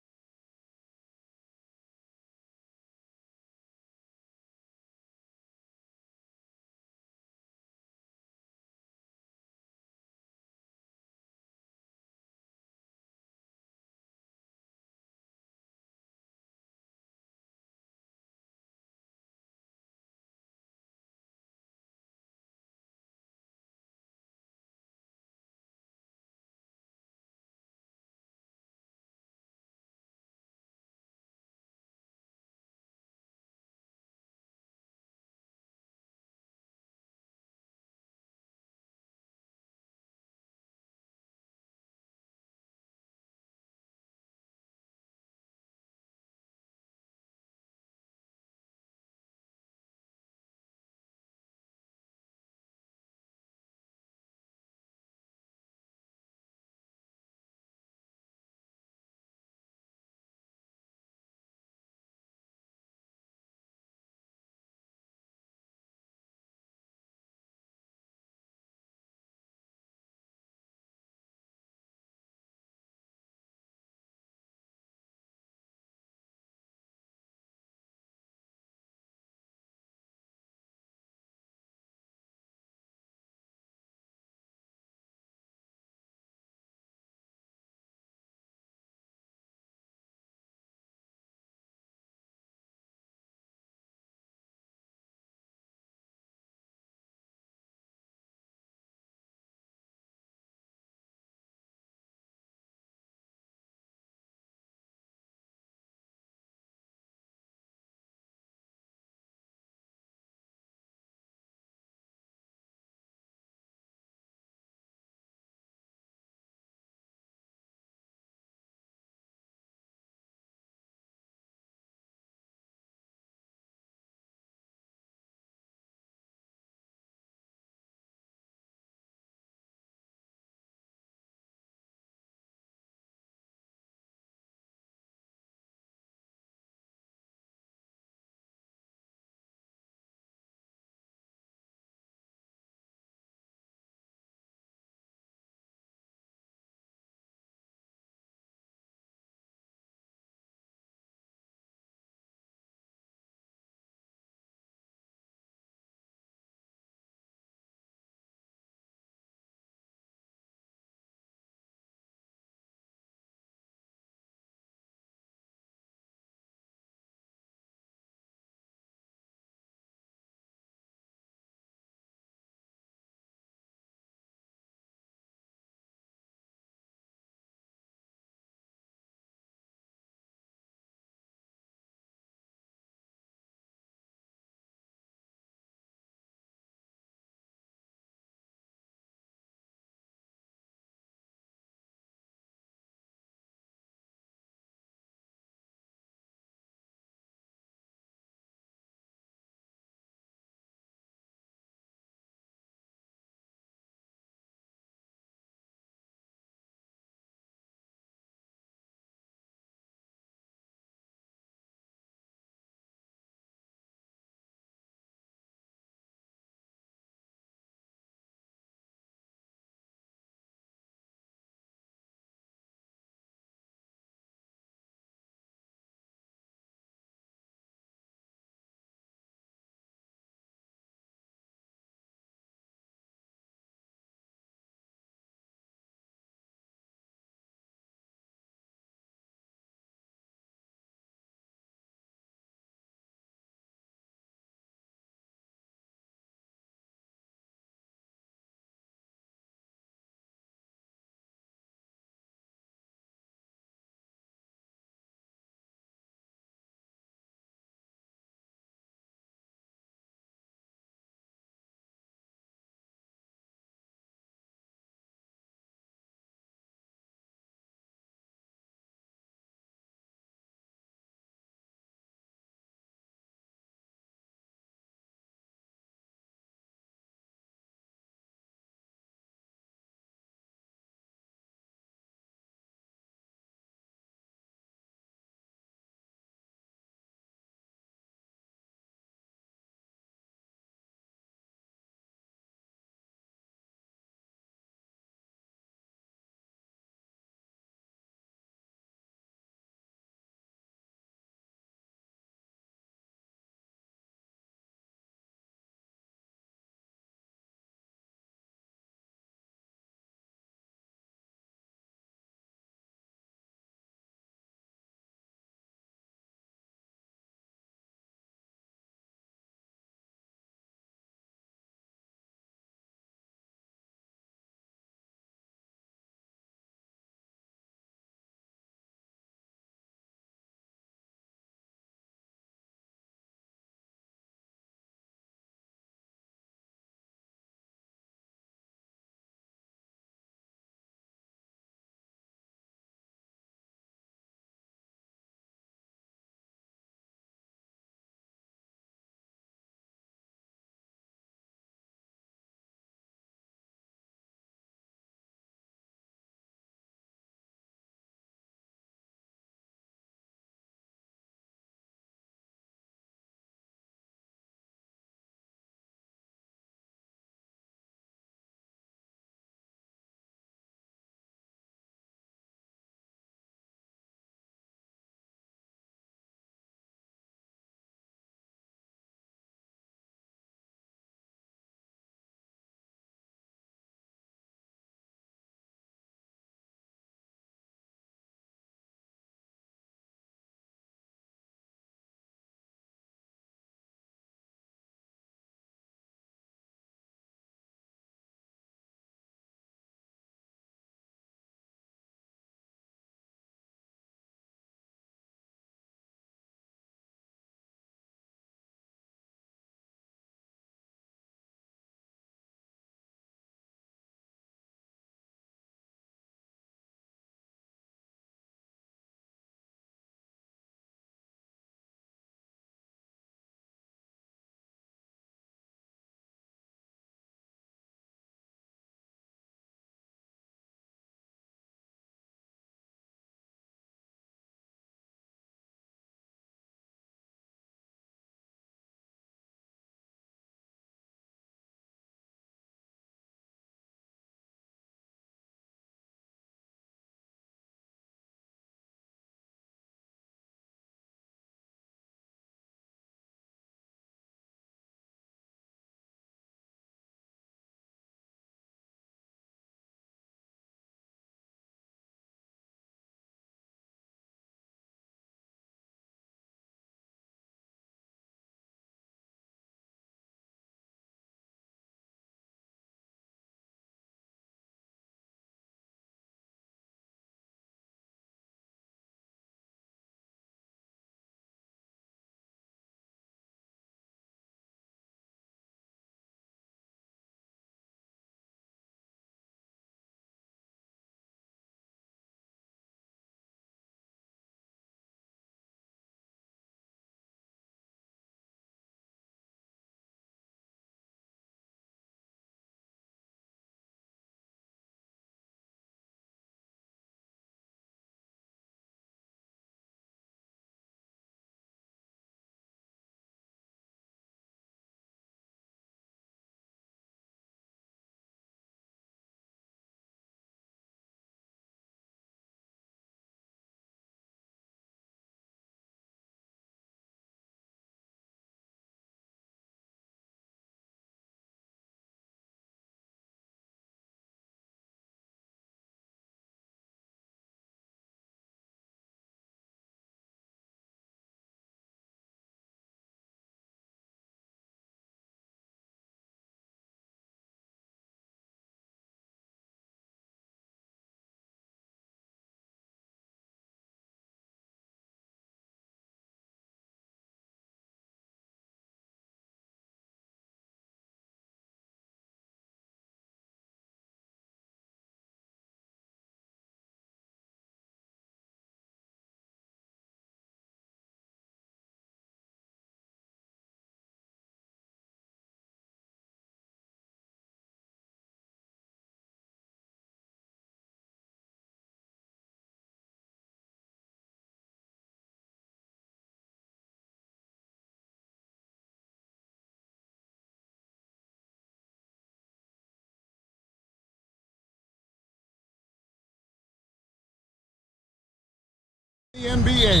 The NBA.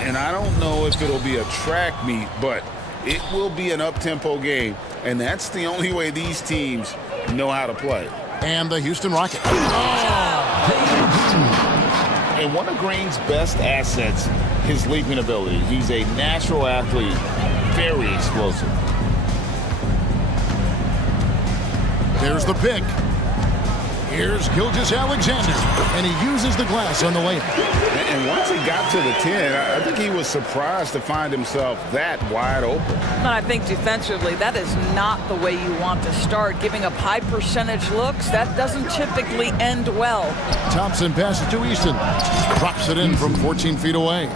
And I don't know if it'll be a track meet, but it will be an up-tempo game. And that's the only way these teams know how to play. And the Houston Rockets. And one of Green's best assets, his leaping ability. He's a natural athlete, very explosive. There's the pick. Here's Gilgeous-Alexander, and he uses the glass on the layup. And once he got to the 10, I think he was surprised to find himself that wide open. And I think defensively, that is not the way you want to start. Giving up high percentage looks, that doesn't typically end well. Thompson passes to Easton. Drops it in from 14 feet away.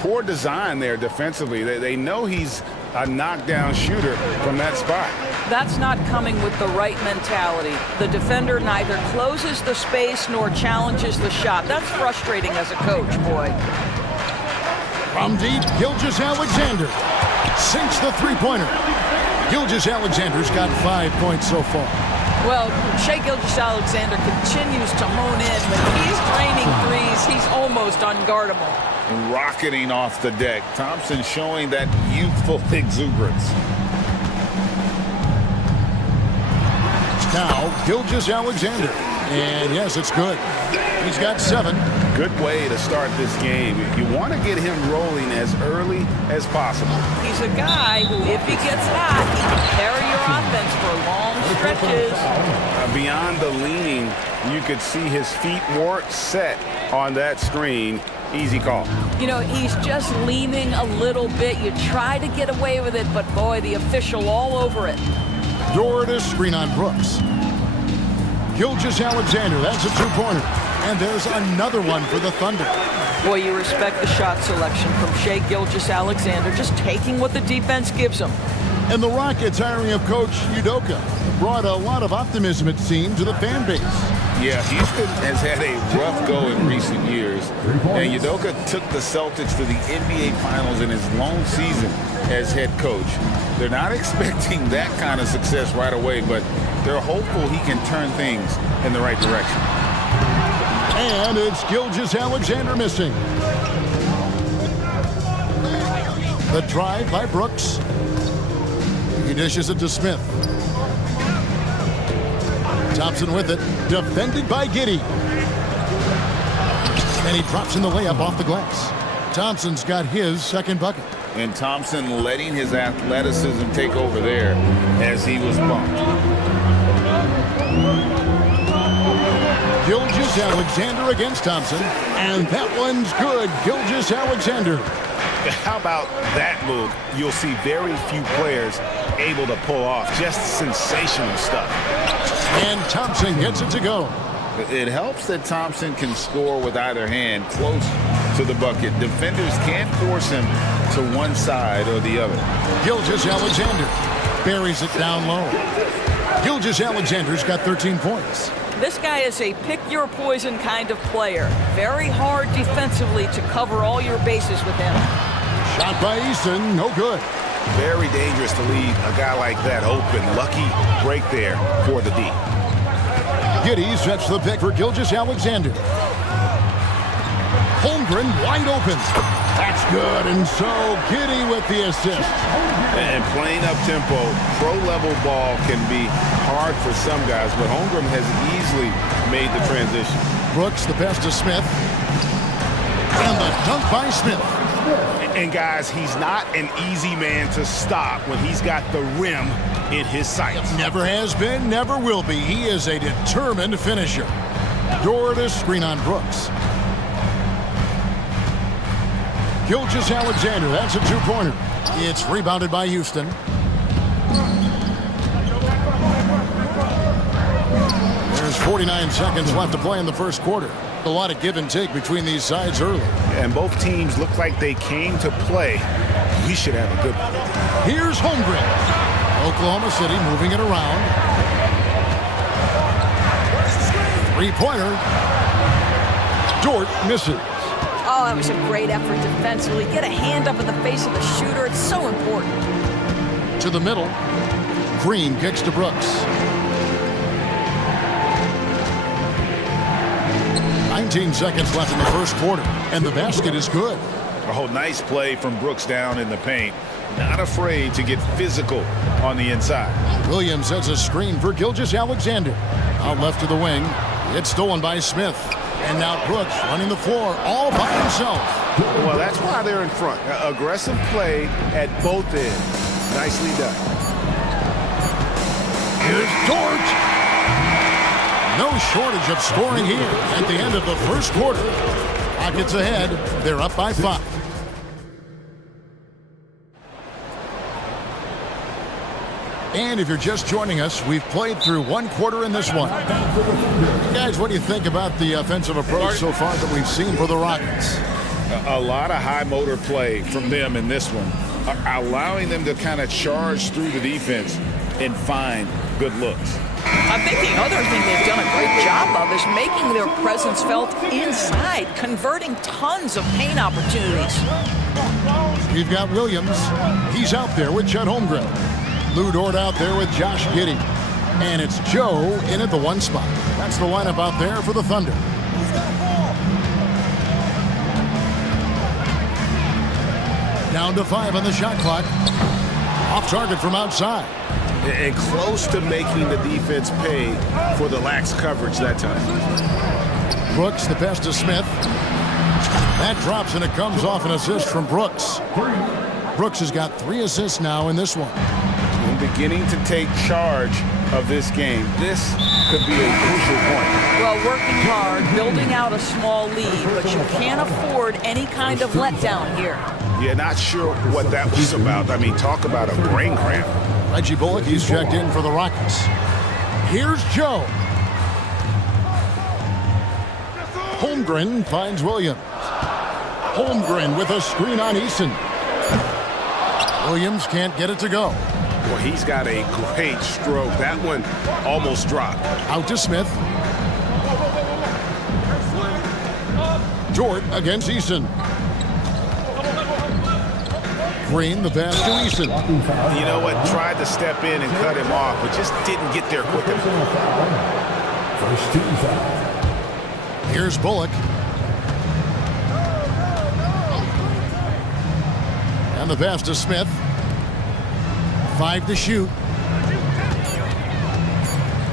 Poor design there defensively. They know he's a knockdown shooter from that spot. That's not coming with the right mentality. The defender neither closes the space nor challenges the shot. That's frustrating as a coach, boy. From deep, Gilgeous-Alexander sinks the three-pointer. Gilgeous-Alexander's got 5 points so far. Well, Shai Gilgeous-Alexander continues to hone in. When he's draining threes, he's almost unguardable. Rocketing off the deck. Thompson showing that youthful exuberance. Now, Gilgeous-Alexander. And yes, it's good. He's got 7. Good way to start this game. You want to get him rolling as early as possible. He's a guy who, if he gets hot, he can carry your offense for long stretches. Beyond the leaning, you could see his feet weren't set on that screen. Easy call. You know, he's just leaning a little bit. You try to get away with it, but boy, the official all over it. DOTA screen on Brooks. Gilgeous-Alexander, that's a two-pointer. And there's another one for the Thunder. Boy, you respect the shot selection from Shai Gilgeous-Alexander, just taking what the defense gives him. And the Rockets hiring of coach Udoka brought a lot of optimism, it seemed, to the fan base. Yeah, Houston has had a rough go in recent years. And Udoka took the Celtics to the NBA Finals in his lone season as head coach. They're not expecting that kind of success right away, but they're hopeful he can turn things in the right direction. And it's Gilgeous-Alexander missing. The drive by Brooks. He dishes it to Smith. Thompson with it, defended by Giddey. And he drops in the layup off the glass. Thompson's got his second bucket. And Thompson letting his athleticism take over there as he was bumped. Gilgeous-Alexander against Thompson. And that one's good. Gilgeous-Alexander. How about that move? You'll see very few players able to pull off just sensational stuff. And Thompson gets it to go. It helps that Thompson can score with either hand close to the bucket. Defenders can't force him to one side or the other. Gilgeous-Alexander buries it down low. Gilgeous-Alexander's got 13 points. This guy is a pick-your-poison kind of player. Very hard defensively to cover all your bases with him. Shot by Easton, no good. Very dangerous to leave a guy like that open. Lucky break there for the D. Giddey sets the pick for Gilgeous-Alexander. Holmgren wide open. That's good, and so Giddey with the assist. And playing up-tempo, pro-level ball can be hard for some guys, but Holmgren has easily made the transition. Brooks, the pass to Smith. And the dunk by Smith. And guys, he's not an easy man to stop when he's got the rim in his sights. Never has been, never will be. He is a determined finisher. DOTA screen on Brooks. Gilgeous-Alexander, that's a two-pointer. It's rebounded by Houston. There's 49 seconds left to play in the first quarter. A lot of give and take between these sides early. And both teams look like they came to play. We should have a good one. Here's Holmgren. Oklahoma City moving it around. Three-pointer. Dort misses. Oh, that was a great effort defensively. Get a hand up in the face of the shooter. It's so important. To the middle. Green kicks to Brooks. 19 seconds left in the first quarter, and the basket is good. Oh, nice play from Brooks down in the paint. Not afraid to get physical on the inside. Williams sets a screen for Gilgeous-Alexander. Out left to the wing. It's stolen by Smith. And now Brooks running the floor all by himself. Well, that's why they're in front. Aggressive play at both ends. Nicely done. Here's George. No shortage of scoring here at the end of the first quarter. Rockets ahead. They're up by 5. And if you're just joining us, we've played through one quarter in this one. Guys, what do you think about the offensive approach so far that we've seen for the Rockets? A lot of high motor play from them in this one, allowing them to kind of charge through the defense and find good looks. I think the other thing they've done a great job of is making their presence felt inside, converting tons of paint opportunities. We've got Williams. He's out there with Chet Holmgren. Lou Dort out there with Josh Giddey. And it's Joe in at the 1 spot. That's the lineup out there for the Thunder. Down to 5 on the shot clock. Off target from outside. And close to making the defense pay for the lax coverage that time. Brooks, the pass to Smith. That drops and it comes off an assist from Brooks. Brooks has got 3 assists now in this one. And beginning to take charge of this game. This could be a crucial point. Well, working hard, building out a small lead, but you can't afford any kind of letdown here. Yeah, not sure what that was about. I mean, talk about a brain cramp. Reggie Bullock, he's checked in for the Rockets. Here's Joe. Holmgren finds Williams. Holmgren with a screen on Eason. Williams can't get it to go. Well, he's got a great stroke. That one almost dropped. Out to Smith. Jordan against Eason. Green, the pass to Eason. You know what? Tried to step in and cut him off, but just didn't get there quick enough. First team foul. Here's Bullock. And the pass to Smith. 5 to shoot.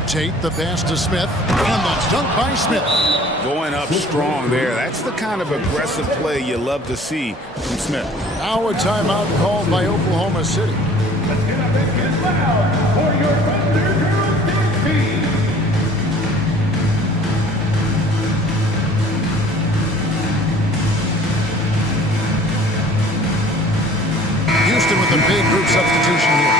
Tate, the pass to Smith. And the dunk by Smith. Going up strong there. That's the kind of aggressive play you love to see from Smith. Now a timeout called by Oklahoma City. Houston with a big group substitution here.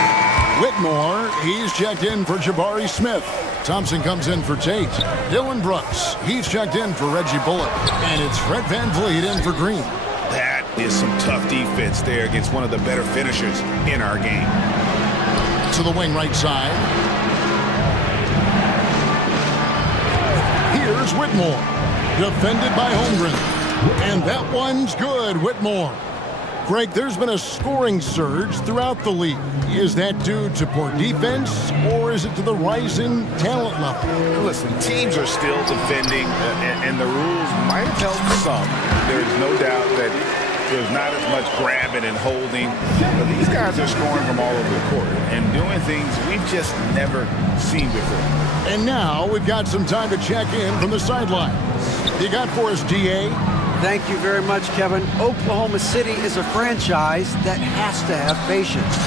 Whitmore, he's checked in for Jabari Smith. Thompson comes in for Tate. Dylan Brooks, he's checked in for Reggie Bullock. And it's Fred VanVleet in for Green. That is some tough defense there against one of the better finishers in our game. To the wing right side. Here's Whitmore. Defended by Holmgren. And that one's good, Whitmore. Greg, there's been a scoring surge throughout the league. Is that due to poor defense, or is it to the rising talent level? Listen, teams are still defending, and the rules might have helped some. There's no doubt that there's not as much grabbing and holding. But these guys are scoring from all over the court and doing things we've just never seen before. And now we've got some time to check in from the sidelines. You got for us, DA? Thank you very much, Kevin. Oklahoma City is a franchise that has to have patience.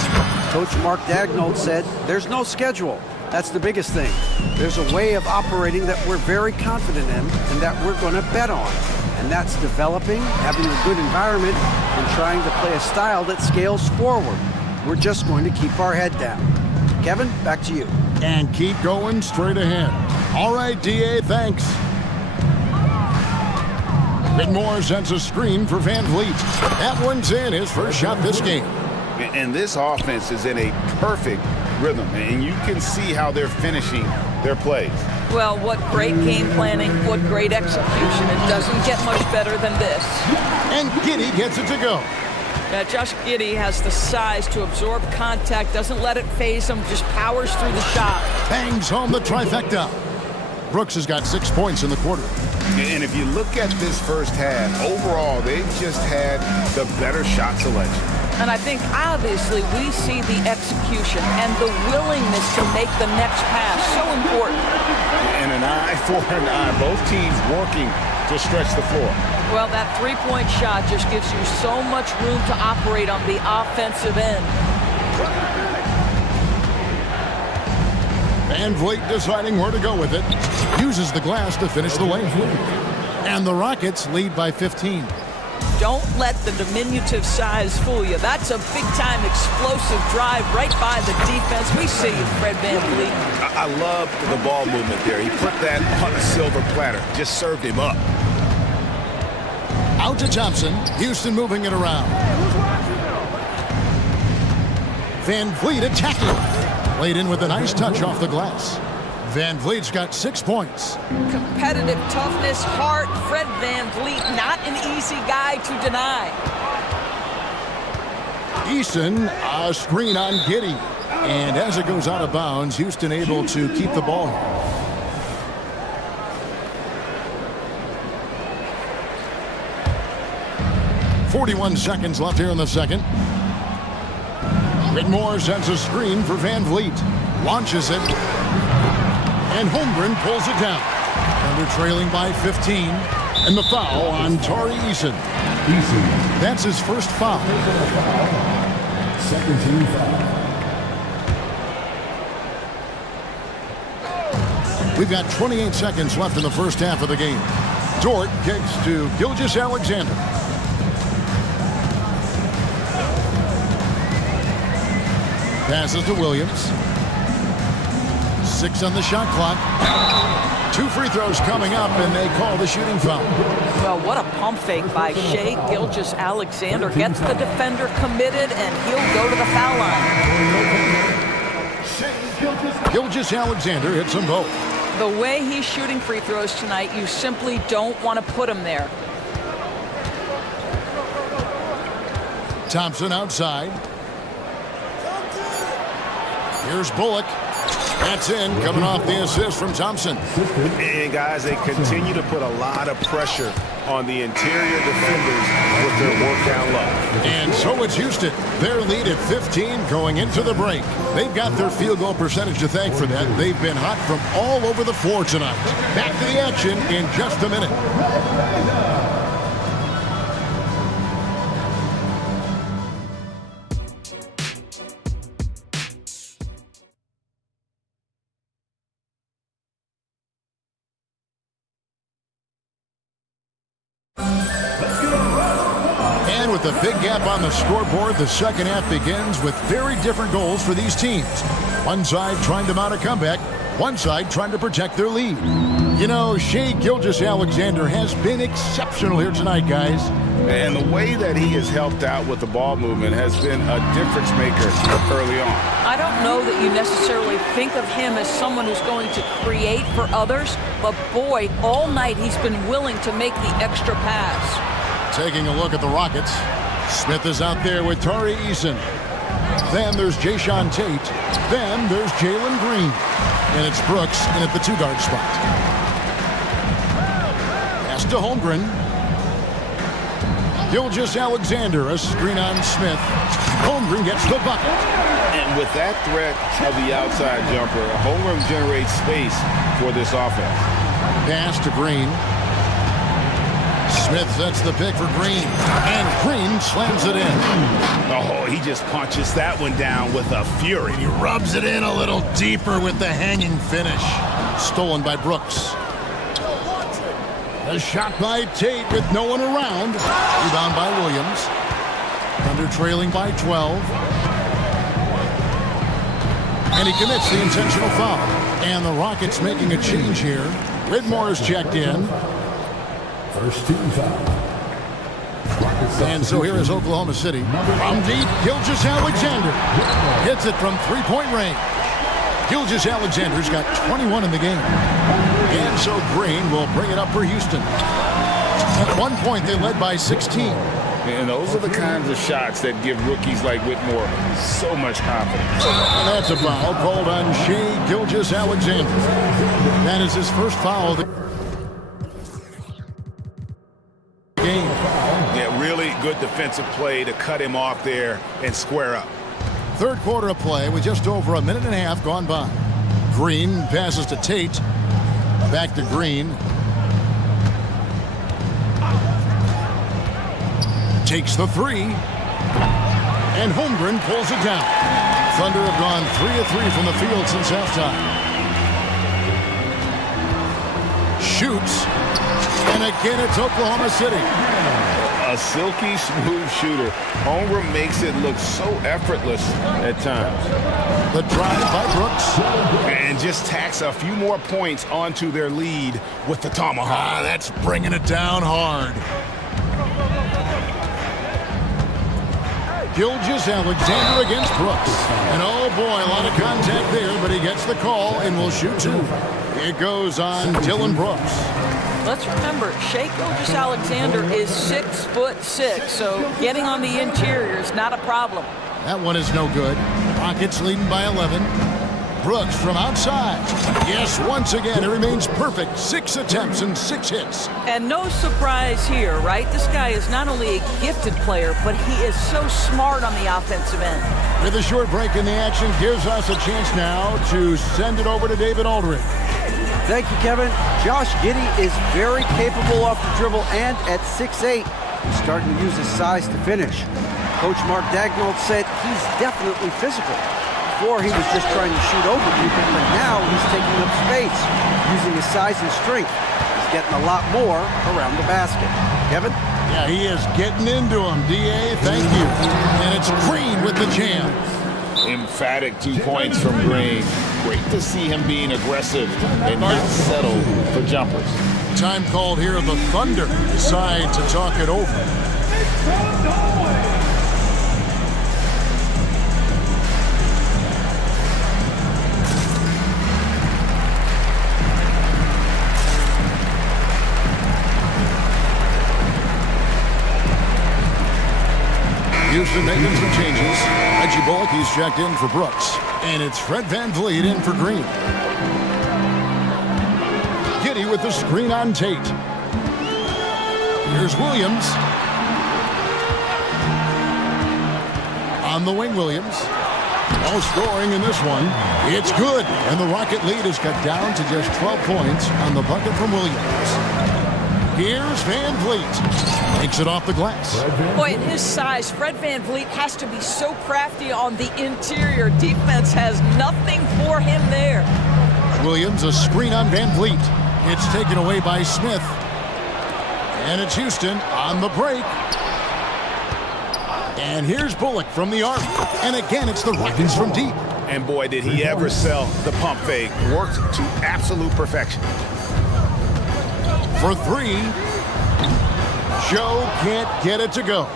Coach Mark Daigneault said there's no schedule. That's the biggest thing. There's a way of operating that we're very confident in and that we're going to bet on. And that's developing, having a good environment, and trying to play a style that scales forward. We're just going to keep our head down. Kevin, back to you. And keep going straight ahead. All right, DA, thanks. Whitmore sends a screen for VanVleet. That one's in, his first shot this game. And this offense is in a perfect rhythm, and you can see how they're finishing their plays. Well, what great game planning, what great execution. It doesn't get much better than this. And Giddey gets it to go. Now, Josh Giddey has the size to absorb contact, doesn't let it phase him, just powers through the shot. Bangs home the trifecta. Brooks has got 6 points in the quarter. And if you look at this first half, overall, they've just had the better shot selection. And I think, obviously, we see the execution and the willingness to make the next pass so important. And an eye for an eye. Both teams working to stretch the floor. Well, that three-point shot just gives you so much room to operate on the offensive end. Van Vliet deciding where to go with it. Uses the glass to finish the lane. And the Rockets lead by 15. Don't let the diminutive size fool you. That's a big-time explosive drive right by the defense. We see you, Fred Van Vliet. I love the ball movement there. He put that on a silver platter. Just served him up. Out to Thompson. Houston moving it around. Van Vliet attacking. Laid in with a nice touch off the glass. Van Vliet's got 6 points. Competitive toughness, heart. Fred Van Vliet, not an easy guy to deny. Eason, a screen on Giddey. And as it goes out of bounds, Houston able to keep the ball. .41 seconds left here in the second. Whitmore sends a screen for Van Vliet. Launches it. And Holmgren pulls it down. And they're trailing by 15. And the foul on Tari Eason. That's his first foul. Second team foul. We've got 28 seconds left in the first half of the game. Dort kicks to Gilgeous-Alexander. Passes to Williams. 6 on the shot clock. 2 free throws coming up, and they call the shooting foul. Well, what a pump fake by Shai Gilgeous-Alexander. Gets the defender committed, and he'll go to the foul line. Gilgeous-Alexander hits them both. The way he's shooting free throws tonight, you simply don't want to put him there. Thompson outside. Here's Bullock. That's in, coming off the assist from Thompson. And guys, they continue to put a lot of pressure on the interior defenders with their work down low. And so it's Houston. Their lead at 15 going into the break. They've got their field goal percentage to thank for that. They've been hot from all over the floor tonight. Back to the action in just a minute. With a big gap on the scoreboard, the second half begins with very different goals for these teams. One side trying to mount a comeback, one side trying to protect their lead. You know, Shai Gilgeous-Alexander has been exceptional here tonight, guys. And the way that he has helped out with the ball movement has been a difference maker early on. I don't know that you necessarily think of him as someone who's going to create for others, but boy, all night he's been willing to make the extra pass. Taking a look at the Rockets. Smith is out there with Tari Eason. Then there's Jayshawn Tate. Then there's Jalen Green. And it's Brooks in at the 2-guard spot. Pass to Holmgren. Gilgeous-Alexander, a screen on Smith. Holmgren gets the bucket. And with that threat of the outside jumper, Holmgren generates space for this offense. Pass to Green. Smith sets the pick for Green, and Green slams it in. Oh, he just punches that one down with a fury. He rubs it in a little deeper with the hanging finish. Stolen by Brooks. A shot by Tate with no one around. Rebound by Williams. Thunder trailing by 12. And he commits the intentional foul. And the Rockets making a change here. Whitmore is checked in. First team foul. And so here is Oklahoma City. From deep, Gilgeous-Alexander hits it from three-point range. Gilgeous-Alexander's got 21 in the game. And so Green will bring it up for Houston. At one point, they led by 16. And those are the kinds of shots that give rookies like Whitmore so much confidence. And that's a foul called on Shea Gilgeous-Alexander. That is his first foul of the game. Yeah, really good defensive play to cut him off there and square up. Third quarter of play with just over a minute and a half gone by. Green passes to Tate. Back to Green. Takes the three. And Holmgren pulls it down. Thunder have gone 3 of 3 from the field since halftime. Shoots. And again, it's Oklahoma City. A silky smooth shooter. Holmgren makes it look so effortless at times. The drive by Brooks. And just tacks a few more points onto their lead with the tomahawk. That's bringing it down hard. Gilgeous-Alexander against Brooks. And oh boy, a lot of contact there, but he gets the call and will shoot two. It goes on Dylan Brooks. Let's remember, Shea Gilgeous-Alexander is 6'6", so getting on the interior is not a problem. That one is no good. Rockets leading by 11. Brooks from outside. Yes, once again, it remains perfect. 6 attempts and 6 hits. And no surprise here, right? This guy is not only a gifted player, but he is so smart on the offensive end. With a short break in the action, gives us a chance now to send it over to David Aldridge. Thank you, Kevin. Josh Giddey is very capable off the dribble, and at 6'8", he's starting to use his size to finish. Coach Mark Dagnall said he's definitely physical. Before, he was just trying to shoot over people, but now he's taking up space, using his size and strength. He's getting a lot more around the basket. Kevin? Yeah, he is getting into him. D.A., thank you. And it's Green with the jam. Emphatic 2 points from Green. Great to see him being aggressive and not settle for jumpers. Time called here. The Thunder decide to talk it over. Houston making some changes. Reggie Bullock, he's checked in for Brooks. And it's Fred VanVleet in for Green. Giddey with the screen on Tate. Here's Williams. On the wing, Williams. All scoring in this one. It's good. And the Rocket lead is cut down to just 12 points on the bucket from Williams. Here's VanVleet. Takes it off the glass. Boy, at his size, Fred VanVleet has to be so crafty on the interior. Defense has nothing for him there. Williams, a screen on VanVleet. It's taken away by Smith. And it's Houston on the break. And here's Bullock from the arc. And again, it's the Rockets from deep. And boy, did he ever sell the pump fake. Worked to absolute perfection. For three, Joe can't get it to go.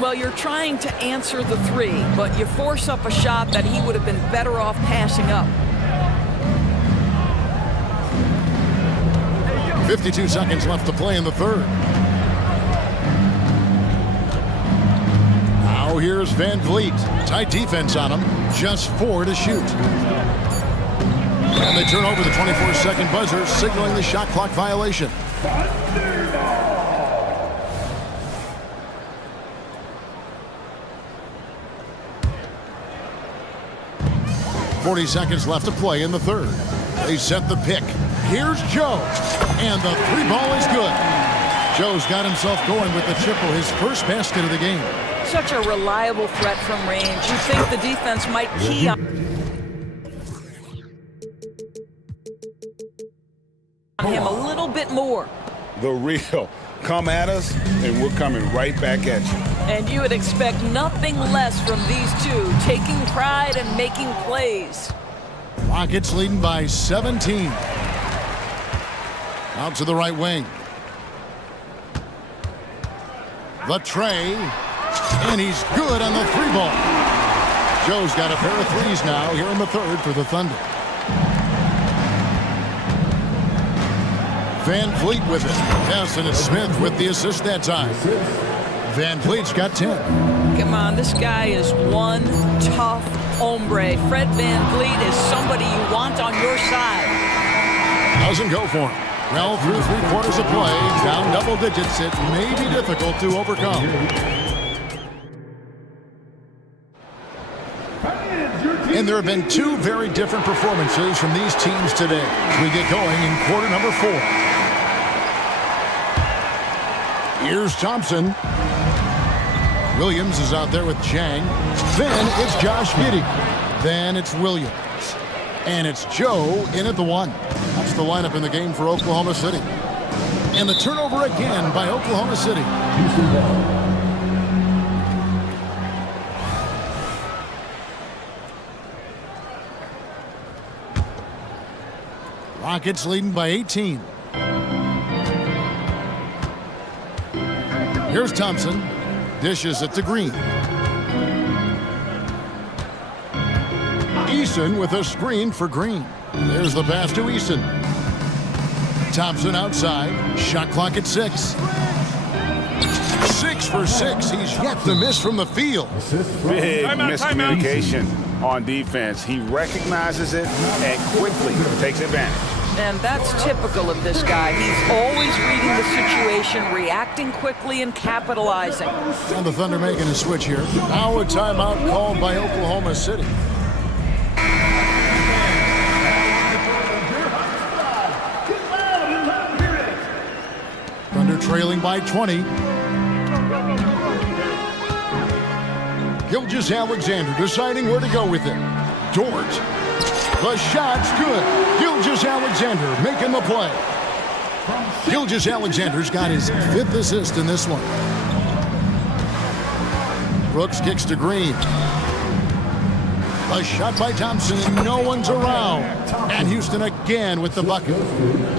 Well, you're trying to answer the three, but you force up a shot that he would have been better off passing up. 52 seconds left to play in the third. Now here's VanVleet. Tight defense on him. Just 4 to shoot. And they turn over the 24-second buzzer, signaling the shot clock violation. 40 seconds left to play in the third. They set the pick. Here's Joe. And the three ball is good. Joe's got himself going with the triple, his first basket of the game. Such a reliable threat from range. You think the defense might key on him a little bit more. The real. Come at us, and we're coming right back at you. And you would expect nothing less from these two, taking pride and making plays. Rockets leading by 17. Out to the right wing. The tray. And he's good on the three ball. Joe's got a pair of threes now here in the third for the Thunder. VanVleet with it. Yes, and it's Smith with the assist that time. Van Vliet's got 10. Come on, this guy is one tough hombre. Fred Van Vliet is somebody you want on your side. Doesn't go for him. Well, through 3 quarters of play, down double digits, it may be difficult to overcome. And there have been 2 very different performances from these teams today as we get going in quarter number 4. Here's Thompson. Williams is out there with Chang. Then it's Josh Giddey. Then it's Williams. And it's Joe in at the 1. That's the lineup in the game for Oklahoma City. And the turnover again by Oklahoma City. Rockets leading by 18. Here's Thompson. Dishes it to Green. Eason with a screen for Green. There's the pass to Eason. Thompson outside. Shot clock at 6. 6 for 6. He's yet to miss from the field. Big miscommunication on defense. He recognizes it and quickly takes advantage. And that's typical of this guy. He's always reading the situation, reacting quickly, and capitalizing. And the Thunder making a switch here. Now a timeout called by Oklahoma City. Thunder trailing by 20. Gilgeous-Alexander deciding where to go with it. Dort. The shot's good. Gilgeous-Alexander making the play. Gilgeous-Alexander's got his 5th assist in this one. Brooks kicks to Green. A shot by Thompson. No one's around. And Houston again with the bucket.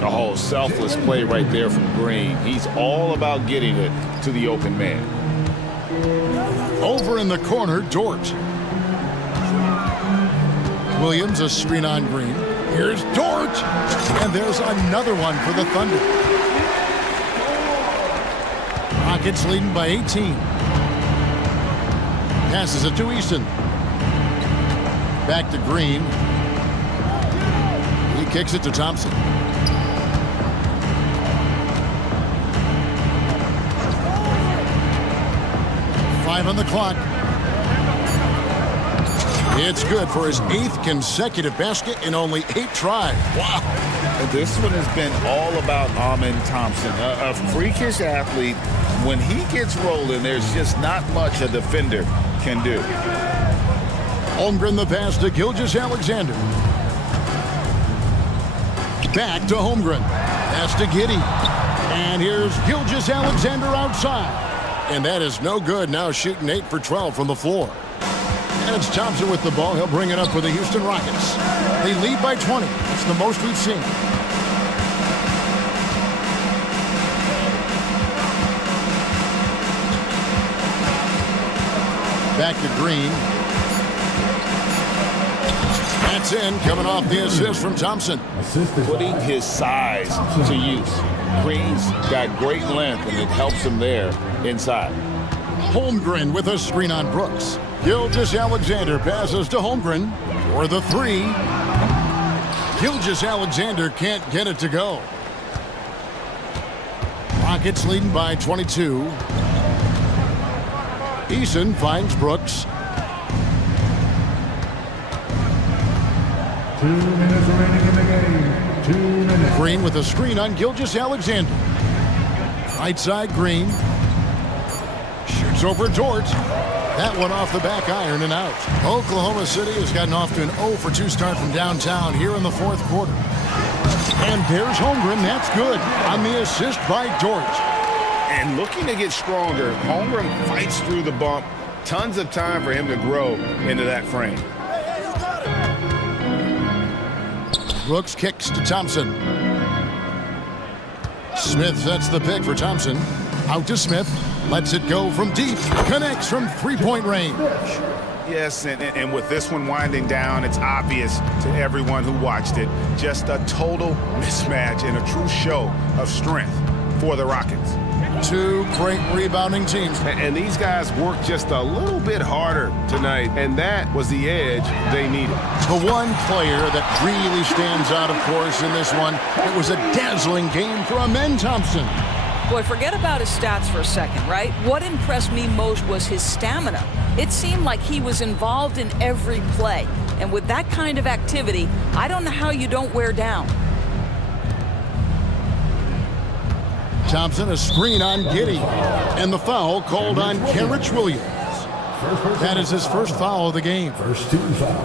A whole selfless play right there from Green. He's all about getting it to the open man. Over in the corner, Dort. Williams, a screen on Green. Here's Dort. And there's another one for the Thunder. Rockets leading by 18. Passes it to Eason. Back to Green. He kicks it to Thompson. Five on the clock. It's good for his 8th consecutive basket in only 8 tries. Wow. This one has been all about Amen Thompson, a freakish athlete. When he gets rolling, there's just not much a defender can do. Holmgren the pass to Gilgeous-Alexander. Back to Holmgren. Pass to Giddey. And here's Gilgeous-Alexander outside. And that is no good. Now shooting 8 for 12 from the floor. And it's Thompson with the ball. He'll bring it up for the Houston Rockets. They lead by 20. It's the most we've seen. Back to Green. That's in, coming off the assist from Thompson. Putting his size to use. Green's got great length, and it helps him there inside. Holmgren with a screen on Brooks. Gilgeous-Alexander passes to Holmgren for the 3. Gilgeous-Alexander can't get it to go. Rockets leading by 22. Eason finds Brooks. 2 minutes remaining in the game. 2 minutes. Green with a screen on Gilgeous-Alexander. Right side, Green. Shoots over Dort. That one off the back iron and out. Oklahoma City has gotten off to an 0 for 2 start from downtown here in the 4th quarter. And there's Holmgren. That's good on the assist by Dort. And looking to get stronger, Holmgren fights through the bump. Tons of time for him to grow into that frame. Brooks kicks to Thompson. Smith sets the pick for Thompson. Out to Smith. Lets it go from deep. Connects from 3-point range. Yes, and with this one winding down, it's obvious to everyone who watched it. Just a total mismatch and a true show of strength for the Rockets. Two great rebounding teams. And these guys worked just a little bit harder tonight, and that was the edge they needed. The one player that really stands out, of course, in this one, it was a dazzling game for Amen Thompson. Boy, forget about his stats for a second, right? What impressed me most was his stamina. It seemed like he was involved in every play. And with that kind of activity, I don't know how you don't wear down. Thompson, a screen on Giddey. And the foul called on Kenrich Williams. That is his first foul of the game. First team foul.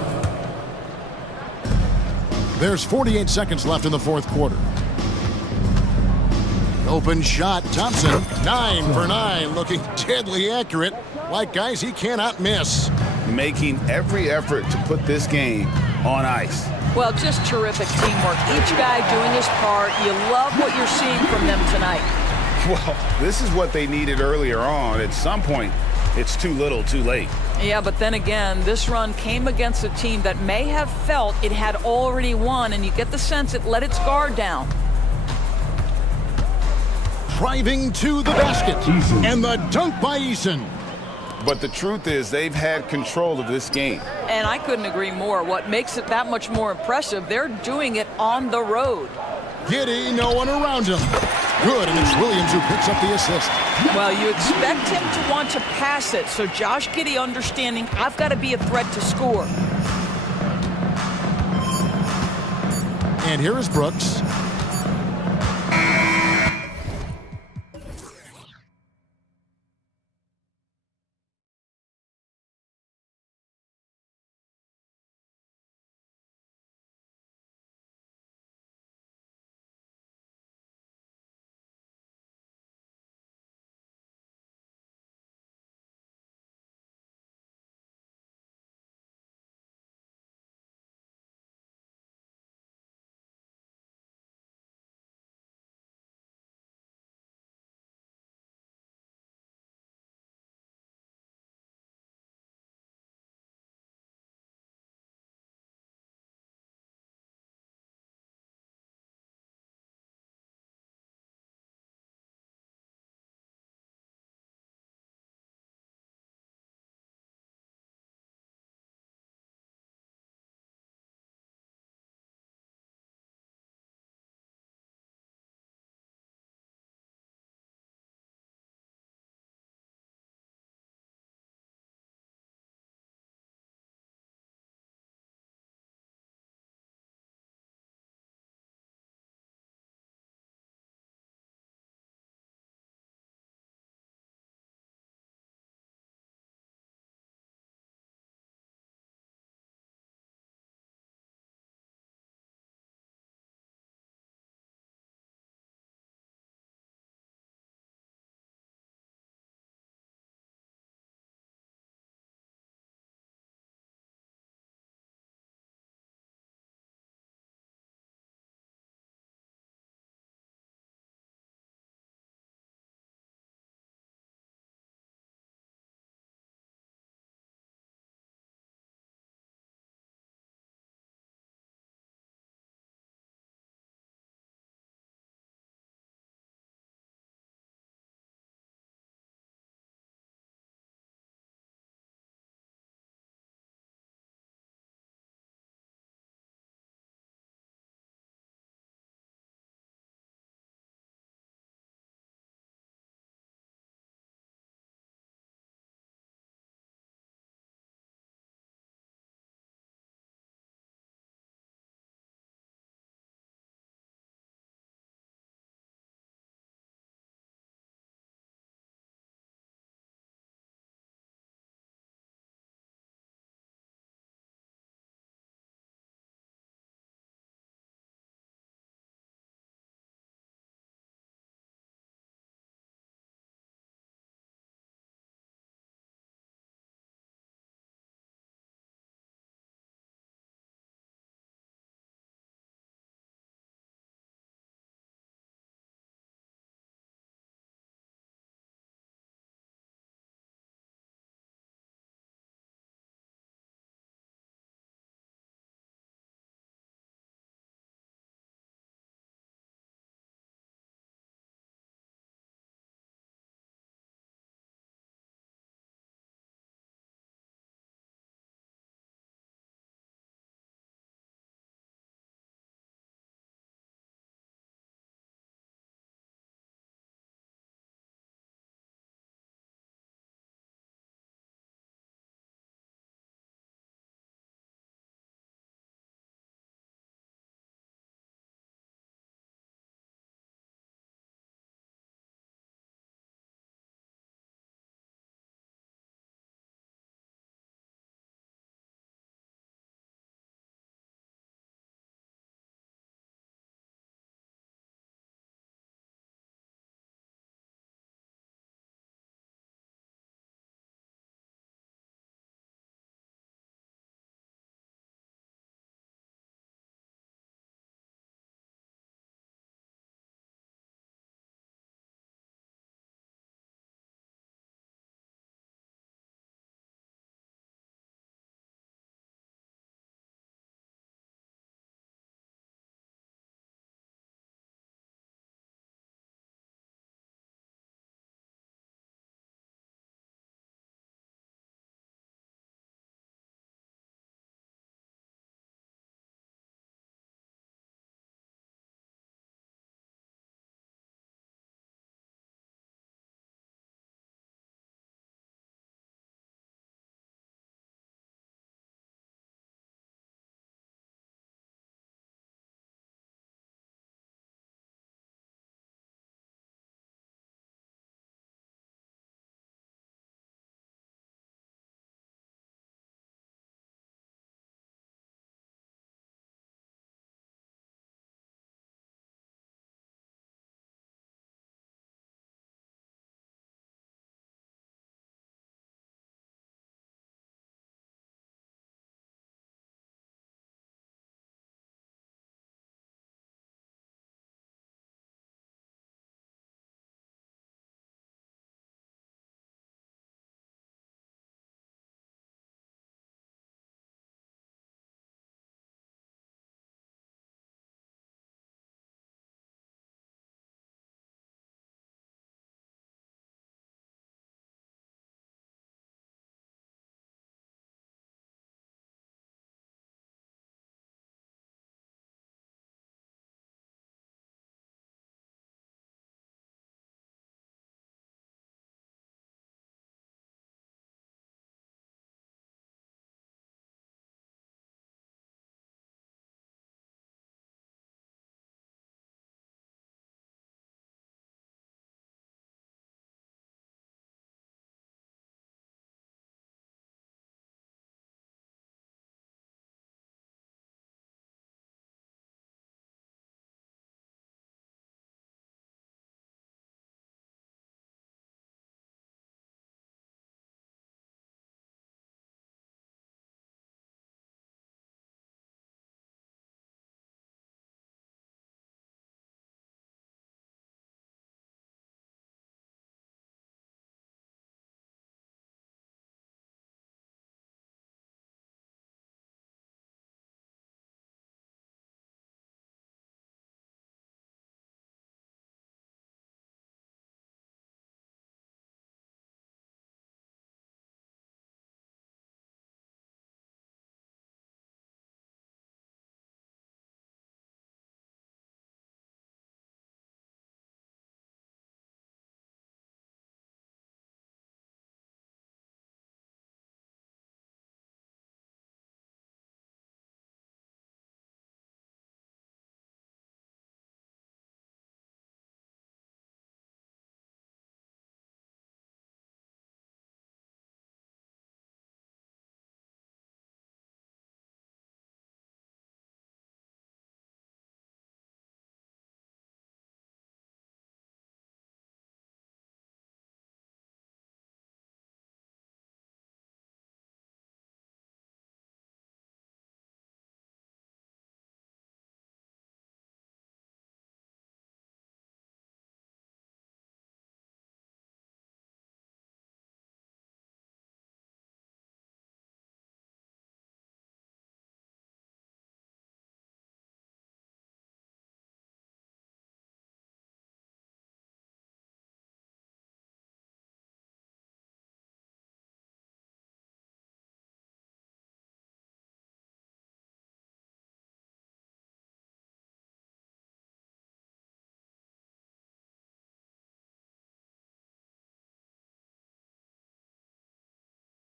There's 48 seconds left in the fourth quarter. Open shot, Thompson, 9 for 9, looking deadly accurate, like guys he cannot miss. Making every effort to put this game on ice. Well, just terrific teamwork. Each guy doing his part. You love what you're seeing from them tonight. Well, this is what they needed earlier on. At some point, it's too little, too late. Yeah, but then again, this run came against a team that may have felt it had already won, and you get the sense it let its guard down. Driving to the basket, and the dunk by Eason. But the truth is they've had control of this game. And I couldn't agree more. What makes it that much more impressive, they're doing it on the road. Giddey, no one around him. Good, and it's Williams who picks up the assist. Well, you expect him to want to pass it, so Josh Giddey understanding I've got to be a threat to score. And here is Brooks.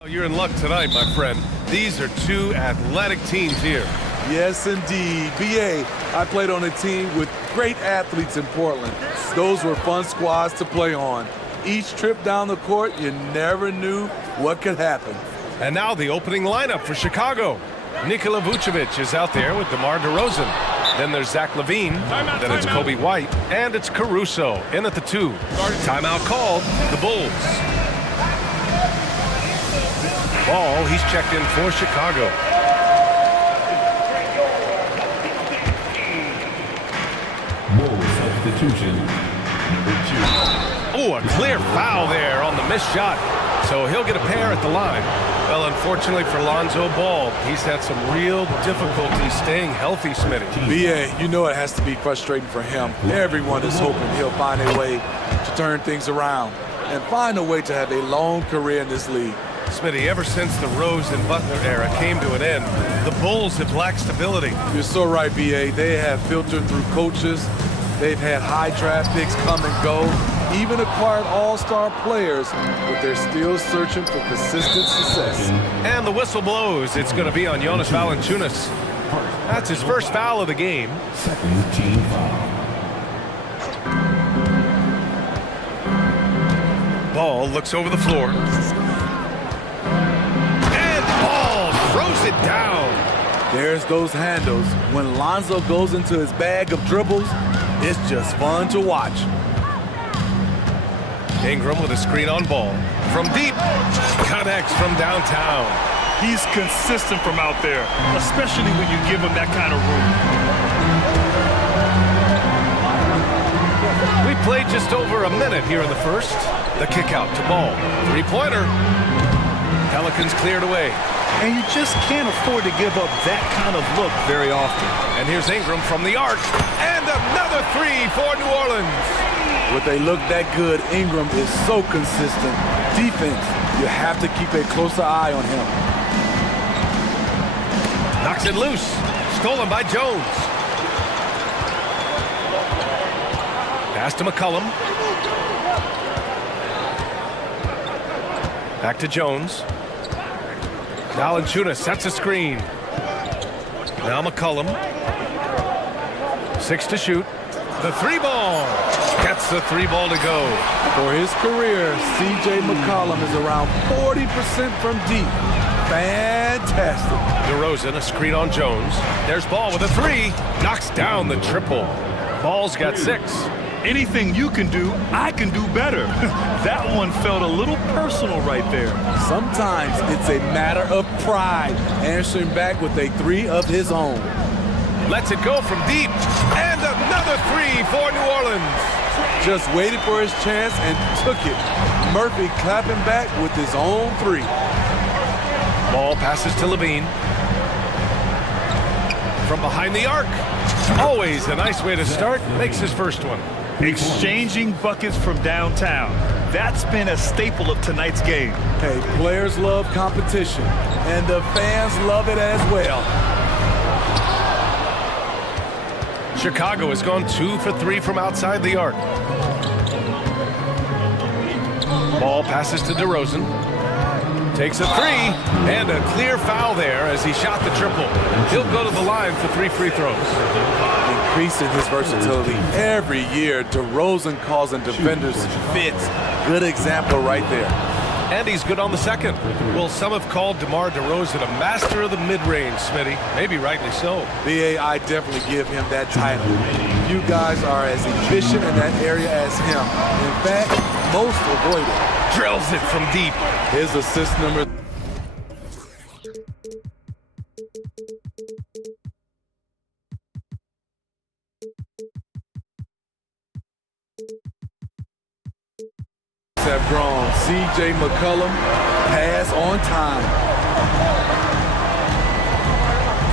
You're in luck tonight, my friend. These are two athletic teams here. Yes, indeed. BA, I played on a team with great athletes in Portland. Those were fun squads to play on. Each trip down the court, you never knew what could happen. And now the opening lineup for Chicago. Nikola Vucevic is out there with DeMar DeRozan. Then there's Zach LaVine. Then it's Kobe White. And it's Caruso in at the 2. Timeout called. The Bulls. Ball, he's checked in for Chicago. Bull substitution. Oh, a clear foul there on the missed shot. So he'll get a pair at the line. Well, unfortunately for Lonzo Ball, he's had some real difficulty staying healthy, Smitty. BA, you know it has to be frustrating for him. Everyone is hoping he'll find a way to turn things around and find a way to have a long career in this league. Smitty, ever since the Rose and Butler era came to an end, the Bulls have lacked stability. You're so right, BA. They have filtered through coaches. They've had high draft picks come and go, even acquired all-star players, but they're still searching for consistent success. And the whistle blows. It's going to be on Jonas Valanciunas. That's his first foul of the game. Second team foul. Ball looks over the floor. And Ball throws it down. There's those handles. When Lonzo goes into his bag of dribbles, it's just fun to watch. Ingram with a screen on Ball. From deep, connects from downtown. He's consistent from out there, especially when you give him that kind of room. We played just over a minute here in the first. The kick out to Ball. Three-pointer. Pelicans cleared away. And you just can't afford to give up that kind of look very often. And here's Ingram from the arc. And another three for New Orleans. With a look that good, Ingram is so consistent. Defense, you have to keep a closer eye on him. Knocks it loose. Stolen by Jones. Pass to McCollum. Back to Jones. Valanciunas sets a screen. Now McCollum. 6 to shoot. The three ball. Gets the three ball to go. For his career, C.J. McCollum is around 40% from deep. Fantastic. DeRozan, a screen on Jones. There's Ball with a three. Knocks down the triple. Ball's got 6. Anything you can do, I can do better. That one felt a little personal right there. Sometimes it's a matter of pride, answering back with a 3 of his own. Lets it go from deep. And another three for New Orleans. Just waited for his chance and took it. Murphy clapping back with his own 3. Ball passes to LaVine. From behind the arc. Always a nice way to start. Makes his first one. Exchanging buckets from downtown. That's been a staple of tonight's game. Hey, players love competition, and the fans love it as well. Chicago has gone 2 for 3 from outside the arc. Ball passes to DeRozan. Takes a 3, and a clear foul there as he shot the triple. He'll go to the line for 3 free throws. Increasing his versatility every year. DeRozan causing defenders fits. Good example right there. And he's good on the second. Well, some have called DeMar DeRozan a master of the mid-range, Smitty. Maybe rightly so. BA, I definitely give him that title. You guys are as efficient in that area as him. In fact, most avoid it. Drills it from deep. His assist number. Have grown. C.J. McCollum, pass on time.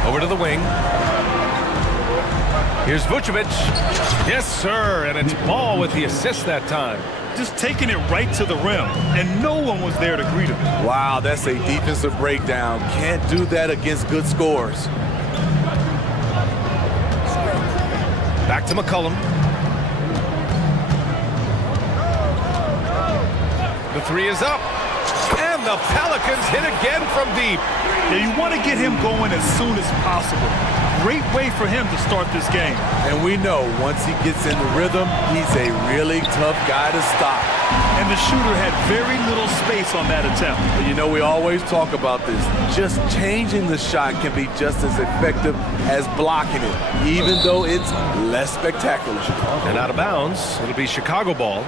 Over to the wing. Here's Vucevic. Yes, sir, and it's Ball with the assist that time. Just taking it right to the rim, and no one was there to greet him. Wow, that's a defensive breakdown. Can't do that against good scores. Back to McCollum. The three is up. And the Pelicans hit again from deep. Yeah, you want to get him going as soon as possible. Great way for him to start this game. And we know once he gets in the rhythm, he's a really tough guy to stop. And the shooter had very little space on that attempt. You know, we always talk about this. Just changing the shot can be just as effective as blocking it, even though it's less spectacular. And out of bounds, it'll be Chicago ball.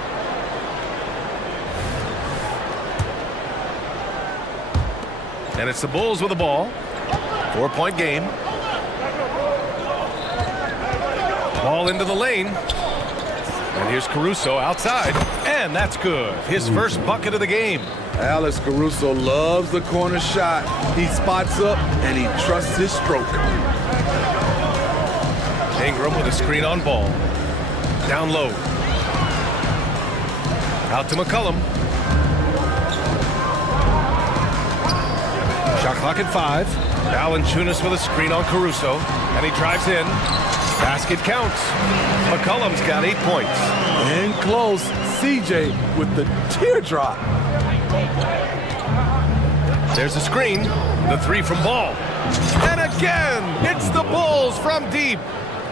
And it's the Bulls with the ball. 4-point game. Ball into the lane. And here's Caruso outside. And that's good. His first bucket of the game. Alex Caruso loves the corner shot. He spots up and he trusts his stroke. Ingram with a screen on ball. Down low. Out to McCollum. Shot clock at 5. Valanciunas with a screen on Caruso. And he drives in. Basket counts. McCollum's got 8 points. And close, CJ with the teardrop. There's a screen. The 3 from Ball. And again, it's the Bulls from deep.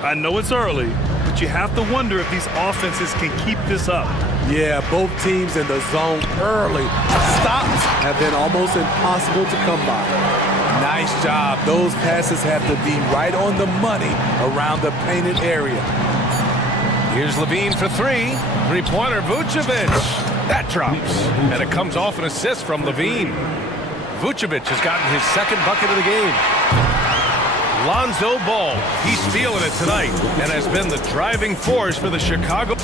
I know it's early, but you have to wonder if these offenses can keep this up. Yeah, both teams in the zone early. Stops have been almost impossible to come by. Nice job. Those passes have to be right on the money around the painted area. Here's Levine for 3. Three-pointer, Vucevic. That drops. And it comes off an assist from Levine. Vucevic has gotten his second bucket of the game. Lonzo Ball. He's feeling it tonight and has been the driving force for the Chicago.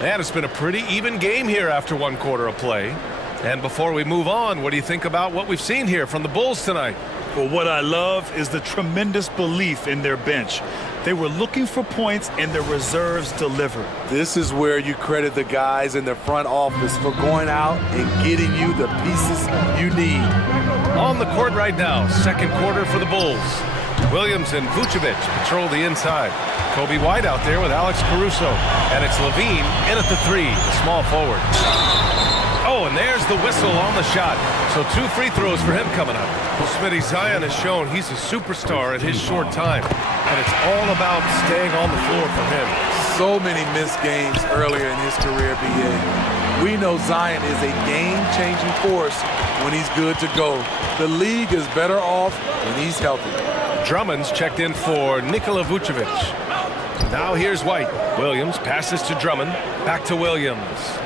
And it's been a pretty even game here after 1 quarter of play. And before we move on, what do you think about what we've seen here from the Bulls tonight? Well, what I love is the tremendous belief in their bench. They were looking for points and their reserves delivered. This is where you credit the guys in the front office for going out and getting you the pieces you need. On the court right now, second quarter for the Bulls. Williams and Vucevic patrol the inside. Kobe White out there with Alex Caruso. And it's Levine in at the 3, the small forward. Oh, and there's the whistle on the shot. So 2 free throws for him coming up. Well, Smitty, Zion has shown he's a superstar in his short time. And it's all about staying on the floor for him. So many missed games earlier in his career, BA. We know Zion is a game-changing force when he's good to go. The league is better off when he's healthy. Drummond's checked in for Nikola Vucevic. Now here's White. Williams passes to Drummond. Back to Williams.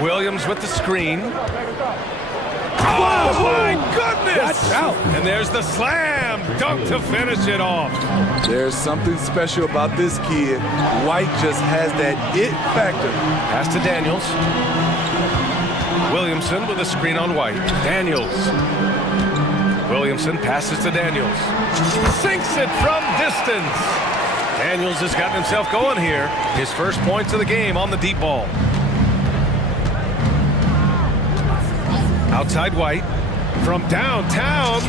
Williams with the screen. Oh, my goodness! And there's the slam dunk to finish it off. There's something special about this kid. White just has that it factor. Pass to Daniels. Williamson with a screen on White. Daniels. Williamson passes to Daniels. Sinks it from distance. Daniels has gotten himself going here. His first points of the game on the deep ball. Outside White. From downtown.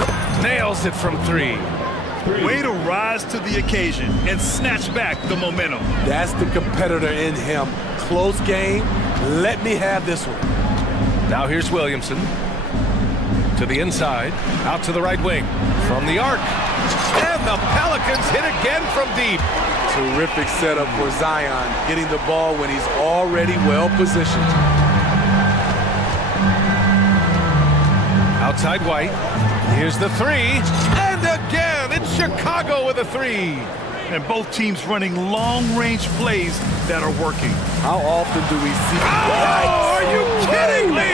Nails it from 3. Way to rise to the occasion and snatch back the momentum. That's the competitor in him. Close game. Let me have this one. Now here's Williamson. To the inside. Out to the right wing. From the arc. And the Pelicans hit again from deep. Terrific setup for Zion, getting the ball when he's already well positioned. Outside White. Here's the 3. And again, it's Chicago with a 3. And both teams running long-range plays that are working. How often do we see... Oh, are you kidding me?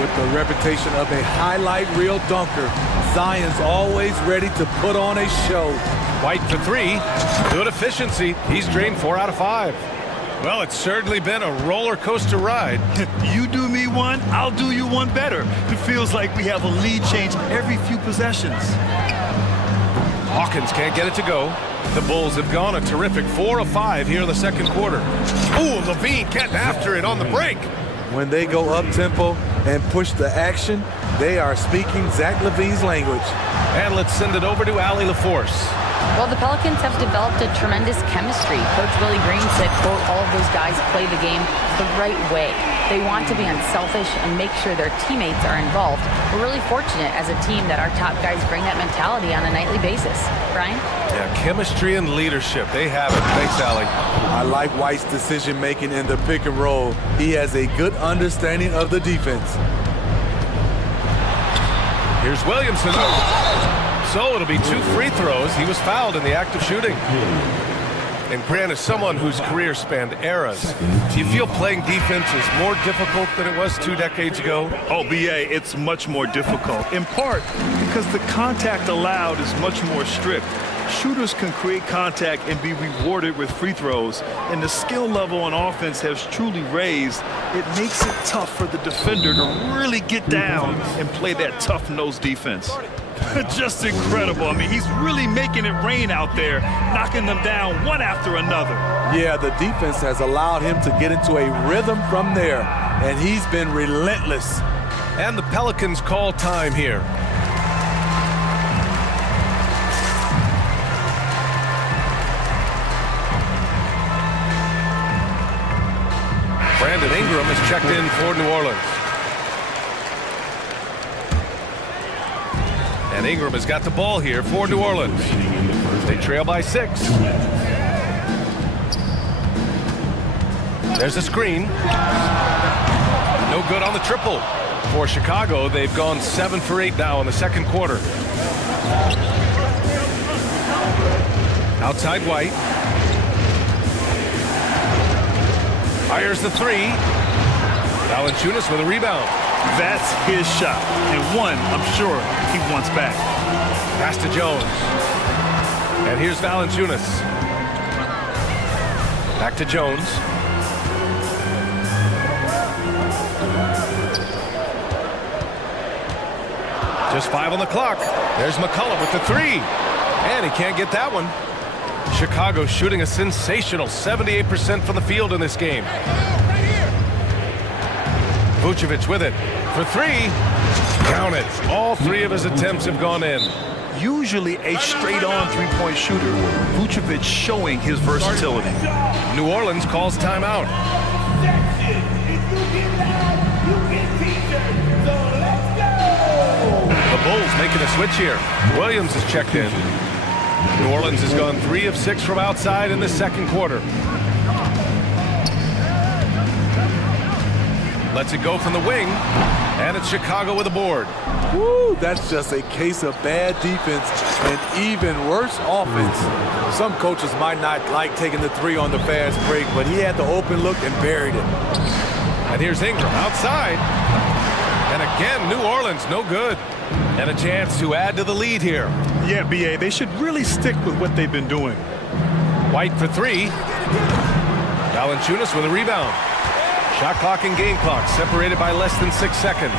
With the reputation of a highlight reel dunker, Zion's always ready to put on a show. White for 3. Good efficiency. He's drained 4 out of 5. Well, it's certainly been a roller coaster ride. You do me one, I'll do you one better. It feels like we have a lead change every few possessions. Hawkins can't get it to go. The Bulls have gone a terrific 4 of 5 here in the second quarter. Ooh, Levine getting after it on the break. When they go up-tempo and push the action, they are speaking Zach LaVine's language. And let's send it over to Allie LaForce. Well, the Pelicans have developed a tremendous chemistry. Coach Willie Green said, quote, all of those guys play the game the right way. They want to be unselfish and make sure their teammates are involved. We're really fortunate as a team that our top guys bring that mentality on a nightly basis. Brian? Yeah, chemistry and leadership. They have it. Thanks, Allie. I like White's decision-making in the pick and roll. He has a good understanding of the defense. Here's Williamson. So it'll be 2 free throws. He was fouled in the act of shooting. And Grant, as someone whose career spanned eras, do you feel playing defense is more difficult than it was 2 decades ago? Oh, BA, it's much more difficult, in part because the contact allowed is much more strict. Shooters can create contact and be rewarded with free throws, and the skill level on offense has truly raised. It makes it tough for the defender to really get down and play that tough-nosed defense. Just incredible. I mean, he's really making it rain out there, knocking them down one after another. Yeah, the defense has allowed him to get into a rhythm from there, and he's been relentless. And the Pelicans call time here. Brandon Ingram is checked in for New Orleans. And Ingram has got the ball here for New Orleans. They trail by 6. There's a screen. No good on the triple. For Chicago, they've gone 7 for 8 now in the second quarter. Outside White. Fires the 3. Valanciunas with a rebound. That's his shot, and one I'm sure he wants back. Pass to Jones. And here's Valanciunas. Back to Jones. Just 5 on the clock. There's McCullough with the 3. And he can't get that one. Chicago shooting a sensational 78% from the field in this game. Vucevic with it for 3. Count it. All 3 of his attempts have gone in. Usually a straight-on three-point shooter. Vucevic showing his versatility. New Orleans calls timeout. The Bulls making a switch here. Williams is checked in. New Orleans has gone 3 of 6 from outside in the second quarter. Lets it go from the wing, and it's Chicago with a board. Woo, that's just a case of bad defense and even worse offense. Some coaches might not like taking the 3 on the fast break, but he had the open look and buried it. And here's Ingram outside. And again, New Orleans, no good. And a chance to add to the lead here. Yeah, BA, they should really stick with what they've been doing. White for 3. Valanciunas with a rebound. Shot clock and game clock separated by less than 6 seconds.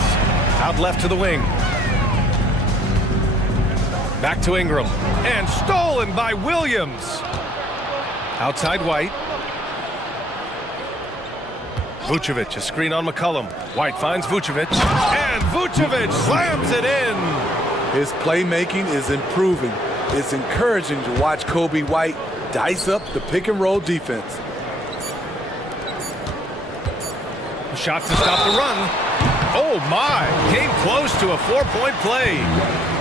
Out left to the wing. Back to Ingram. And stolen by Williams. Outside White. Vucevic, a screen on McCollum. White finds Vucevic. And Vucevic slams it in. His playmaking is improving. It's encouraging to watch Kobe White dice up the pick and roll defense. Shot to stop the run. Oh my, came close to a 4-point play.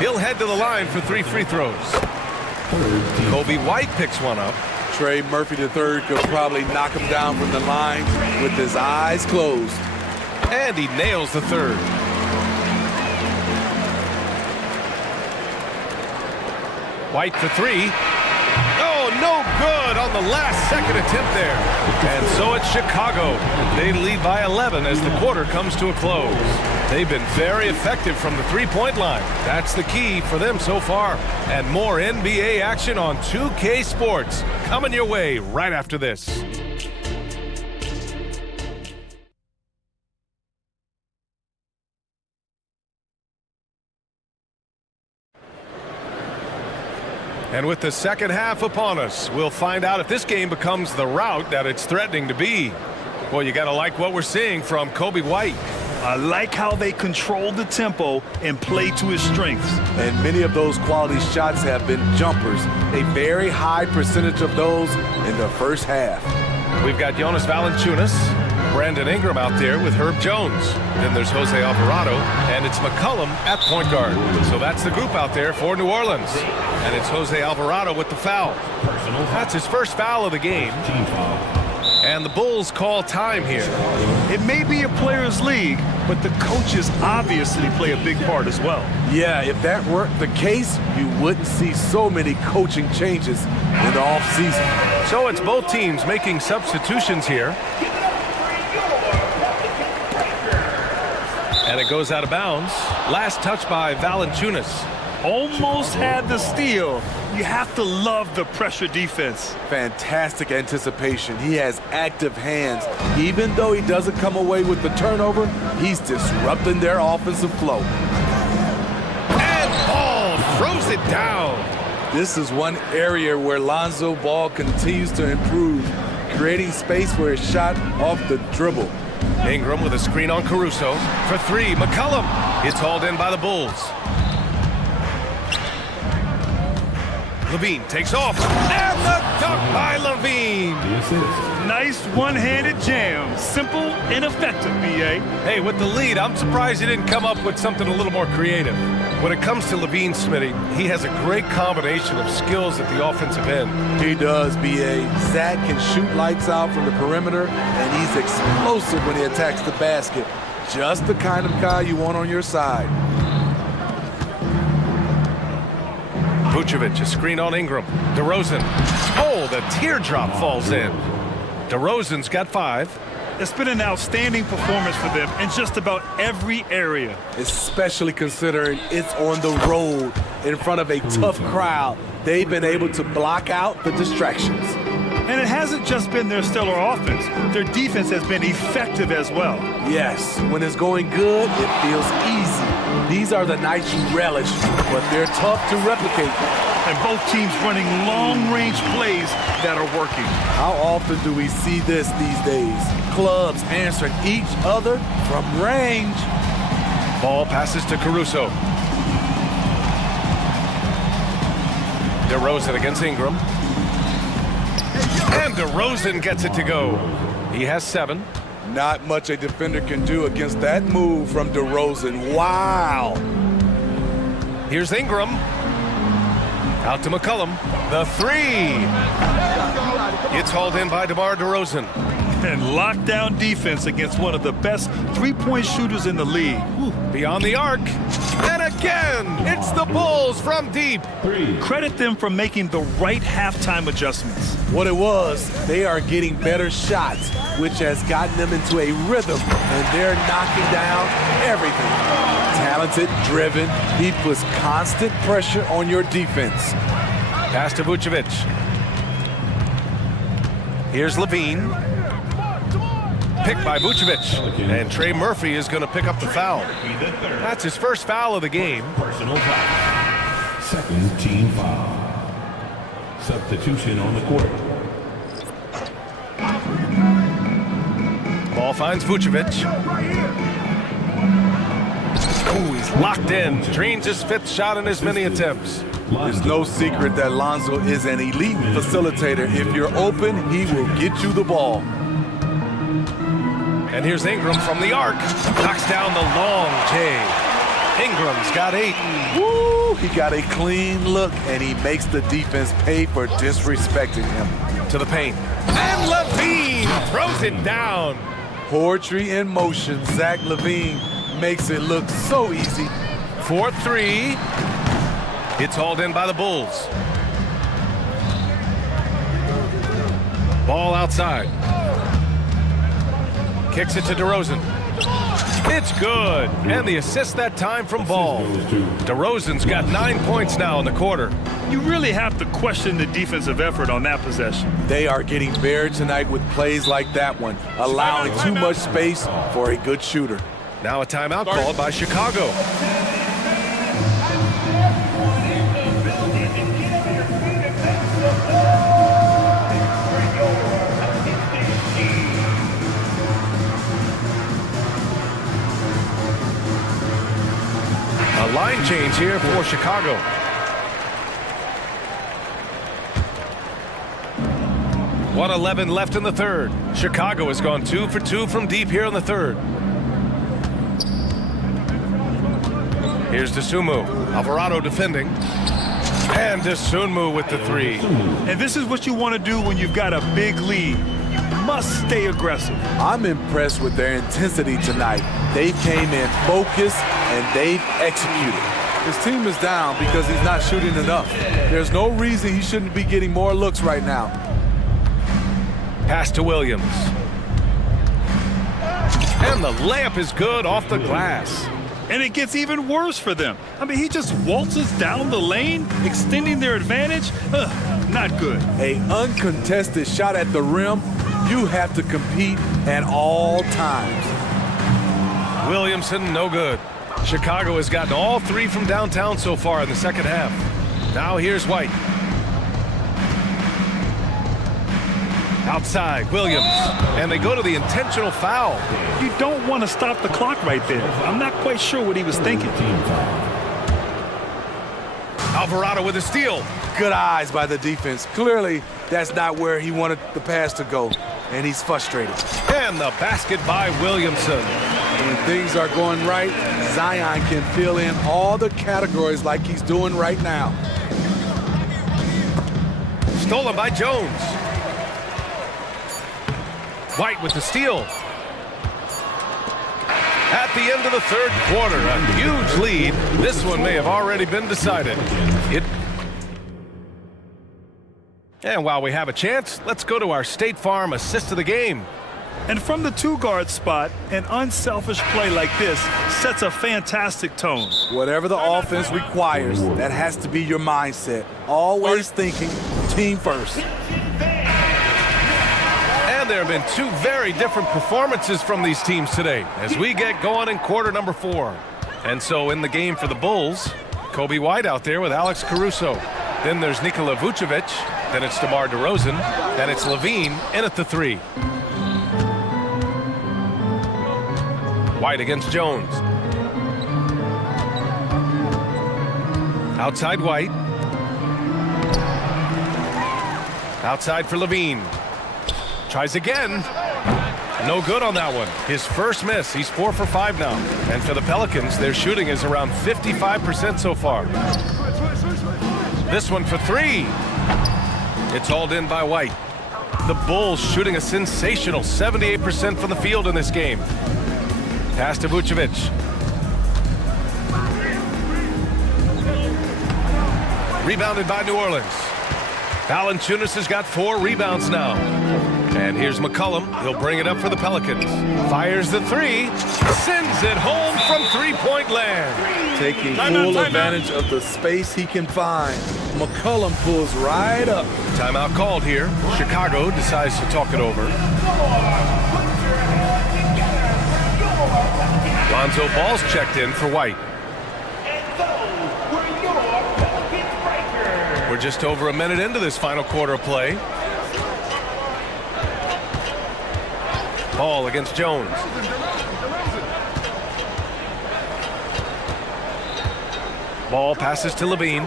He'll head to the line for 3 free throws. Kobe White picks one up. Trey Murphy III could probably knock him down from the line with his eyes closed. And he nails the 3rd. White for 3. Oh, no good on the last second attempt there. And so it's Chicago. They lead by 11 as the quarter comes to a close. They've been very effective from the 3-point line. That's the key for them so far. And more NBA action on 2K Sports coming your way right after this. And with the second half upon us, we'll find out if this game becomes the rout that it's threatening to be. Well, you got to like what we're seeing from Kobe White. I like how they control the tempo and play to his strengths. And many of those quality shots have been jumpers. A very high percentage of those in the first half. We've got Jonas Valanciunas, Brandon Ingram out there with Herb Jones. Then there's Jose Alvarado, and it's McCollum at point guard. So that's the group out there for New Orleans. And it's Jose Alvarado with the foul. That's his first foul of the game. And the Bulls call time here. It may be a players' league, but the coaches obviously play a big part as well. Yeah, if that weren't the case, you wouldn't see so many coaching changes in the offseason. So it's both teams making substitutions here. And it goes out of bounds. Last touch by Valanciunas. Almost had the steal. You have to love the pressure defense. Fantastic anticipation. He has active hands. Even though he doesn't come away with the turnover, he's disrupting their offensive flow. And Ball throws it down. This is one area where Lonzo Ball continues to improve, creating space for his shot off the dribble. Ingram with a screen on Caruso. For three, McCollum. It's hauled in by the Bulls. Levine takes off. And the dunk by Levine. Nice one-handed jam. Simple and effective, B.A. Hey, with the lead, I'm surprised he didn't come up with something a little more creative. When it comes to Levine, Smitty, he has a great combination of skills at the offensive end. He does, B.A. Zach can shoot lights out from the perimeter, and he's explosive when he attacks the basket. Just the kind of guy you want on your side. Vucevic, a screen on Ingram. DeRozan. Oh, the teardrop falls in. DeRozan's got 5. It's been an outstanding performance for them in just about every area. Especially considering it's on the road in front of a tough crowd. They've been able to block out the distractions. And it hasn't just been their stellar offense. Their defense has been effective as well. Yes, when it's going good, it feels easy. These are the nights you relish, but they're tough to replicate. And both teams running long-range plays that are working. How often do we see this these days? Clubs answering each other from range. Ball passes to Caruso. DeRozan against Ingram. And DeRozan gets it to go. He has 7. Not much a defender can do against that move from DeRozan. Wow. Here's Ingram. Out to McCollum. The 3. It's hauled in by DeMar DeRozan. And lockdown defense against one of the best three-point shooters in the league. Beyond the arc. And again, it's the Bulls from deep. Credit them for making the right halftime adjustments. What it was, they are getting better shots, which has gotten them into a rhythm, and they're knocking down everything. Talented, driven, he puts constant pressure on your defense. Pass to Vucevic. Here's Levine. Picked by Vucevic. And Trey Murphy is going to pick up the foul. That's his first foul of the game. Personal foul. Second team foul. Substitution on the court. Ball finds Vucevic. Oh, he's locked in. Drains his 5th shot in as many attempts. There's no secret that Lonzo is an elite facilitator. If you're open, he will get you the ball. And here's Ingram from the arc. Knocks down the long J. Ingram's got 8. Woo! He got a clean look, and he makes the defense pay for disrespecting him. To the paint. And Levine throws it down. Poetry in motion. Zach LaVine makes it look so easy. 4-3. It's hauled in by the Bulls. Ball outside. Kicks it to DeRozan. It's good. And the assist that time from Ball. DeRozan's got 9 points now in the quarter. You really have to question the defensive effort on that possession. They are getting buried tonight with plays like that one, allowing too much space for a good shooter. Now a timeout called by Chicago. change here for Chicago. .111 left in the third. Chicago has gone 2 for 2 from deep here in the third. Here's Dosunmu. Alvarado defending. And Dosunmu with the three. And this is what you want to do when you've got a big lead. You must stay aggressive. I'm impressed with their intensity tonight. They came in focused and they've executed. His team is down because he's not shooting enough. There's no reason he shouldn't be getting more looks right now. Pass to Williams. And the layup is good off the glass. And it gets even worse for them. I mean, he just waltzes down the lane, extending their advantage. Not good. An uncontested shot at the rim, you have to compete at all times. Williamson, no good. Chicago has gotten all 3 from downtown so far in the second half. Now here's White. Outside, Williams. And they go to the intentional foul. You don't want to stop the clock right there. I'm not quite sure what he was thinking. Alvarado with a steal. Good eyes by the defense. Clearly, that's not where he wanted the pass to go, and he's frustrated. And the basket by Williamson. When things are going right, Zion can fill in all the categories like he's doing right now. Stolen by Jones. White with the steal. At the end of the third quarter, a huge lead. This one may have already been decided. And while we have a chance, let's go to our State Farm assist of the game. And from the two-guard spot, an unselfish play like this sets a fantastic tone. Whatever the offense requires, that has to be your mindset. Always thinking team first. And there have been 2 very different performances from these teams today as we get going in quarter number 4. And so in the game for the Bulls, Kobe White out there with Alex Caruso. Then there's Nikola Vucevic. Then it's DeMar DeRozan. Then it's Levine in at the 3. White against Jones. Outside White. Outside for Levine. Tries again. No good on that one. His first miss. He's 4 for 5 now. And for the Pelicans, their shooting is around 55% so far. This one for 3. It's hauled in by White. The Bulls shooting a sensational 78% from the field in this game. Pass to Vucevic. Rebounded by New Orleans. Valanciunas has got 4 rebounds now. And here's McCollum. He'll bring it up for the Pelicans. Fires the 3. Sends it home from three-point land. Taking full advantage of the space he can find. McCollum pulls right up. Timeout called here. Chicago decides to talk it over. Lonzo Ball's checked in for White. We're just over a minute into this final quarter of play. Ball against Jones. Ball passes to Levine.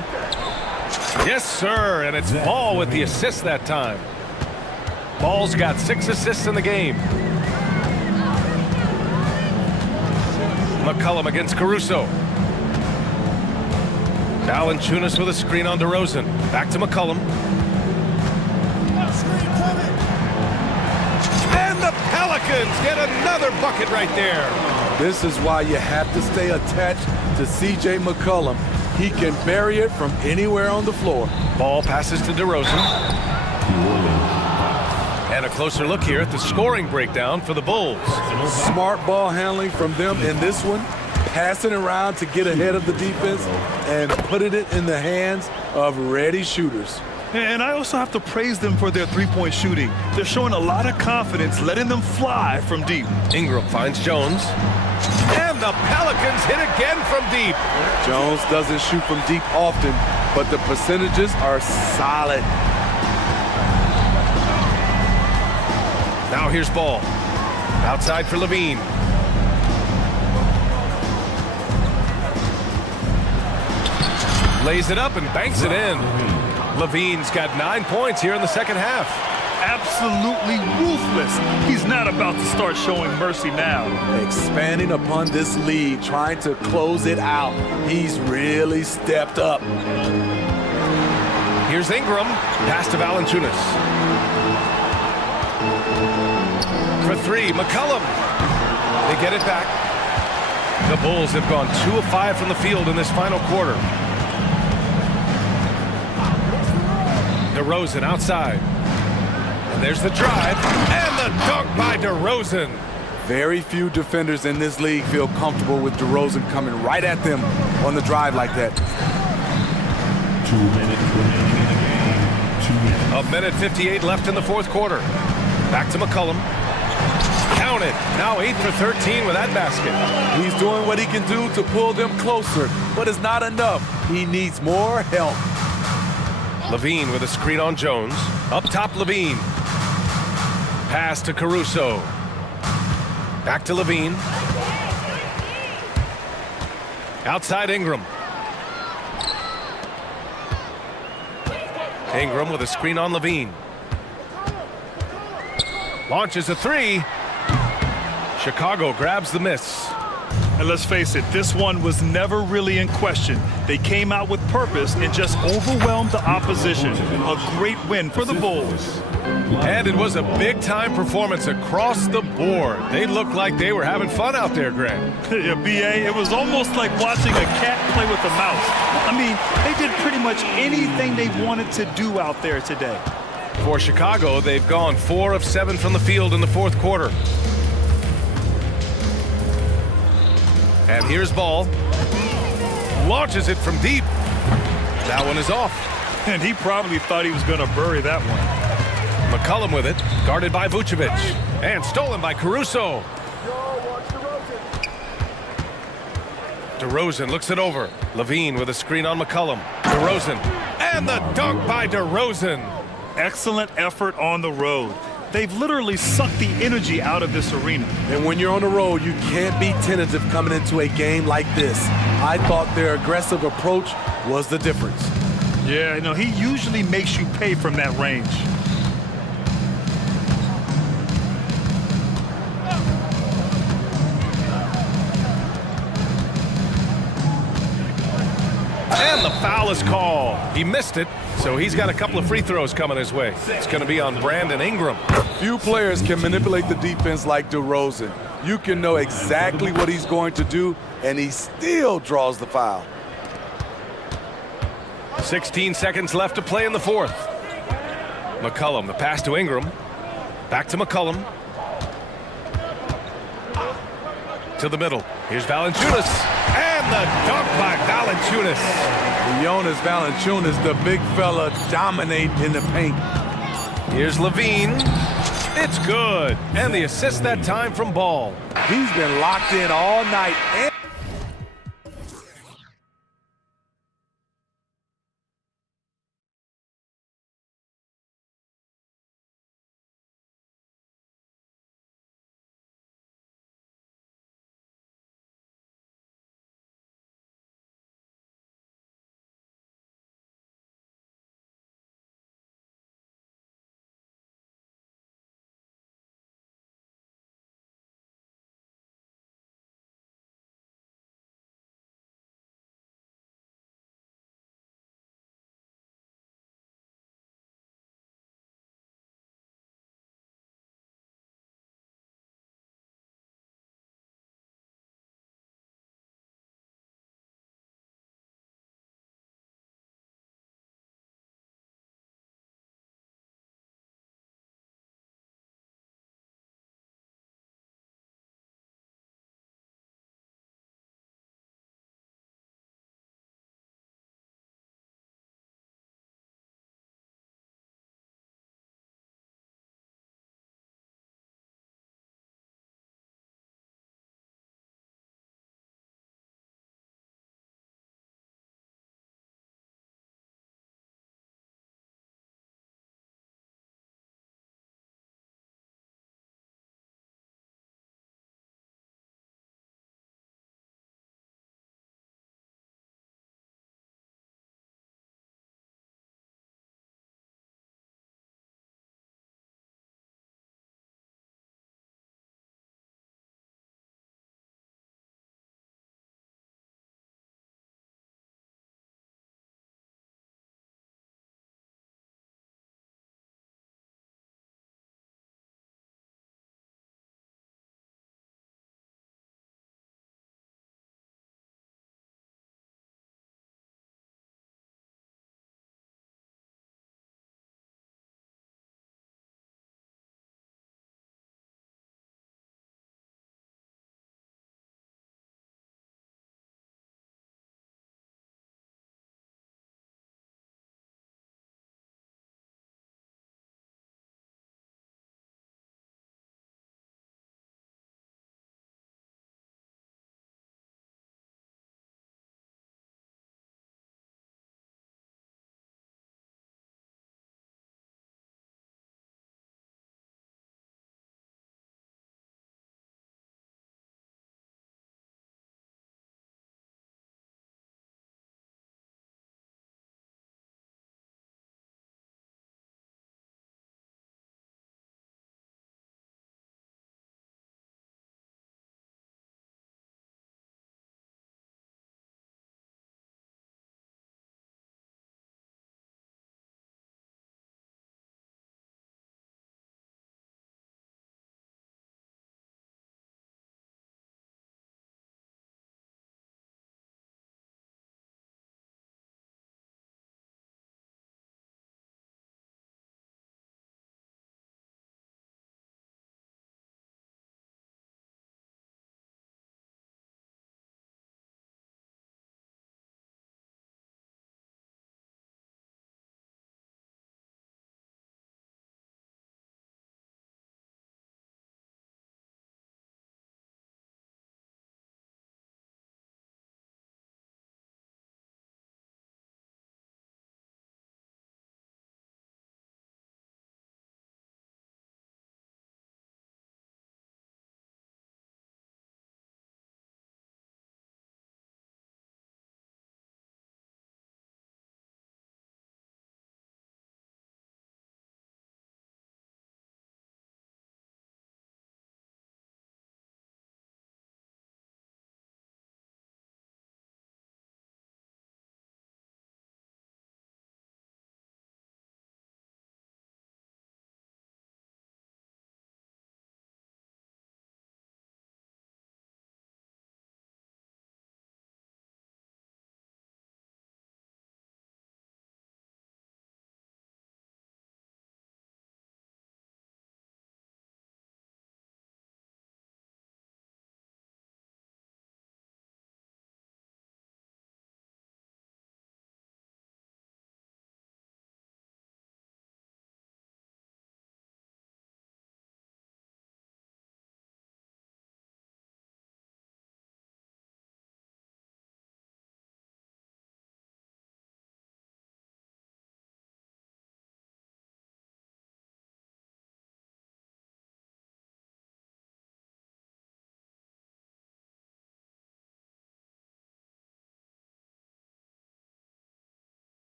Yes, sir, and it's Ball with the assist that time. Ball's got 6 assists in the game. McCollum against Caruso. Valanciunas with a screen on DeRozan. Back to McCollum. And the Pelicans get another bucket right there. This is why you have to stay attached to C.J. McCollum. He can bury it from anywhere on the floor. Ball passes to DeRozan. And a closer look here at the scoring breakdown for the Bulls. Smart ball handling from them in this one. Passing around to get ahead of the defense and putting it in the hands of ready shooters. And I also have to praise them for their three-point shooting. They're showing a lot of confidence, letting them fly from deep. Ingram finds Jones. And the Pelicans hit again from deep. Jones doesn't shoot from deep often, but the percentages are solid. Now here's Ball. Outside for Levine. Lays it up and banks it in. Levine's got 9 points here in the second half. Absolutely ruthless. He's not about to start showing mercy now. Expanding upon this lead, trying to close it out. He's really stepped up. Here's Ingram. Pass to Valanciunas. For three, McCollum. They get it back. The Bulls have gone 2 of 5 from the field in this final quarter. DeRozan outside. And there's the drive. And the dunk by DeRozan. Very few defenders in this league feel comfortable with DeRozan coming right at them on the drive like that. 2 minutes remaining in the game. 2 minutes. A minute 58 left in the fourth quarter. Back to McCollum. Counted. Now 8 for 13 with that basket. He's doing what he can do to pull them closer, but it's not enough. He needs more help. Levine with a screen on Jones. Up top, Levine. Pass to Caruso. Back to Levine. Outside Ingram. Ingram with a screen on Levine. Launches a three. Chicago grabs the miss. And let's face it, this one was never really in question. They came out with purpose and just overwhelmed the opposition. A great win for the Bulls. And it was a big-time performance across the board. They looked like they were having fun out there, Grant. Yeah, B.A., it was almost like watching a cat play with a mouse. I mean, they did pretty much anything they wanted to do out there today. For Chicago, they've gone 4 of 7 from the field in the fourth quarter. And here's Ball. Launches it from deep. That one is off. And he probably thought he was going to bury that one. McCollum with it, guarded by Vucevic. And stolen by Caruso. DeRozan looks it over. Levine with a screen on McCollum. DeRozan. And the dunk by DeRozan. Excellent effort on the road. They've literally sucked the energy out of this arena. And when you're on the road, you can't be tentative coming into a game like this. I thought their aggressive approach was the difference. Yeah, no, he usually makes you pay from that range. And the foul is called. He missed it, so he's got a couple of free throws coming his way. It's going to be on Brandon Ingram. Few players can manipulate the defense like DeRozan. You can know exactly what he's going to do, and he still draws the foul. 16 seconds left to play in the fourth. McCollum, the pass to Ingram. Back to McCollum. To the middle. Here's Valanciunas. And the dunk by Valanciunas. Jonas Valanciunas, the big fella, dominate in the paint. Here's Levine. It's good. And the assist that time from Ball. He's been locked in all night.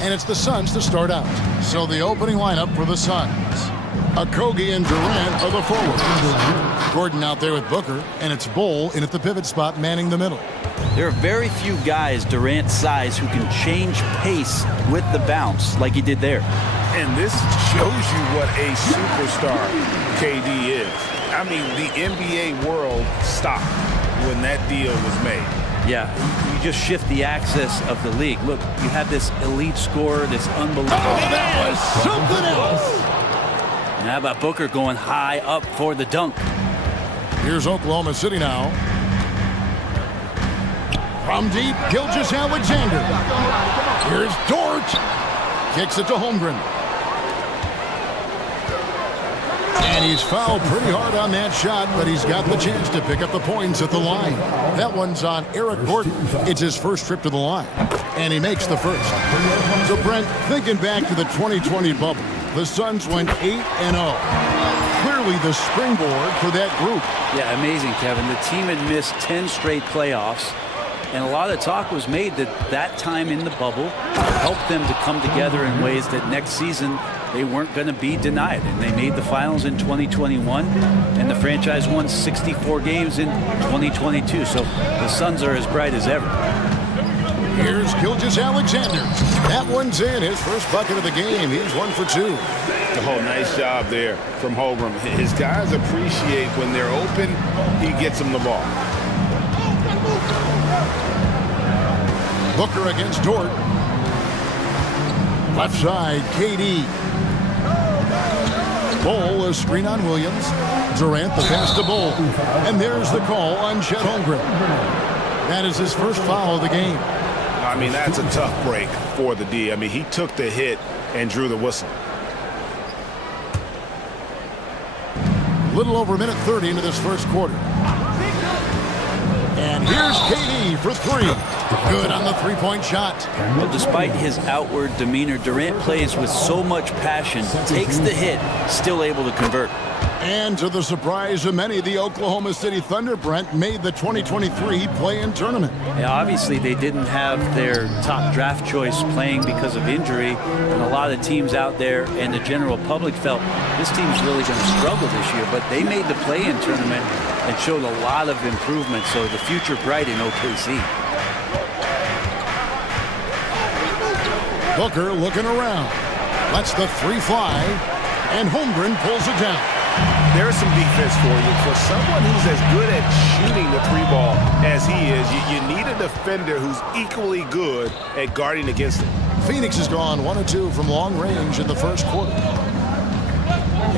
And it's the Suns to start out. So the opening lineup for the Suns. Okogie and Durant are the forwards. Gordon out there with Booker, and it's Bol in at the pivot spot manning the middle. There are very few guys Durant's size who can change pace with the bounce like he did there. And this shows you what a superstar KD is. I mean, the NBA world stopped when that deal was made. Yeah, you just shift the axis of the league. Look, you have this elite scorer, this unbelievable. Oh, that was something else. And how about Booker going high up for the dunk? Here's Oklahoma City now. From deep, Gilgeous-Alexander. Here's Dort. Kicks it to Holmgren. And he's fouled pretty hard on that shot, but he's got the chance to pick up the points at the line. That one's on Eric Gordon. It's his first trip to the line, and he makes the first. So, Brent, thinking back to the 2020 bubble, the Suns went 8-0. Clearly the springboard for that group. Yeah, amazing, Kevin. The team had missed 10 straight playoffs, and a lot of talk was made that time in the bubble helped them to come together in ways that next season they weren't going to be denied. And they made the finals in 2021, and the franchise won 64 games in 2022. So the Suns are as bright as ever. Here's Gilgeous-Alexander. That one's in. His first bucket of the game. He's 1 for 2. Oh, nice job there from Holmgren. His guys appreciate when they're open, he gets them the ball. Booker against Dort. Left side, KD. Bol, a screen on Williams. Durant, the pass to Bol. And there's the call on Chet Holmgren. That is his first foul of the game. I mean, that's a tough break for the D. I mean, he took the hit and drew the whistle. Little over a minute 30 into this first quarter. And here's KD for 3. Good on the three-point shot. Well, despite his outward demeanor, Durant plays with so much passion, takes the hit, still able to convert. And to the surprise of many, the Oklahoma City Thunder, Brent, made the 2023 play-in tournament. Yeah, obviously they didn't have their top draft choice playing because of injury, and a lot of teams out there and the general public felt this team's really going to struggle this year, but they made the play-in tournament and showed a lot of improvement, so the future bright in OKC. Booker looking around. Lets the 3 fly, and Holmgren pulls it down. There's some defense for you. For someone who's as good at shooting the 3-ball as he is, you need a defender who's equally good at guarding against it. Phoenix has gone 1 of 2 from long range in the first quarter.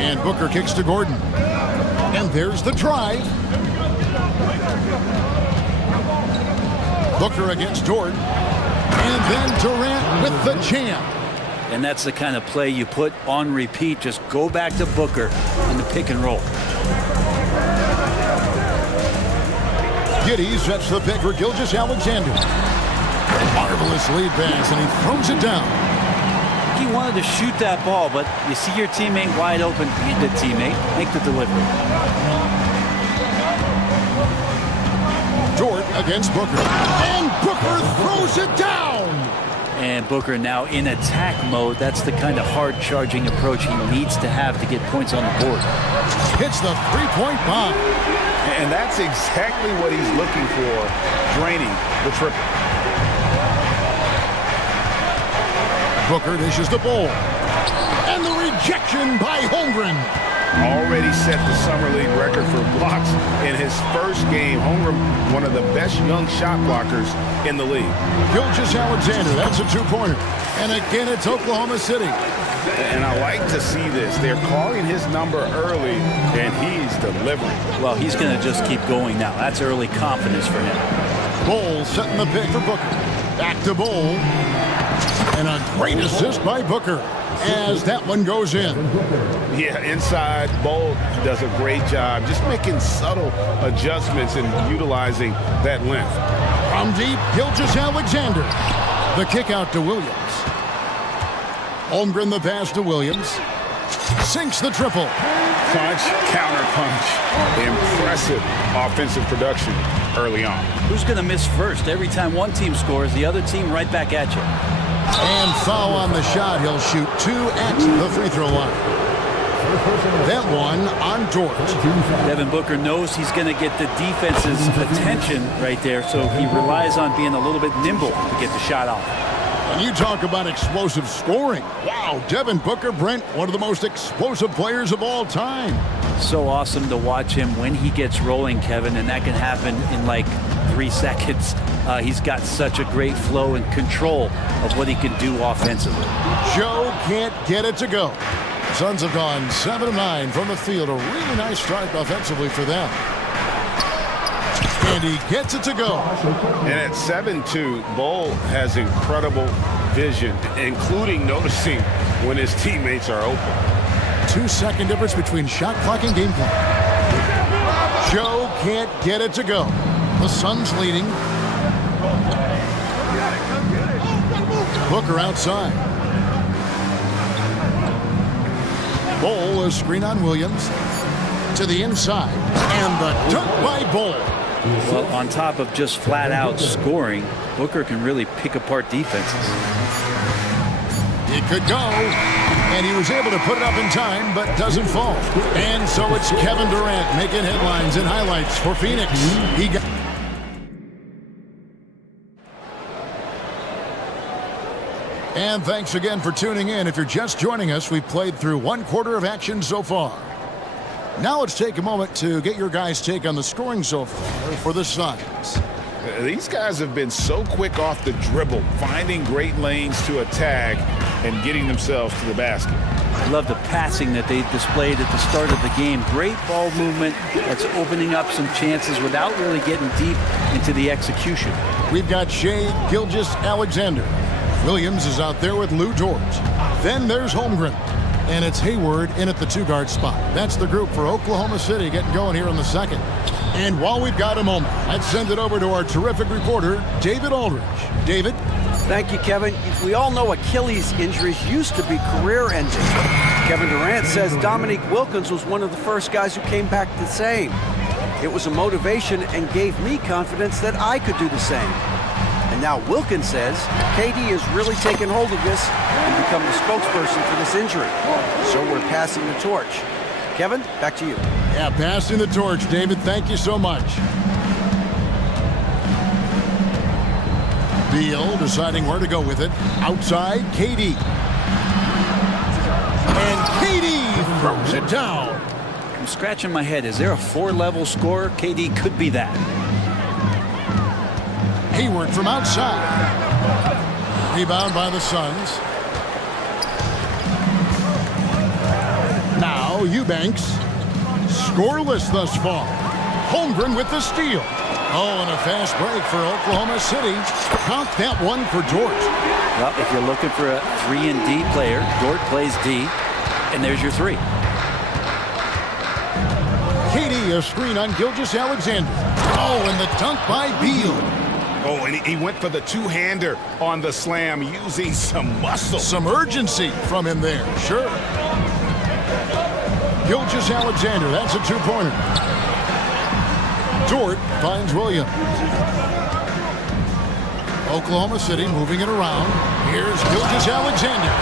And Booker kicks to Gordon. And there's the drive. Booker against Dort. And then Durant with the jam. And that's the kind of play you put on repeat. Just go back to Booker in the pick and roll. Giddey sets the pick for Gilgeous-Alexander. Marvelous lead pass, and he throws it down. He wanted to shoot that ball, but you see your teammate wide open. Be a good teammate. Make the delivery. Dort against Booker. And Booker throws it down. And Booker now in attack mode. That's the kind of hard-charging approach he needs to have to get points on the board. Hits the three-point bomb. And that's exactly what he's looking for, draining the triple. Booker dishes the Bol. And the rejection by Holmgren. Already set the Summer League record for blocks in his first game. Holmgren, one of the best young shot blockers in the league. Gilgeous-Alexander, that's a 2-pointer. And again, it's Oklahoma City. And I like to see this. They're calling his number early, and he's delivering. Well, he's going to just keep going now. That's early confidence for him. Bol setting the pick for Booker. Back to Bol. And a great assist by Booker as that one goes in. Yeah, inside, Bol does a great job just making subtle adjustments and utilizing that length. From deep, Gilgeous-Alexander. The kick out to Williams. Holmgren the pass to Williams. Sinks the triple. Punch, counter punch. Impressive offensive production early on. Who's going to miss first? Every time one team scores, the other team right back at you. And foul on the shot. He'll shoot 2 at the free throw line. That one on Dort. Devin Booker knows he's going to get the defense's attention right there, so he relies on being a little bit nimble to get the shot off. And you talk about explosive scoring. Wow, Devin Booker, Brent, one of the most explosive players of all time. So awesome to watch him when he gets rolling, Kevin, and that can happen in like 3 seconds. He's got such a great flow and control of what he can do offensively. Joe can't get it to go. Suns have gone 7 of 9 from the field. A really nice strike offensively for them. And he gets it to go. And at 7-2, Bull has incredible vision, including noticing when his teammates are open. 2-second difference between shot clock and game clock. Joe can't get it to go. The Suns leading. Booker outside. Bull, a screen on Williams. To the inside. And the dunk by Bull. Well, on top of just flat-out scoring, Booker can really pick apart defenses. It could go, and he was able to put it up in time, but doesn't fall. And so it's Kevin Durant making headlines and highlights for Phoenix. He got... And thanks again for tuning in. If you're just joining us, we've played through 1/4 of action so far. Now let's take a moment to get your guys' take on the scoring so far for the Suns. These guys have been so quick off the dribble, finding great lanes to attack and getting themselves to the basket. I love the passing that they displayed at the start of the game. Great ball movement that's opening up some chances without really getting deep into the execution. We've got Shea Gilgeous-Alexander. Williams is out there with Lou Dort. Then there's Holmgren. And it's Hayward in at the 2-guard spot. That's the group for Oklahoma City getting going here in the second. And while we've got a moment, let's send it over to our terrific reporter, David Aldridge. David? Thank you, Kevin. We all know Achilles injuries used to be career-ending. Kevin Durant says Dominique Wilkins was one of the first guys who came back the same. It was a motivation and gave me confidence that I could do the same. And now Wilkins says KD has really taken hold of this and become the spokesperson for this injury. So we're passing the torch. Kevin, back to you. Yeah, passing the torch, David. Thank you so much. Beal deciding where to go with it. Outside, KD. And KD throws it down. I'm scratching my head. Is there a 4-level scorer? KD could be that. Hayward from outside. Rebound by the Suns. Now Eubanks. Scoreless thus far. Holmgren with the steal. Oh, and a fast break for Oklahoma City. Count that one for Dort. Well, if you're looking for a 3-and-D player, Dort plays D, and there's your 3. KD, a screen on Gilgeous-Alexander. Oh, and the dunk by Beal. Oh, and he went for the two-hander on the slam, using some muscle. Some urgency from him there, sure. Gilgeous-Alexander, that's a 2-pointer. Dort finds Williams. Oklahoma City moving it around. Here's Gilgeous-Alexander.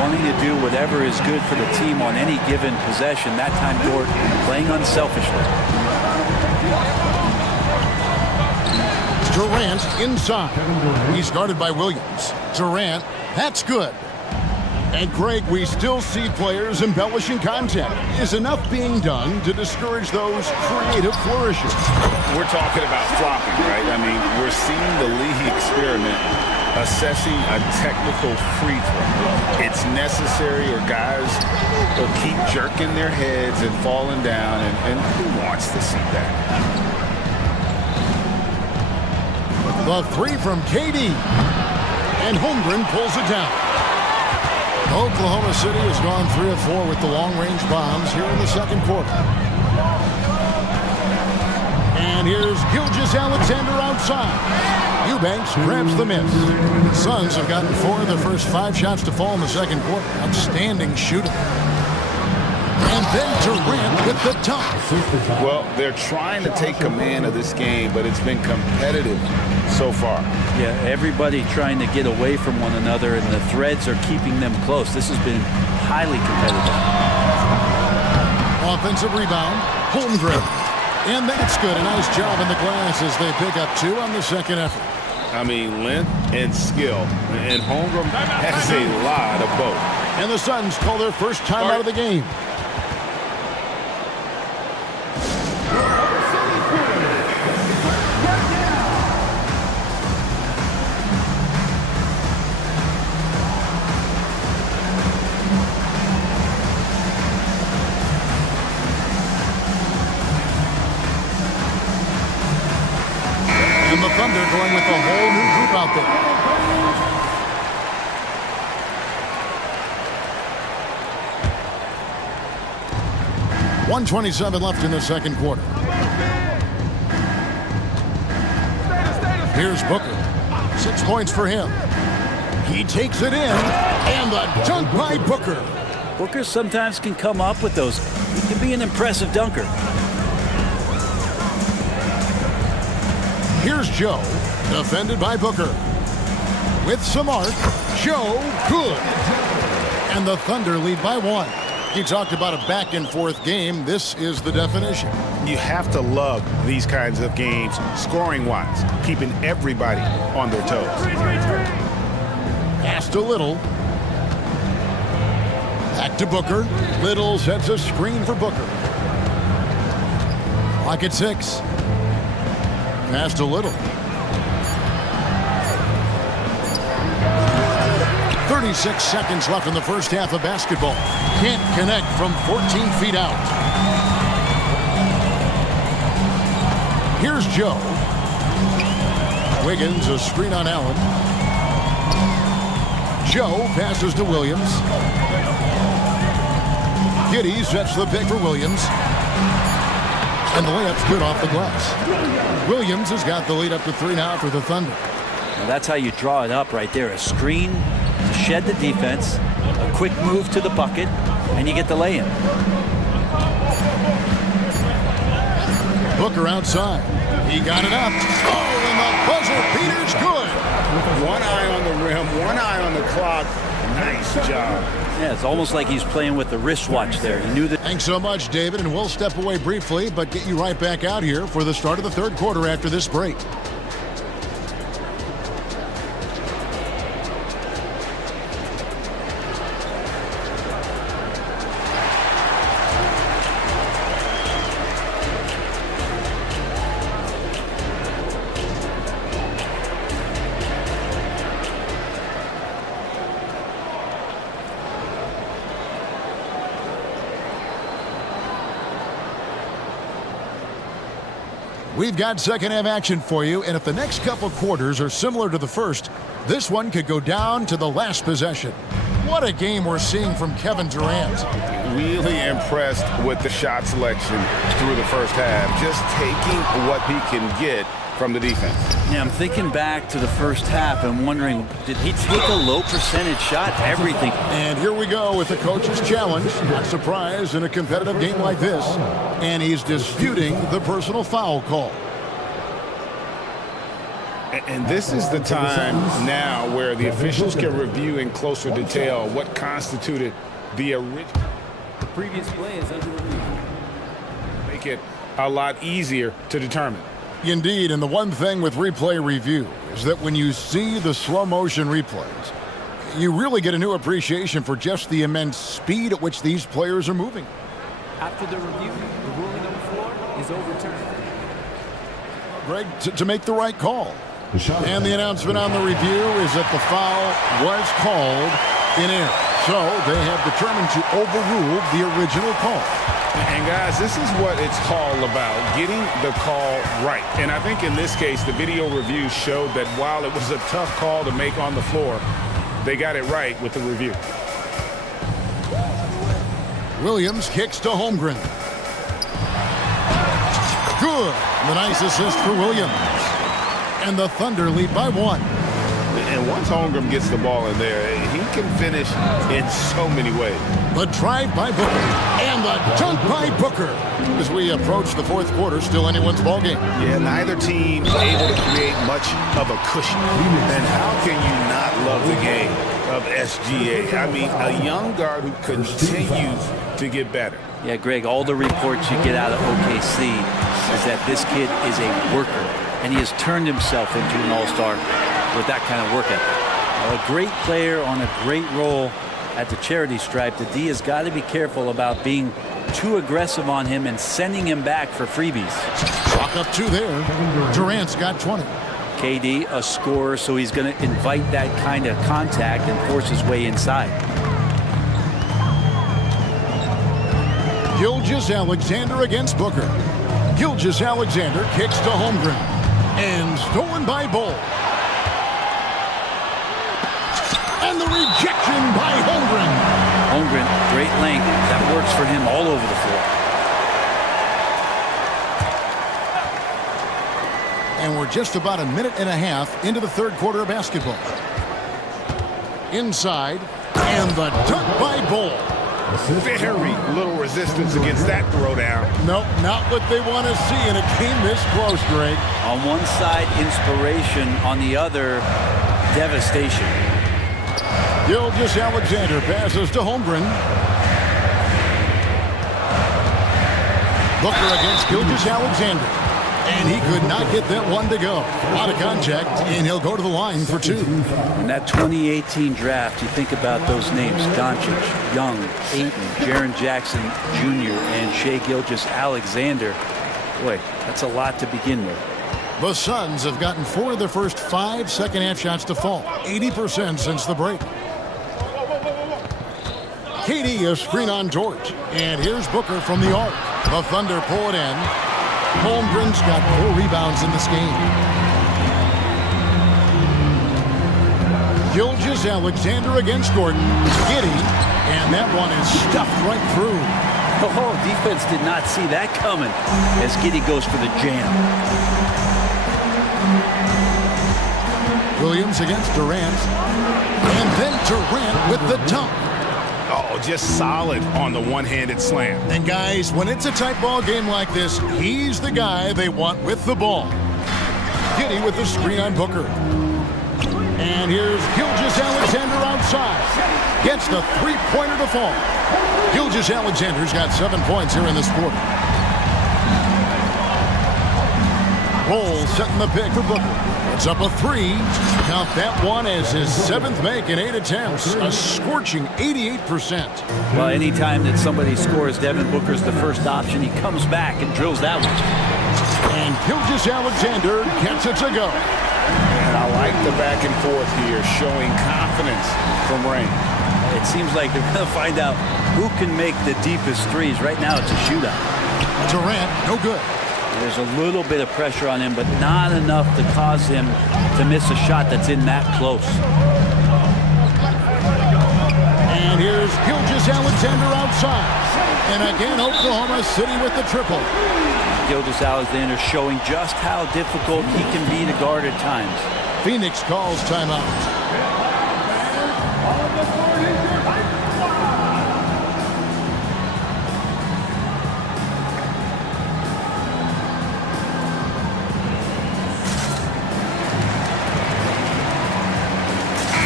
Wanting to do whatever is good for the team on any given possession. That time Dort playing unselfishly. Durant inside. He's guarded by Williams. Durant, that's good. And Greg, we still see players embellishing content. Is enough being done to discourage those creative flourishes? We're talking about flopping, right? I mean, we're seeing the league experiment assessing a technical free throw. It's necessary or guys will keep jerking their heads and falling down, and who wants to see that? The 3 from KD. And Holmgren pulls it down. Oklahoma City has gone 3 of 4 with the long-range bombs here in the second quarter. And here's Gilgeous-Alexander outside. Eubanks grabs the miss. The Suns have gotten 4 of their first 5 shots to fall in the second quarter. Outstanding shooting. And then Durant with the dunk. Well, they're trying to take command of this game, but it's been competitive so far. Yeah, everybody trying to get away from one another, and the threads are keeping them close. This has been highly competitive. Offensive rebound, Holmgren. And that's good. A nice job in the glass as they pick up 2 on the second effort. I mean, length and skill. And Holmgren has a lot of both. And the Suns call their first time out of the game. And the Thunder going with a whole new group out there. .127 left in the second quarter. Here's Booker. 6 points for him. He takes it in, and the dunk by Booker. Booker sometimes can come up with those. He can be an impressive dunker. Here's Joe, defended by Booker. With some arc, Joe, good. And the Thunder lead by 1. You talked about a back-and-forth game. This is the definition. You have to love these kinds of games, scoring-wise, keeping everybody on their toes. Pass to Little. Back to Booker. Little sets a screen for Booker. Clock at 6. Pass to Little. 36 seconds left in the first half of basketball. Can't connect from 14 feet out. Here's Joe. Wiggins, a screen on Allen. Joe passes to Williams. Giddey sets the pick for Williams. And the layup's good off the glass. Williams has got the lead up to 3 now for the Thunder. Now that's how you draw it up right there. A screen to shed the defense, a quick move to the bucket, and you get the lay-in. Booker outside. He got it up. Oh, and the buzzer beater's good. One eye on the rim, one eye on the clock. Nice job. Yeah, it's almost like he's playing with the wristwatch there. He knew that. Thanks so much, David, and we'll step away briefly, but get you right back out here for the start of the third quarter after this break. We've got second half action for you, and if the next couple quarters are similar to the first, this one could go down to the last possession. What a game we're seeing from Kevin Durant. Really impressed with the shot selection through the first half, just taking what he can get from the defense. Yeah, I'm thinking back to the first half and wondering, did he take a low percentage shot? Everything. And here we go with the coach's challenge. Not surprised in a competitive game like this. And he's disputing the personal foul call. And this is the time now where the officials can review in closer detail what constituted the original. The previous play is under review. Make it a lot easier to determine. Indeed, and the one thing with replay review is that when you see the slow motion replays, you really get a new appreciation for just the immense speed at which these players are moving. After the review, the ruling on the floor is overturned. Greg, to make the right call. And the announcement on the review is that the foul was called in error. So they have determined to overrule the original call. And guys, this is what it's all about, getting the call right. And I think in this case, the video review showed that while it was a tough call to make on the floor, they got it right with the review. Williams kicks to Holmgren. Good. The nice assist for Williams. And the Thunder lead by 1. And once Holmgren gets the ball in there, he can finish in so many ways. The drive by Booker and the dunk by Booker. As we approach the fourth quarter, still anyone's ball game. Yeah, neither team able to create much of a cushion. And how can you not love the game of SGA? I mean, a young guard who continues to get better. Yeah, Greg, all the reports you get out of OKC is that this kid is a worker, and he has turned himself into an all-star with that kind of work ethic. A great player on a great role at the charity stripe. The D has got to be careful about being too aggressive on him and sending him back for freebies. Clock up 2 there. Durant's got 20. KD, a scorer, so he's going to invite that kind of contact and force his way inside. Gilgeous-Alexander against Booker. Gilgeous-Alexander kicks to Holmgren. And stolen by Bull. And the rejection by Holmgren. Holmgren, great length. That works for him all over the floor. And we're just about a minute and a half into the third quarter of basketball. Inside, and the dunk by Bull. Very little resistance against that throwdown. Nope, not what they want to see, and it came this close, Greg. On one side, inspiration. On the other, devastation. Gilgeous-Alexander passes to Holmgren. Booker against Gilgeous-Alexander. And he could not get that one to go. Out of contact, and he'll go to the line for 2. In that 2018 draft, you think about those names: Doncic, Young, Ayton, Jaren Jackson Jr., and Shai Gilgeous-Alexander. Boy, that's a lot to begin with. The Suns have gotten 4 of their first 5 second-half shots to fall. 80% since the break. KD a screen on George. And here's Booker from the arc. The Thunder pull it in. Holmgren's got 4 rebounds in this game. Gilgeous-Alexander against Gordon. Giddy. And that one is stuffed right through. Oh, defense did not see that coming as Giddy goes for the jam. Williams against Durant. And then Durant with the dunk. Oh, just solid on the one-handed slam. And guys, when it's a tight ball game like this, he's the guy they want with the ball. Giddy with the screen on Booker. And here's Gilgeous-Alexander outside. Gets the three-pointer to fall. Gilgeous-Alexander's got 7 points here in this quarter. Bull setting the pick for Booker. It's up a 3. Count that one as his 7th make in 8 attempts. A scorching 88%. Well, anytime that somebody scores, Devin Booker's the first option. He comes back and drills that one. And Gilgeous-Alexander gets it to go. And I like the back and forth here, showing confidence from Rain. It seems like they're going to find out who can make the deepest threes. Right now, it's a shootout. Durant, no good. There's a little bit of pressure on him, but not enough to cause him to miss a shot that's in that close. And here's Gilgeous-Alexander outside. And again, Oklahoma City with the triple. Gilgeous-Alexander showing just how difficult he can be to guard at times. Phoenix calls timeout.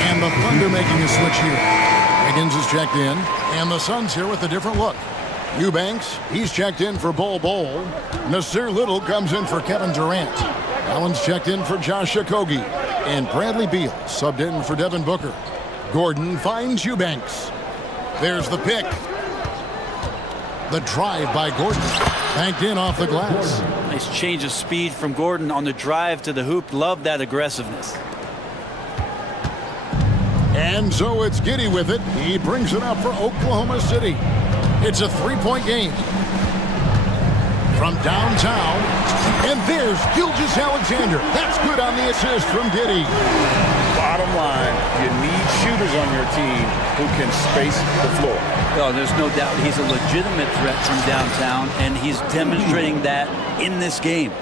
And the Thunder making a switch here. Higgins is checked in, and the Suns here with a different look. Eubanks, he's checked in for Bol Bol. Nasir Little comes in for Kevin Durant. Allen's checked in for Josh Okogie. And Bradley Beal subbed in for Devin Booker. Gordon finds Eubanks. There's the pick. The drive by Gordon. Banked in off the glass. Nice change of speed from Gordon on the drive to the hoop. Love that aggressiveness. And so it's Giddy with it. He brings it up for Oklahoma City. It's a 3-point game. From downtown. And there's Gilgeous-Alexander. That's good on the assist from Giddy. Bottom line, you need shooters on your team who can space the floor. Oh, there's no doubt he's a legitimate threat from downtown, and he's demonstrating that in this game.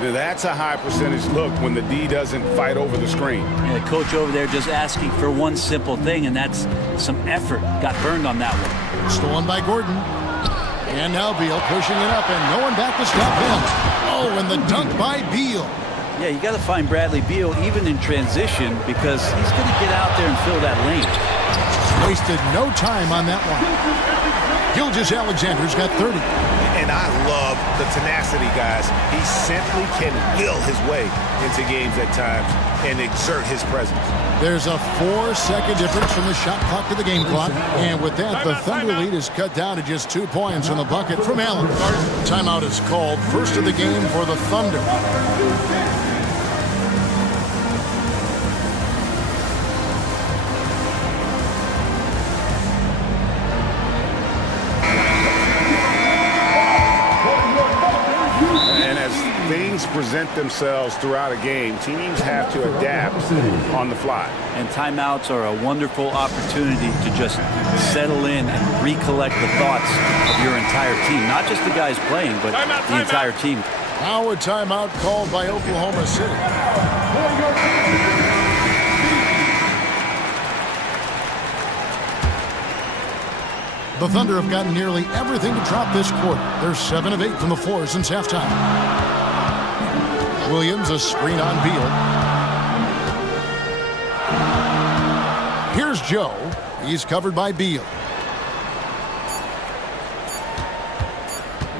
That's a high percentage look when the D doesn't fight over the screen. Yeah, the coach over there just asking for one simple thing, and that's some effort. Got burned on that one. Stolen by Gordon. And now Beal pushing it up, and no one back to stop him. Oh, and the dunk by Beal. Yeah, you got to find Bradley Beal even in transition because he's going to get out there and fill that lane. Wasted no time on that one. Gilgeous-Alexander's got 30. And I love the tenacity, guys. He simply can will his way into games at times and exert his presence. There's a 4-second difference from the shot clock to the game clock. And with that, the Thunder lead is cut down to just 2 points in the bucket from Allen. Timeout is called. First of the game for the Thunder. Things present themselves throughout a game. Teams have to adapt on the fly. And timeouts are a wonderful opportunity to just settle in and recollect the thoughts of your entire team. Not just the guys playing, but the entire team. Now a timeout called by Oklahoma City. The Thunder have gotten nearly everything to drop this quarter. They're 7 of 8 from the floor since halftime. Williams, a screen on Beal. Here's Joe. He's covered by Beal.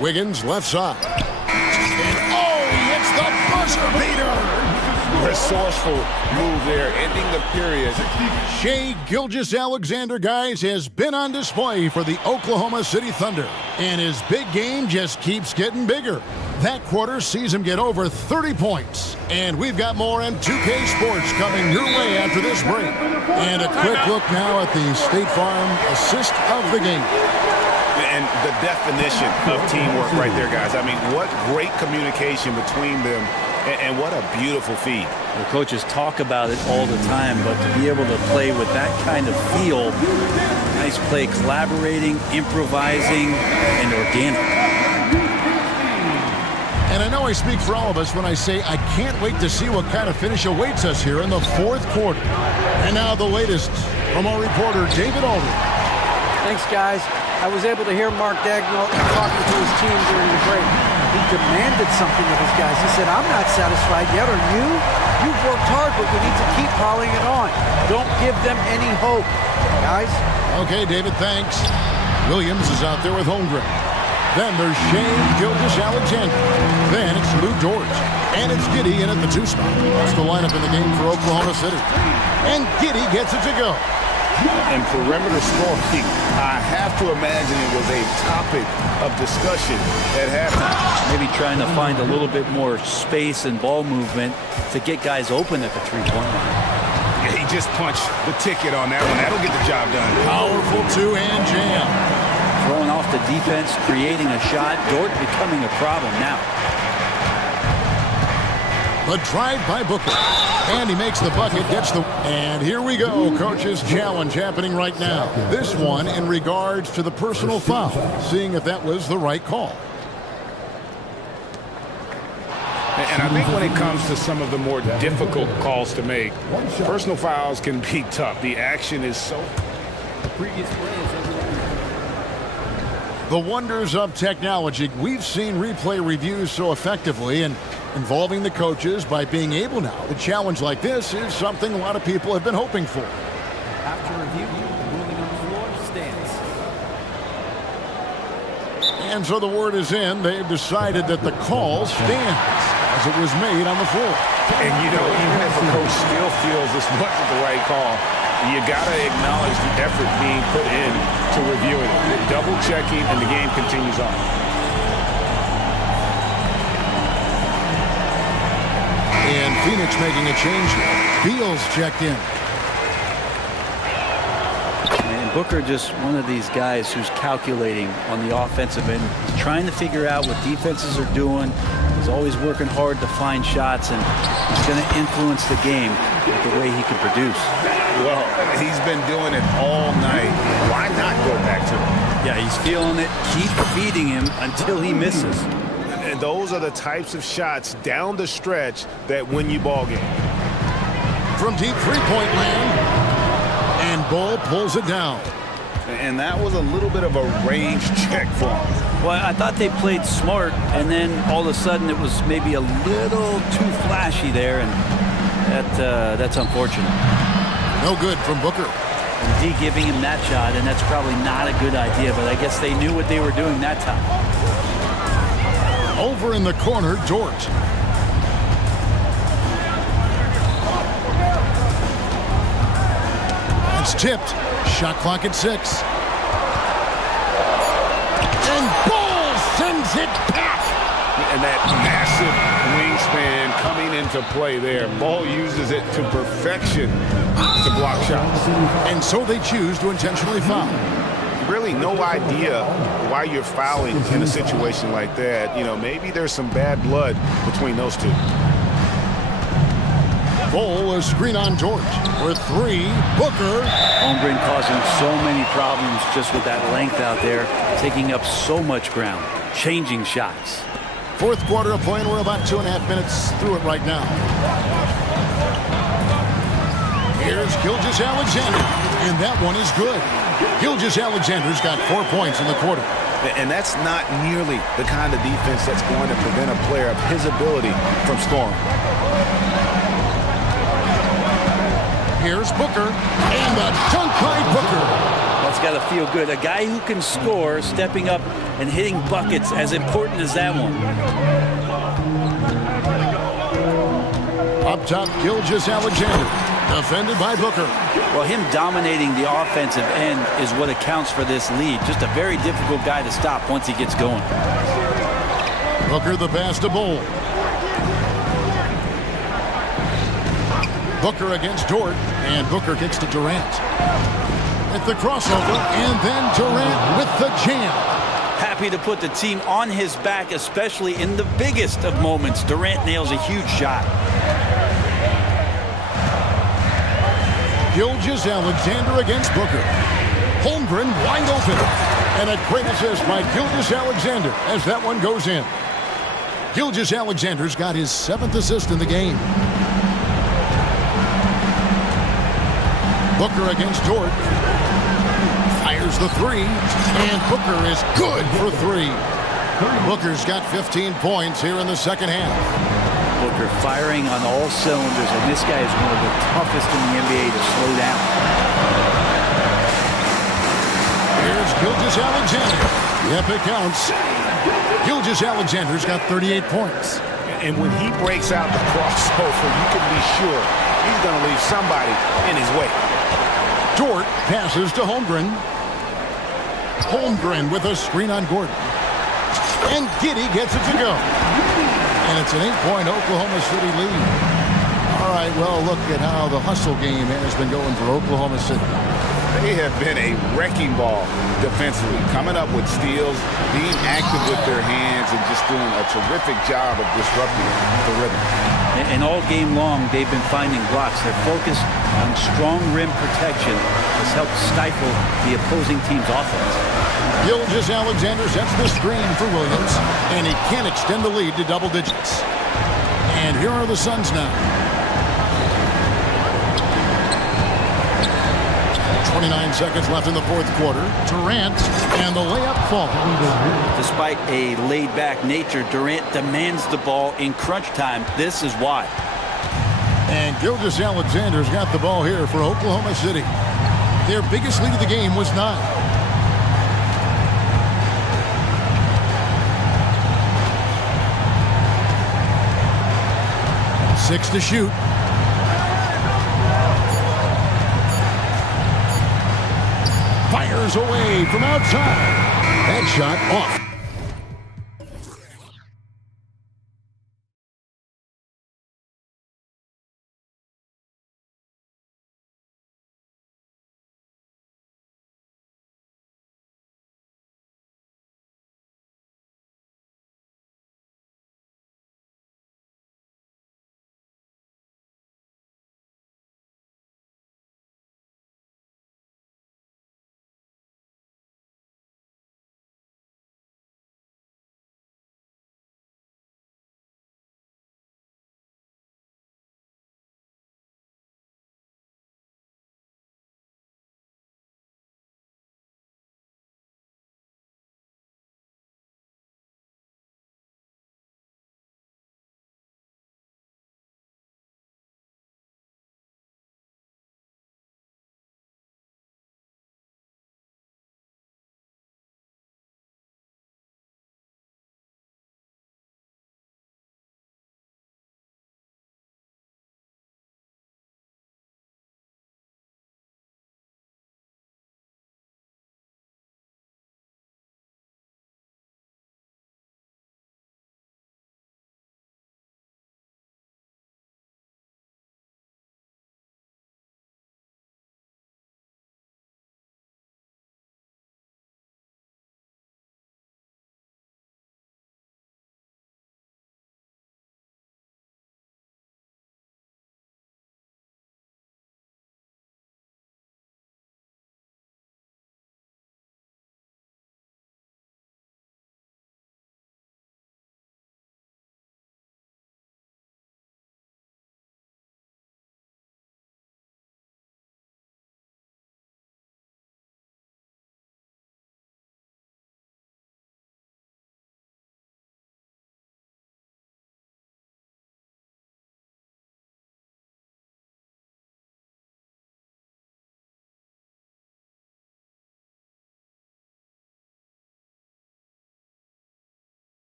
Wiggins, left side. And oh, he hits the buzzer beater! Resourceful move there, ending the period. Shai Gilgeous-Alexander, guys, has been on display for the Oklahoma City Thunder. And his big game just keeps getting bigger. That quarter sees him get over 30 points. And we've got more in 2K Sports coming your way after this break. And a quick look now at the State Farm assist of the game. And the definition of teamwork right there, guys. I mean, what great communication between them, and what a beautiful feed. The coaches talk about it all the time, but to be able to play with that kind of feel, nice play, collaborating, improvising, and organic. And I know I speak for all of us when I say I can't wait to see what kind of finish awaits us here in the fourth quarter. And now the latest from our reporter, David Aldridge. Thanks, guys. I was able to hear Mark Dagnall talking to his team during the break. He demanded something of his guys. He said, I'm not satisfied yet, are you? You've worked hard, but we need to keep piling it on. Don't give them any hope, guys. Okay, David, thanks. Williams is out there with Holmgren. Then there's Shai Gilgeous-Alexander. Then it's Lou Dort. And it's Giddey in at the 2 spot. That's the lineup in the game for Oklahoma City. And Giddey gets it to go. And perimeter scoring, I have to imagine it was a topic of discussion at halftime. Maybe trying to find a little bit more space and ball movement to get guys open at the 3-point line. Yeah, he just punched the ticket on that one. That'll get the job done. Powerful 2-hand jam. Throwing off the defense, creating a shot. Dort becoming a problem now. The drive by Booker. And he makes the bucket, gets the... And here we go, coach's challenge happening right now. This one in regards to the personal foul, seeing if that was the right call. And I think when it comes to some of the more difficult calls to make, personal fouls can be tough. The action is so... The wonders of technology. We've seen replay reviews so effectively, and involving the coaches by being able now to challenge like this is something a lot of people have been hoping for. After review, the ruling on the floor stands. And so the word is in. They've decided that the call stands as it was made on the floor. And, you know, even if a coach still feels this wasn't the right call, you got to acknowledge the effort being put in to reviewing it. Double checking, and the game continues on. And Phoenix making a change here. Beal's checked in. And Booker just one of these guys who's calculating on the offensive end, trying to figure out what defenses are doing. He's always working hard to find shots, and he's going to influence the game with the way he can produce. Well, he's been doing it all night. Why not go back to it? Yeah, he's feeling it. Keep feeding him until he misses. And those are the types of shots down the stretch that win you ball games. From deep three-point land, and Bull pulls it down. And that was a little bit of a range check for him. Well, I thought they played smart, and then all of a sudden it was maybe a little too flashy there, and that's unfortunate. No good from Booker. And D giving him that shot, and that's probably not a good idea, but I guess they knew what they were doing that time. Over in the corner, Dort. It's tipped. Shot clock at 6. And Bull sends it back. And that massive wingspan coming into play there. Ball uses it to perfection to block shots. And so they choose to intentionally foul. Really no idea why you're fouling in a situation like that. You know, maybe there's some bad blood between those two. Bull, a screen on Dort. For 3, Booker. Holmgren causing so many problems just with that length out there, taking up so much ground, changing shots. Fourth quarter of play, and we're about 2.5 minutes through it right now. Here's Gilgeous-Alexander, and that one is good. Gilgeous-Alexander's got 4 points in the quarter. And that's not nearly the kind of defense that's going to prevent a player of his ability from scoring. Here's Booker, and the dunk by Booker. That's got to feel good. A guy who can score, stepping up and hitting buckets, as important as that one. Up top, Gilgeous-Alexander, defended by Booker. Well, him dominating the offensive end is what accounts for this lead. Just a very difficult guy to stop once he gets going. Booker the pass to Bull. Booker against Dort, and Booker kicks to Durant. At the crossover, and then Durant with the jam. Happy to put the team on his back, especially in the biggest of moments. Durant nails a huge shot. Gilgeous-Alexander against Booker. Holmgren wide open. And a great assist by Gilgeous-Alexander as that one goes in. Gilgeous-Alexander's got his 7th assist in the game. Booker against Dort. Fires the 3. And Booker is good for 3. Booker's got 15 points here in the second half. Booker firing on all cylinders, and this guy is one of the toughest in the NBA to slow down. Here's Gilgeous-Alexander. Yep, it counts. Gilgeous-Alexander's got 38 points. And when he breaks out the crossover, you can be sure he's going to leave somebody in his way. Dort passes to Holmgren. Holmgren with a screen on Gordon. And Giddey gets it to go. And it's an 8-point Oklahoma City lead. All right, well, look at how the hustle game has been going for Oklahoma City. They have been a wrecking ball defensively, coming up with steals, being active with their hands, and just doing a terrific job of disrupting the rhythm. And all game long, they've been finding blocks. Their focus on strong rim protection has helped stifle the opposing team's offense. Gilgeous-Alexander sets the screen for Williams, and he can't extend the lead to double digits. And here are the Suns now. 29 seconds left in the fourth quarter. Durant, and the layup falls. Despite a laid-back nature, Durant demands the ball in crunch time. This is why. And Gilgeous-Alexander's got the ball here for Oklahoma City. Their biggest lead of the game was 9. 6 to shoot. Fires away from outside. That shot off.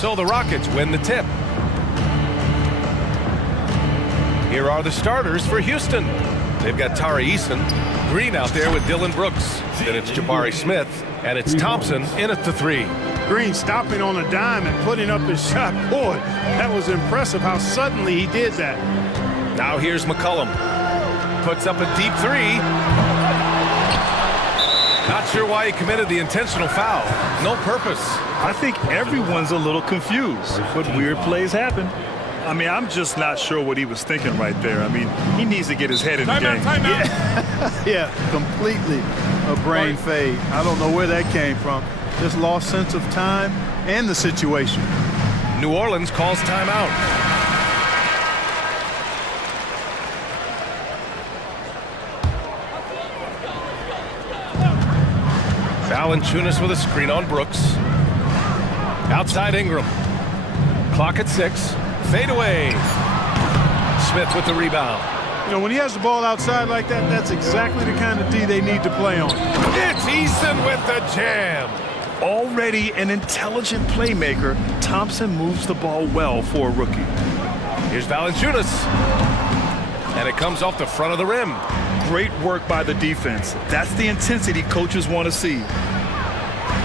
So the Rockets win the tip. Here are the starters for Houston. They've got Tari Eason, Green out there with Dylan Brooks. Then it's Jabari Smith, and it's Thompson in at the 3. Green stopping on a dime and putting up his shot. Boy, that was impressive how suddenly he did that. Now here's McCollum. Puts up a deep 3. Not sure why he committed the intentional foul. No purpose. I think everyone's a little confused, but weird plays happen. I mean, I'm just not sure what he was thinking right there. I mean, he needs to get his head in the game. Time out. Yeah, completely a brain fade. I don't know where that came from. Just lost sense of time and the situation. New Orleans calls timeout. Valanciunas with a screen on Brooks. Outside Ingram. Clock at 6. Fade away. Smith with the rebound. You know, when he has the ball outside like that, that's exactly the kind of D they need to play on. It's Eason with the jam. Already an intelligent playmaker, Thompson moves the ball well for a rookie. Here's Valanciunas. And it comes off the front of the rim. Great work by the defense. That's the intensity coaches want to see.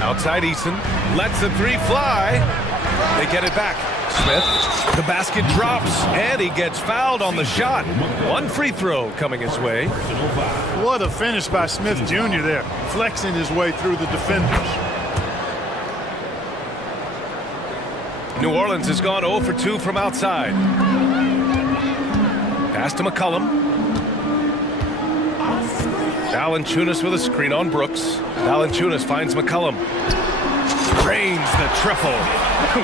Outside Eason. Lets the 3 fly. They get it back. Smith. The basket drops. And he gets fouled on the shot. 1 free throw coming his way. What a finish by Smith Jr. there. Flexing his way through the defenders. New Orleans has gone 0 for 2 from outside. Pass to McCollum. Valanciunas with a screen on Brooks. Valanciunas finds McCollum. Drains the triple.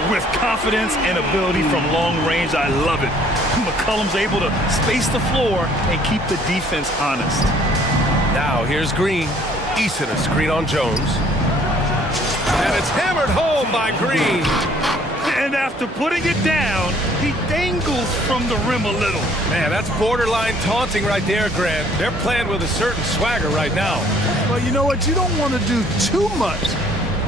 With confidence and ability from long range, I love it. McCollum's able to space the floor and keep the defense honest. Now here's Green. Eason a screen on Jones. And it's hammered home by Green. And after putting it down, he dangles from the rim a little. Man, that's borderline taunting right there, Grant. They're playing with a certain swagger right now. Well, you know what? You don't want to do too much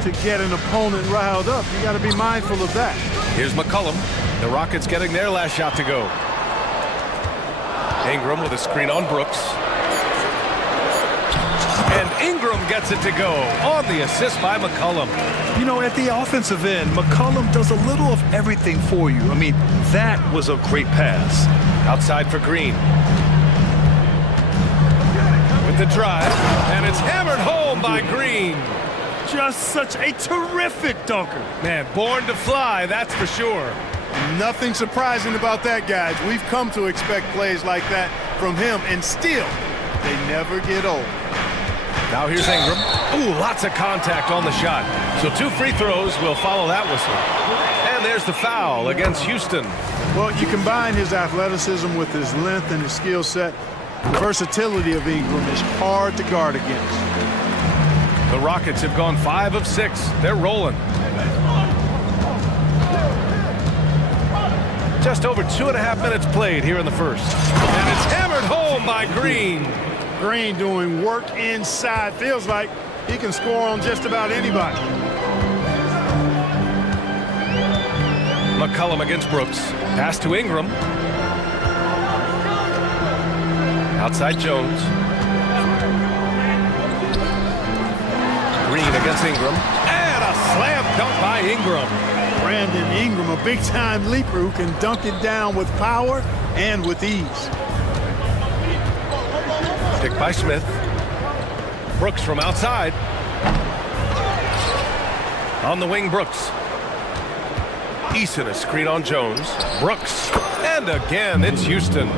to get an opponent riled up. You got to be mindful of that. Here's McCollum. The Rockets getting their last shot to go. Ingram with a screen on Brooks. And Ingram gets it to go on the assist by McCollum. You know, at the offensive end, McCollum does a little of everything for you. I mean, that was a great pass. Outside for Green. With the drive, and it's hammered home by Green. Just such a terrific dunker. Man, born to fly, that's for sure. Nothing surprising about that, guys. We've come to expect plays like that from him, and still, they never get old. Now here's Ingram. Ooh, lots of contact on the shot. So 2 free throws will follow that whistle. And there's the foul against Houston. Well, you combine his athleticism with his length and his skill set. The versatility of Ingram is hard to guard against. The Rockets have gone 5 of 6. They're rolling. Just over 2.5 minutes played here in the first. And it's hammered home by Green. Green doing work inside. Feels like he can score on just about anybody. McCollum against Brooks. Pass to Ingram. Outside Jones. Green against Ingram. And a slam dunk by Ingram. Brandon Ingram, a big-time leaper who can dunk it down with power and with ease. Picked by Smith. Brooks from outside. On the wing, Brooks. Eason a screen on Jones. Brooks. And again, it's Houston.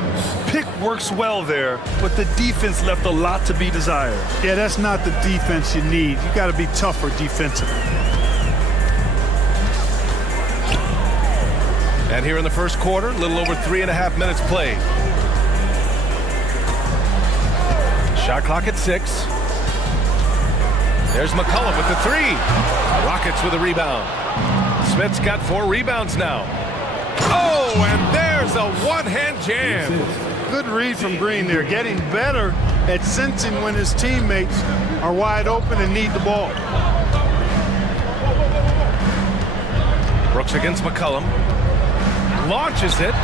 Pick works well there, but the defense left a lot to be desired. Yeah, that's not the defense you need. You got to be tougher defensively. And here in the first quarter, a little over 3.5 minutes played. Shot clock at 6. There's McCollum with the 3. Rockets with a rebound. Smith's got 4 rebounds now. Oh, and there's a one-hand jam. Good read from Green there, getting better at sensing when his teammates are wide open and need the ball. Brooks against McCollum. Launches it.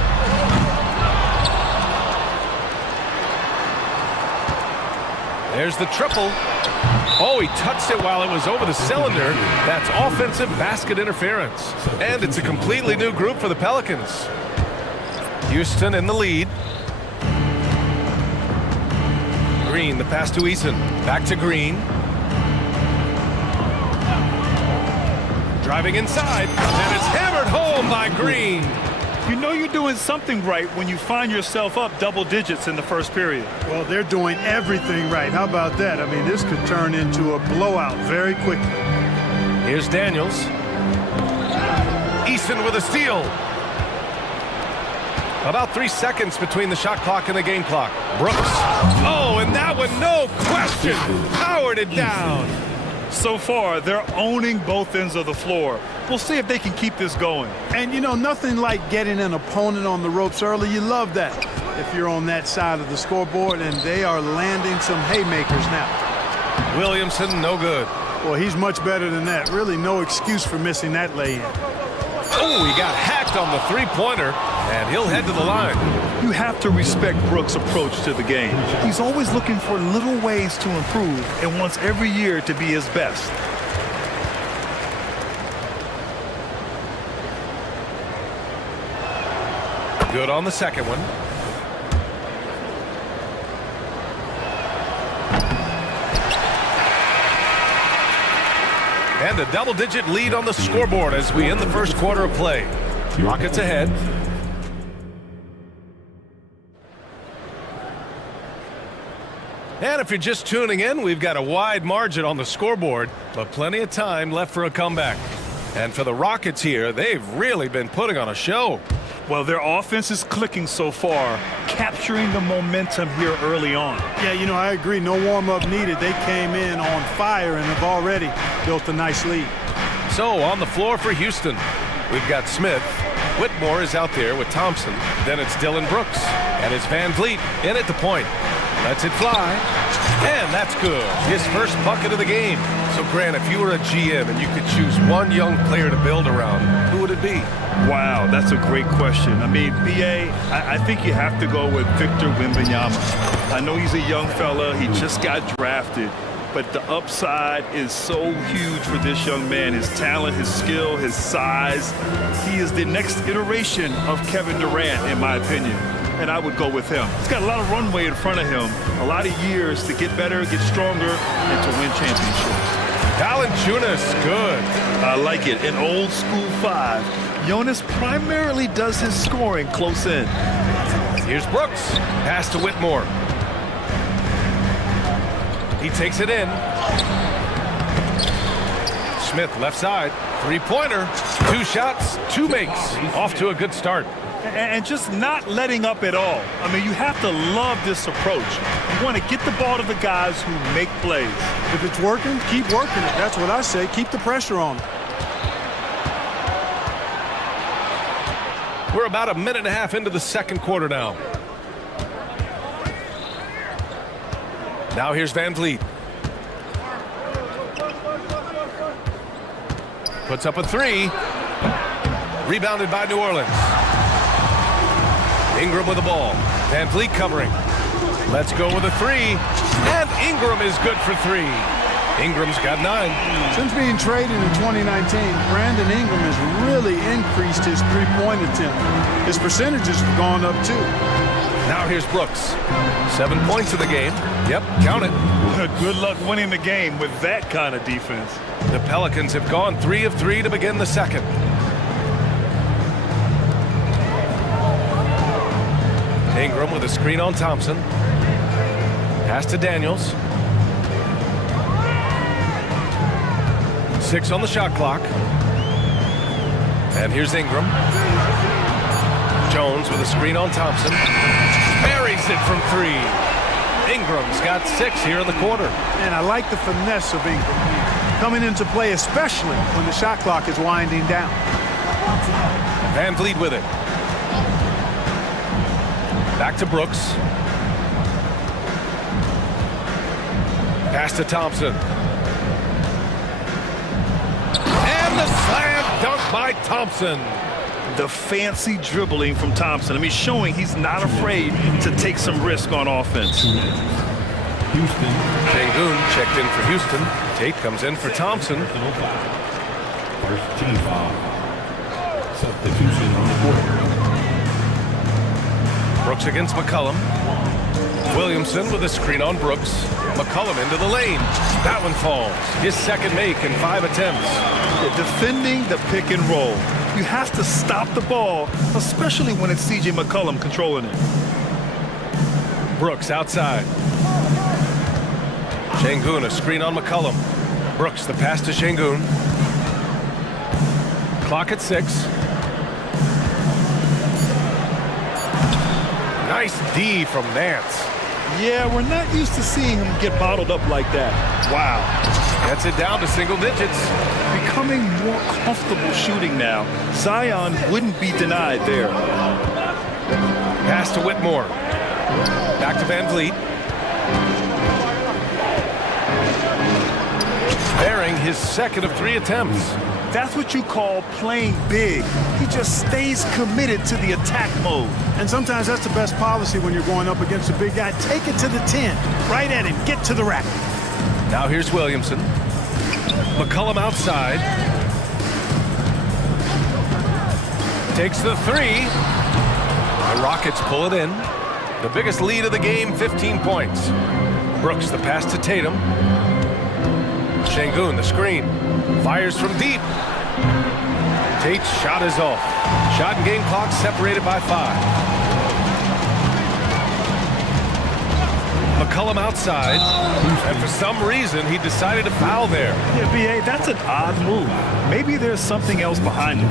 There's the triple. Oh, he touched it while it was over the cylinder. That's offensive basket interference. And it's a completely new group for the Pelicans. Houston in the lead. Green, the pass to Eason. Back to Green. Driving inside, and it's hammered home by Green. You know you're doing something right when you find yourself up double digits in the first period. Well, they're doing everything right. How about that? I mean, this could turn into a blowout very quickly. Here's Daniels. Easton with a steal. About 3 seconds between the shot clock and the game clock. Brooks. Oh, and that one, no question, powered it down. So far, they're owning both ends of the floor. We'll see if they can keep this going. And, you know, nothing like getting an opponent on the ropes early. You love that if you're on that side of the scoreboard, and they are landing some haymakers now. Williamson, no good. Well, he's much better than that. Really no excuse for missing that lay-in. Oh, he got hacked on the three-pointer, and he'll head to the line. You have to respect Brooks' approach to the game. He's always looking for little ways to improve and wants every year to be his best. Good on the second one. And a double-digit lead on the scoreboard as we end the first quarter of play. Rockets ahead. And if you're just tuning in, we've got a wide margin on the scoreboard, but plenty of time left for a comeback. And for the Rockets here, they've really been putting on a show. Well, their offense is clicking so far, capturing the momentum here early on. Yeah, you know, I agree. No warm-up needed. They came in on fire and have already built a nice lead. So on the floor for Houston, we've got Smith. Whitmore is out there with Thompson. Then it's Dylan Brooks. And it's Van Vliet in at the point. Lets it fly. And that's good. His first bucket of the game. So, Grant, if you were a GM and you could choose one young player to build around, who would it be? Wow, that's a great question. I mean, B.A., I think you have to go with Victor Wembanyama. I know he's a young fella. He just got drafted. But the upside is so huge for this young man. His talent, his skill, his size. He is the next iteration of Kevin Durant, in my opinion. And I would go with him. He's got a lot of runway in front of him. A lot of years to get better, get stronger, and to win championships. Valanciunas, good. I like it. An old school five. Jonas primarily does his scoring close in. Here's Brooks. Pass to Whitmore. He takes it in. Smith left side. Three-pointer. 2 shots, 2 makes. Off to a good start. And just not letting up at all. I mean, you have to love this approach. You want to get the ball to the guys who make plays. If it's working, keep working it. That's what I say. Keep the pressure on. We're about a minute and a half into the second quarter now. Now here's Van Vliet. Puts up a 3. Rebounded by New Orleans. Ingram with the ball. Van Vliet covering. Let's go with a 3. And Ingram is good for 3. Ingram's got 9. Since being traded in 2019, Brandon Ingram has really increased his three-point attempt. His percentages have gone up too. Now here's Brooks. 7 points in the game. Yep, count it. Good luck winning the game with that kind of defense. The Pelicans have gone 3 of 3 to begin the second. Ingram with a screen on Thompson. Pass to Daniels. 6 on the shot clock. And here's Ingram. Jones with a screen on Thompson. Buries it from 3. Ingram's got 6 here in the quarter. And I like the finesse of Ingram coming into play, especially when the shot clock is winding down. Van Vliet with it. Back to Brooks. Pass to Thompson. And the slam dunk by Thompson. The fancy dribbling from Thompson. I mean, showing he's not afraid to take some risk on offense. Houston. Şengün checked in for Houston. Tate comes in for Thompson. First team foul. Substitution on the court. Brooks against McCollum. Williamson with a screen on Brooks. McCollum into the lane. That one falls. His second make in 5 attempts. Defending the pick and roll. You have to stop the ball, especially when it's C.J. McCollum controlling it. Brooks outside. Şengün, a screen on McCollum. Brooks, the pass to Şengün. Clock at 6. Nice D from Nance. Yeah, we're not used to seeing him get bottled up like that. Wow. Gets it down to single digits. Becoming more comfortable shooting now. Zion wouldn't be denied there. Pass to Whitmore. Back to Van Vliet. Bearing his second of 3 attempts. That's what you call playing big. He just stays committed to the attack mode. And sometimes that's the best policy when you're going up against a big guy. Take it to the 10. Right at him. Get to the rack. Now here's Williamson. McCollum outside. Takes the 3. The Rockets pull it in. The biggest lead of the game, 15 points. Brooks, the pass to Tatum. Şengün, the screen. Fires from deep. Tate's shot is off. Shot and game clock separated by 5. McCollum outside. And for some reason, he decided to foul there. Yeah, B.A., that's an odd move. Maybe there's something else behind it.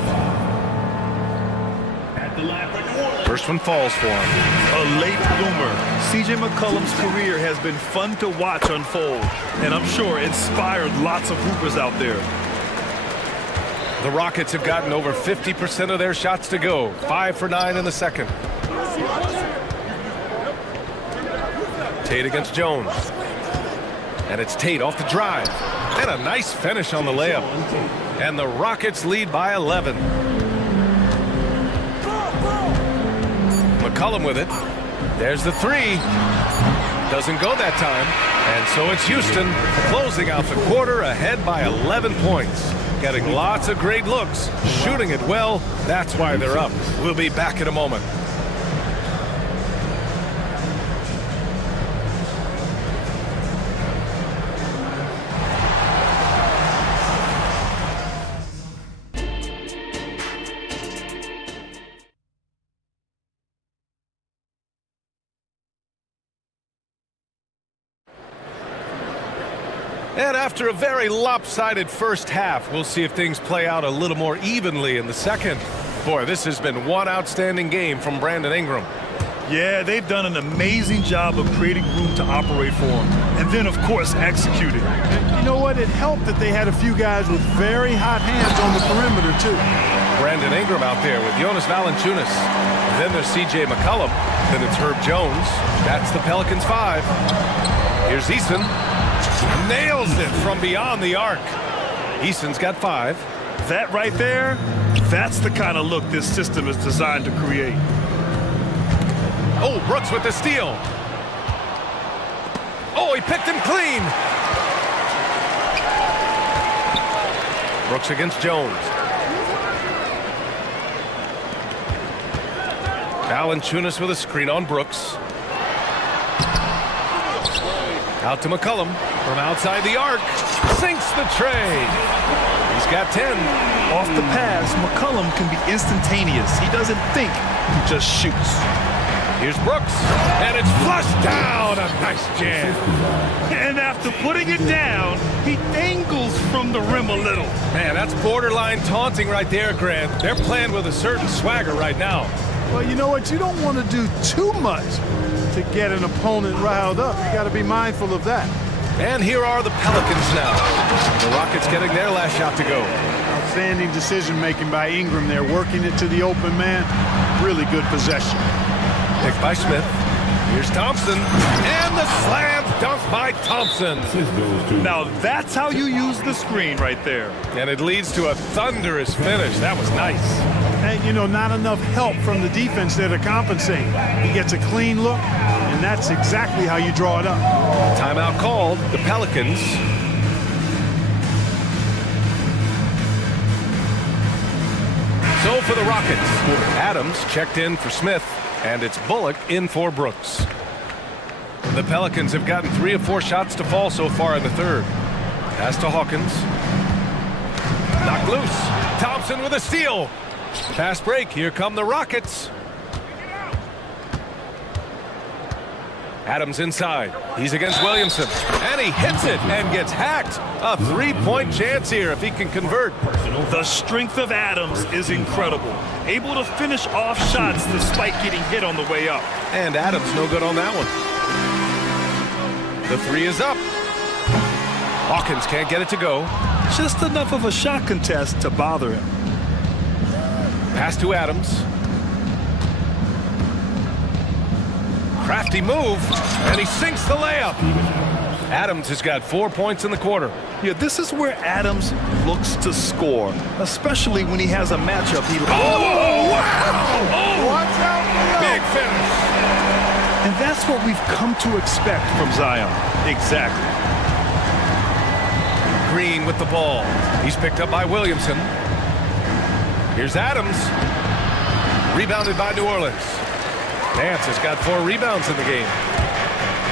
First one falls for him. A late bloomer. C.J. McCollum's career has been fun to watch unfold, and I'm sure inspired lots of hoopers out there. The Rockets have gotten over 50% of their shots to go. 5 for 9 in the second. Tate against Jones. And it's Tate off the drive. And a nice finish on the layup. And the Rockets lead by 11. McCollum with it. There's the 3. Doesn't go that time. And so it's Houston closing out the quarter ahead by 11 points. Getting lots of great looks, shooting it well. That's why they're up. We'll be back in a moment. And after a very lopsided first half, we'll see if things play out a little more evenly in the second. Boy, this has been one outstanding game from Brandon Ingram. Yeah, they've done an amazing job of creating room to operate for him. And then, of course, executing. You know what? It helped that they had a few guys with very hot hands on the perimeter, too. Brandon Ingram out there with Jonas Valanciunas. Then there's C.J. McCollum. Then it's Herb Jones. That's the Pelicans 5. Here's Eason. Nails it from beyond the arc. Eason's got 5. That right there, that's the kind of look this system is designed to create. Oh, Brooks with the steal. Oh, he picked him clean. Brooks against Jones. Valanciunas with a screen on Brooks. Out to McCollum from outside the arc. Sinks the tray. He's got 10. Off the pass, McCollum can be instantaneous. He doesn't think, he just shoots. Here's Brooks, and it's flushed down. A nice jam. And after putting it down, he dangles from the rim a little. Man, that's borderline taunting right there, Grant. They're playing with a certain swagger right now. Well, you know what? You don't want to do too much to get an opponent riled up. You got to be mindful of that. And here are the Pelicans now. The Rockets getting their last shot to go. Outstanding decision-making by Ingram there, working it to the open man. Really good possession. Picked by Smith. Here's Thompson. And the slam dunk by Thompson. Now that's how you use the screen right there. And it leads to a thunderous finish. That was nice. And, you know, not enough help from the defense there to compensate. He gets a clean look, and that's exactly how you draw it up. Timeout called. The Pelicans. So for the Rockets, Adams checked in for Smith, and it's Bullock in for Brooks. The Pelicans have gotten 3 of 4 shots to fall so far in the third. Pass to Hawkins. Knocked loose. Thompson with a steal. Fast break. Here come the Rockets. Adams inside. He's against Williamson. And he hits it and gets hacked. A 3-point chance here if he can convert. The strength of Adams is incredible. Able to finish off shots despite getting hit on the way up. And Adams no good on that one. The 3 is up. Hawkins can't get it to go. Just enough of a shot contest to bother him. Pass to Adams. Crafty move, and he sinks the layup. Adams has got 4 points in the quarter. Yeah, this is where Adams looks to score, especially when he has a matchup. Oh, wow! Oh, watch out! Big finish. And that's what we've come to expect from Zion. Exactly. Green with the ball. He's picked up by Williamson. Here's Adams. Rebounded by New Orleans. Nance has got 4 rebounds in the game.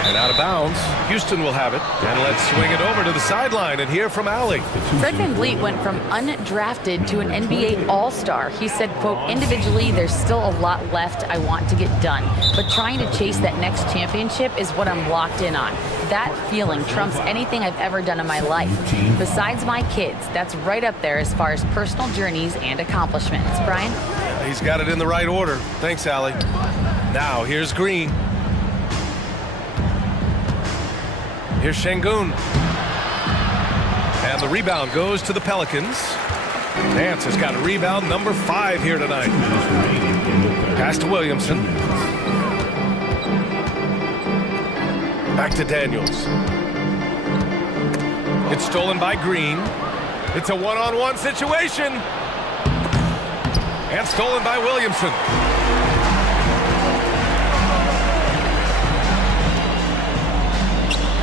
And out of bounds, Houston will have it. And let's swing it over to the sideline and hear from Allie. Fred VanVleet went from undrafted to an NBA All-Star. He said, quote, individually, there's still a lot left I want to get done. But trying to chase that next championship is what I'm locked in on. That feeling trumps anything I've ever done in my life. Besides my kids, that's right up there as far as personal journeys and accomplishments. Brian? He's got it in the right order. Thanks, Allie. Now, here's Green. Here's Şengün. And the rebound goes to the Pelicans. Nance has got rebound number 5 here tonight. Pass to Williamson. Back to Daniels. It's stolen by Green. It's a one-on-one situation. And stolen by Williamson.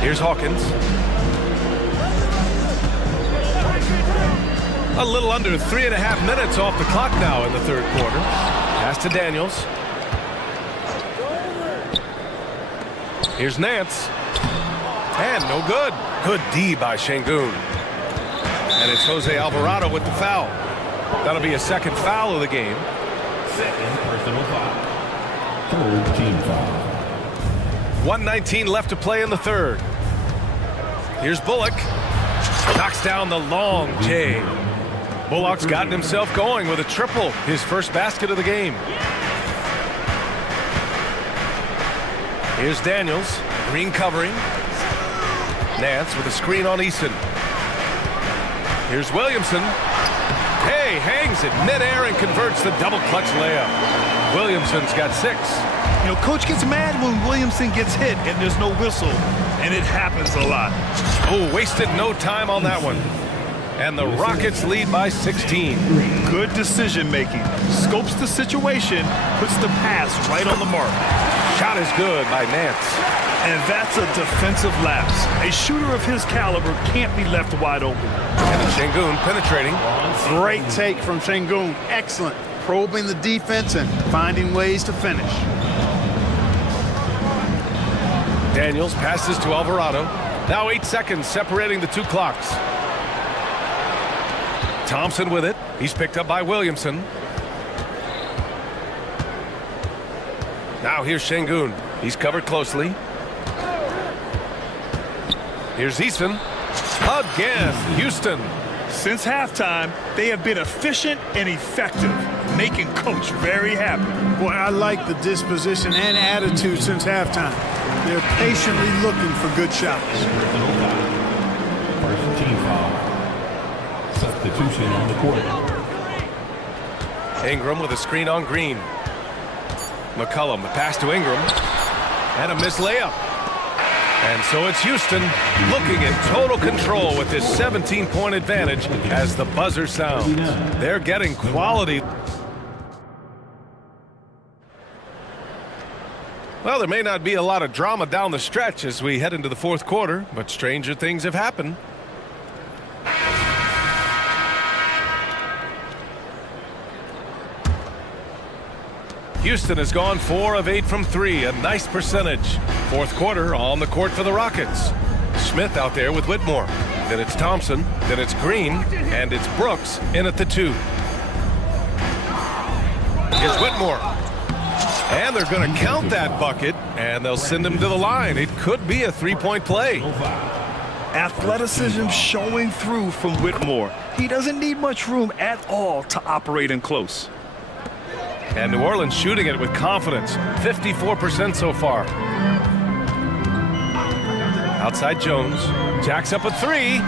Here's Hawkins. A little under 3.5 minutes off the clock now in the third quarter. Pass to Daniels. Here's Nance. And no good. Good D by Şengün. And it's Jose Alvarado with the foul. That'll be a second foul of the game. Second personal foul. Third team foul. 1:19 left to play in the third. Here's Bullock. Knocks down the long J. Bullock's gotten himself going with a triple, his first basket of the game. Here's Daniels. Green covering. Nance with a screen on Eason. Here's Williamson. Hey, hangs it midair and converts the double clutch layup. Williamson's got 6. You know, coach gets mad when Williamson gets hit and there's no whistle, and it happens a lot. Oh, wasted no time on that one. And the Rockets lead by 16. Good decision making. Scopes the situation, puts the pass right on the mark. Shot is good by Nance. And that's a defensive lapse. A shooter of his caliber can't be left wide open. And Şengün penetrating. Great take from Şengün. Excellent. Probing the defense and finding ways to finish. Daniels passes to Alvarado. Now 8 seconds separating the two clocks. Thompson with it. He's picked up by Williamson. Now here's Şengün. He's covered closely. Here's Easton. Again, Houston. Since halftime, they have been efficient and effective, making coach very happy. Boy, I like the disposition and attitude since halftime. They're patiently looking for good shots. First team foul. Substitution on the court. Ingram with a screen on Green. McCollum, the pass to Ingram. And a missed layup. And so it's Houston looking in total control with this 17-point advantage as the buzzer sounds. They're getting quality. Well, there may not be a lot of drama down the stretch as we head into the fourth quarter, but stranger things have happened. Houston has gone 4 of 8 from 3, a nice percentage. Fourth quarter on the court for the Rockets. Smith out there with Whitmore. Then it's Thompson, then it's Green, and it's Brooks in at the 2. Here's Whitmore. And they're going to count that bucket, and they'll send him to the line. It could be a three-point play. Athleticism showing through from Whitmore. He doesn't need much room at all to operate in close. And New Orleans shooting it with confidence. 54% so far. Outside Jones. Jacks up a 3.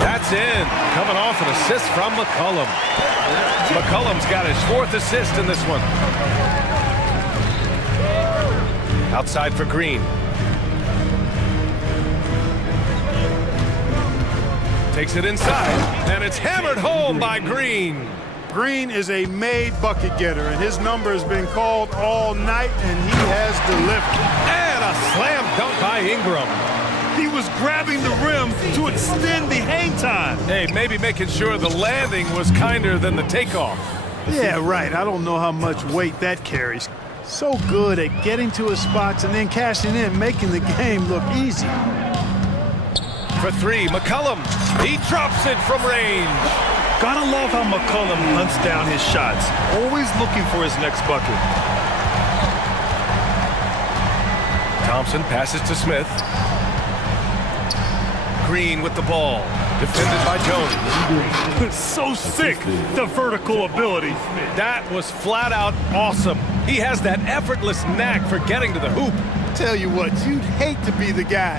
That's in. Coming off an assist from McCollum. McCollum's got his 4th assist in this one. Outside for Green. Takes it inside, and it's hammered home by Green. Green is a made bucket getter, and his number has been called all night, and he has delivered. And a slam dunk by Ingram. He was grabbing the rim to extend the hang time. Hey, maybe making sure the landing was kinder than the takeoff. Yeah, right. I don't know how much weight that carries. So good at getting to his spots and then cashing in, making the game look easy. For 3, McCollum. He drops it from range. Gotta love how McCollum hunts down his shots, always looking for his next bucket. Thompson passes to Smith. Green with the ball. Defended by Jones. So sick, the vertical ability. That was flat out awesome. He has that effortless knack for getting to the hoop. Tell you what, you'd hate to be the guy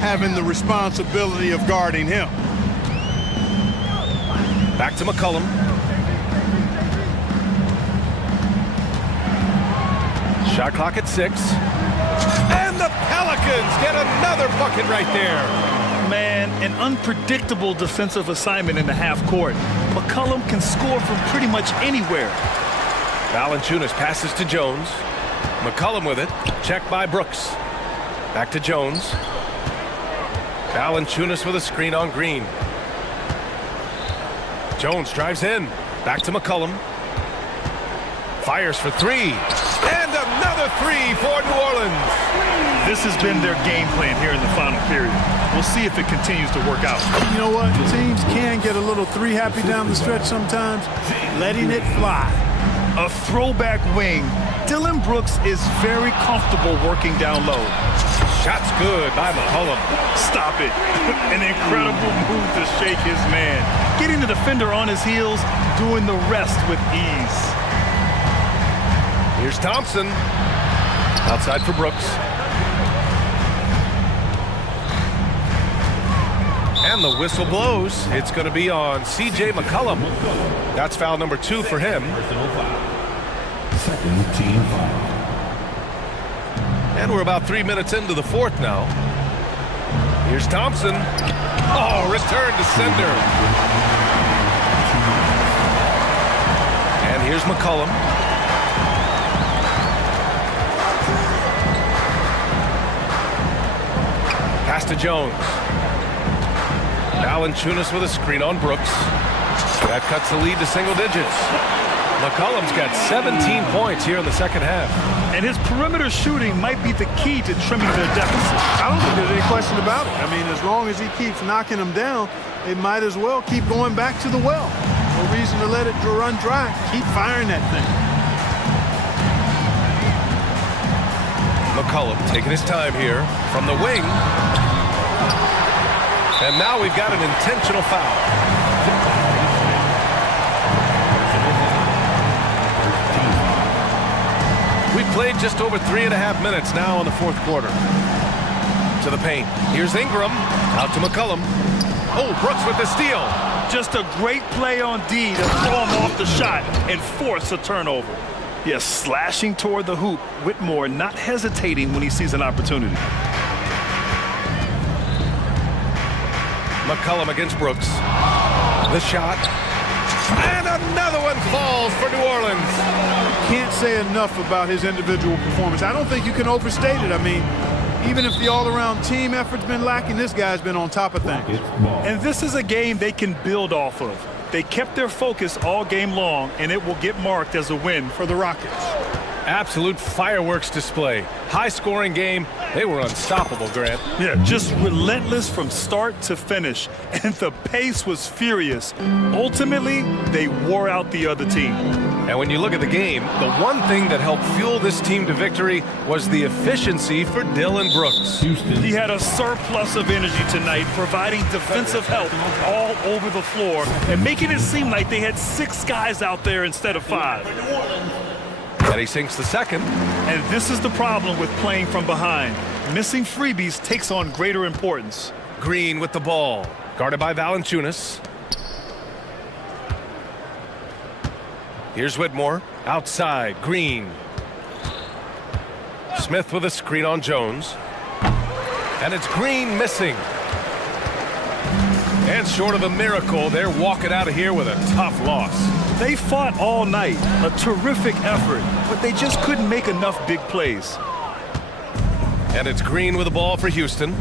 having the responsibility of guarding him. Back to McCollum. Shot clock at 6. And the Pelicans get another bucket right there. Man, an unpredictable defensive assignment in the half court. McCollum can score from pretty much anywhere. Valanciunas passes to Jones. McCollum with it. Checked by Brooks. Back to Jones. Valanciunas with a screen on Green. Jones drives in. Back to McCollum. Fires for 3. And another 3 for New Orleans. This has been their game plan here in the final period. We'll see if it continues to work out. You know what? Teams can get a little 3 happy down the stretch sometimes. Letting it fly. A throwback wing. Dylan Brooks is very comfortable working down low. Shot's good by McCollum. Stop it. An incredible move to shake his man. Getting the defender on his heels, doing the rest with ease. Here's Thompson. Outside for Brooks. And the whistle blows. It's going to be on C.J. McCollum. That's foul number 2 for him. Second team foul. And we're about 3 minutes into the fourth now. Here's Thompson. Oh, return to sender. And here's McCollum. Pass to Jones. Valanciunas with a screen on Brooks. That cuts the lead to single digits. McCollum's got 17 points here in the second half. And his perimeter shooting might be the key to trimming their deficit. I don't think there's any question about it. I mean, as long as he keeps knocking them down, they might as well keep going back to the well. No reason to let it run dry. Keep firing that thing. McCollum taking his time here from the wing. And now we've got an intentional foul. We've played just over 3.5 minutes now in the fourth quarter. To the paint. Here's Ingram. Out to McCollum. Oh, Brooks with the steal. Just a great play on D to throw him off the shot and force a turnover. Yes, slashing toward the hoop. Whitmore not hesitating when he sees an opportunity. McCollum against Brooks. The shot. And another one falls for New Orleans. Can't say enough about his individual performance. I don't think you can overstate it. I mean, even if the all-around team effort's been lacking, this guy's been on top of things. And this is a game they can build off of. They kept their focus all game long, and it will get marked as a win for the Rockets. Absolute fireworks display. High-scoring game. They were unstoppable, Grant. Yeah, just relentless from start to finish. And the pace was furious. Ultimately, they wore out the other team. And when you look at the game, the one thing that helped fuel this team to victory was the efficiency for Dylan Brooks. He had a surplus of energy tonight, providing defensive help all over the floor and making it seem like they had 6 guys out there instead of 5. And he sinks the second. And this is the problem with playing from behind. Missing freebies takes on greater importance. Green with the ball, guarded by Valanciunas. Here's Whitmore, outside, Green. Smith with a screen on Jones. And it's Green missing. And short of a miracle, they're walking out of here with a tough loss. They fought all night, a terrific effort, but they just couldn't make enough big plays. And it's Green with the ball for Houston.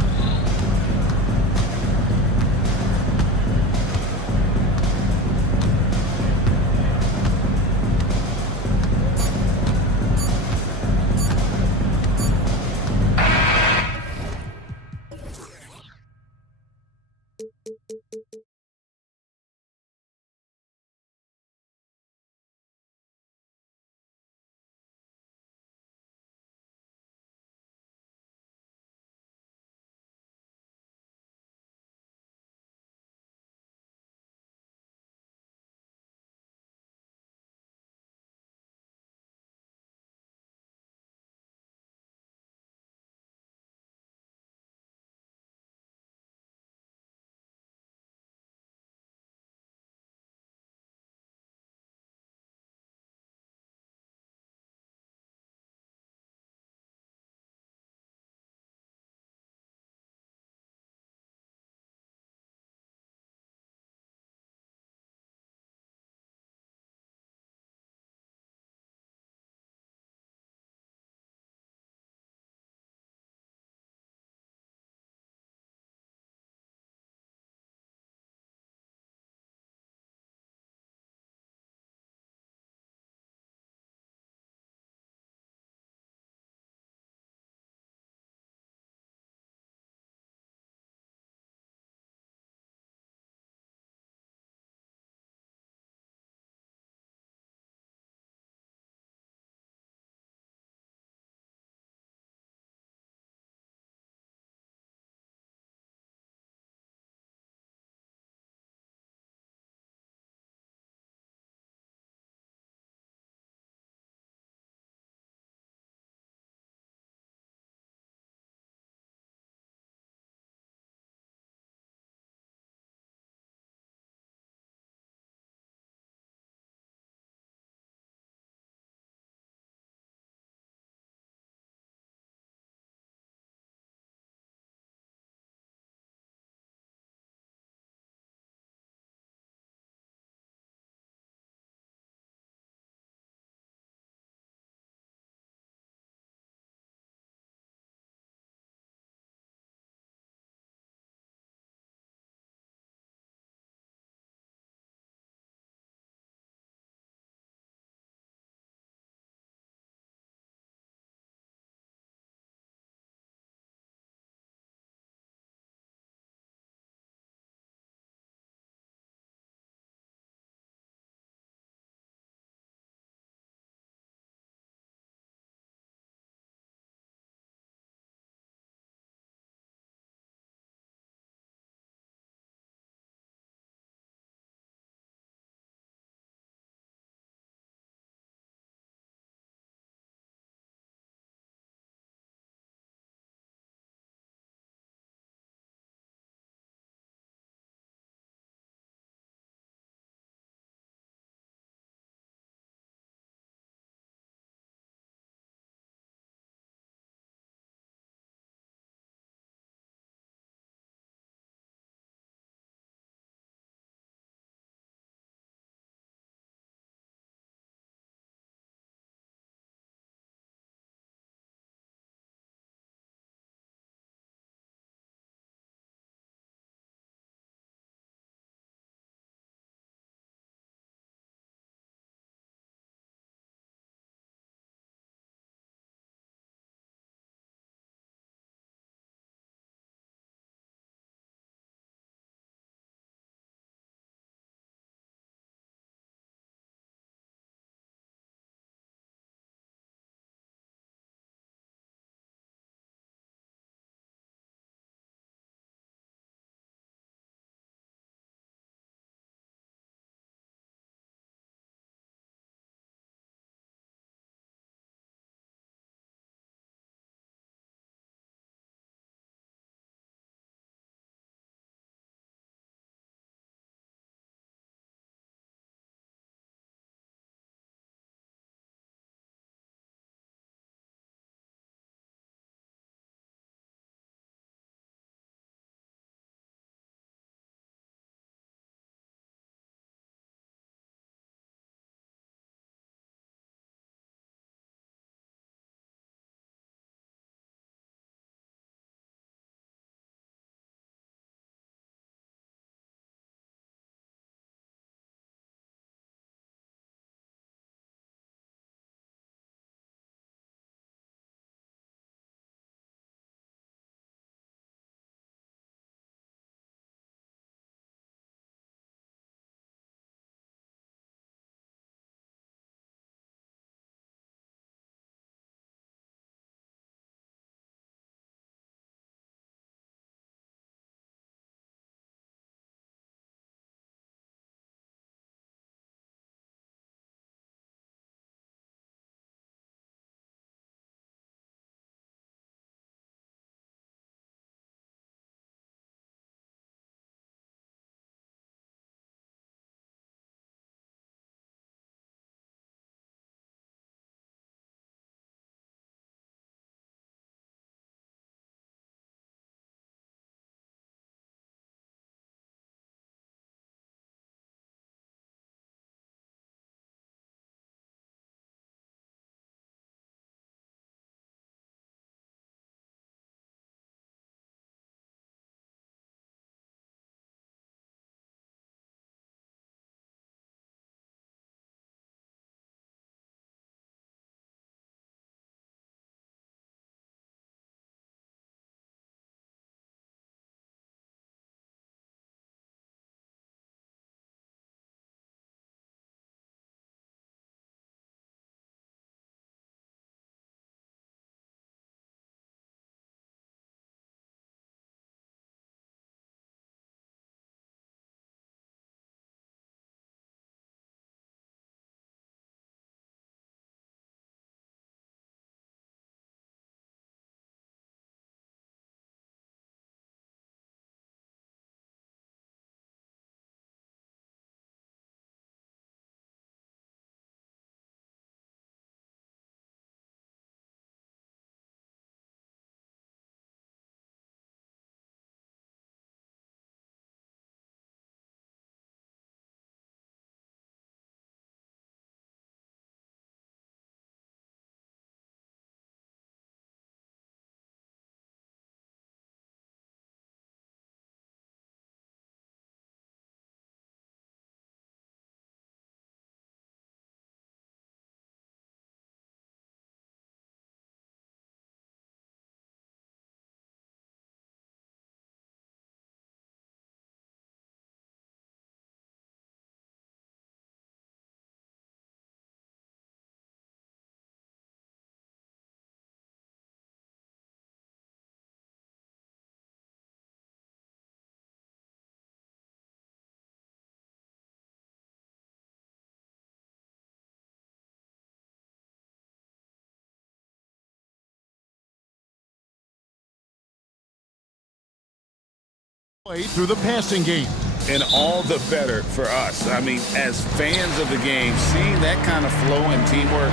Play through the passing game. And all the better for us. I mean, as fans of the game, seeing that kind of flow and teamwork,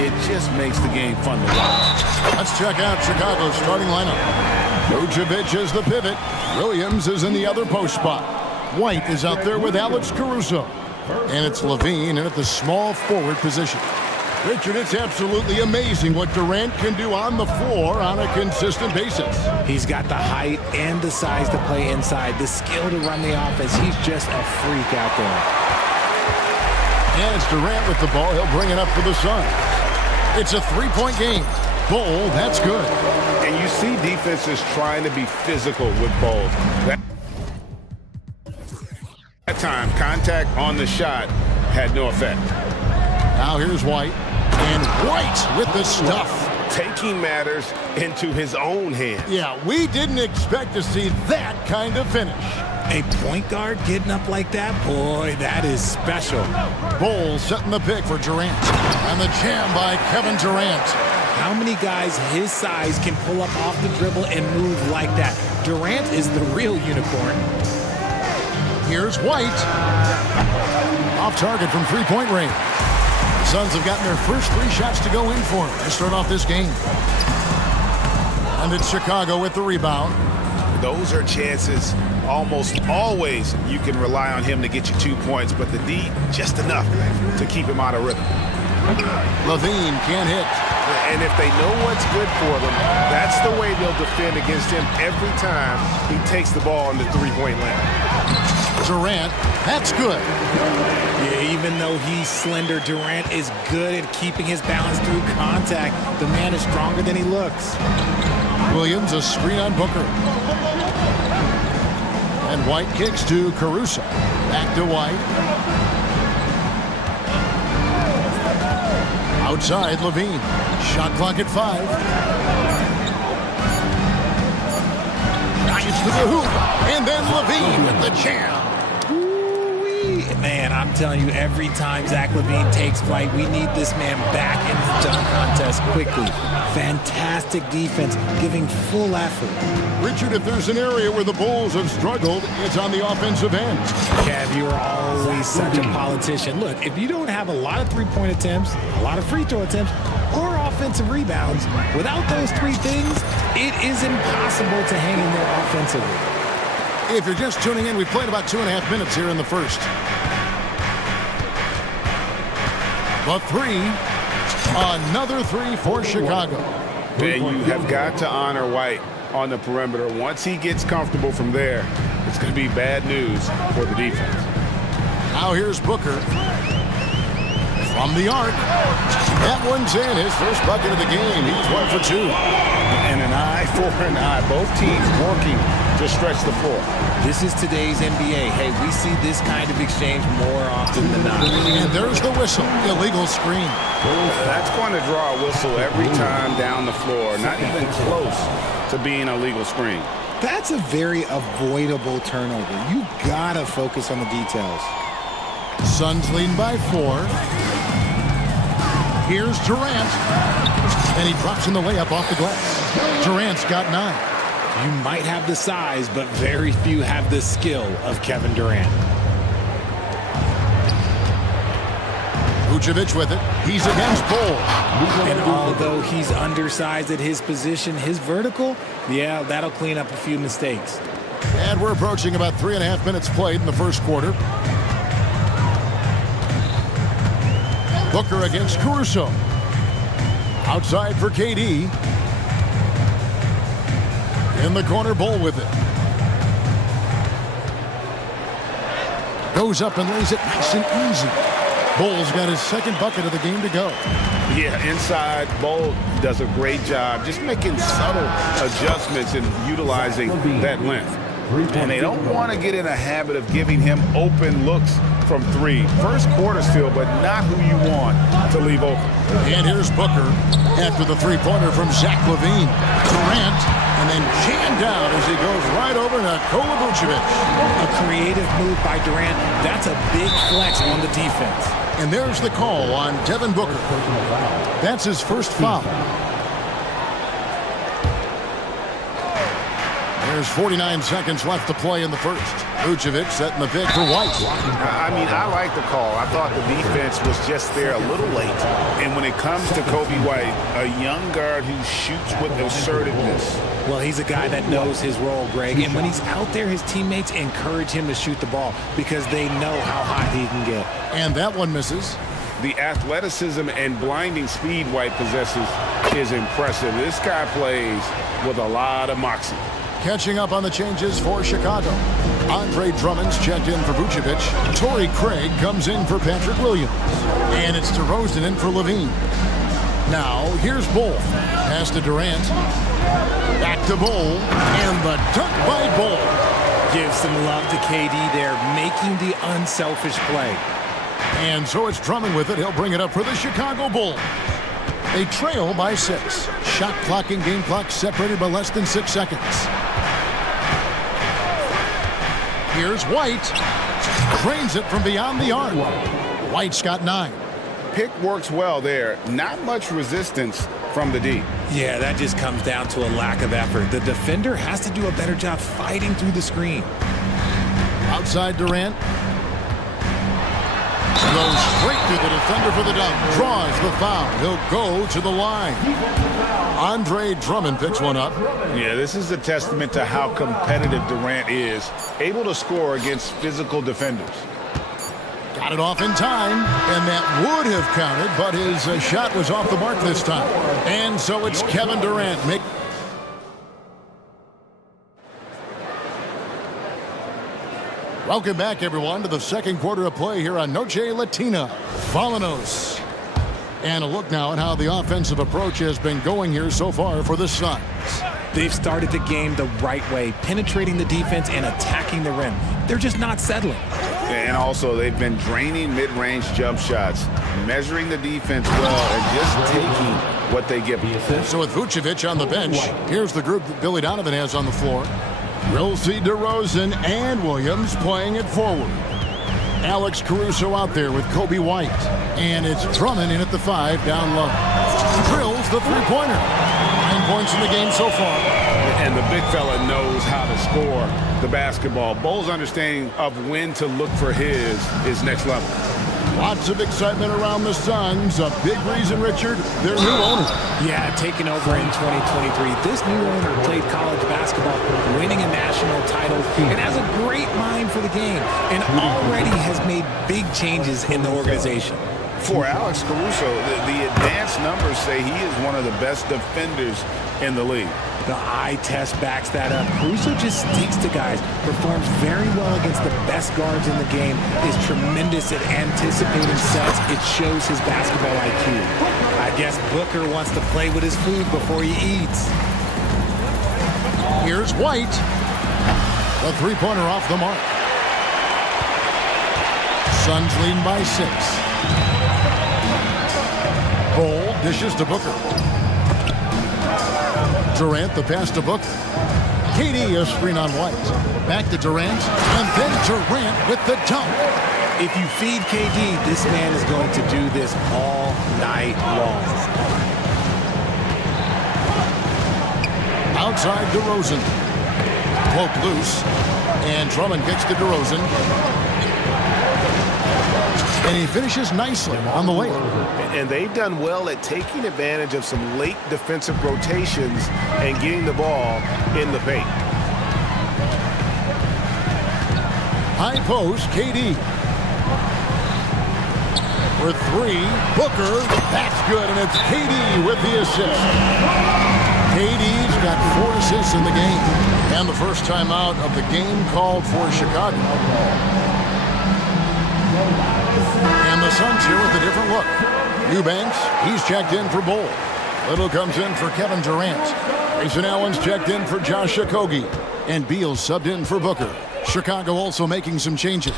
it just makes the game fun to watch. Let's check out Chicago's starting lineup. Vucevic is the pivot. Williams is in the other post spot. White is out there with Alex Caruso. And it's Levine in at the small forward position. Richard, it's absolutely amazing what Durant can do on the floor on a consistent basis. He's got the height and the size to play inside, the skill to run the offense. He's just a freak out there. And it's Durant with the ball. He'll bring it up for the Suns. It's a three-point game. Bol, that's good. And you see defenses trying to be physical with Bol. That time, contact on the shot had no effect. Now here's White. And White with the stuff. Taking matters into his own hands. Yeah, we didn't expect to see that kind of finish. A point guard getting up like that? Boy, that is special. Bol setting the pick for Durant. And the jam by Kevin Durant. How many guys his size can pull up off the dribble and move like that? Durant is the real unicorn. Here's White. Off target from three-point range. The Suns have gotten their first three shots to go in for them to start off this game. And it's Chicago with the rebound. Those are chances almost always you can rely on him to get you 2 points, but the D, just enough to keep him out of rhythm. Levine can't hit. And if they know what's good for them, that's the way they'll defend against him every time he takes the ball in the three-point land. Durant, that's good. Yeah, even though he's slender, Durant is good at keeping his balance through contact. The man is stronger than he looks. Williams, a screen on Booker. And White kicks to Caruso. Back to White. Outside, Levine. Shot clock at 5. Nice to the hoop. And then Levine with the jam. Man, I'm telling you, every time Zach LaVine takes flight, we need this man back in the dunk contest quickly. Fantastic defense, giving full effort. Richard, if there's an area where the Bulls have struggled, it's on the offensive end. Kev, you're always such a politician. Look, if you don't have a lot of three-point attempts, a lot of free throw attempts, or offensive rebounds, without those three things, it is impossible to hang in there offensively. If you're just tuning in, we played about 2.5 minutes here in the first. The three, another three for Chicago. And you have got to honor White on the perimeter. Once he gets comfortable from there, it's going to be bad news for the defense. Now here's Booker. From the arc. That one's in, his first bucket of the game. He's 1 for 2. And an eye for an eye. Both teams working to stretch the floor. This is today's NBA. Hey, we see this kind of exchange more often than not. And there's the whistle. Illegal screen. That's going to draw a whistle every time down the floor. Not even close to being a legal screen. That's a very avoidable turnover. You gotta focus on the details. Suns leading by 4. Here's Durant. And he drops in the layup off the glass. Durant's got 9. You might have the size, but very few have the skill of Kevin Durant. Vucevic with it. He's against Bol. And although he's undersized at his position, his vertical, yeah, that'll clean up a few mistakes. And we're approaching about 3.5 minutes played in the first quarter. Booker against Caruso. Outside for KD. In the corner, Bol with it. Goes up and lays it nice and easy. Bol's got his second bucket of the game to go. Yeah, inside, Bol does a great job just making subtle adjustments and utilizing that length. And they don't want to get in a habit of giving him open looks from 3. First quarter still, but not who you want to leave open. And here's Booker after the three-pointer from Zach LaVine. Durant, and then jammed out as he goes right over Nikola Vucevic. A creative move by Durant. That's a big flex on the defense. And there's the call on Devin Booker. That's his first foul. There's 49 seconds left to play in the first. Vucevic setting the pick for White. I mean, I like the call. I thought the defense was just there a little late. And when it comes to Kobe White, a young guard who shoots with assertiveness. Well, he's a guy that knows his role, Greg. And when he's out there, his teammates encourage him to shoot the ball because they know how hot he can get. And that one misses. The athleticism and blinding speed White possesses is impressive. This guy plays with a lot of moxie. Catching up on the changes for Chicago. Andre Drummond's checked in for Vucevic. Torrey Craig comes in for Patrick Williams. And it's DeRozan in for Levine. Now, here's Bull. Pass to Durant. Back to Bull. And the dunk by Bull. Give some love to KD there, making the unselfish play. And so it's Drummond with it. He'll bring it up for the Chicago Bulls. They trail by 6. Shot clock and game clock separated by less than 6 seconds. Here's White. Drains it from beyond the arc. White's got 9. Pick works well there. Not much resistance from the D. Yeah, that just comes down to a lack of effort. The defender has to do a better job fighting through the screen. Outside Durant. Goes straight to the defender for the dunk. Draws the foul. He'll go to the line. Andre Drummond picks one up. Yeah, this is a testament to how competitive Durant is. Able to score against physical defenders. Got it off in time, and that would have counted, but his shot was off the mark this time. And so it's Kevin Durant. Welcome back, everyone, to the second quarter of play here on Noche Latina. Vámonos. And a look now at how the offensive approach has been going here so far for the Suns. They've started the game the right way, penetrating the defense and attacking the rim. They're just not settling. And also, they've been draining mid-range jump shots, measuring the defense well, and just taking what they give them. So with Vucevic on the bench, here's the group that Billy Donovan has on the floor. We'll see DeRozan and Williams playing it forward. Alex Caruso out there with Kobe White. And it's Drummond in at the 5 down low. Drills the three-pointer. 9 points in the game so far. And the big fella knows how to score the basketball. Bull's understanding of when to look for his is next level. Lots of excitement around the Suns. A big reason, Richard, their new owner. Yeah, taking over in 2023. This new owner played college basketball, winning a national title, and has a great mind for the game, and already has made big changes in the organization. For Alex Caruso, the advanced numbers say he is one of the best defenders in the league. The eye test backs that up. Caruso just sticks to guys, performs very well against the best guards in the game, is tremendous at anticipating sets. It shows his basketball IQ. I guess Booker wants to play with his food before he eats. Here's White. The three-pointer off the mark. Suns leading by 6. Bull dishes to Booker. Durant the pass to Booker. KD a screen on White. Back to Durant. And then Durant with the dunk. If you feed KD, this man is going to do this all night long. Outside DeRozan. Poke loose. And Drummond kicks to DeRozan. And he finishes nicely on the layup. And they've done well at taking advantage of some late defensive rotations and getting the ball in the paint. High post, KD. For 3, Booker. That's good, and it's KD with the assist. KD's got 4 assists in the game. And the first time out of the game called for Chicago. And the Suns here with a different look. Eubanks, he's checked in for Bull. Little comes in for Kevin Durant. Grayson Allen's checked in for Josh Okogie. And Beal's subbed in for Booker. Chicago also making some changes.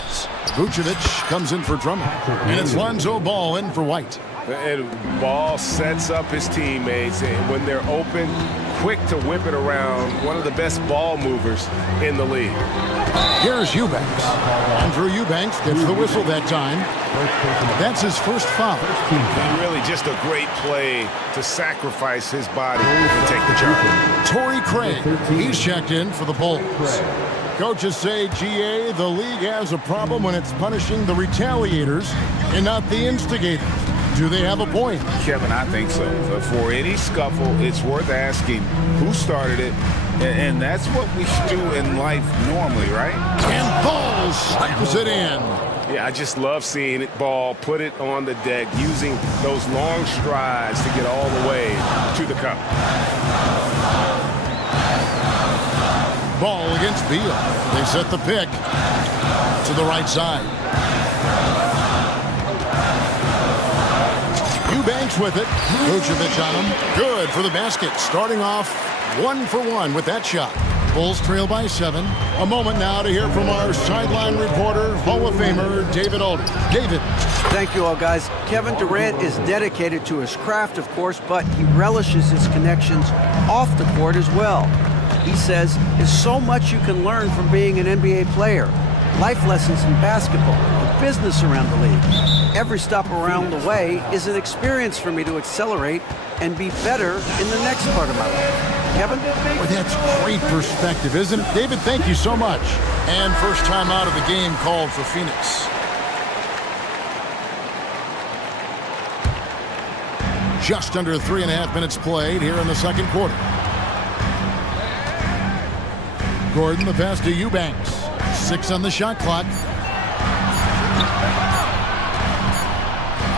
Vucevic comes in for Drummond. And it's Lonzo Ball in for White. And Ball sets up his teammates, and when they're open, quick to whip it around, one of the best ball movers in the league. Here's Eubanks. Andrew Eubanks gets the whistle that time. That's his first foul. And really just a great play to sacrifice his body to take the charge. Torrey Craig, he's checked in for the Bulls. Coaches say, GA, the league has a problem when it's punishing the retaliators and not the instigators. Do they have a point? Kevin, I think so. But for any scuffle, it's worth asking who started it, and that's what we do in life normally, right? And Ball slams it in. Yeah, I just love seeing it, Ball put it on the deck, using those long strides to get all the way to the cup. Ball against Beal. They set the pick to the right side. Eubanks with it. Vucevic on him. Good for the basket. Starting off 1 for 1 with that shot. Bulls trail by 7. A moment now to hear from our sideline reporter, Hall of Famer David Aldridge. David. Thank you all, guys. Kevin Durant is dedicated to his craft, of course, but he relishes his connections off the court as well. He says there's so much you can learn from being an NBA player. Life lessons in basketball, the business around the league. Every stop around the way is an experience for me to accelerate and be better in the next part of my life. Kevin? Well, that's great perspective, isn't it? David, thank you so much. And first time out of the game called for Phoenix. Just under 3.5 minutes played here in the second quarter. Gordon, the pass to Eubanks. 6 on the shot clock.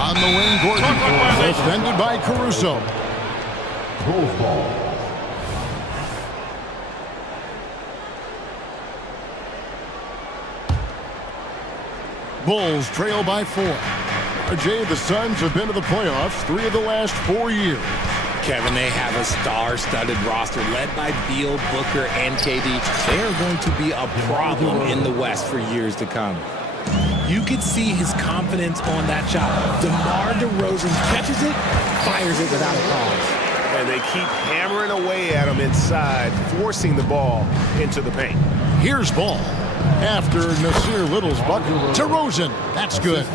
On the wing, Gordon. Defended by Caruso. Bulls ball. Bulls trail by 4. Jay, the Suns have been to the playoffs 3 of the last 4 years. Kevin, they have a star-studded roster led by Beal, Booker, and KD. They are going to be a problem in the West for years to come. You could see his confidence on that shot. DeMar DeRozan catches it, fires it without a pause. And they keep hammering away at him inside, forcing the ball into the paint. Here's Ball. After Nasir Little's bucket. DeRozan. That's good.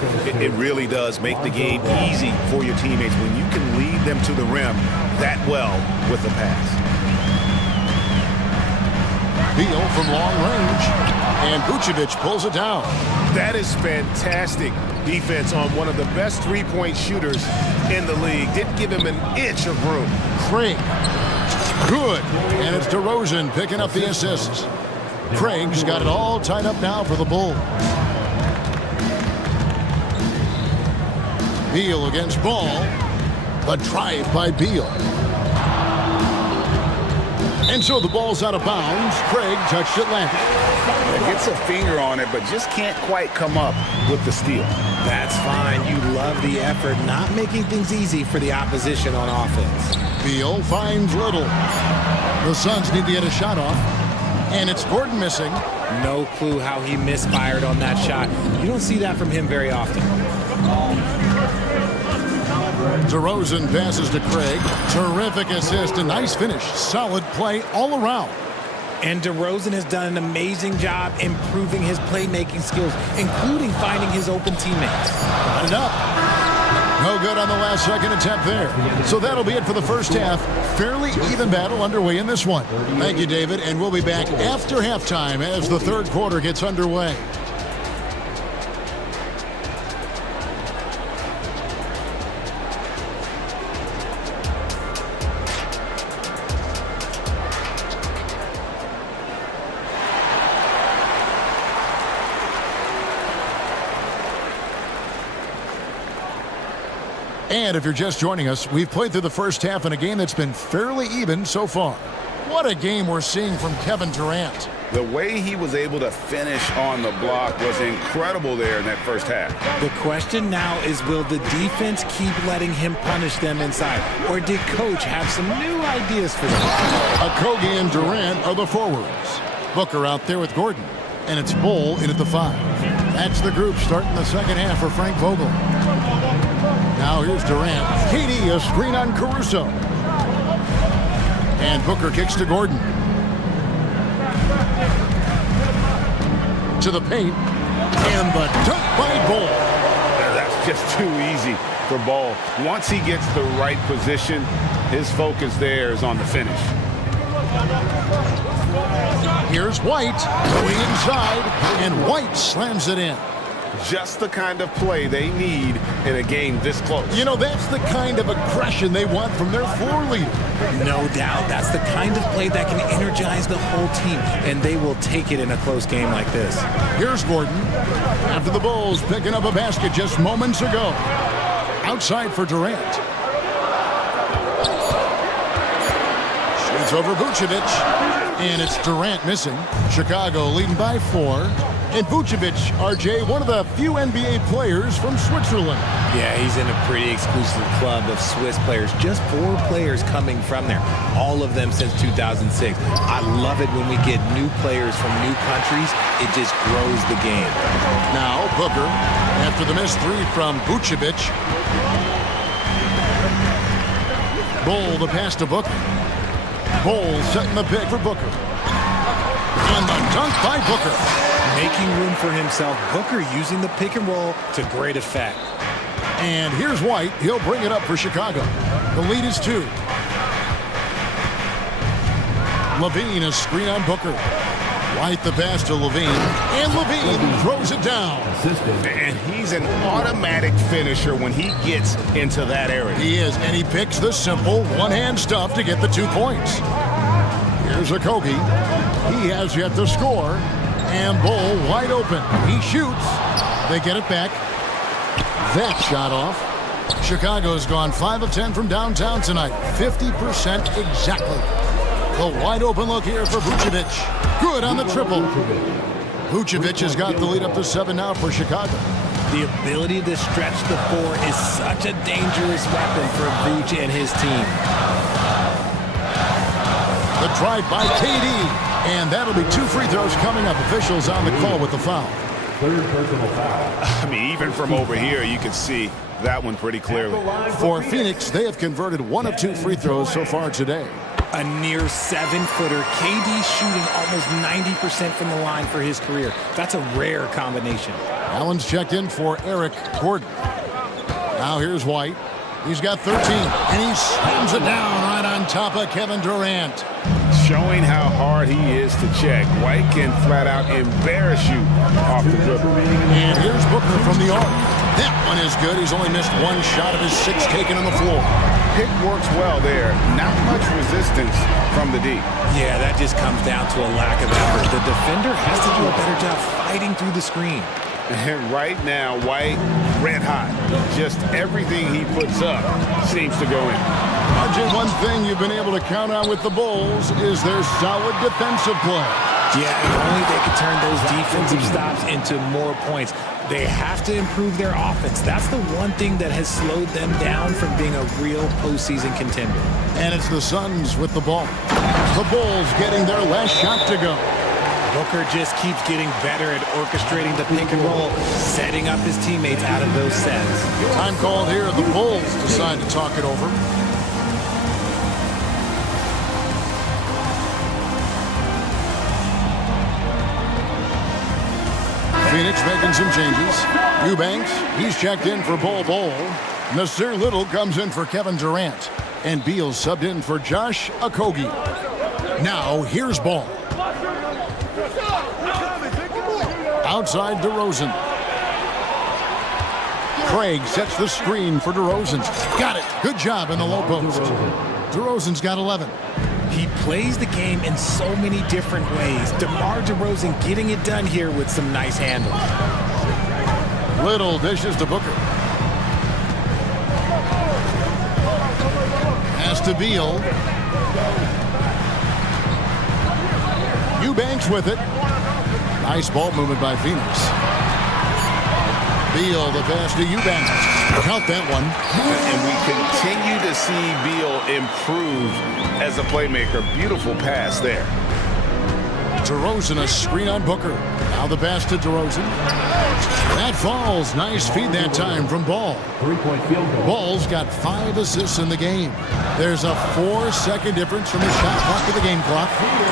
It really does make the game easy for your teammates when you can lead them to the rim that well with a pass. Beal from long range. And Vucevic pulls it down. That is fantastic defense on one of the best three-point shooters in the league. Didn't give him an inch of room. Craig. Good. And it's DeRozan picking up the assists. Craig's got it all tied up now for the Bulls. Beal against Ball. A drive by Beal. And so the ball's out of bounds. Craig touched it left. Gets a finger on it, but just can't quite come up with the steal. That's fine. You love the effort, not making things easy for the opposition on offense. Beal finds Little. The Suns need to get a shot off. And it's Gordon missing. No clue how he misfired on that shot. You don't see that from him very often. DeRozan passes to Craig. Terrific assist, a nice finish. Solid play all around. And DeRozan has done an amazing job improving his playmaking skills, including finding his open teammates. Got it up. No good on the last second attempt there. So that'll be it for the first half. Fairly even battle underway in this one. Thank you, David, and we'll be back after halftime as the third quarter gets underway. And if you're just joining us, we've played through the first half in a game that's been fairly even so far. What a game we're seeing from Kevin Durant. The way he was able to finish on the block was incredible there in that first half. The question now is, will the defense keep letting him punish them inside? Or did Coach have some new ideas for them? Okogie and Durant are the forwards. Booker out there with Gordon. And it's Bull in at the 5. That's the group starting the second half for Frank Vogel. Now here's Durant. KD, a screen on Caruso. And Booker kicks to Gordon. To the paint. And the dunk by Ball. That's just too easy for Ball. Once he gets the right position, his focus there is on the finish. Here's White going inside, and White slams it in. Just the kind of play they need in a game this close. You know, that's the kind of aggression they want from their floor leader. No doubt. That's the kind of play that can energize the whole team, and they will take it in a close game like this. Here's Gordon. After the Bulls picking up a basket just moments ago. Outside for Durant. Shoots over Vucevic. And it's Durant missing. Chicago leading by 4. And Vucevic, RJ, one of the few NBA players from Switzerland. Yeah, he's in a pretty exclusive club of Swiss players. Just 4 players coming from there. All of them since 2006. I love it when we get new players from new countries. It just grows the game. Now, Booker, after the missed 3 from Vucevic. Bull the pass to Booker. Bull setting the pick for Booker. And the dunk by Booker. Making room for himself. Booker using the pick and roll to great effect. And here's White. He'll bring it up for Chicago. The lead is 2. Levine, a screen on Booker. White the pass to Levine. And Levine throws it down. And he's an automatic finisher when he gets into that area. He is, and he picks the simple one-hand stuff to get the 2 points. Here's Okogie. He has yet to score. And Bull wide open. He shoots. They get it back. That shot off. Chicago's gone 5 of 10 from downtown tonight. 50% exactly. The wide open look here for Vucevic. Good on the triple. Vucevic has got the lead up to 7 now for Chicago. The ability to stretch the 4 is such a dangerous weapon for Vuce and his team. The drive by KD. And that'll be 2 free throws coming up. Officials on the call with the foul. Third personal foul. I mean, even from over here, you can see that one pretty clearly. For Phoenix, they have converted 1 of 2 free throws so far today. A near 7-footer. KD shooting almost 90% from the line for his career. That's a rare combination. Allen's checked in for Eric Gordon. Now here's White. He's got 13, and he slams it down right on top of Kevin Durant. Showing how hard he is to check. White can flat out embarrass you off the dribble. And here's Booker from the arc. That one is good. He's only missed 1 shot of his 6 taken on the floor. Pick works well there. Not much resistance from the D. Yeah, that just comes down to a lack of effort. The defender has to do a better job fighting through the screen. And right now, White, red hot. Just everything he puts up seems to go in. RJ, one thing you've been able to count on with the Bulls is their solid defensive play. Yeah, if only they could turn those defensive stops into more points. They have to improve their offense. That's the one thing that has slowed them down from being a real postseason contender. And it's the Suns with the ball. The Bulls getting their last shot to go. Booker just keeps getting better at orchestrating the pick and roll, setting up his teammates out of those sets. Time called here. The Bulls decide to talk it over. Phoenix making some changes. Eubanks, he's checked in for Bol Bol. Nasir Little comes in for Kevin Durant. And Beal subbed in for Josh Okogie. Now, here's Ball. Outside DeRozan. Craig sets the screen for DeRozan. Got it. Good job in the low post. DeRozan's got 11. He plays the game in so many different ways. DeMar DeRozan getting it done here with some nice handles. Little dishes to Booker. Pass to Beal. Eubanks with it. Nice ball movement by Phoenix. Beal the pass to Eubanks. Count that one. And we continue to see Beal improve as a playmaker. Beautiful pass there. DeRozan a screen on Booker. Now the pass to DeRozan. That falls. Nice feed that time from Ball. 3-point field goal. Ball's got 5 assists in the game. There's a 4-second difference from the shot clock to the game clock.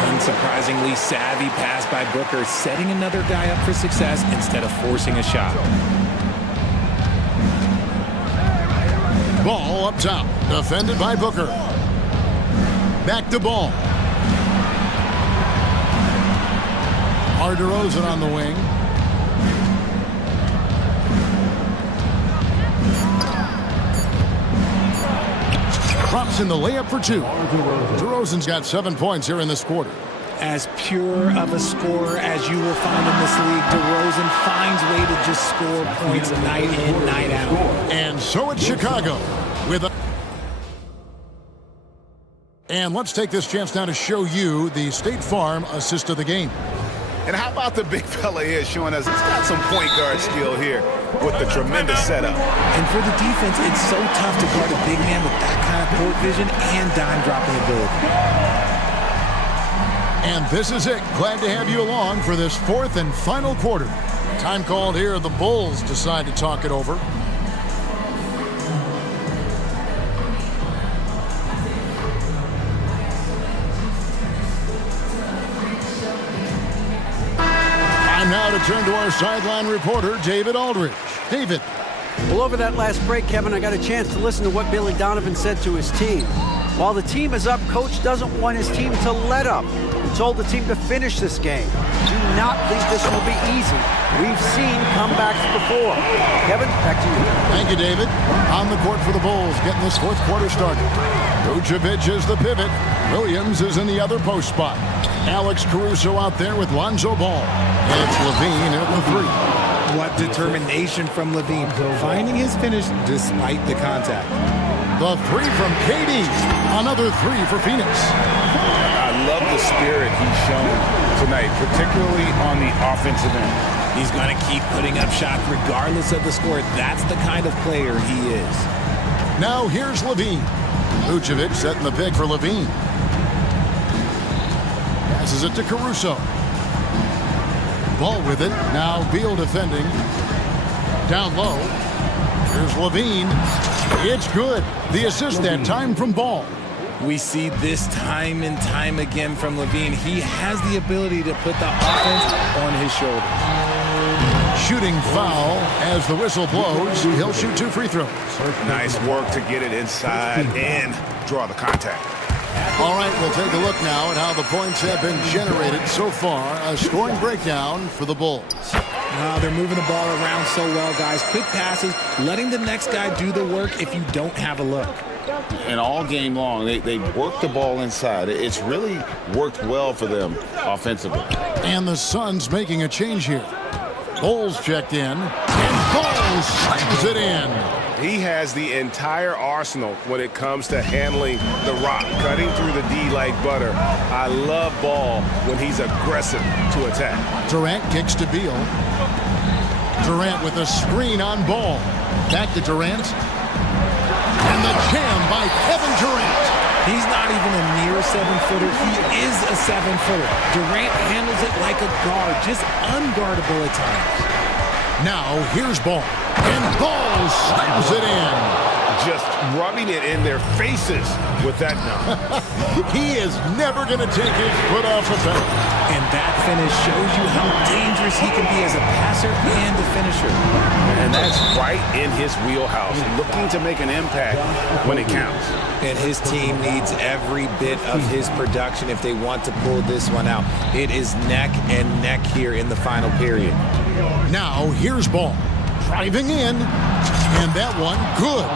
Unsurprisingly savvy pass by Booker, setting another guy up for success instead of forcing a shot. Ball up top, defended by Booker. Back to Ball. DeRozan on the wing. Drops in the layup for 2. DeRozan's got 7 points here in this quarter. As pure of a scorer as you will find in this league, DeRozan finds a way to just score points night in, night out. And so it's Chicago with a... And let's take this chance now to show you the State Farm assist of the game. And how about the big fella here showing us he's got some point guard skill here with the tremendous setup. And for the defense, it's so tough to guard a big man with that kind of court vision and dime dropping ability. And this is it. Glad to have you along for this 4th and final quarter. Time called here. The Bulls decide to talk it over. Time now to turn to our sideline reporter, David Aldridge. David. Well, over that last break, Kevin, I got a chance to listen to what Billy Donovan said to his team. While the team is up, Coach doesn't want his team to let up. He told the team to finish this game. Do not think this will be easy. We've seen comebacks before. Kevin, back to you. Thank you, David. On the court for the Bulls, getting this 4th quarter started. Vucevic is the pivot. Williams is in the other post spot. Alex Caruso out there with Lonzo Ball. And it's Levine at the 3. What determination from Levine, finding his finish despite the contact. The 3 from KD. Another 3 for Phoenix. I love the spirit he's shown tonight, particularly on the offensive end. He's going to keep putting up shots regardless of the score. That's the kind of player he is. Now here's Levine. Vucevic setting the pick for Levine. Passes it to Caruso. Ball with it. Now Beal defending. Down low. Here's Levine. It's good. The assist that time from Ball. We see this time and time again from Levine. He has the ability to put the offense on his shoulders. Shooting foul as the whistle blows. He'll shoot 2 free throws. Nice work to get it inside and draw the contact. All right, we'll take a look now at how the points have been generated so far. A scoring breakdown for the Bulls. They're moving the ball around so well, guys. Quick passes, letting the next guy do the work if you don't have a look. And all game long, they work the ball inside. It's really worked well for them offensively. And the Suns making a change here. Bulls checked in, and Bulls slams it in. He has the entire arsenal when it comes to handling the rock, cutting through the D like butter. I love Ball when he's aggressive to attack. Durant kicks to Beal. Durant with a screen on Ball. Back to Durant. And the jam by Kevin Durant. He's not even a near 7-footer. He is a 7-footer. Durant handles it like a guard, just unguardable at times. Now here's Ball. And Ball slams it in. Just rubbing it in their faces with that dunk. He is never going to take his foot off the pedal. And that finish shows you how dangerous he can be as a passer and a finisher. And that's right in his wheelhouse, looking to make an impact when it counts. And his team needs every bit of his production if they want to pull this one out. It is neck and neck here in the final period. Now here's Ball. Driving in, and that one good.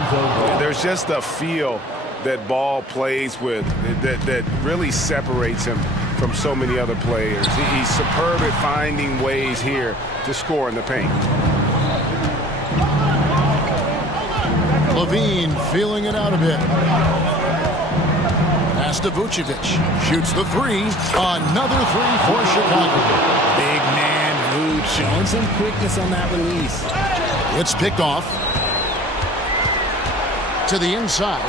There's just a feel that Ball plays with that really separates him from so many other players. He's superb at finding ways here to score in the paint. Levine feeling it out a bit. Pass to Vucevic. Shoots the 3. Another 3 for Chicago. Big man Vuce showing some quickness on that release. It's picked off. To the inside.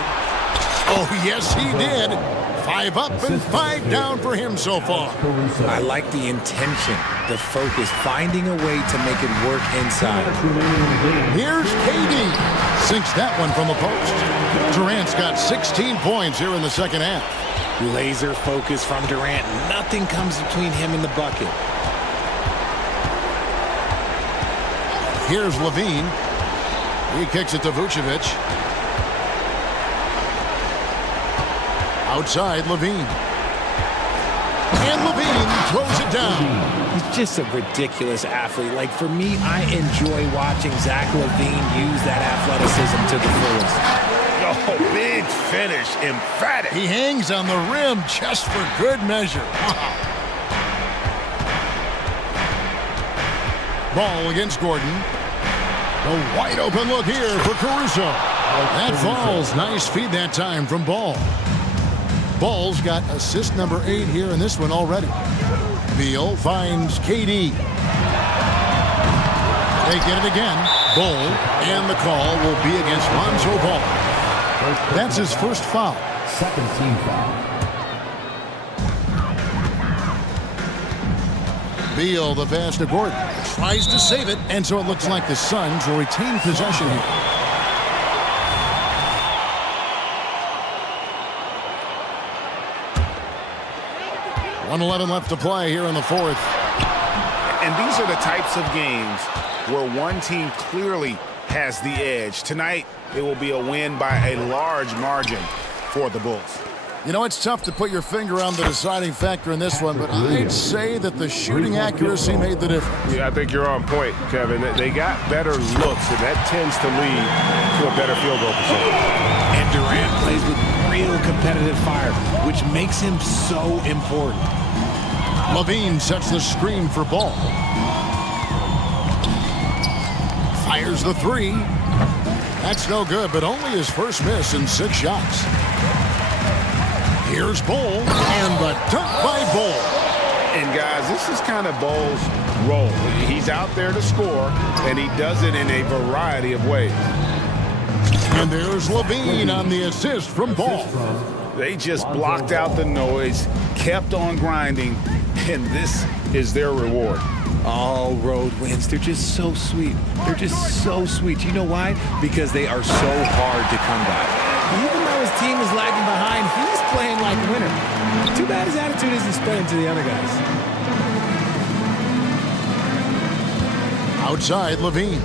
Oh, yes, he did. 5 up and 5 down for him so far. I like the intention, the focus, finding a way to make it work inside. Here's KD. Sinks that one from the post. Durant's got 16 points here in the second half. Laser focus from Durant. Nothing comes between him and the bucket. Here's Levine. He kicks it to Vucevic. Outside, Levine. And Levine throws it down. He's just a ridiculous athlete. Like, for me, I enjoy watching Zach Levine use that athleticism to the fullest. Oh, big finish, emphatic. He hangs on the rim just for good measure. Wow. Ball against Gordon. A wide open look here for Caruso. That falls. Nice feed that time from Ball. Ball's got assist number 8 here in this one already. Beal finds KD. They get it again. Ball, and the call will be against Lonzo Ball. That's his first foul. Second team foul. Beal, the pass to Gordon. Tries to save it, and so it looks like the Suns will retain possession here. .111 left to play here in the fourth. And these are the types of games where one team clearly has the edge. Tonight, it will be a win by a large margin for the Bulls. You know, it's tough to put your finger on the deciding factor in this one, but I'd say that the shooting accuracy made the difference. Yeah, I think you're on point, Kevin. They got better looks, and that tends to lead to a better field goal percentage. And Durant plays with real competitive fire, which makes him so important. Levine sets the screen for Ball. Fires the 3. That's no good, but only his first miss in 6 shots. Here's Ball, and the dunk by Ball. And guys, this is kind of Ball's role. He's out there to score, and he does it in a variety of ways. And there's Levine on the assist from Ball. They just blocked out the noise, kept on grinding, and this is their reward. All road wins. They're just so sweet. They're just so sweet. You know why? Because they are so hard to come by. Even though his team is lagging behind, he's playing like a winner. Too bad his attitude isn't spreading to the other guys. Outside, Levine.